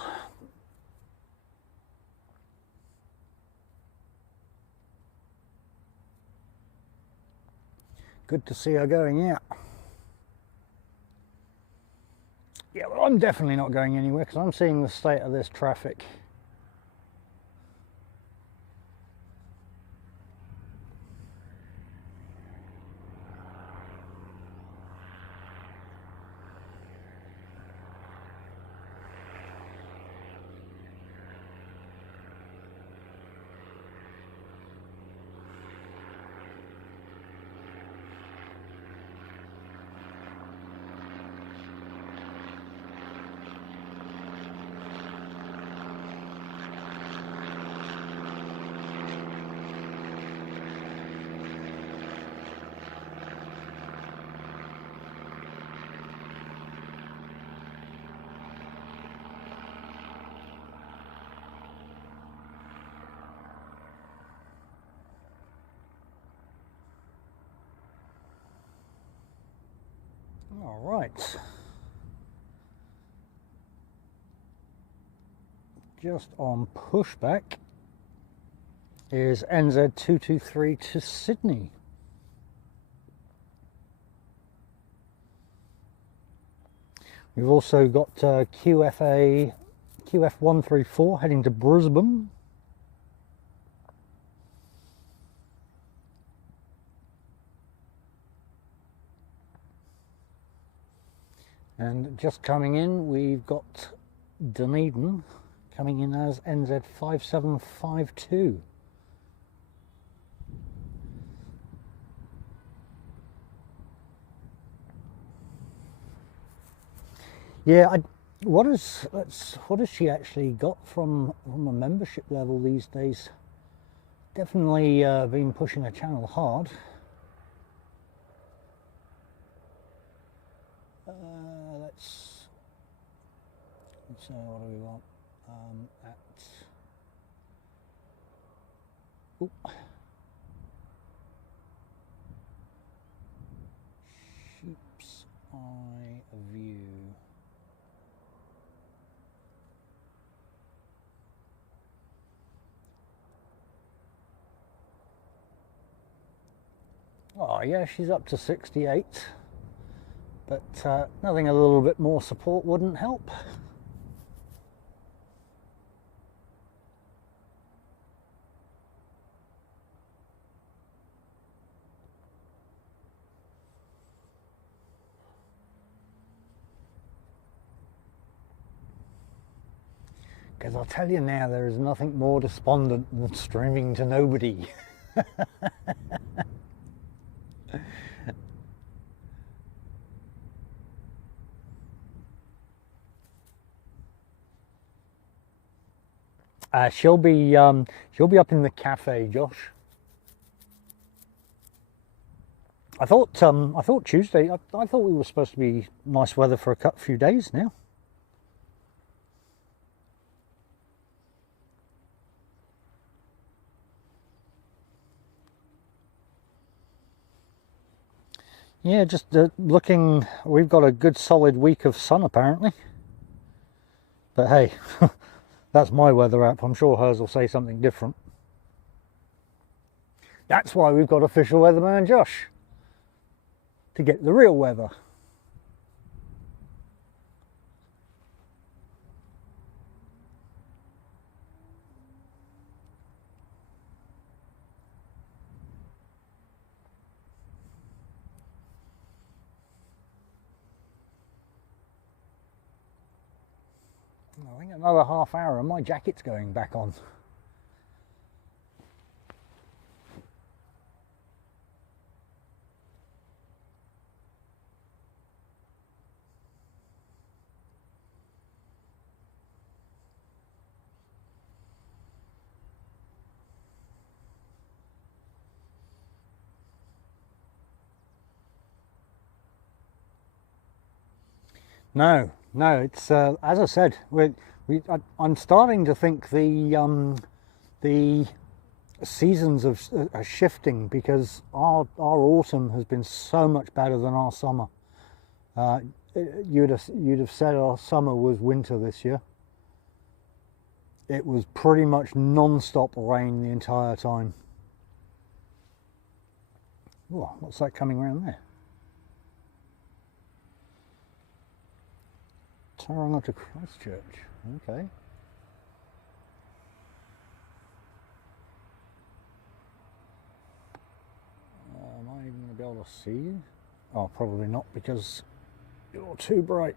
Good to see her going out. Yeah, well, I'm definitely not going anywhere because I'm seeing the state of this traffic. All right. Just on pushback is NZ223 to Sydney. We've also got QF134 heading to Brisbane. And just coming in, we've got Dunedin coming in as NZ5752. Yeah, what has she actually got from a membership level these days? Definitely been pushing the channel hard. Let's what do we want? Sheep's Eye View. Oh yeah, she's up to 68. But nothing a little bit more support wouldn't help. Because I'll tell you now, there is nothing more despondent than streaming to nobody. She'll be up in the cafe, Josh. I thought Tuesday. I thought we were supposed to be nice weather for a few days now. Yeah, just looking. We've got a good solid week of sun apparently. But hey. That's my weather app. I'm sure hers will say something different. That's why we've got official weatherman Josh. To get the real weather. I think another half hour and my jacket's going back on. No, no. It's as I said, I'm starting to think the seasons are shifting, because our autumn has been so much better than our summer. You'd have said our summer was winter this year. It was pretty much non-stop rain the entire time. Oh, what's that coming around there? Aotearoa to Christchurch. Okay. Am I even going to be able to see you? Oh, probably not, because you're too bright.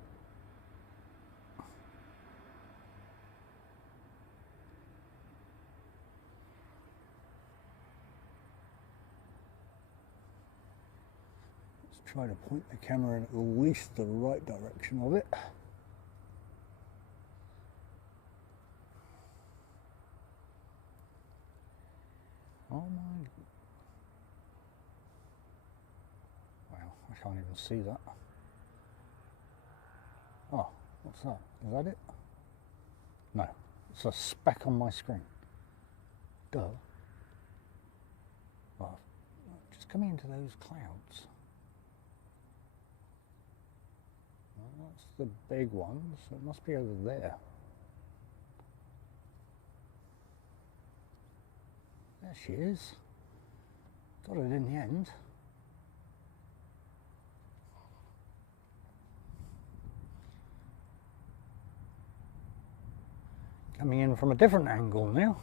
Let's try to point the camera in at least the right direction of it. Oh my... Wow, I can't even see that. Oh, what's that? Is that it? No, it's a speck on my screen. Duh. Well, just coming into those clouds. Well, that's the big one, so it must be over there. There she is. Got it in the end. Coming in from a different angle now.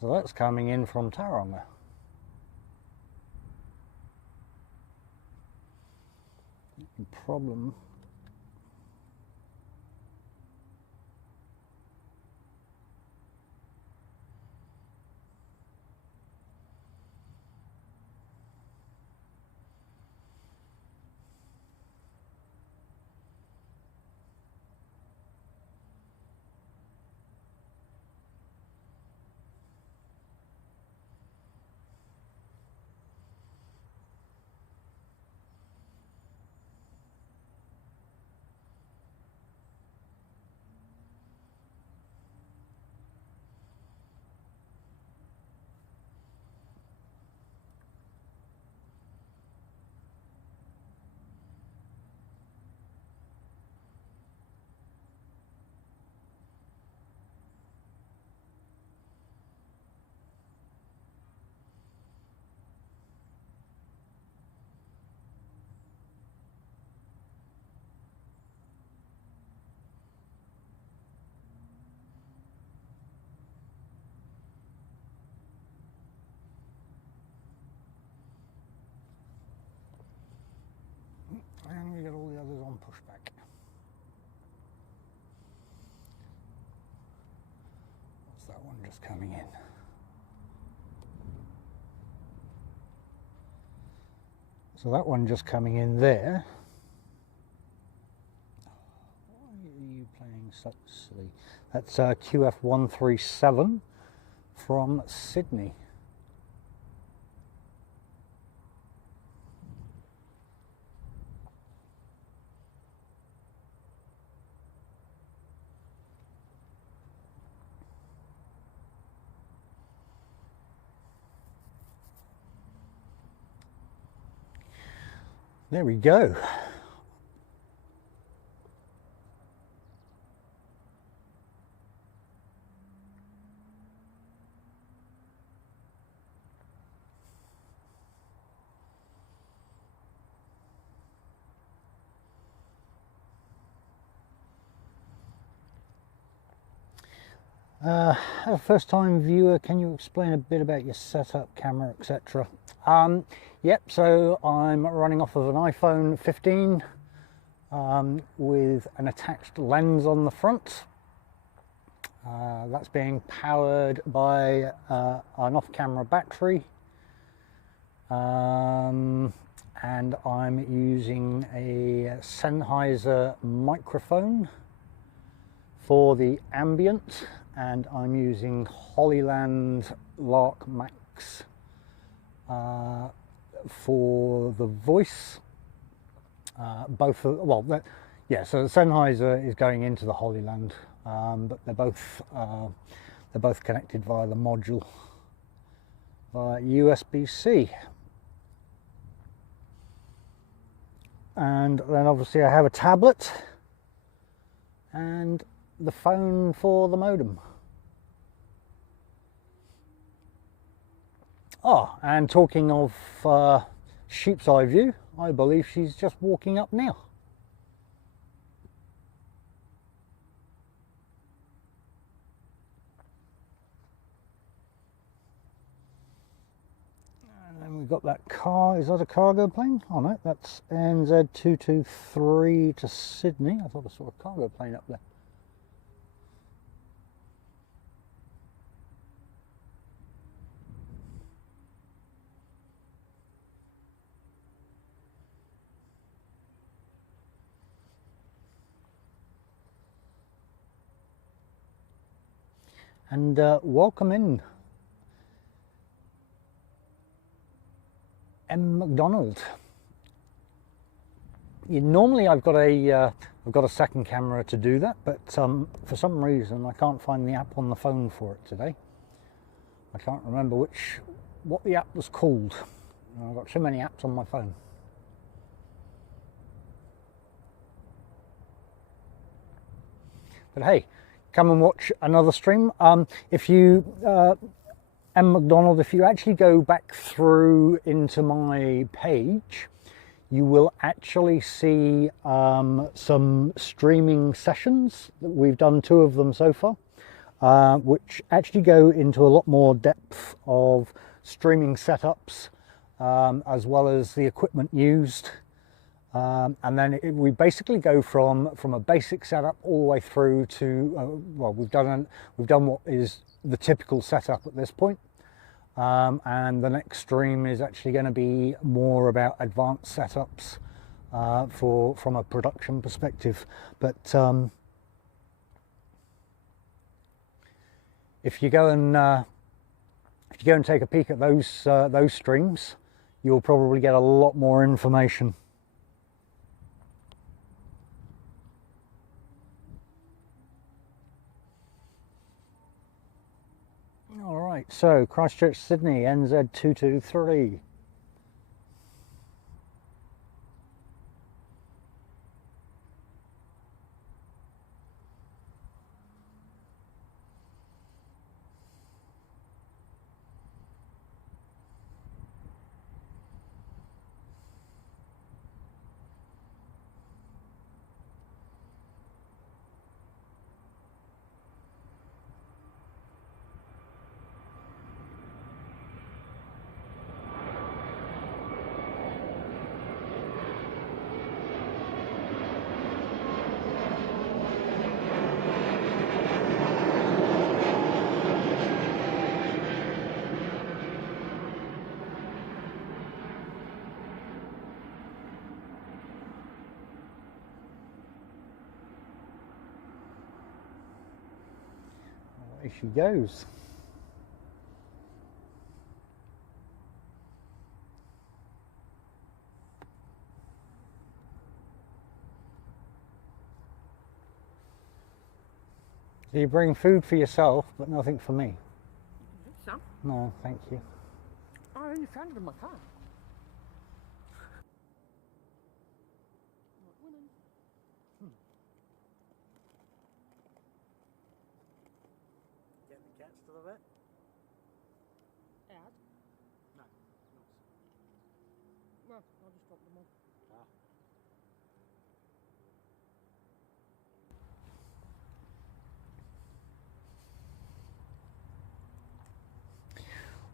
So that's coming in from Tauranga. Problem. And we get all the others on pushback. What's that one just coming in? So that one just coming in there. Why are you playing such silly? That's QF137 from Sydney. There we go. A first-time viewer, can you explain a bit about your setup, camera, etc.? Yep, so I'm running off of an iPhone 15 with an attached lens on the front. That's being powered by an off-camera battery, and I'm using a Sennheiser microphone for the ambient, and I'm using Hollyland Lark Max for the voice. Both, yeah. So the Sennheiser is going into the Holy Land, but they're both connected via the module via USB-C. And then obviously I have a tablet and the phone for the modem. Oh, and talking of sheep's eye view, I believe she's just walking up now. And then we've got that car. Is that a cargo plane? Oh no, that's NZ223 to Sydney. I thought I saw a cargo plane up there. And welcome in, M. McDonald. Normally I've got a second camera to do that, but for some reason I can't find the app on the phone for it today. I can't remember what the app was called. I've got too many apps on my phone. But hey, come and watch another stream. If you, M. McDonald, if you actually go back through into my page, you will actually see some streaming sessions. We've done 2 of them so far, which actually go into a lot more depth of streaming setups, as well as the equipment used. And then we basically go from a basic setup all the way through to well, we've done what is the typical setup at this point, and the next stream is actually going to be more about advanced setups from a production perspective. But if you go and take a peek at those streams, you'll probably get a lot more information. All right, so Christchurch, Sydney, NZ223. There she goes. So you bring food for yourself, but nothing for me? Some? No, thank you. I only found it in my car. Get the cats to the vet? Out? No. No, I'll just drop them off.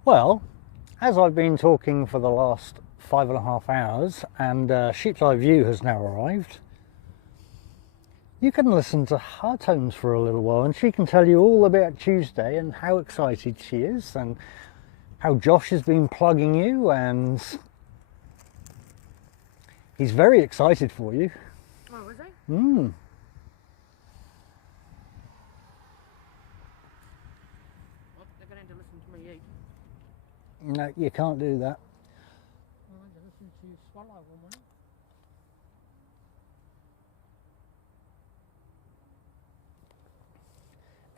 Well, as I've been talking for the last 5.5 hours and Sheep's Eye View has now arrived, you can listen to her tones for a little while and she can tell you all about Tuesday and how excited she is and how Josh has been plugging you, and he's very excited for you. Oh, is he? Mm. Well, they're going to listen to me eat. No, you can't do that. Why? to swallow one, wasn't it?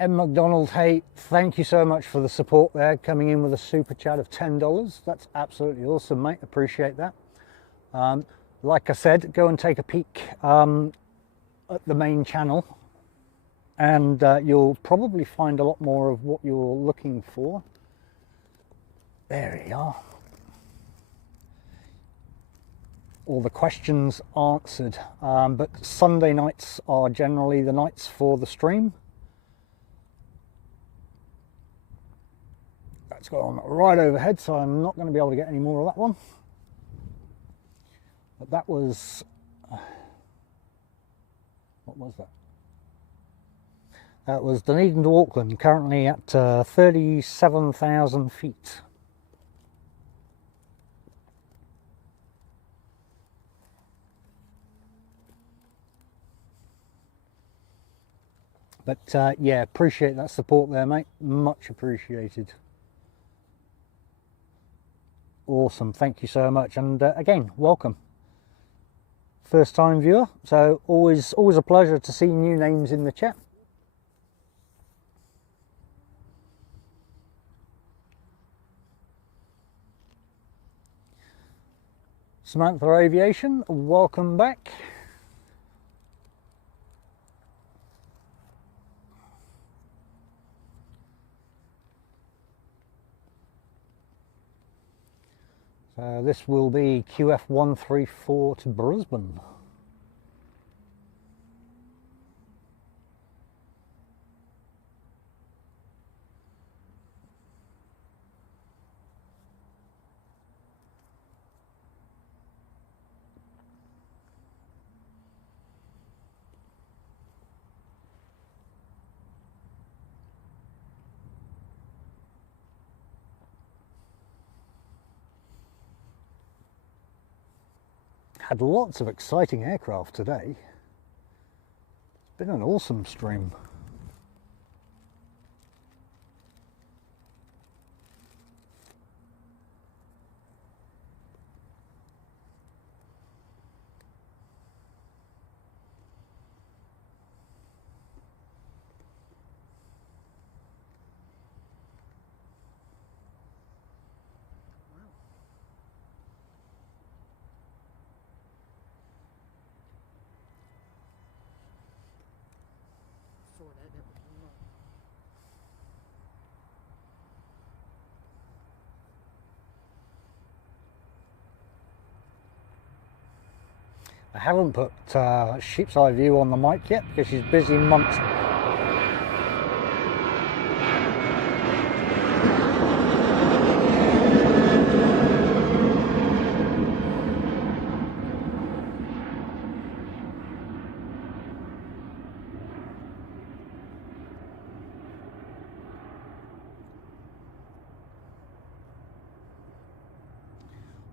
M. McDonald, hey, thank you so much for the support there, coming in with a super chat of $10. That's absolutely awesome, mate. Appreciate that. Like I said, go and take a peek at the main channel, and you'll probably find a lot more of what you're looking for. There we are. All the questions answered, but Sunday nights are generally the nights for the stream. That's gone right overhead, so I'm not going to be able to get any more of that one. But that was, what was that? That was Dunedin to Auckland, currently at 37,000 feet. But yeah, appreciate that support there, mate. Much appreciated. Awesome, thank you so much. And again, welcome. First time viewer, so always a pleasure to see new names in the chat. Samantha Aviation, welcome back. This will be QF134 to Brisbane. Had lots of exciting aircraft today. It's been an awesome stream. Saw that. That was not. I haven't put Sheep's Eye View on the mic yet because she's busy months.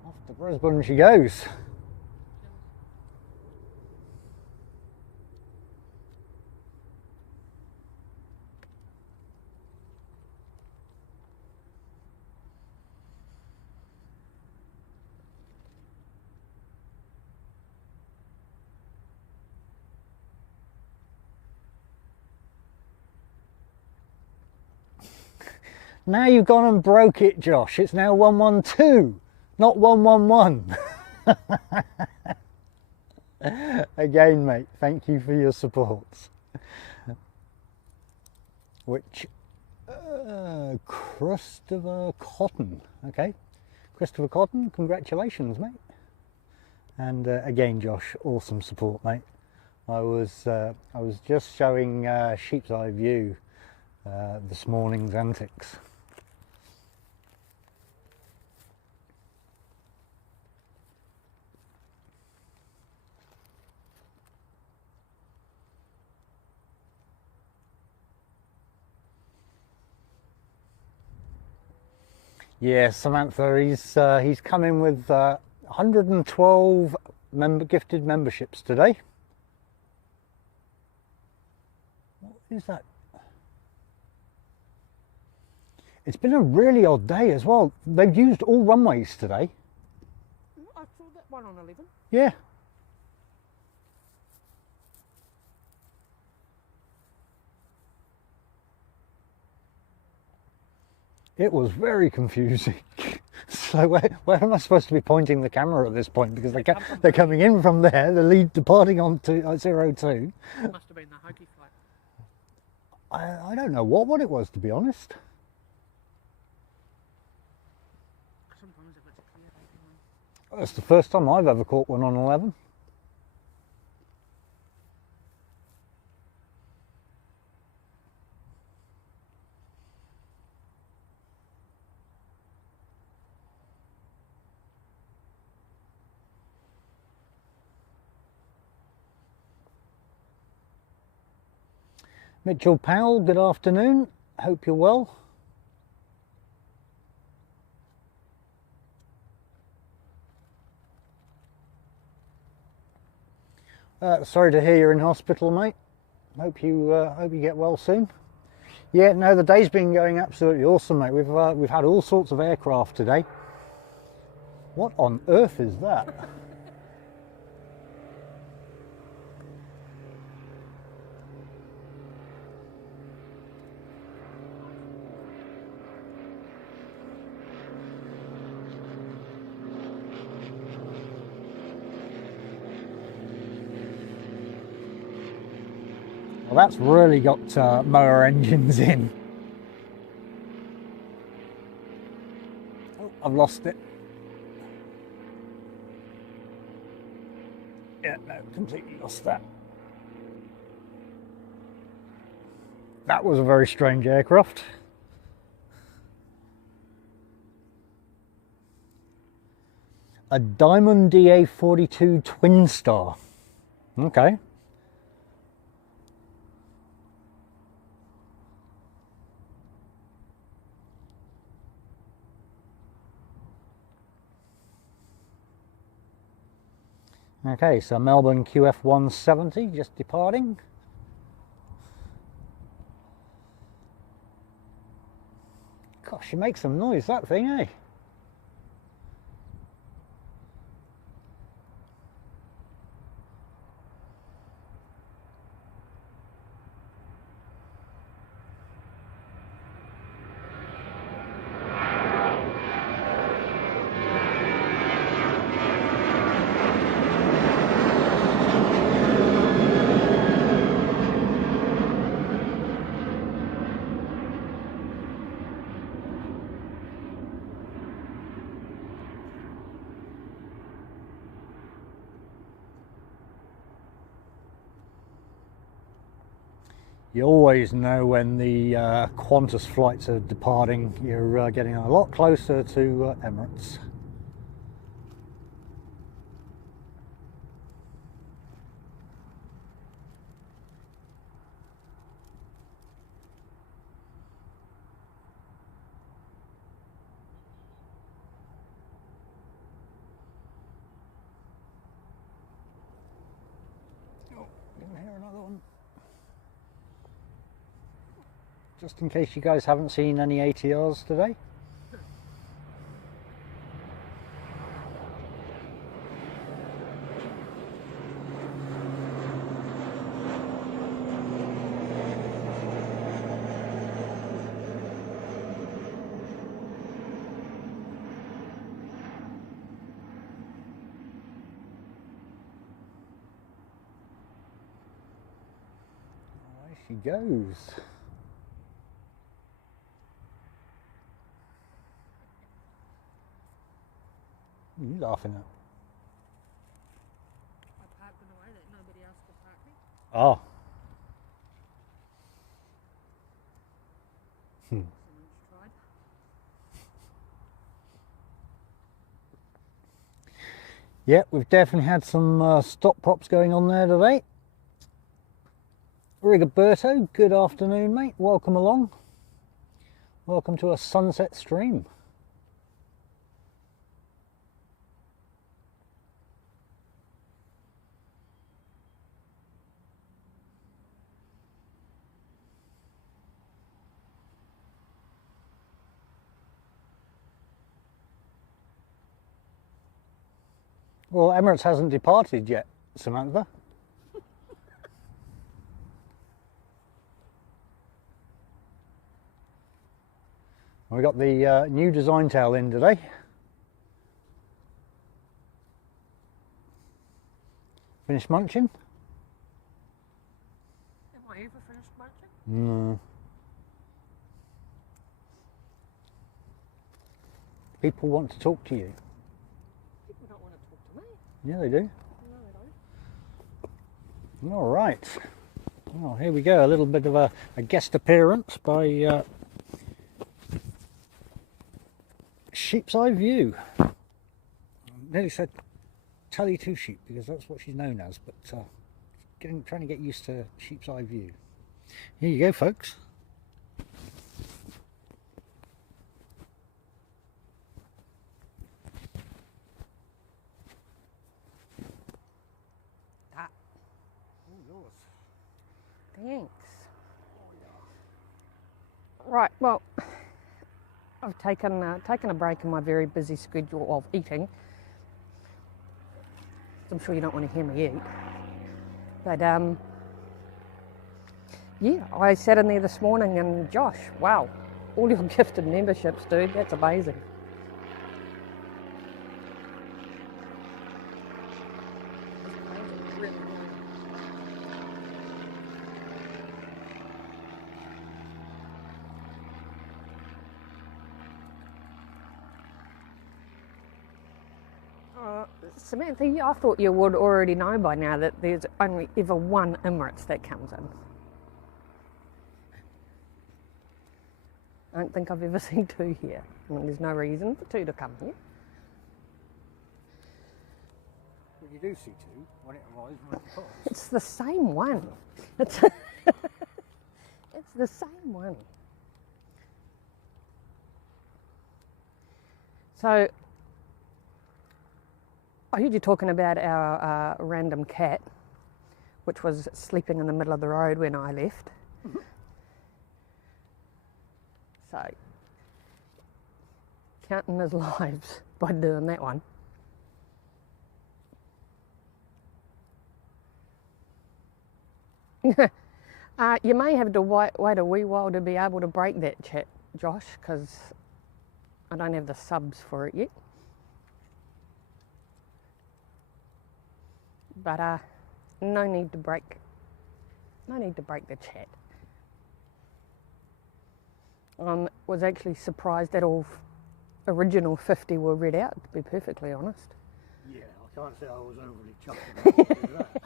Off to Brisbane she goes. Now you've gone and broke it, Josh. It's now 112, not 111. Again, mate, thank you for your support. Which, Christopher Cotton, okay. Christopher Cotton, congratulations, mate. And again, Josh, awesome support, mate. I was just showing Sheep's Eye View this morning's antics. Yeah, Samantha, he's come in with 112 gifted memberships today. What is that? It's been a really odd day as well. They've used all runways today. I saw that. 1 on 11. Yeah. It was very confusing. So where am I supposed to be pointing the camera at this point? Because they're coming in from there, the lead departing on to 02. It must have been the Hokie flight. I don't know what it was, to be honest. Sometimes if it's a clear day, can It's the first time I've ever caught one on 11. Mitchell Powell, good afternoon. Hope you're well. Sorry to hear you're in hospital, mate. Hope you get well soon. Yeah, no, the day's been going absolutely awesome, mate. We've had all sorts of aircraft today. What on earth is that? Well, that's really got motor engines in. Oh, I've lost it. Yeah, no, completely lost that. That was a very strange aircraft. A Diamond DA-42 Twin Star. Okay. Okay, so Melbourne QF 170 just departing. Gosh, it makes some noise, that thing, eh? You always know when the Qantas flights are departing, you're getting a lot closer to Emirates. Oh, didn't hear another one. Just in case you guys haven't seen any ATRs today. Away she goes. What are you laughing at? I parked in a way that nobody else could park me. Oh. Someone's tried. Yeah, we've definitely had some stop props going on there today. Rigoberto, good afternoon, mate. Welcome along. Welcome to a sunset stream. Well, Emirates hasn't departed yet, Samantha. We got the new design tail in today. Finished munching? Am I ever finished munching? No. People want to talk to you. People don't want to talk to me. Yeah, they do. No, they don't. All right. Well, here we go. A little bit of a guest appearance by Sheep's Eye View. I nearly said Tally Two Sheep because that's what she's known as, but trying to get used to Sheep's Eye View. Here you go, folks. That. Oh, yours. Thanks. Right, well, I've taken a break in my very busy schedule of eating. I'm sure you don't want to hear me eat. But yeah, I sat in there this morning and Josh, wow, all your gifted memberships, dude, that's amazing. Samantha, I thought you would already know by now that there's only ever one Emirates that comes in. I don't think I've ever seen two here. I mean, there's no reason for two to come here. Well, you do see two when it arrives when it departs. It's the same one. It's, it's the same one. So, I heard you talking about our random cat, which was sleeping in the middle of the road when I left. So, counting his lives by doing that one. You may have to wait a wee while to be able to break that chat, Josh, because I don't have the subs for it yet. But no need to break the chat. Was actually surprised that all original 50 were read out, to be perfectly honest. Yeah, I can't say I was overly chuffed about that.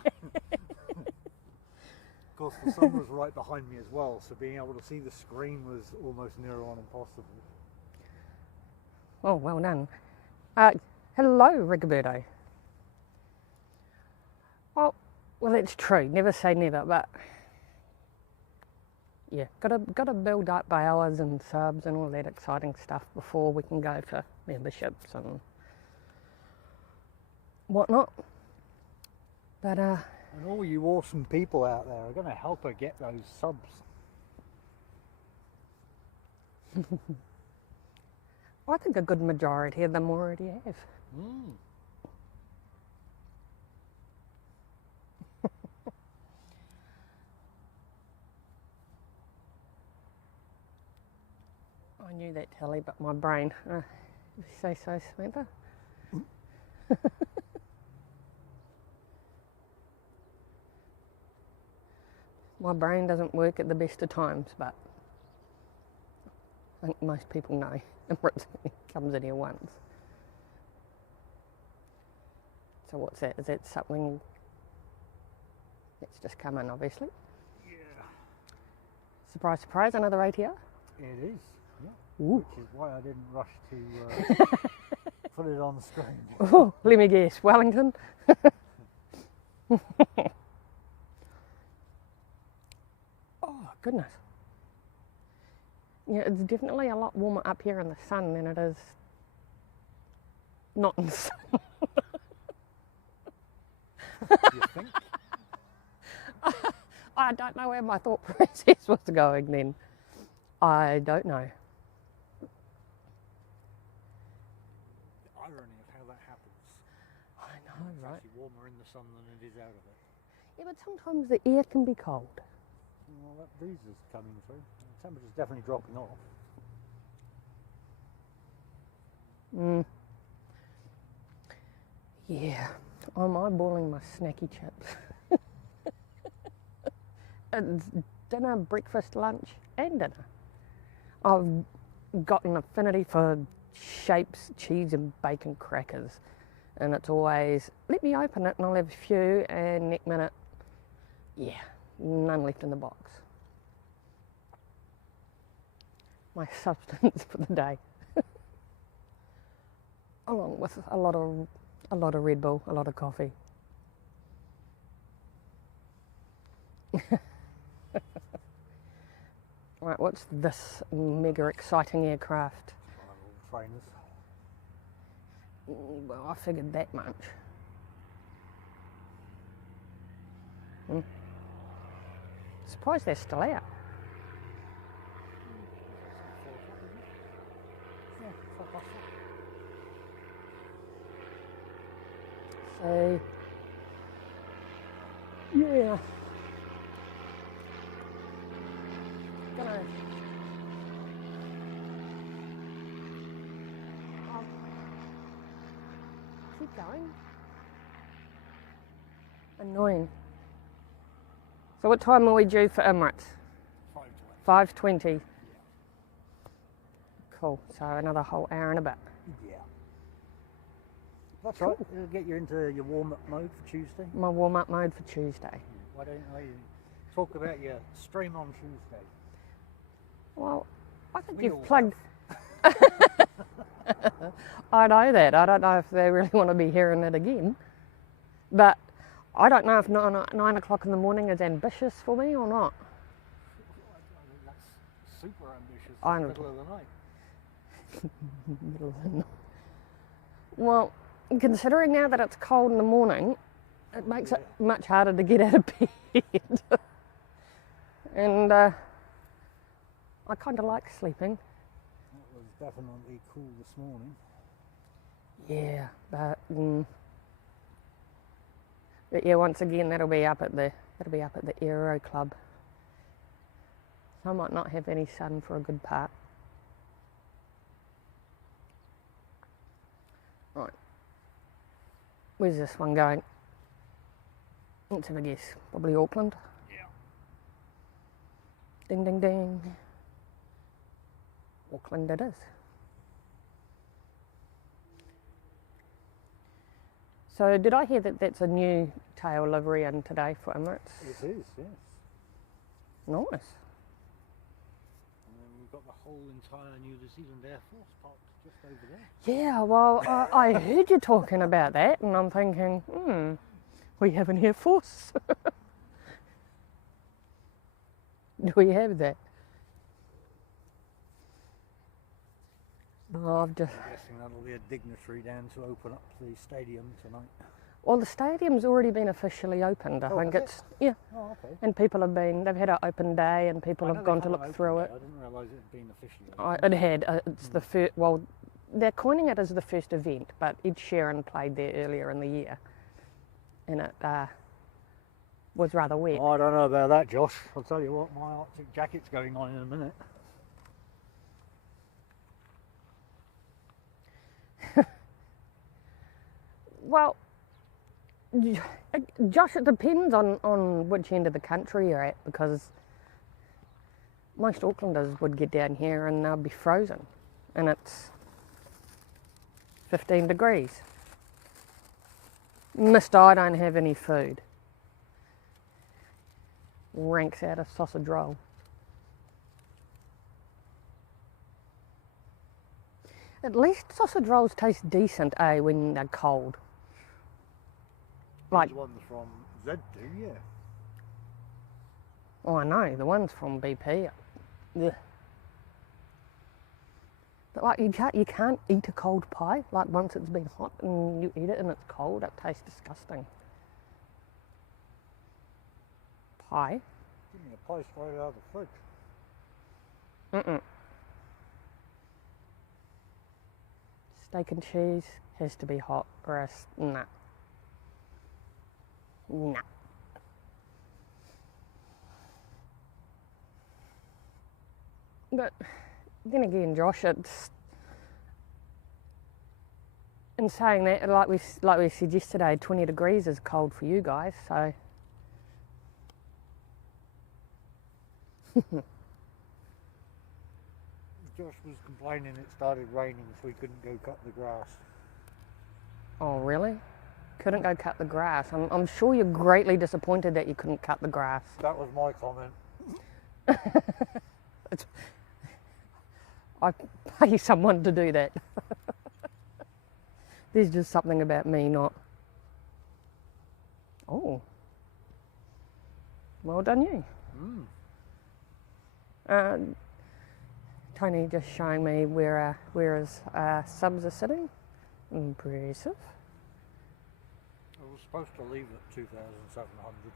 Of course, the sun was right behind me as well, so being able to see the screen was almost near on impossible. Oh, well done. Hello, Rigoberto. Well, it's true. Never say never, but yeah, gotta build up hours and subs and all that exciting stuff before we can go for memberships and whatnot. But and all you awesome people out there are going to help her get those subs. I think a good majority of them already have. I knew that, Telly, but my brain, if you say so, Samantha. My brain doesn't work at the best of times, but I think most people know Emirates comes in here once. So what's that? Is that something that's just come in, obviously? Yeah. Surprise, surprise, another ATR? It is, yeah. Ooh. Which is why I didn't rush to put it on the screen. Oh, let me guess, Wellington? Oh, goodness. Yeah, it's definitely a lot warmer up here in the sun than it is not in the sun. You think? I don't know where my thought process was going then. I don't know. The irony of how that happens. I know. Oh, It's right. actually warmer in the sun than it is out of it. Yeah, but sometimes the air can be cold. Well, that breeze is coming through. The temperature's definitely dropping off. Mm. Yeah, I'm eyeballing my snacky chips. It's dinner, breakfast, lunch, and dinner. I've got an affinity for shapes, cheese, and bacon crackers, and it's always let me open it and I'll have a few, and next minute, yeah, none left in the box. My substance for the day, along with a lot of Red Bull, a lot of coffee. Right, what's this mega exciting aircraft? Trainers. Well, I figured that much. Surprised they're still out. Yeah, 4 o'clock, isn't it? So, yeah. Gonna. I'll keep going. Annoying. So what time are we due for Emirates? 5:20. 5:20. Yeah. Cool. So another whole hour and a bit. Yeah. That's right. It'll get you into your warm-up mode for Tuesday. My warm-up mode for Tuesday. Why don't you talk about your stream on Tuesday? Well, I think We all you've plugged. I know that. I don't know if they really want to be hearing it again. But I don't know if 9 o'clock in the morning is ambitious for me or not. That's super ambitious. I It's know. middle of the night. Middle of the night. Well, considering now that it's cold in the morning, it makes it much harder to get out of bed. And I kind of like sleeping. It was definitely cool this morning. Yeah, but yeah, once again that'll be up at the Aero Club. So I might not have any sun for a good part. Right. Where's this one going? Let's have a guess. Probably Auckland. Yeah. Ding ding ding. Auckland it is. So did I hear that that's a new tail livery in today for Emirates? It is, yes. Nice. And then we've got the whole entire New Zealand Air Force parked just over there. Yeah, well, I heard you talking about that, and I'm thinking, we have an Air Force. Do we have that? No, I've just. I'm guessing that'll be a dignitary down to open up the stadium tonight. Well, the stadium's already been officially opened. I Oh, think has it's yeah, Oh, okay. and people have been. They've had an open day, and people I know have they've gone to had look an open through day. it. I didn't realise it had been officially open. It had. It's the first. Well, they're coining it as the first event, but Ed Sheeran played there earlier in the year, and it was rather wet. I don't know about that, Josh. I'll tell you what, my Arctic jacket's going on in a minute. Well, Josh, it depends on which end of the country you're at, because most Aucklanders would get down here and they'll be frozen, and it's 15 degrees. Mister, I don't have any food. Ranks out of sausage roll. At least sausage rolls taste decent, when they're cold. Like, The ones from Z do, yeah. oh, I know, the ones from BP. Ugh. But like, you can't eat a cold pie. Like, once it's been hot and you eat it and it's cold, it tastes disgusting. Pie? Give me a pie straight out of the fridge. Mm-mm. Steak and cheese has to be hot, or else, nah. Nah. But then again, Josh, it's in saying that, like we said yesterday, 20 degrees is cold for you guys, so. Josh was complaining it started raining, so he couldn't go cut the grass. Oh, really? Couldn't go cut the grass. I'm sure you're greatly disappointed that you couldn't cut the grass. That was my comment. I pay someone to do that. There's just something about me not. Oh. Well done you. Tony just showing me where his subs are sitting. Impressive. I was supposed to leave at 2,700.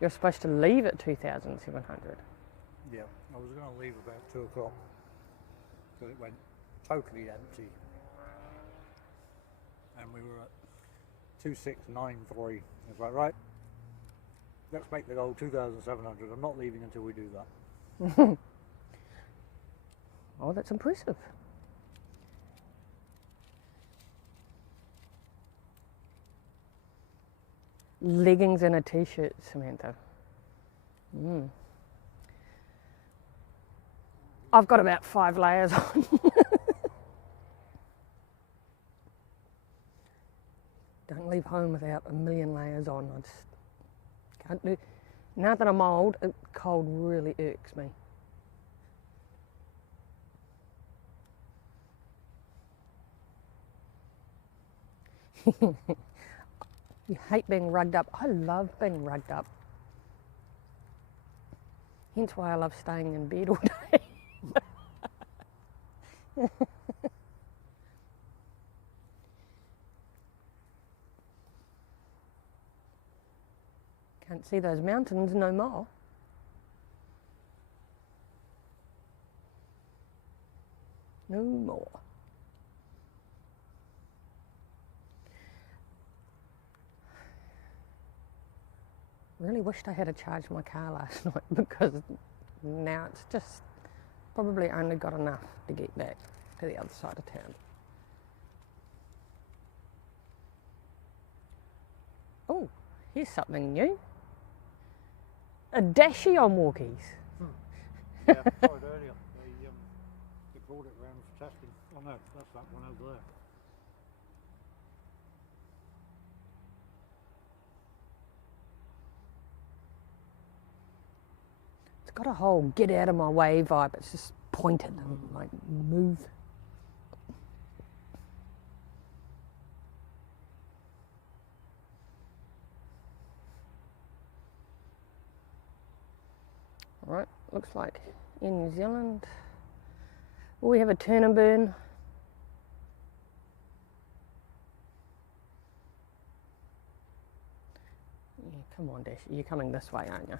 You're supposed to leave at 2,700. Yeah, I was going to leave about 2 o'clock, but it went totally empty. And we were at 2693. I was like, right, let's make the goal 2,700. I'm not leaving until we do that. Oh, that's impressive. Leggings and a t-shirt, Samantha. I've got about 5 layers on. Don't leave home without a million layers on. I just can't do. Now that I'm old, cold really irks me. You hate being rugged up. I love being rugged up. Hence why I love staying in bed all day. Can't see those mountains no more. No more. Really wished I had charged my car last night, because now it's just probably only got enough to get back to the other side of town. Oh, here's something new. A Dashie on walkies. Yeah, I saw it earlier. They brought it around for testing. Oh no, that's that one over there. It's got a whole get out of my way vibe. It's just pointed and like move. Alright, looks like in New Zealand we have a turn and burn. Yeah, come on Dash, you're coming this way, aren't you?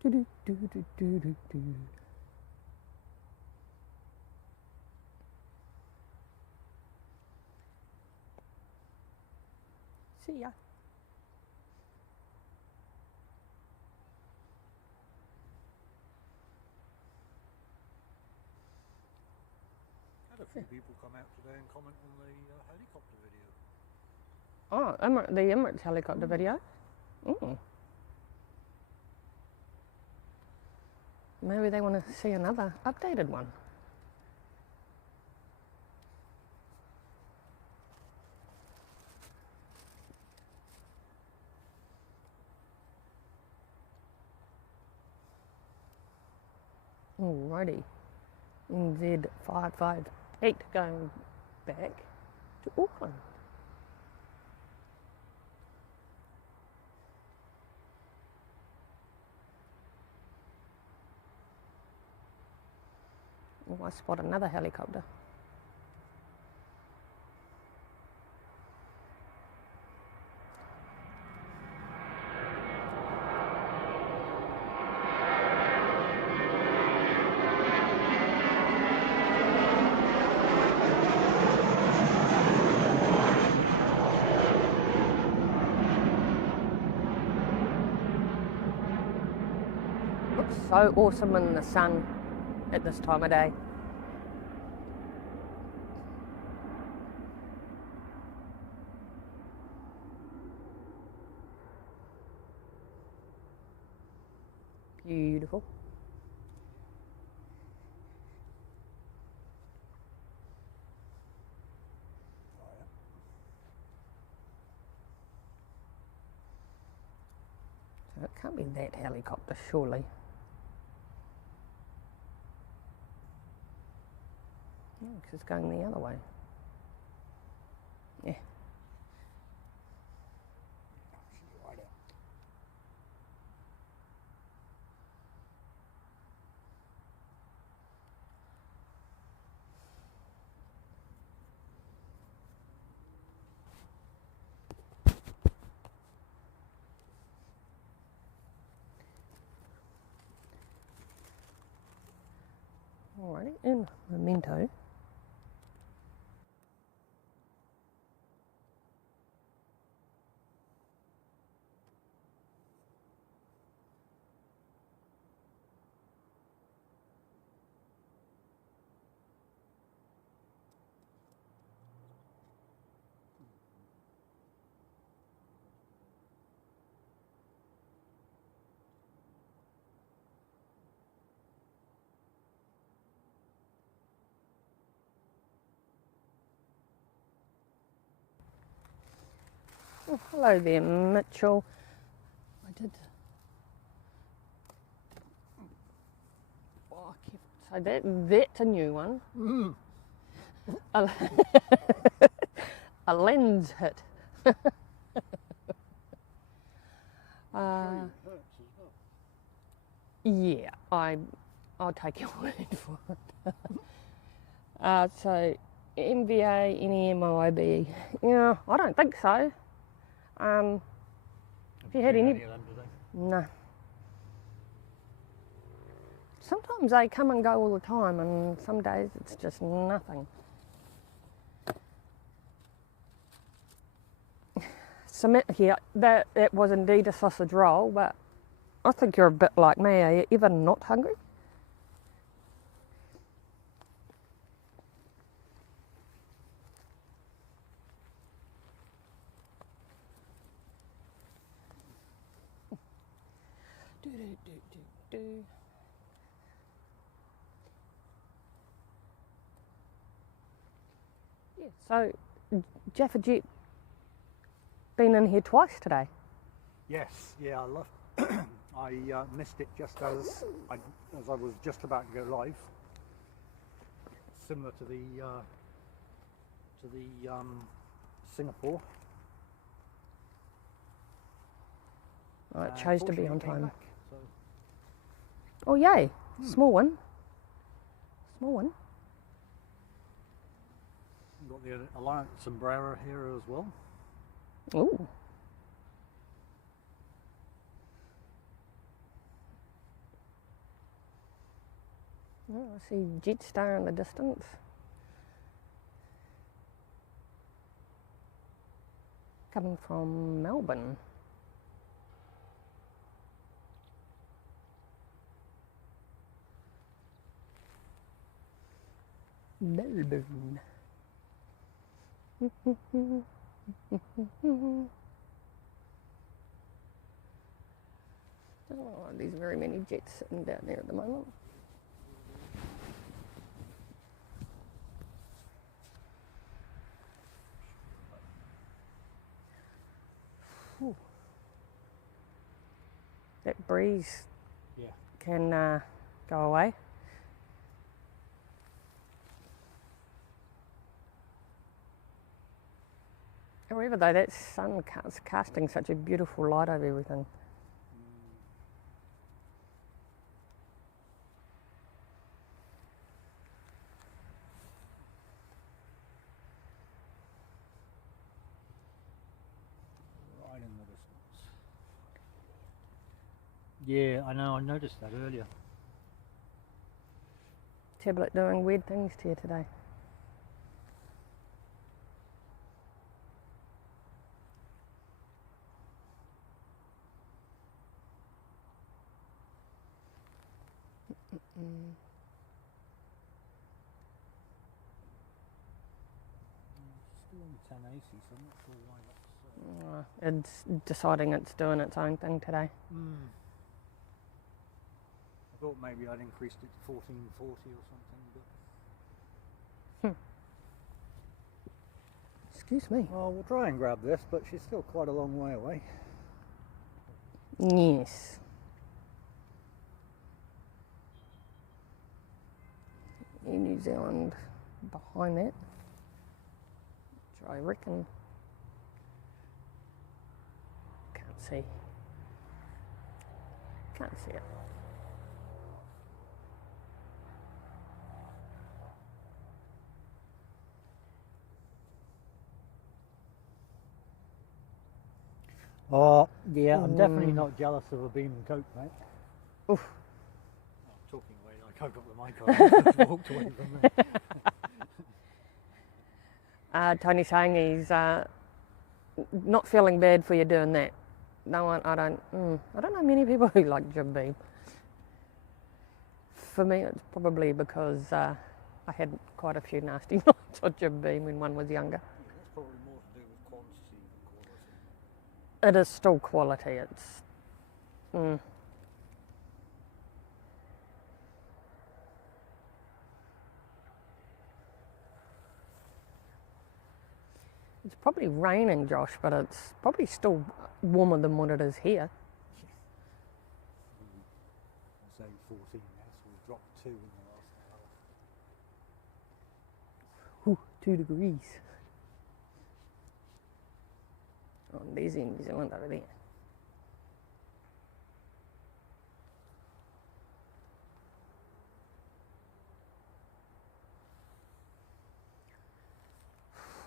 Do, do, do, do, do, do. See ya. Had a few people come out today and comment on the helicopter video. Oh, the Emirates helicopter video? Maybe they want to see another updated one. Alrighty, NZ558 going back to Auckland. Oh, I spot another helicopter. looks so awesome in the sun at this time of day. Beautiful. So it can't be that helicopter, surely. No, because it's going the other way. Yeah. She's right out. Alrighty, in memento. Oh, hello there, Mitchell. I did. Oh, so that's a new one. Mm. A lens hit. Yeah, I'll take your word for it. So MVA, NEMOIB. Yeah, I don't think so. Have you had any? No. Sometimes they come and go all the time, and some days it's just nothing. Submit here, that was indeed a sausage roll, but I think you're a bit like me. Are you ever not hungry? Yeah, so Jaffa Jet been in here twice today. Yes, yeah, I love. I missed it just as I was just about to go live. Similar to the Singapore. Oh, it chose to be on Unfortunately, it came time. back, so. Oh yay, small one. Small one. We've got the Alliance Sombrero here as well. Ooh. Oh, I see Jetstar in the distance. Coming from Melbourne. Melbourne. Oh, there's very many jets sitting down there at the moment. Whew. That breeze can go away. However though, that sun is casting such a beautiful light over everything. Right in the distance. Yeah, I know, I noticed that earlier. Tablet doing weird things to you today. Still on 1080, so I'm not sure why that's... It's deciding it's doing its own thing today. I thought maybe I'd increased it to 1440 or something, but... Excuse me. Well, we'll try and grab this, but she's still quite a long way away. Yes. In New Zealand behind that, which I reckon can't see it. Oh, yeah, I'm definitely not jealous of a beam and coat, mate. Oof. I'm talking away like I've got the mic on. I just walked away from there. Tony's saying he's not feeling bad for you doing that. No, I don't know many people who like jib beam. For me, it's probably because I had quite a few nasty nights on jib beam when one was younger. Yeah, that's probably more to do with quantity than quality. It is still quality. It's It's probably raining, Josh, but it's probably still warmer than what it is here. I'll say 14 now, so we've dropped 2 in the last hour. Ooh, 2 degrees. Oh, there's in New Zealand over there.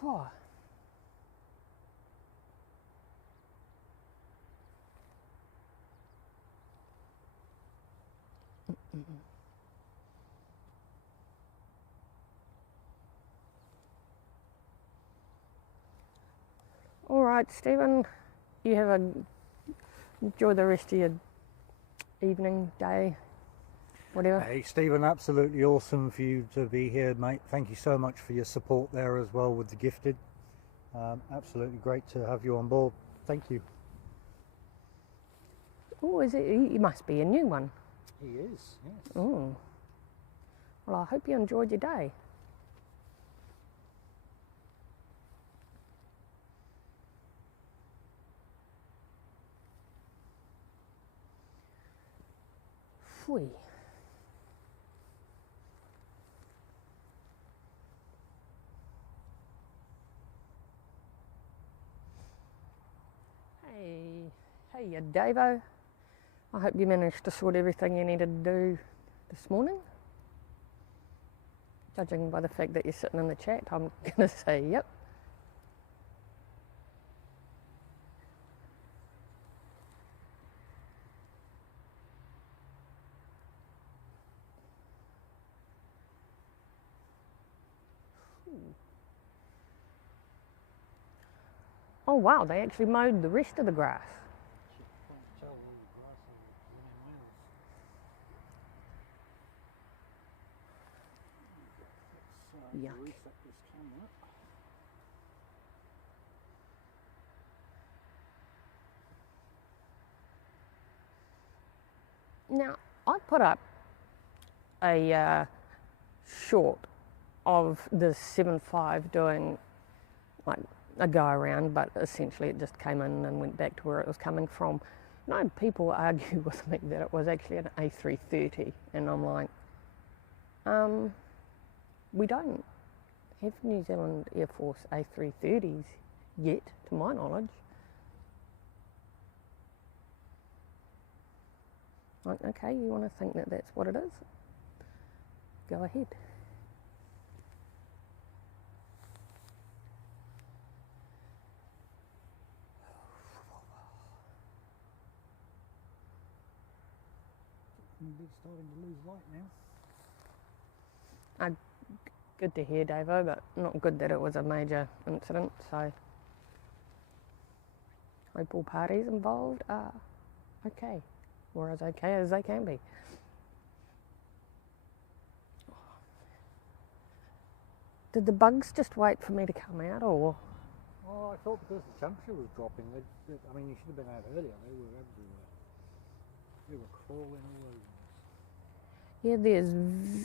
Whew. All right, Stephen, you enjoy the rest of your evening, day, whatever. Hey, Stephen, absolutely awesome for you to be here, mate. Thank you so much for your support there as well with the gifted. Absolutely great to have you on board. Thank you. Oh, is it? He must be a new one. He is, yes. Oh. Well, I hope you enjoyed your day. Phew. Hey, Davo. I hope you managed to sort everything you needed to do this morning. Judging by the fact that you're sitting in the chat, I'm going to say yep. Oh wow, they actually mowed the rest of the grass. Yuck. Now, I put up a short of the 7.5 doing like a go around, but essentially it just came in and went back to where it was coming from. And I had people argue with me that it was actually an A330, and I'm like, we don't have New Zealand Air Force A330s yet, to my knowledge. Like, okay, you want to think that that's what it is? Go ahead. Starting to lose light now. Good to hear, Davo, but not good that it was a major incident, so hope all parties involved are okay, or as okay as they can be. Did the bugs just wait for me to come out, or? Well, I thought because the temperature was dropping, I mean, you should have been out earlier. They were everywhere. They were crawling all over us. Yeah, there's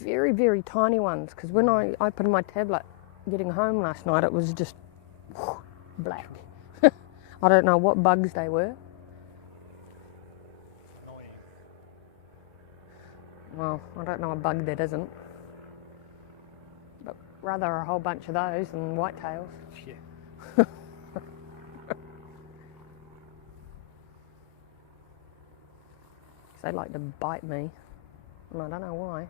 very, very tiny ones, because when I opened my tablet getting home last night, it was just black. I don't know what bugs they were. Annoying. Well, I don't know a bug that isn't. But rather a whole bunch of those than whitetails. Yeah. They like to bite me, and I don't know why.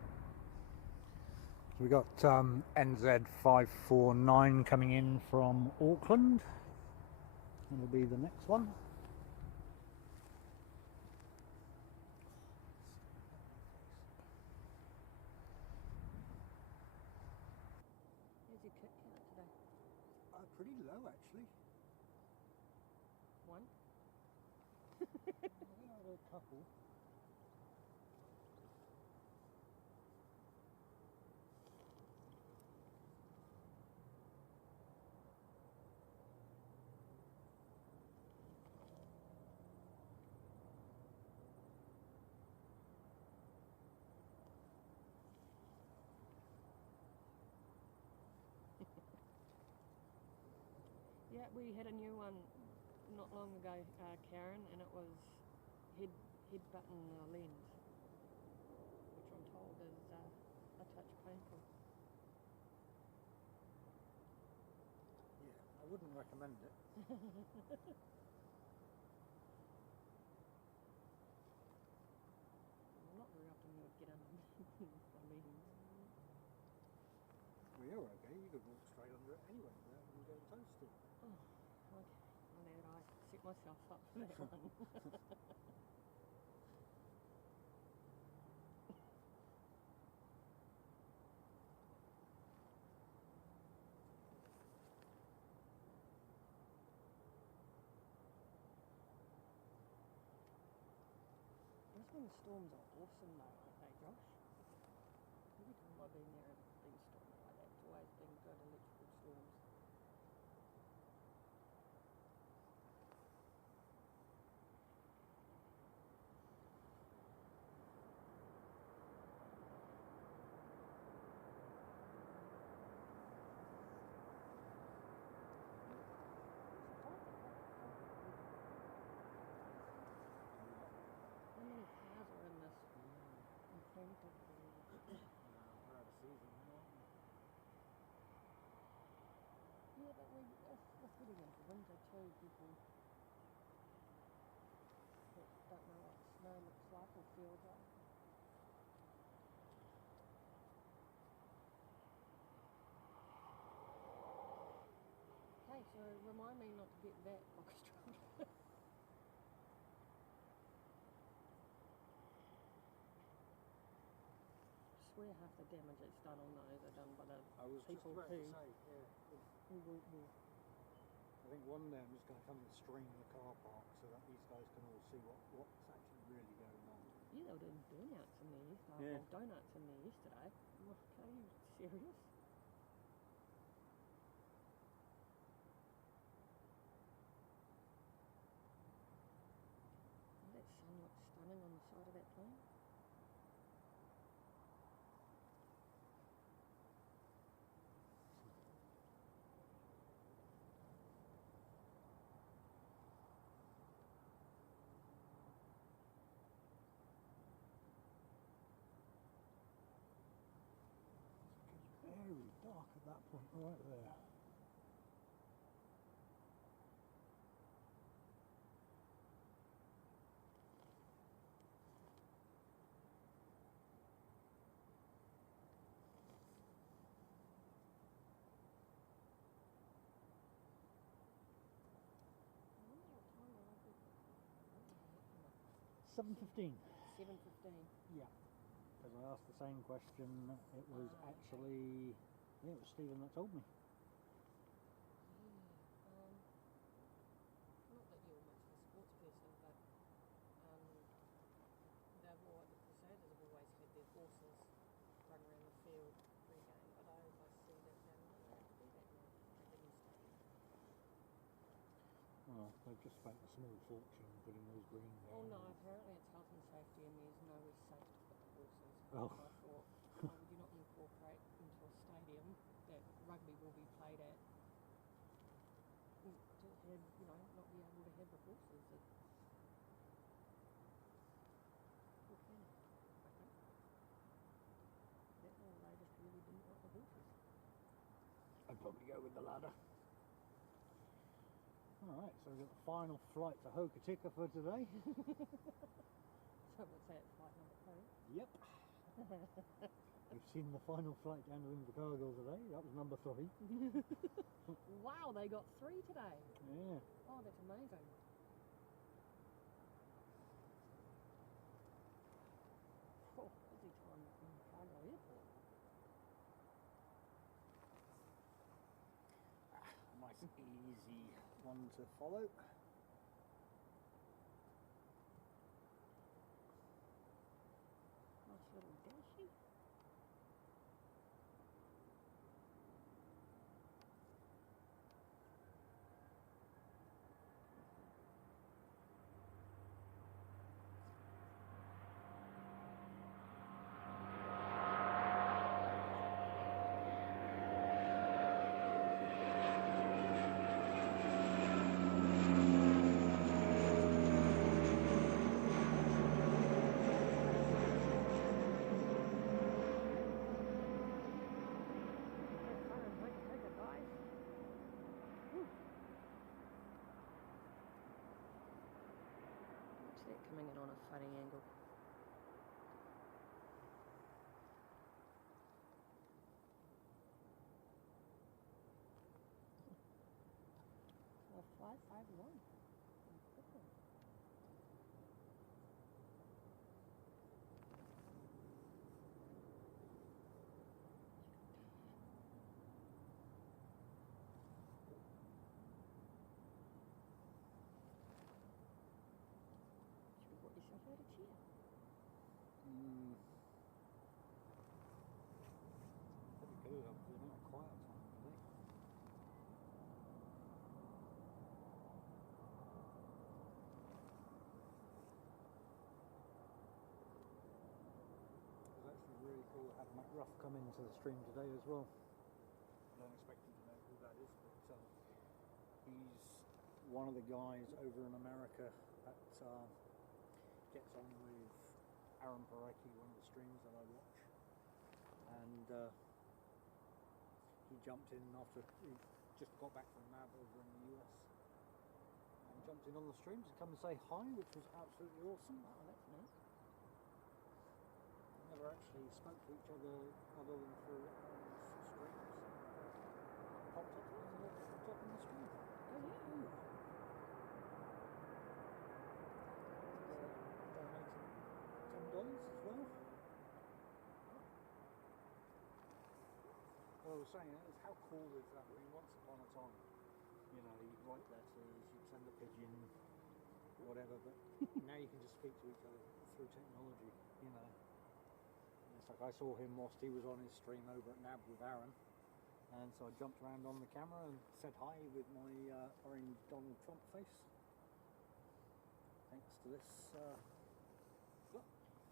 We got NZ549 coming in from Auckland. That'll be the next one. Here's your kick count today. Pretty low actually. One. I think I had a couple. Yeah, we had a new one not long ago, Karen, and it was head button lens, which I'm told is a touch painful. Yeah, I wouldn't recommend it. Not very often you would get on a meeting. Well, you're okay. You could walk straight under it anyway without even getting toasted. Oh, okay. Well, now that I set myself up for that one. Brisbane storms are awesome though, aren't they, Josh? Every time I've been there and been storming like that, it's always been good electrical storms. How many cars are in this incredible We're out of season now, aren't we? Yeah, but we're getting into winter too, people that don't know what snow looks like or feels like. Okay, so remind me not to get that orchestra. I swear half the damage that's done on those are done by the I was just people about to who say, yeah. will I think one day I'm just going to come and stream the car park so that these guys can all see what's actually really going on. yeah, they were doing donuts in there yesterday. Yeah. Well, donuts in there yesterday. Okay, are you serious? That sun looks stunning on the side of that plane. Very dark at that point, right there. I wonder what time will I be. 7:15. 7:15. Yeah. Because I asked the same question. It was actually, I think it was Stephen that told me. Not that you're much of a sports person, but the Crusaders have always had their horses run around the field pre-game, but I almost see that down there. They've just spent a small fortune putting those green Oh there. no, apparently it's health and safety and there's nowhere safe to put the horses. Oh. I thought, why would you not incorporate into a stadium that rugby will be played at to have, you know, not be able to have the horses? Poor planet, I think. That or they just really didn't want the horses. I'd probably go with the ladder. Alright, so we've got the final flight to Hokitika for today. So what's that, flight number 3? Yep. We've seen the final flight down to Invercargill today. That was number 3. Wow, they got 3 today. Yeah. Oh, that's amazing. Oh, busy time in Invercargill Airport. Nice easy one to follow. Nice little dashy. Coming in on a funny angle. So 551. Got yourself out a chair. Pretty good up to the amount of quiet time today. It was actually really cool to have Matt Ruff come into the stream today as well. I don't expect you to know who that is, but he's one of the guys over in America that gets on with Aaron Parecki, one of the streams that I watch, and he jumped in after he just got back from NAB over in the US and jumped in on the stream to come and say hi, which was absolutely awesome. Oh, that's nice. Never actually spoke to each other other than through streams. Popped up in the stream. Oh yeah. $10 as well. What I was saying is, how cool is that? I mean, once upon a time, you know, you'd write letters, you'd send a pigeon, whatever, but now you can just speak to each other through technology, you know. And it's like I saw him whilst he was on his stream over at NAB with Aaron, and so I jumped around on the camera and said hi with my orange Donald Trump face. Thanks to this.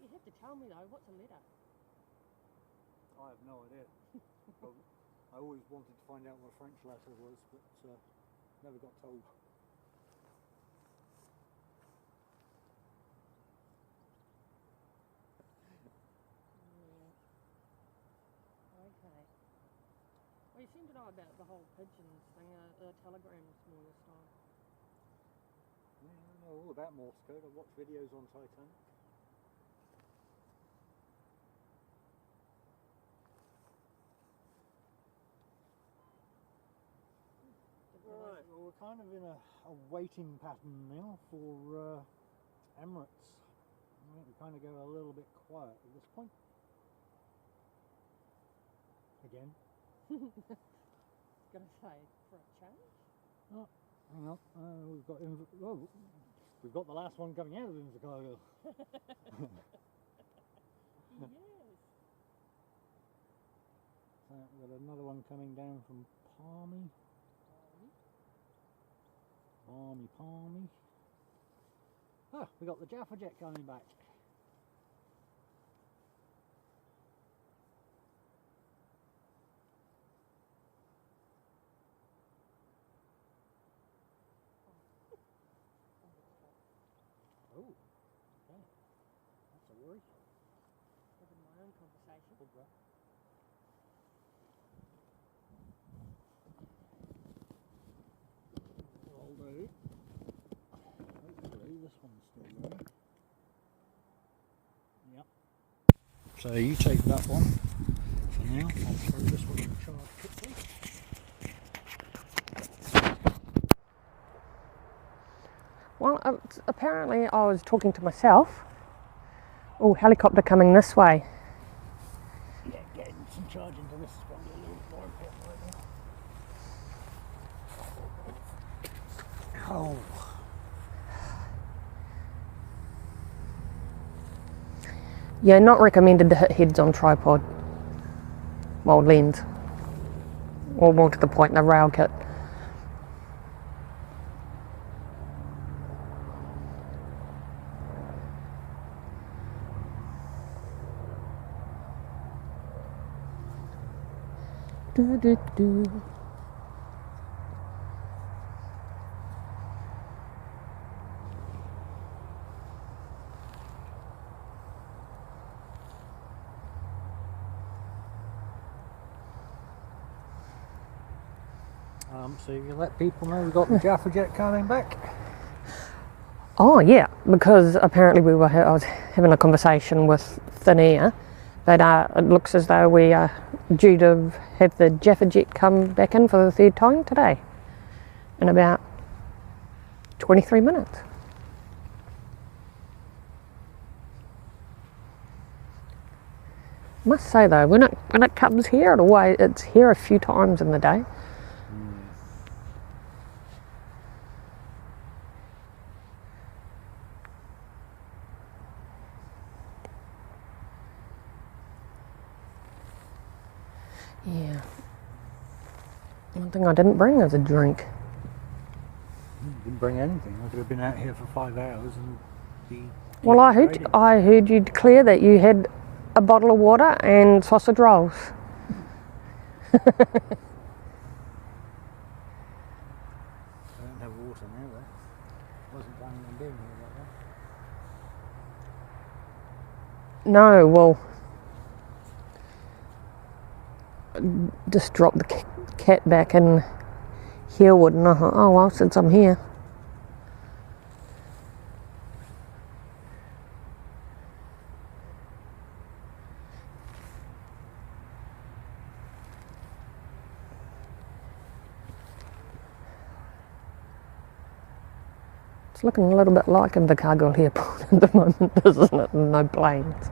You have to tell me though, what's a letter? I have no idea. But I always wanted to find out what a French letter was, but never got told. Yeah. Okay. Well, you seem to know about the whole pigeons thing, telegrams more this time. Yeah, I know all about Morse code. I watch videos on Titanic. Right, well, we're kind of in a waiting pattern now for Emirates. I think we kind of go a little bit quiet at this point. Again. Gonna say, for a change? Oh, hang on. We've got the last one coming out of Invercargill. Yes. So we've got another one coming down from Palmy. Palmy, palmy. Oh, we got the Jaffa jet coming back. Oh, okay. That's a worry. Having my own conversation. Big breath. Although, hopefully this one's still there. Yep. So you take that one for now. I'll throw this one in charge quickly. Well, apparently I was talking to myself. Oh, helicopter coming this way. Yeah, getting some charge into this is probably a little more important right now. Oh. Yeah, not recommended to hit heads on tripod. Well, lens. Or more to the point, the rail kit. Do, do, do. So you let people know we got the Jaffa jet coming back. Oh yeah, because apparently I was having a conversation with Thin Air that it looks as though we are due to have the Jaffa jet come back in for the third time today in about 23 minutes. Must say though, when it comes here, it's here a few times in the day. Yeah. One thing I didn't bring is a drink. Didn't bring anything. I could have been out here for 5 hours and be. Well, I heard you declare that you had a bottle of water and sausage rolls. I don't have water now though. Wasn't planning on being here like that. No, well, just drop the cat back in Hereward and I thought, oh well, since I'm here. It's looking a little bit like Invercargill Airport at the moment, isn't it? No planes.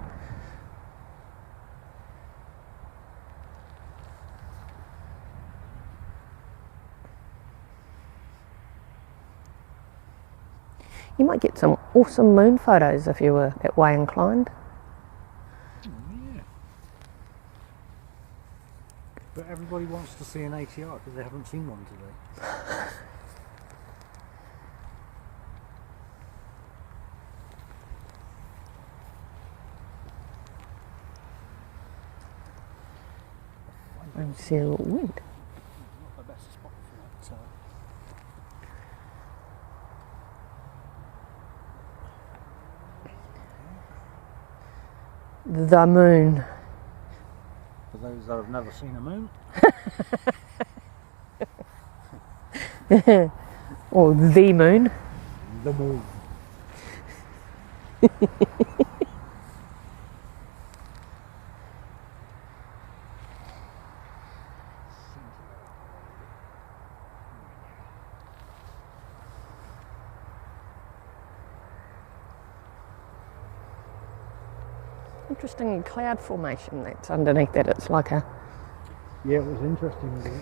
You might get some awesome moon photos if you were that way inclined. Yeah. But everybody wants to see an ATR because they haven't seen one today. And see a little wind. Not the best spot for that. The moon. For those that have never seen a moon. Or the moon. The moon. Interesting cloud formation that's underneath that. It's like a... Yeah, it was interesting. It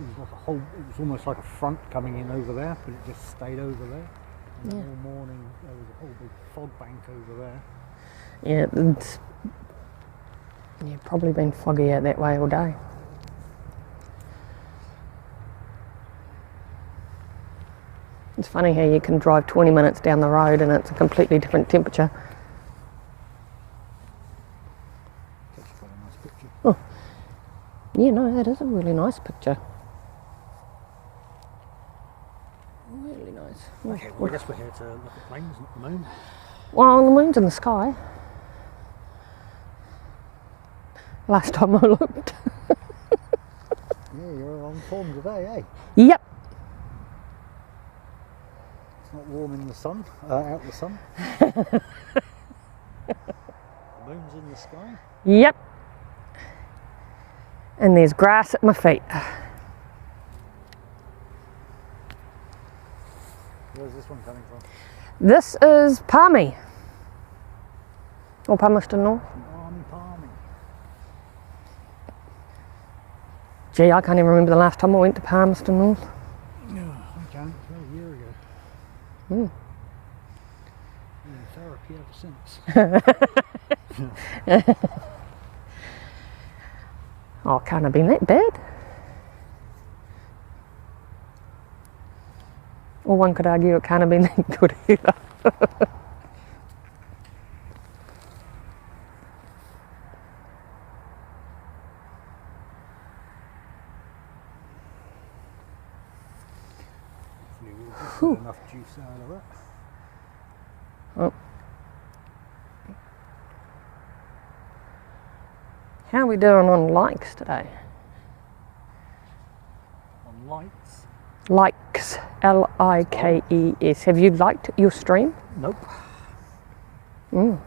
was like a whole. It was almost like a front coming in over there, but it just stayed over there. And Yeah. all morning there was a whole big fog bank over there. Yeah, it's probably been foggy out that way all day. It's funny how you can drive 20 minutes down the road and it's a completely different temperature. That's quite a nice picture. Oh, yeah, no, that is a really nice picture. Really nice. Okay, well, I guess we're here to look at planes, not the moon. Well, the moon's in the sky. Last time I looked. Yeah, you're on form today, eh? Yep. It's not warm in the sun, out the sun. The moon's in the sky. Yep. And there's grass at my feet. Where's this one coming from? This is Palmy. Or Palmerston North. Palmy. Gee, I can't even remember the last time I went to Palmerston North. No, I can't. A year ago. Mm. In therapy ever since. Oh, can't have been that bad. Or one could argue it can't have been that good either. We'll get enough juice out of that. Oh. How are we doing on likes today? On lights? Likes, L-I-K-E-S. Have you liked your stream? Nope. Mm.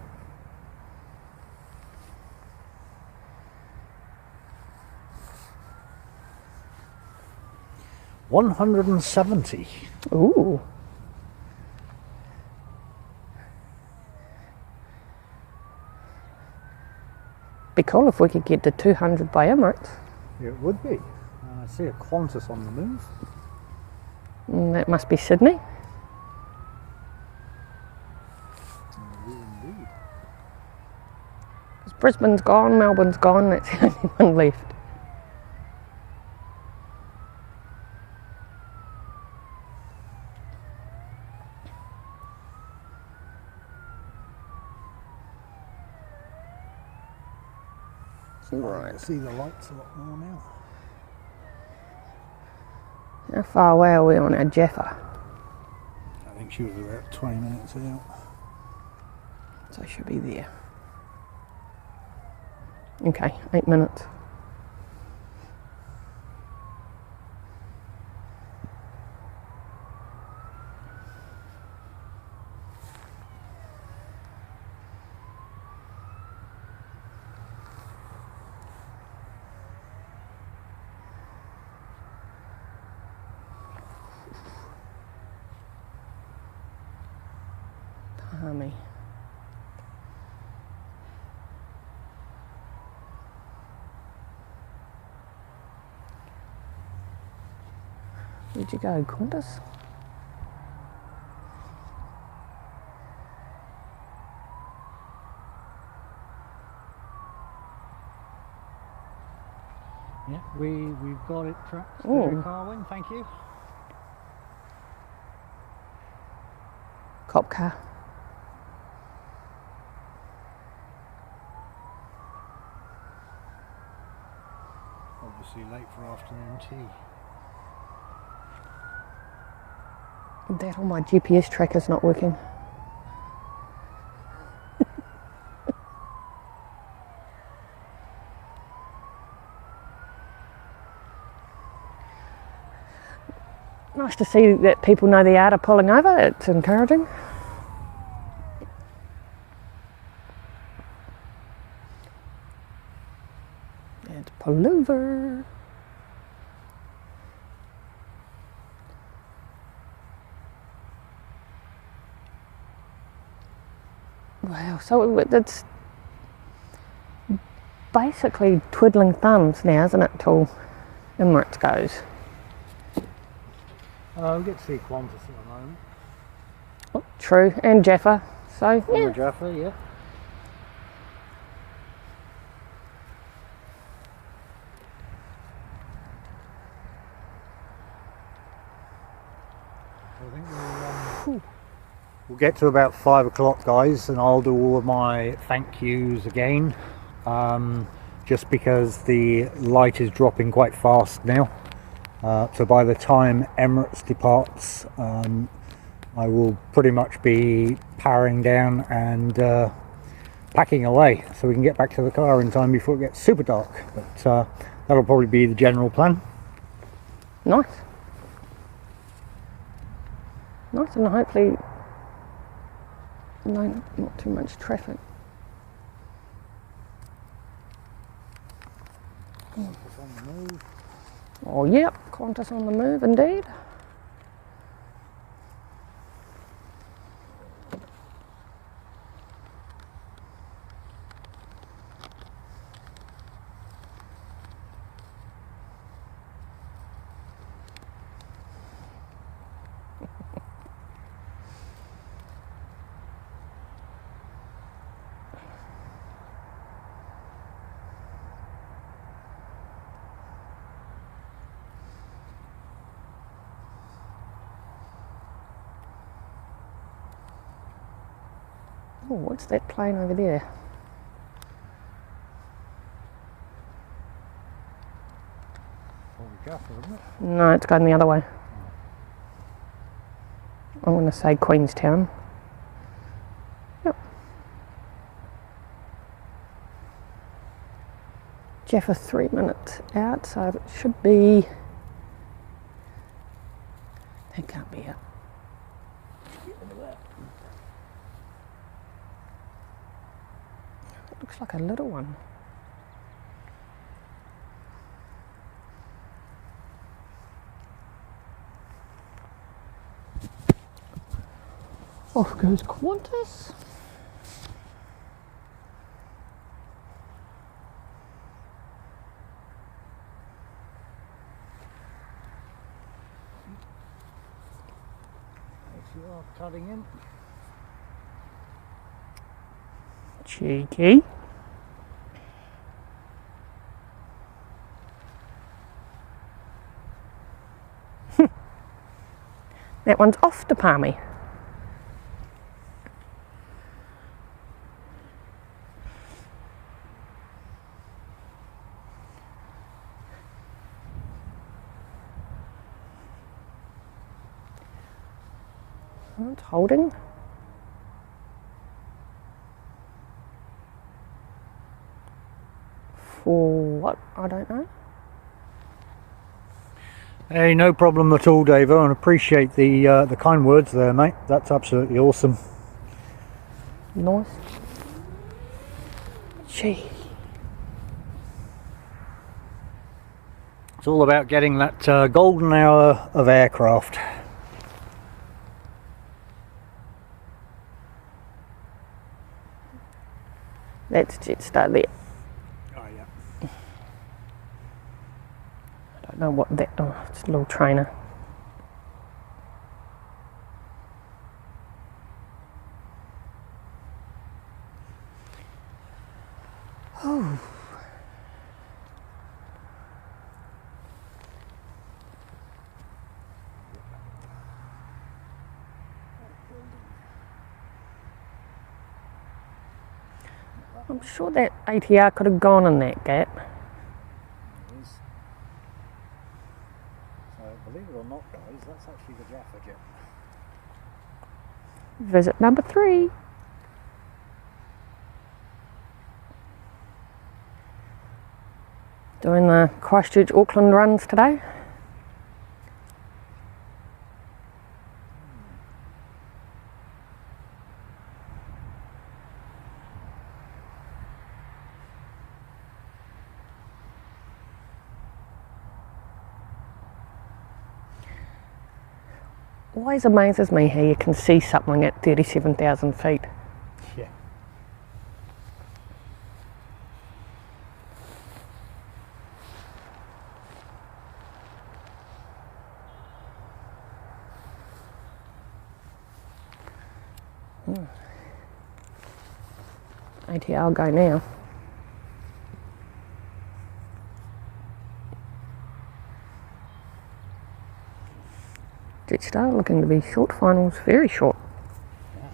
$170. Ooh. Be cool if we could get to 200 by Emirates. It would be. I see a Qantas on the move. That must be Sydney. Indeed. Because Brisbane's gone, Melbourne's gone, that's the only one left. Right. I see the lights a lot more now. How far away are we on our Jaffa? I think she was about 20 minutes out. So I should be there. Okay, 8 minutes. Palmy. Where'd you go, Qantas? Yeah, we've got it tracked. Ooh. Carwin, thank you. Cop car. Obviously late for afternoon tea. That or my GPS tracker's not working. Nice to see that people know the art of pulling over. It's encouraging. And pull over. Wow, so it's basically twiddling thumbs now, isn't it, till Emirates goes. We get to see Qantas at the moment. Oh, true, and Jaffa, so yeah. Or Jaffa, yeah. I think We'll get to about 5 o'clock, guys, and I'll do all of my thank yous again, just because the light is dropping quite fast now. So by the time Emirates departs, I will pretty much be powering down and packing away so we can get back to the car in time before it gets super dark. But that'll probably be the general plan. Nice. Nice, and hopefully not too much traffic. Oh yep, Qantas on the move indeed. Oh, what's that plane over there? No, it's going the other way. I'm going to say Queenstown. Yep. Jeff is 3 minutes out, so it should be... That can't be it. Looks like a little one. Off goes Qantas. ATR cutting in. Cheeky. That one's off to Palmy. It's holding. For what? I don't know. Hey, no problem at all, Davo, and appreciate the kind words there, mate. That's absolutely awesome. Nice. Gee. It's all about getting that golden hour of aircraft. That's Jetstar there. Oh yeah. I don't know what that... Oh, it's a little trainer. Oh. I'm sure that ATR could have gone in that gap. So, believe it or not, guys, that's actually the Jaffa jet. Visit number 3. Doing the Christchurch Auckland runs today. Always amazes me how you can see something at 37,000 feet. Yeah. ATR will go now. Jetstar looking to be short finals, very short. Yeah.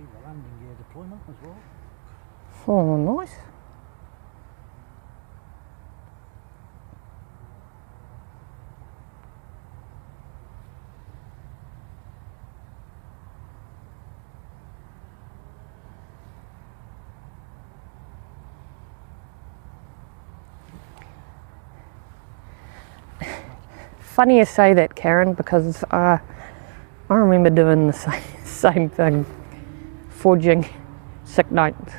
see the landing gear deployment as well. Oh, nice. Funny you say that, Karen, because I remember doing the same thing, forging sick notes.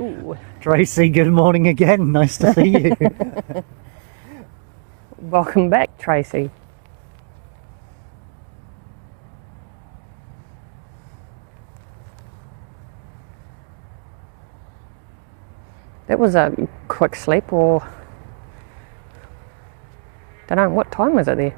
Ooh. Tracy, good morning again. Nice to see you. Welcome back, Tracy. That was a quick sleep, or don't know, what time was it there?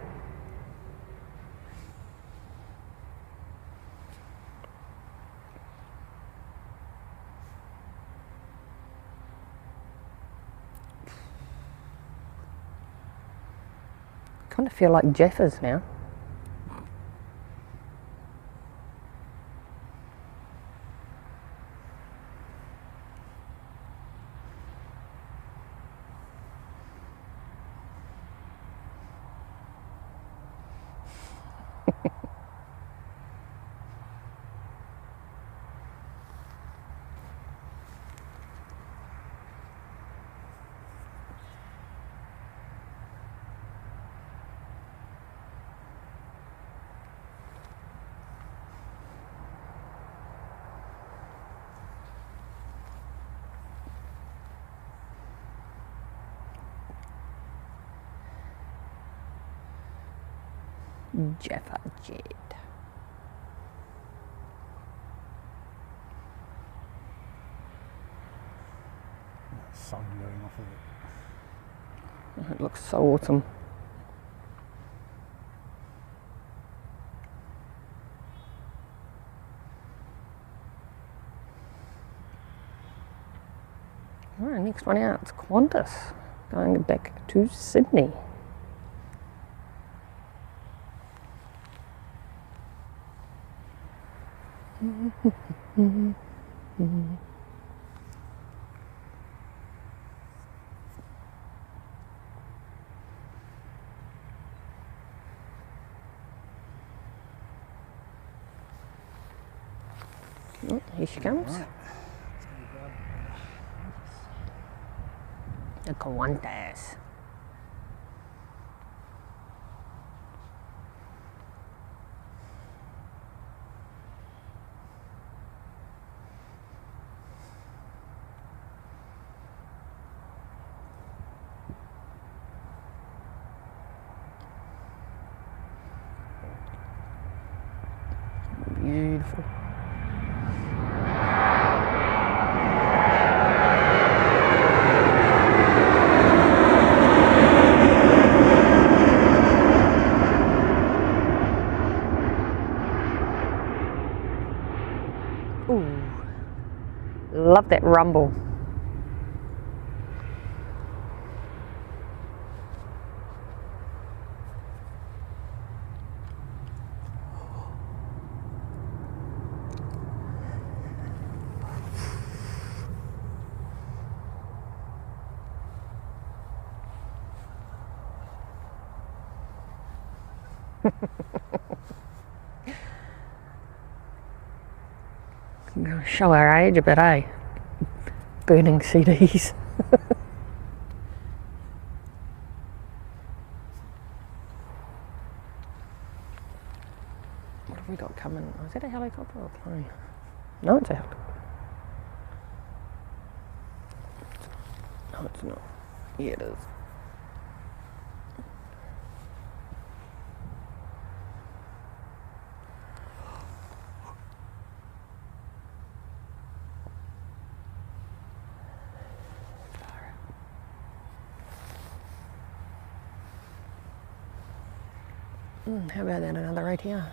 Kind of feel like Jeffers now. Jaffa Jet. Sun going off of it. It looks so awesome. Alright, next one out, it's Qantas, going back to Sydney. Oh, here she comes. Right. The Qantas. Beautiful. Ooh, love that rumble. Gonna show our age a bit, eh? Burning CDs. What have we got coming? Oh, is that a helicopter or a plane? No, it's a helicopter. No, it's not. Yeah, it is. How about that, another ATR?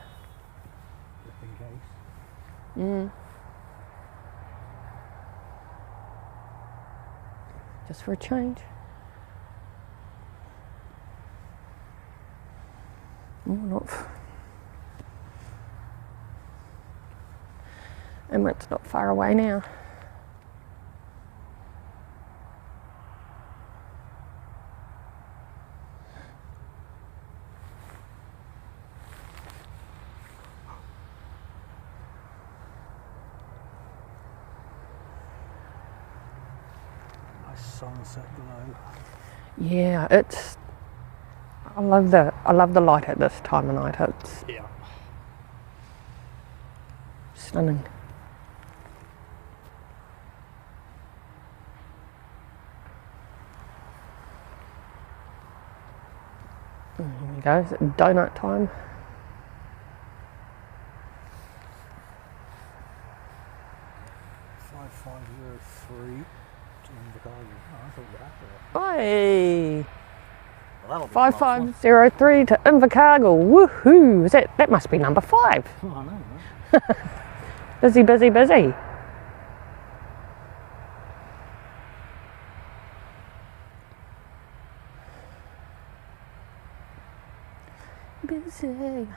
Just in case. Just for a change. Emirates not far away now. Nice sunset glow. Yeah, it's. I love the light at this time of night. It's Yeah. stunning. Here we go. It's donut time. 5503 to Invercargill. Oh, I thought that Oi! Well, that'll be 5503 to Invercargill. Woohoo! That must be number 5. Oh, I know, right? Busy, busy, busy. Busy.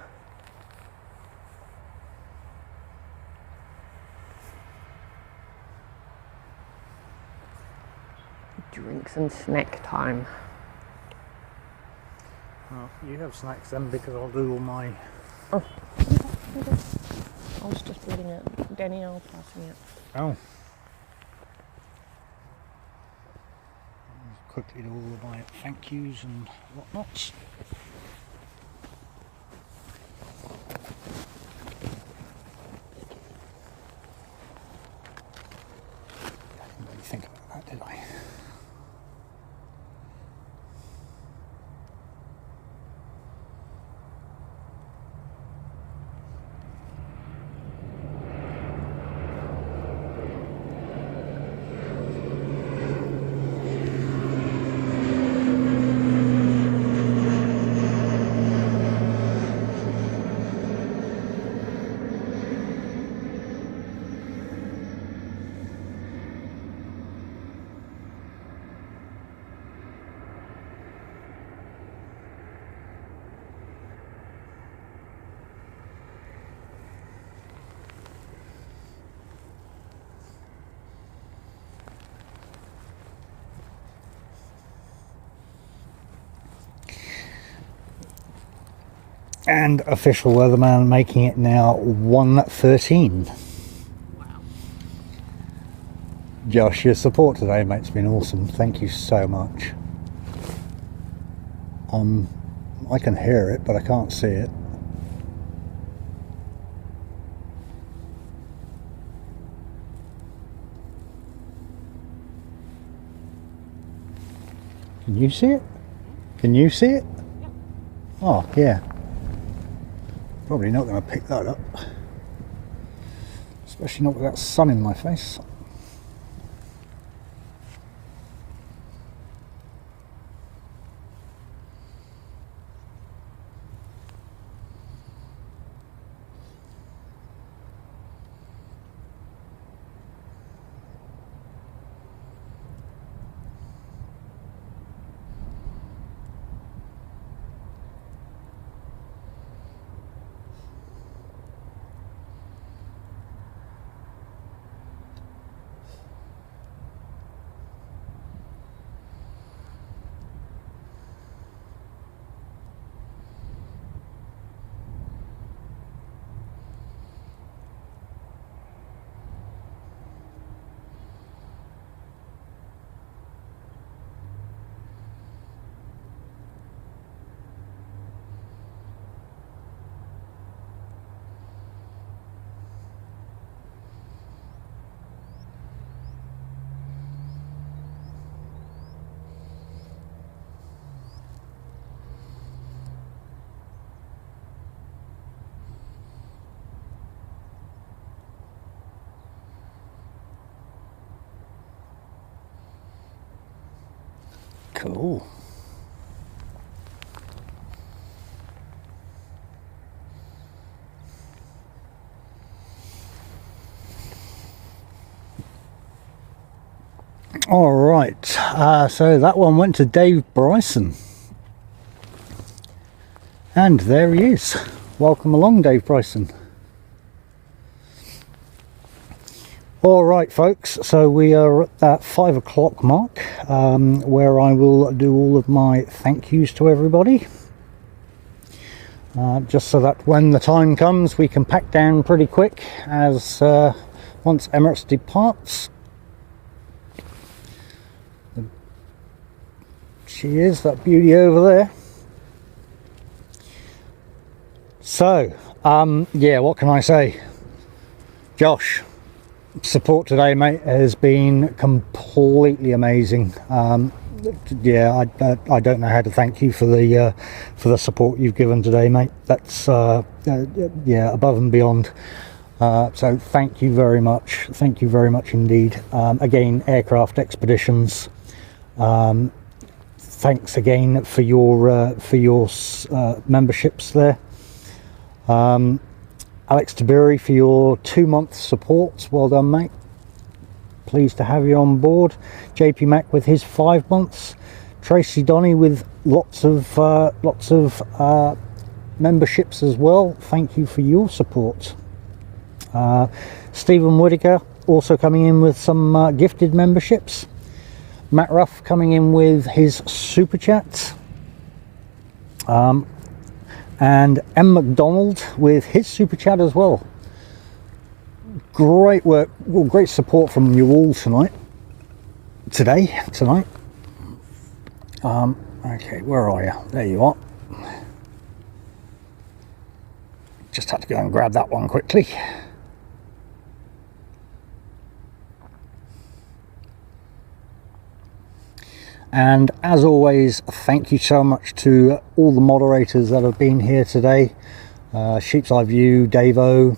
Drinks and snack time. Well, you have snacks then, because I'll do all my... Oh. I was just reading it. Danielle passing it. Oh. Quickly do all of my thank yous and whatnots. I didn't really think about that, did I? And official weatherman making it now 1:13. Wow. Josh, your support today, mate, has been awesome. Thank you so much. I can hear it, but I can't see it. Can you see it? Can you see it? Yep. Oh, yeah. Probably not going to pick that up. Especially not with that sun in my face. Cool. All right, so that one went to Dave Bryson. And there he is. Welcome along, Dave Bryson. All right, folks, so we are at that 5 o'clock mark, where I will do all of my thank yous to everybody. Just so that when the time comes, we can pack down pretty quick, as once Emirates departs. She is, that beauty over there. So, yeah, what can I say? Josh, support today, mate, has been completely amazing. Yeah, I don't know how to thank you for the support you've given today, mate. That's yeah, above and beyond. So thank you very much. Thank you very much indeed. Again, Aircraft Expeditions. Thanks again for your memberships there. Alex Taburi for your 2-month support. Well done, mate. Pleased to have you on board. JP Mac with his 5 months. Tracy Donny with lots of memberships as well. Thank you for your support. Stephen Whittaker also coming in with some gifted memberships. Matt Ruff coming in with his super chat. And M McDonald with his super chat as well. Great work, well, great support from you all tonight. Okay, where are you? There you are. Just had to go and grab that one quickly. And as always, thank you so much to all the moderators that have been here today. Sheep's Eye View, Davo,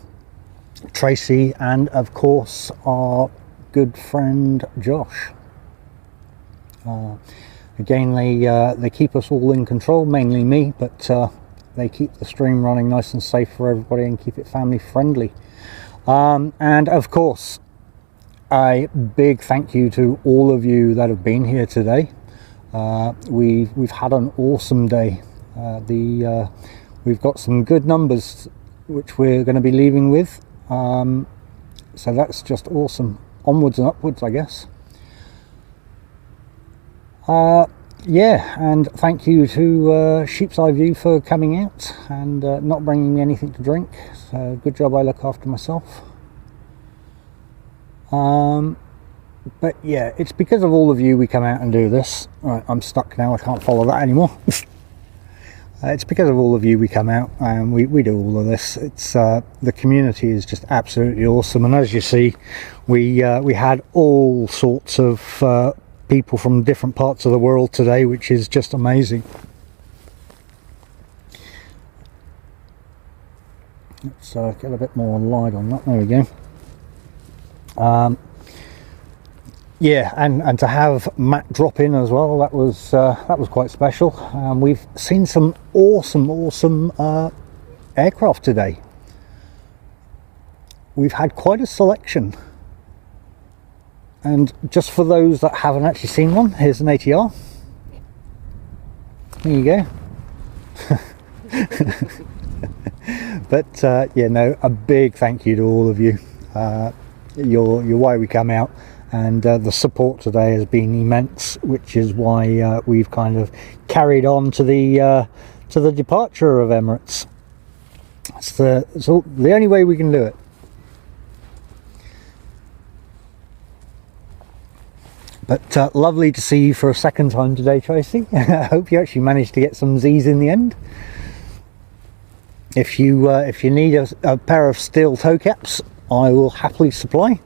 Tracy, and of course our good friend Josh. Again, they keep us all in control, mainly me, but they keep the stream running nice and safe for everybody and keep it family friendly. And of course, a big thank you to all of you that have been here today. We've had an awesome day. We've got some good numbers which we're going to be leaving with, so that's just awesome. Onwards and upwards, I guess. Yeah, and thank you to Sheep's Eye View for coming out and not bringing me anything to drink. So good job, I look after myself. But yeah, it's because of all of you we come out and do this. Right, I'm stuck now, I can't follow that anymore. It's because of all of you we come out and we do all of this. It's the community is just absolutely awesome, and as you see, we had all sorts of people from different parts of the world today, which is just amazing. Let's get a bit more light on that. There we go. Yeah, and to have Matt drop in as well, that was quite special. We've seen some awesome aircraft today. We've had quite a selection. And just for those that haven't actually seen one, here's an ATR. There you go. But yeah, no, a big thank you to all of you. You're why we come out. And the support today has been immense, which is why we've kind of carried on to the departure of Emirates. It's the only way we can do it. But lovely to see you for a second time today, Tracy. I hope you actually managed to get some Z's in the end. If you need a pair of steel toe caps, I will happily supply.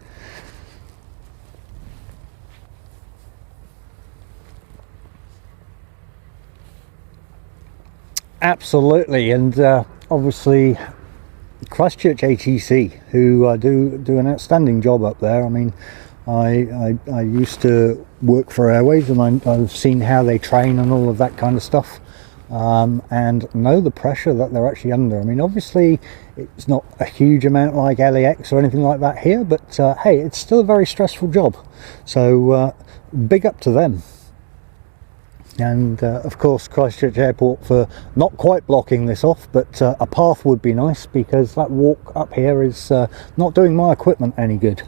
Absolutely, and obviously Christchurch ATC, who do an outstanding job up there. I mean, I used to work for Airways, and I've seen how they train and all of that kind of stuff. and know the pressure that they're actually under. I mean, obviously it's not a huge amount like LAX or anything like that here, but hey, it's still a very stressful job, so big up to them. And of course, Christchurch Airport for not quite blocking this off, but a path would be nice, because that walk up here is not doing my equipment any good.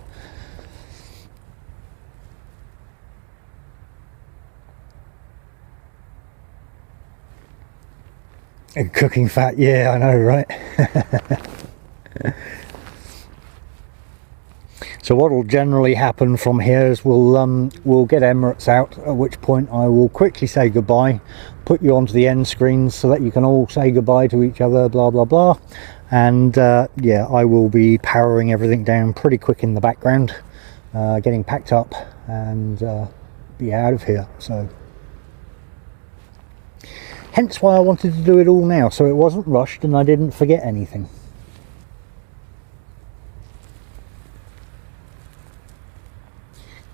And cooking fat, yeah, I know, right? So what will generally happen from here is we'll get Emirates out, at which point I will quickly say goodbye, put you onto the end screens so that you can all say goodbye to each other, blah blah blah, and yeah, I will be powering everything down pretty quick in the background, getting packed up and be out of here. So hence why I wanted to do it all now, so it wasn't rushed and I didn't forget anything.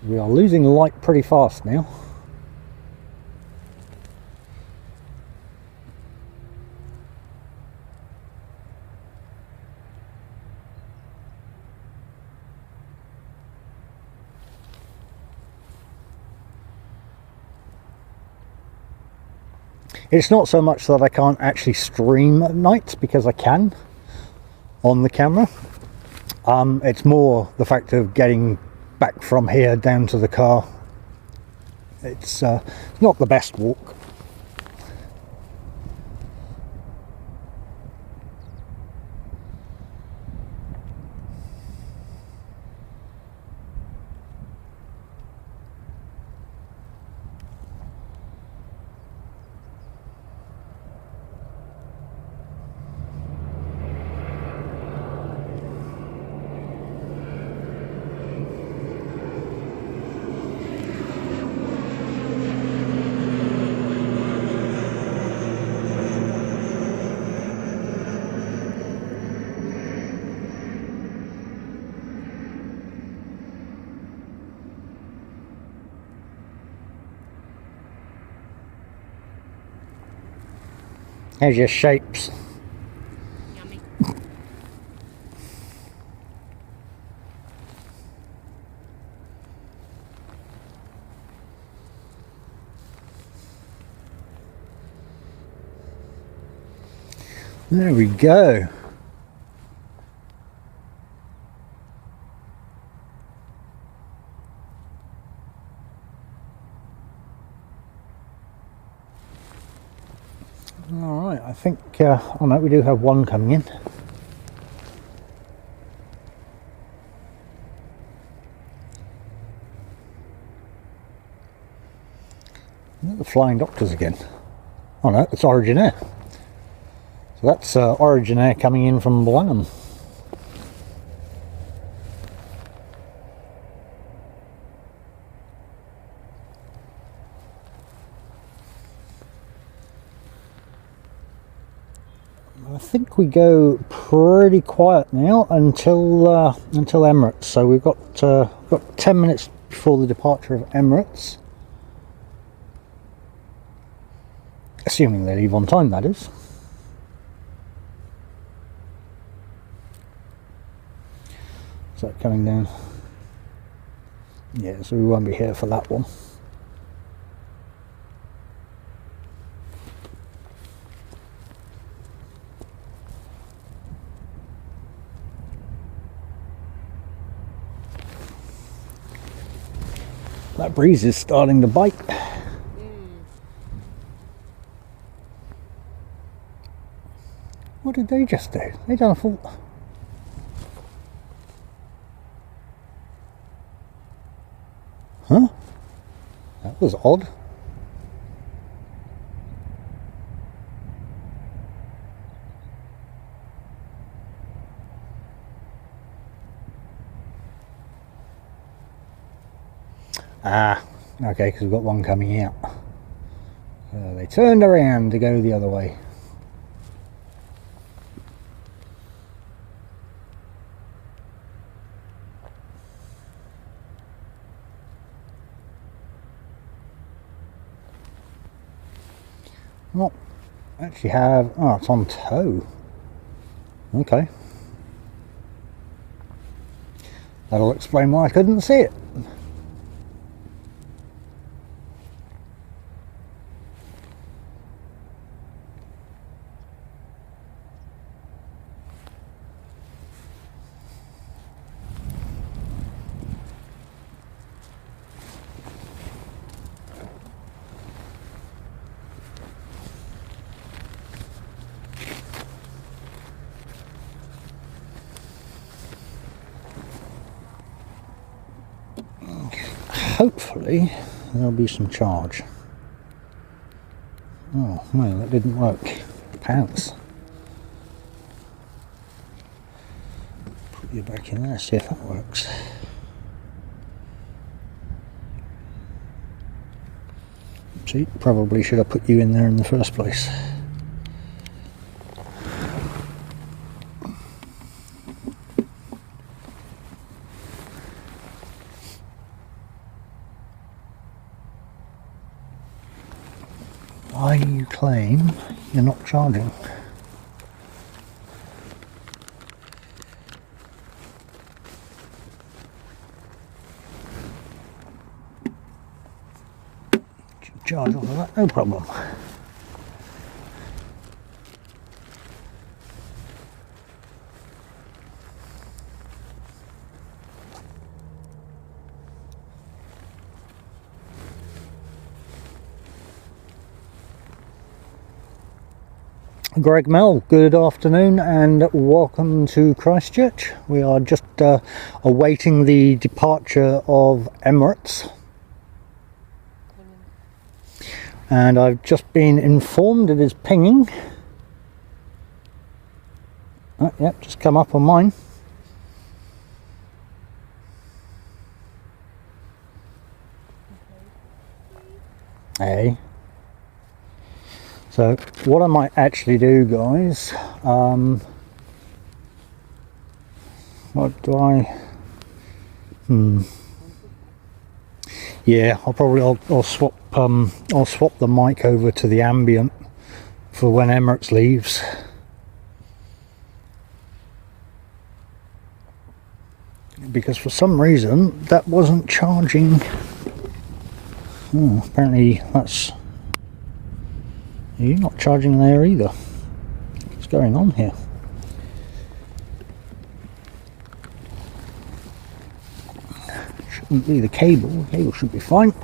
We are losing light pretty fast now. It's not so much that I can't actually stream at night, because I can on the camera. It's more the fact of getting back from here down to the car. It's not the best walk. How's your shapes? Yummy. There we go. Alright, I think, oh no, we do have one coming in. The Flying Doctors again. Oh no, it's Origin Air. So that's Origin Air coming in from Boeing. I think we go pretty quiet now until Emirates. So we've got 10 minutes before the departure of Emirates, assuming they leave on time, that is. Is that coming down? Yeah, so we won't be here for that one. That breeze is starting to bite. What did they just do? They done a full... Huh? That was odd. Ah, okay, because we've got one coming out. They turned around to go the other way. Well, actually have, oh, it's on tow. Okay. That'll explain why I couldn't see it. Hopefully there'll be some charge. Oh no, that didn't work. Pants. Put you back in there, see if that works. See, probably should have put you in there in the first place. Why do you claim you're not charging? Charge off of that, no problem. Greg Mel, good afternoon and welcome to Christchurch. We are just awaiting the departure of Emirates. And I've just been informed it is pinging. Oh, yep, just come up on mine. Hey. So what I might actually do, guys, what do I, yeah, I'll swap the mic over to the ambient for when Emirates leaves. Because for some reason that wasn't charging. Oh, apparently that's, you're not charging there either. What's going on here? Shouldn't be the cable. The cable should be fine.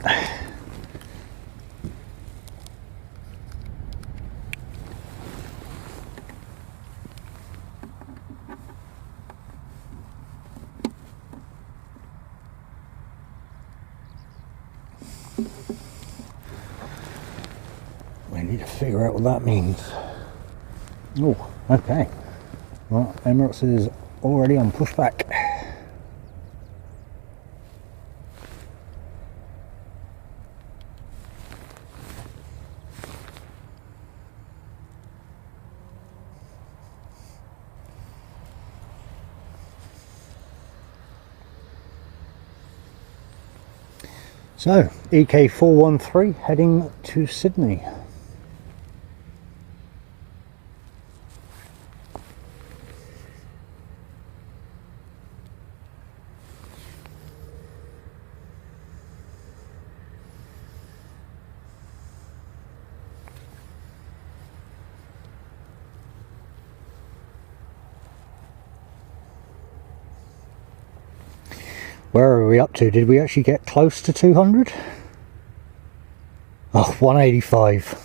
We need to figure out what that means. Oh, okay. Well, Emirates is already on pushback. So, EK413 heading to Sydney. Where are we up to? Did we actually get close to 200? Oh, 185.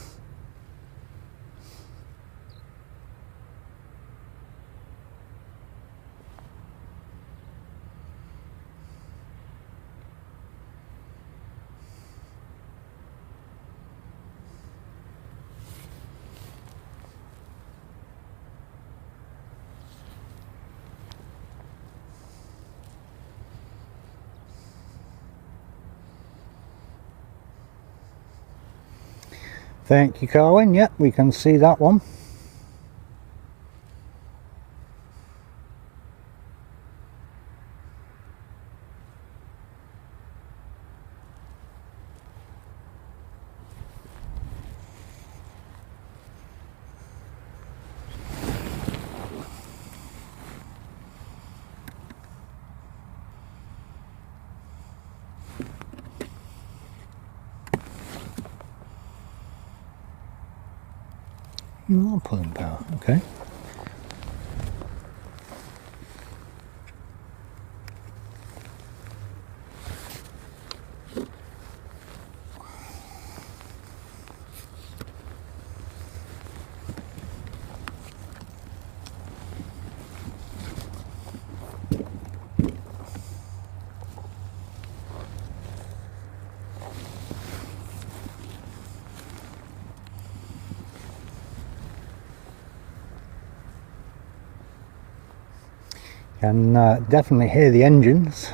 Thank you, Carwin. Yep, we can see that one. You are pulling power, okay. Can definitely hear the engines.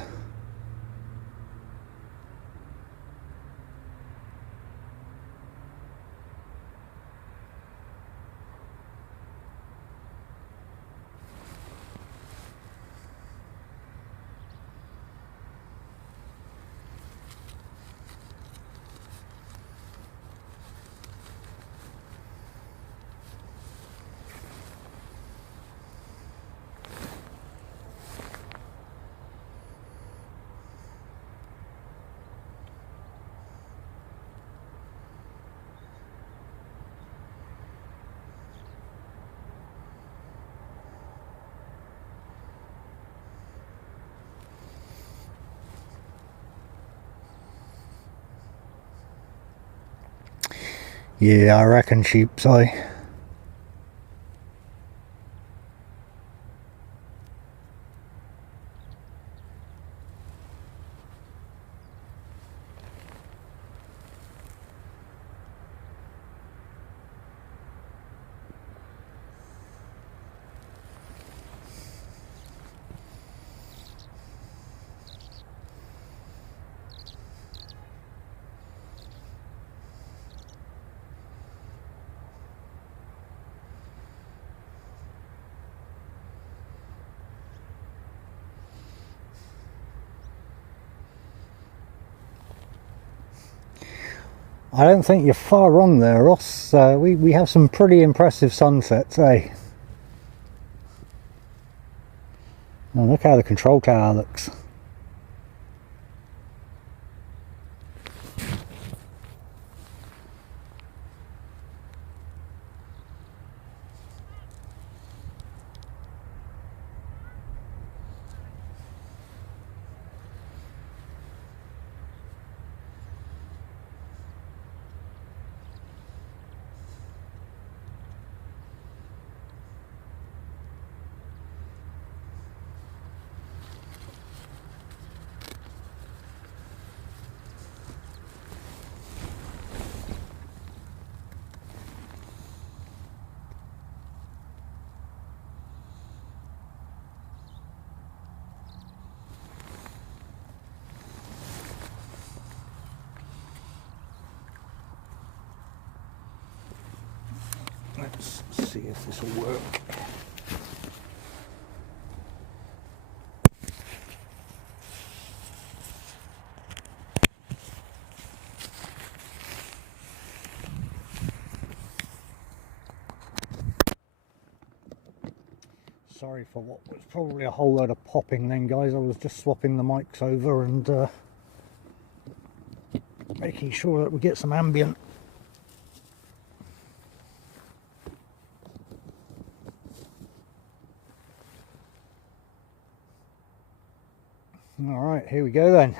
Yeah, I reckon sheep's eye. I don't think you're far wrong there, Ross. We have some pretty impressive sunsets, eh? Oh, look how the control tower looks. Let's see if this will work. Sorry for what was probably a whole load of popping then, guys. I was just swapping the mics over and making sure that we get some ambient. Alright, here we go then.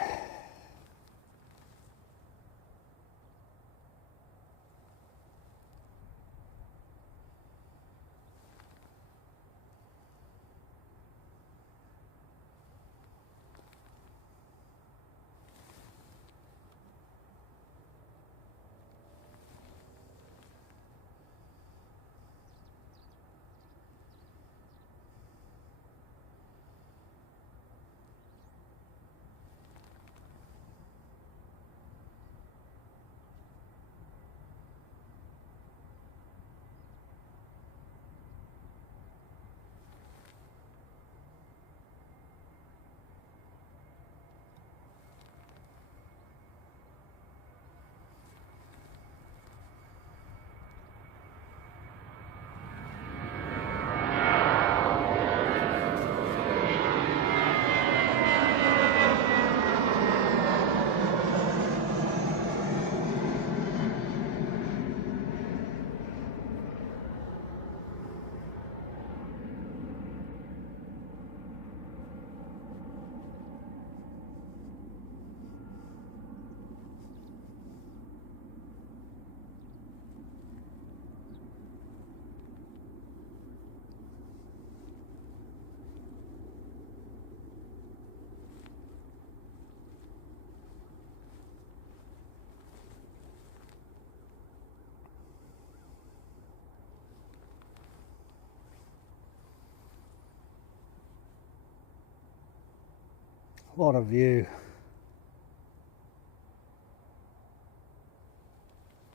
What a view.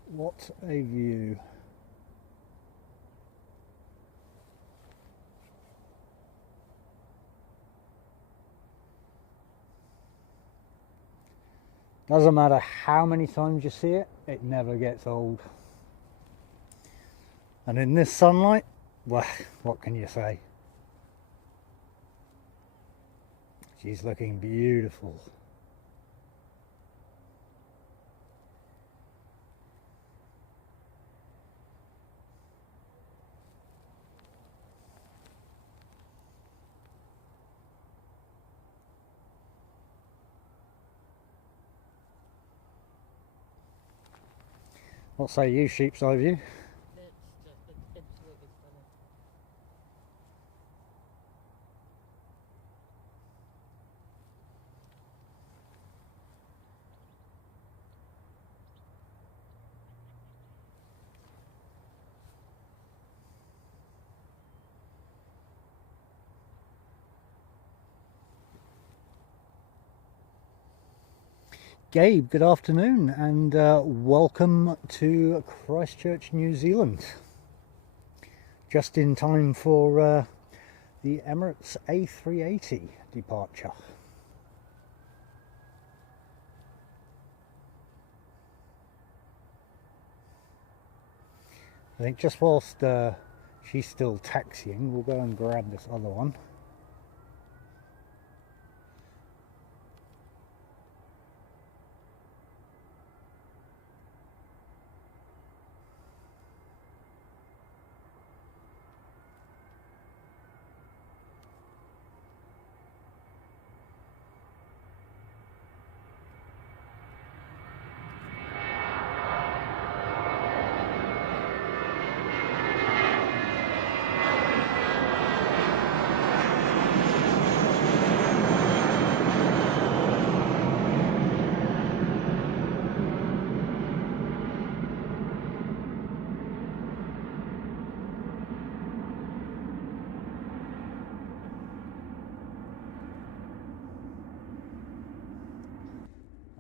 What a view. Doesn't matter how many times you see it, it never gets old. And in this sunlight, well, what can you say? She's looking beautiful. What say you, sheep's eye view? It's absolutely stunning. Gabe, good afternoon, and welcome to Christchurch, New Zealand. Just in time for the Emirates A380 departure. I think just whilst she's still taxiing, we'll go and grab this other one.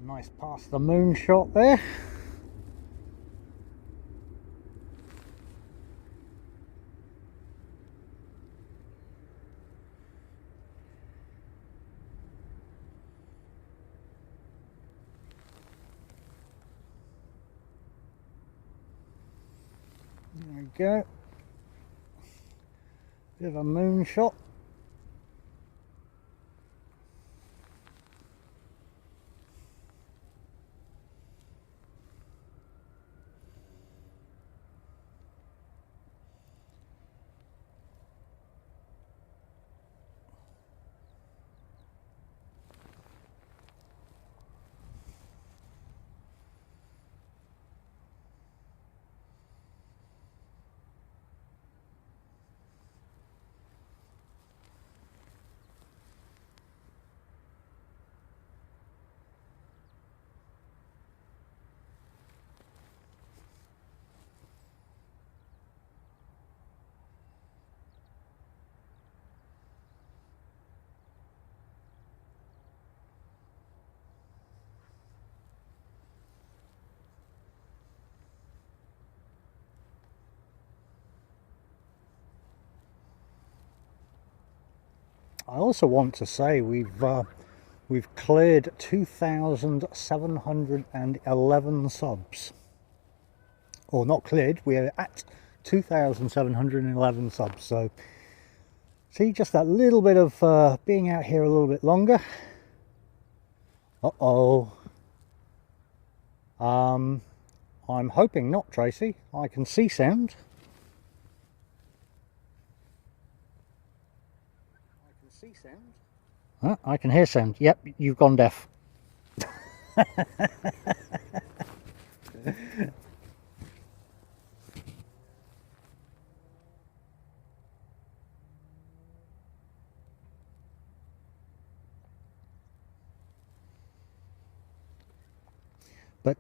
Nice past the moon shot there. There we go. Bit of a moon shot. I also want to say we've cleared 2,711 subs. Or not cleared, we're at 2,711 subs. So see, just that little bit of being out here a little bit longer. I'm hoping not, Tracy. I can see sound. Oh, I can hear sound. Yep, you've gone deaf. But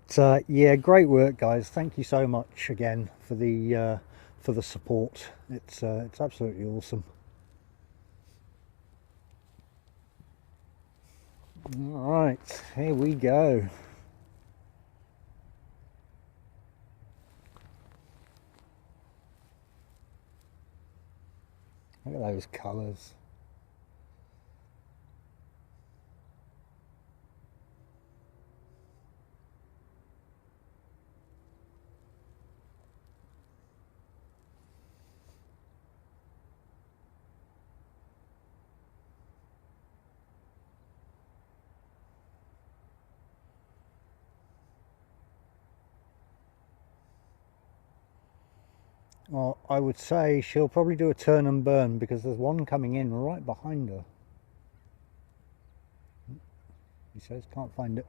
yeah, great work, guys. Thank you so much again for the support. It's absolutely awesome. Alright, here we go. Look at those colours. Well, I would say she'll probably do a turn and burn because there's one coming in right behind her. He says can't find it.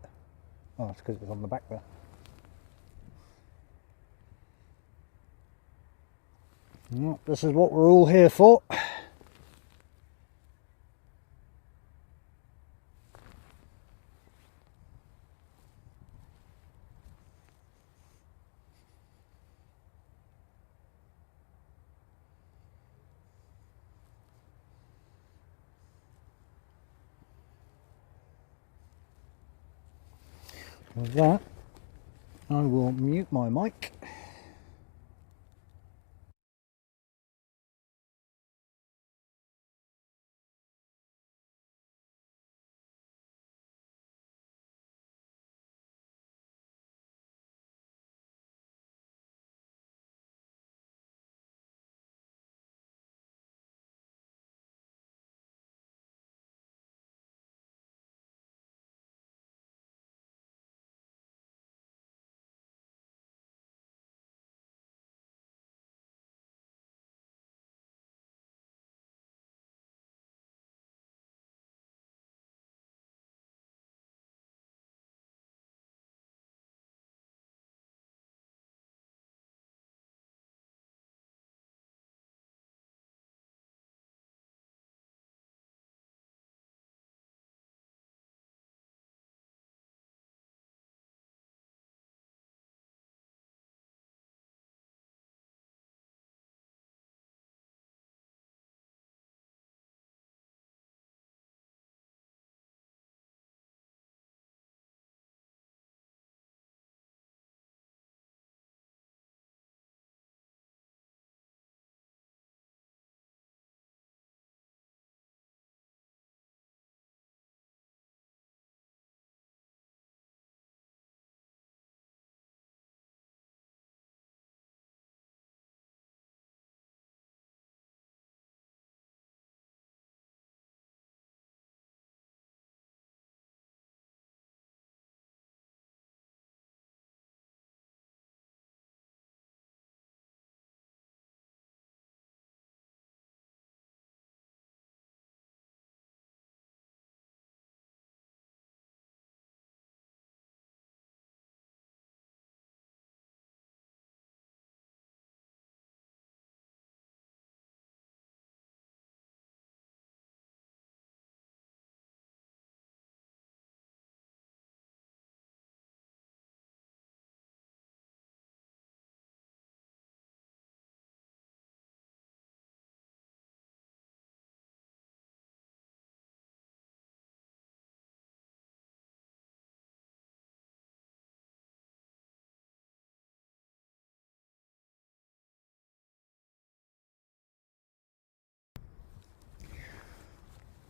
Oh, it's because it was on the back there. Well, this is what we're all here for. With that, I will mute my mic.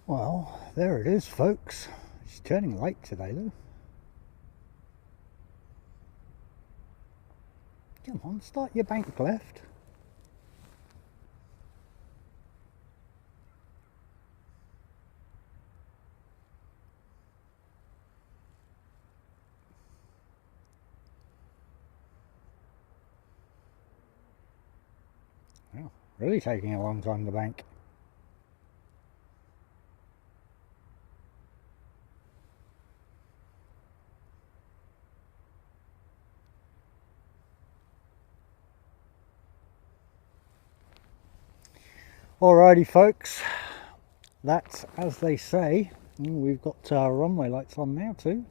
Well, there it is, folks. It's turning late today, though. Come on, start your bank left. Well, really taking a long time to bank. Alrighty, folks, that's as they say. We've got our runway lights on now too.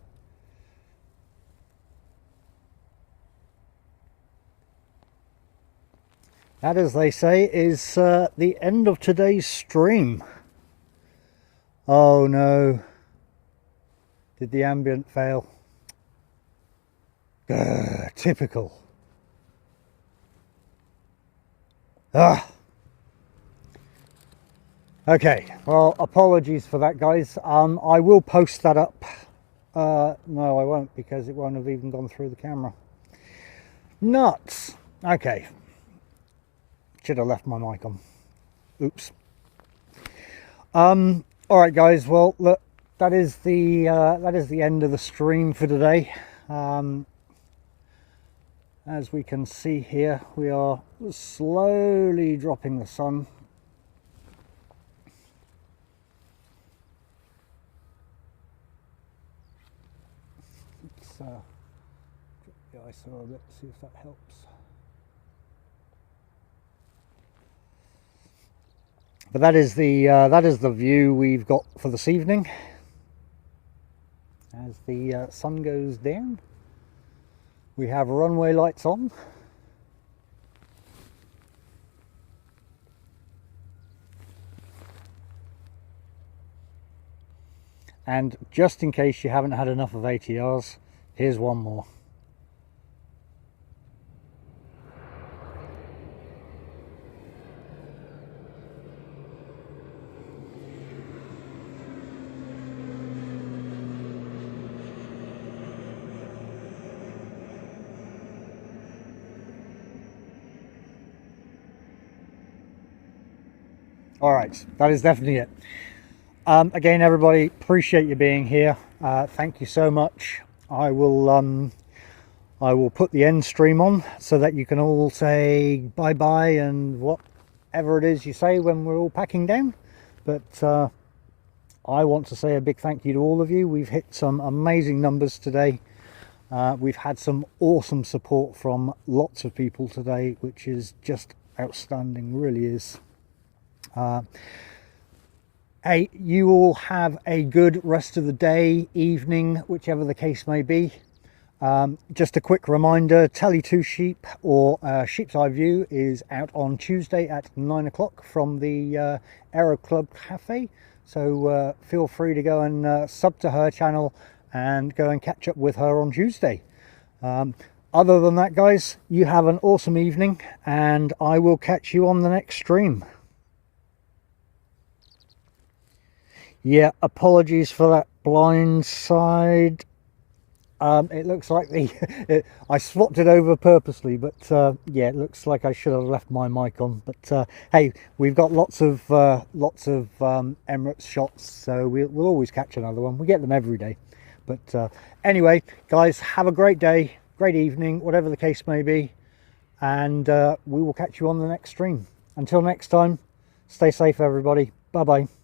That, as they say, is the end of today's stream. Oh no. Did the ambient fail? Typical. Okay, well, apologies for that, guys. I will post that up. No, I won't, because it won't have even gone through the camera. Nuts. Okay. Should have left my mic on. Oops. All right, guys. Well, look, that is the end of the stream for today. As we can see here, we are slowly dropping the sun. Let's drop the ISO a bit, see if that helps. But that is the view we've got for this evening as the sun goes down. We have runway lights on. And just in case you haven't had enough of ATRs, here's one more. All right, that is definitely it. Again, everybody, appreciate you being here. Thank you so much. I will put the end stream on so that you can all say bye-bye and whatever it is you say when we're all packing down. But I want to say a big thank you to all of you. We've hit some amazing numbers today. We've had some awesome support from lots of people today, which is just outstanding, really is. Hey, you all have a good rest of the day, evening, whichever the case may be. Just a quick reminder, Tally 2 Sheep or Sheep's Eye View is out on Tuesday at 9 o'clock from the Aero Club Cafe. So feel free to go and sub to her channel and go and catch up with her on Tuesday. Other than that, guys, you have an awesome evening and I will catch you on the next stream. Yeah, apologies for that blind side. It looks like I swapped it over purposely, but yeah, it looks like I should have left my mic on. But hey, we've got lots of Emirates shots, so we'll always catch another one. We get them every day. But anyway, guys, have a great day, great evening, whatever the case may be, and we will catch you on the next stream. Until next time, stay safe, everybody. Bye bye.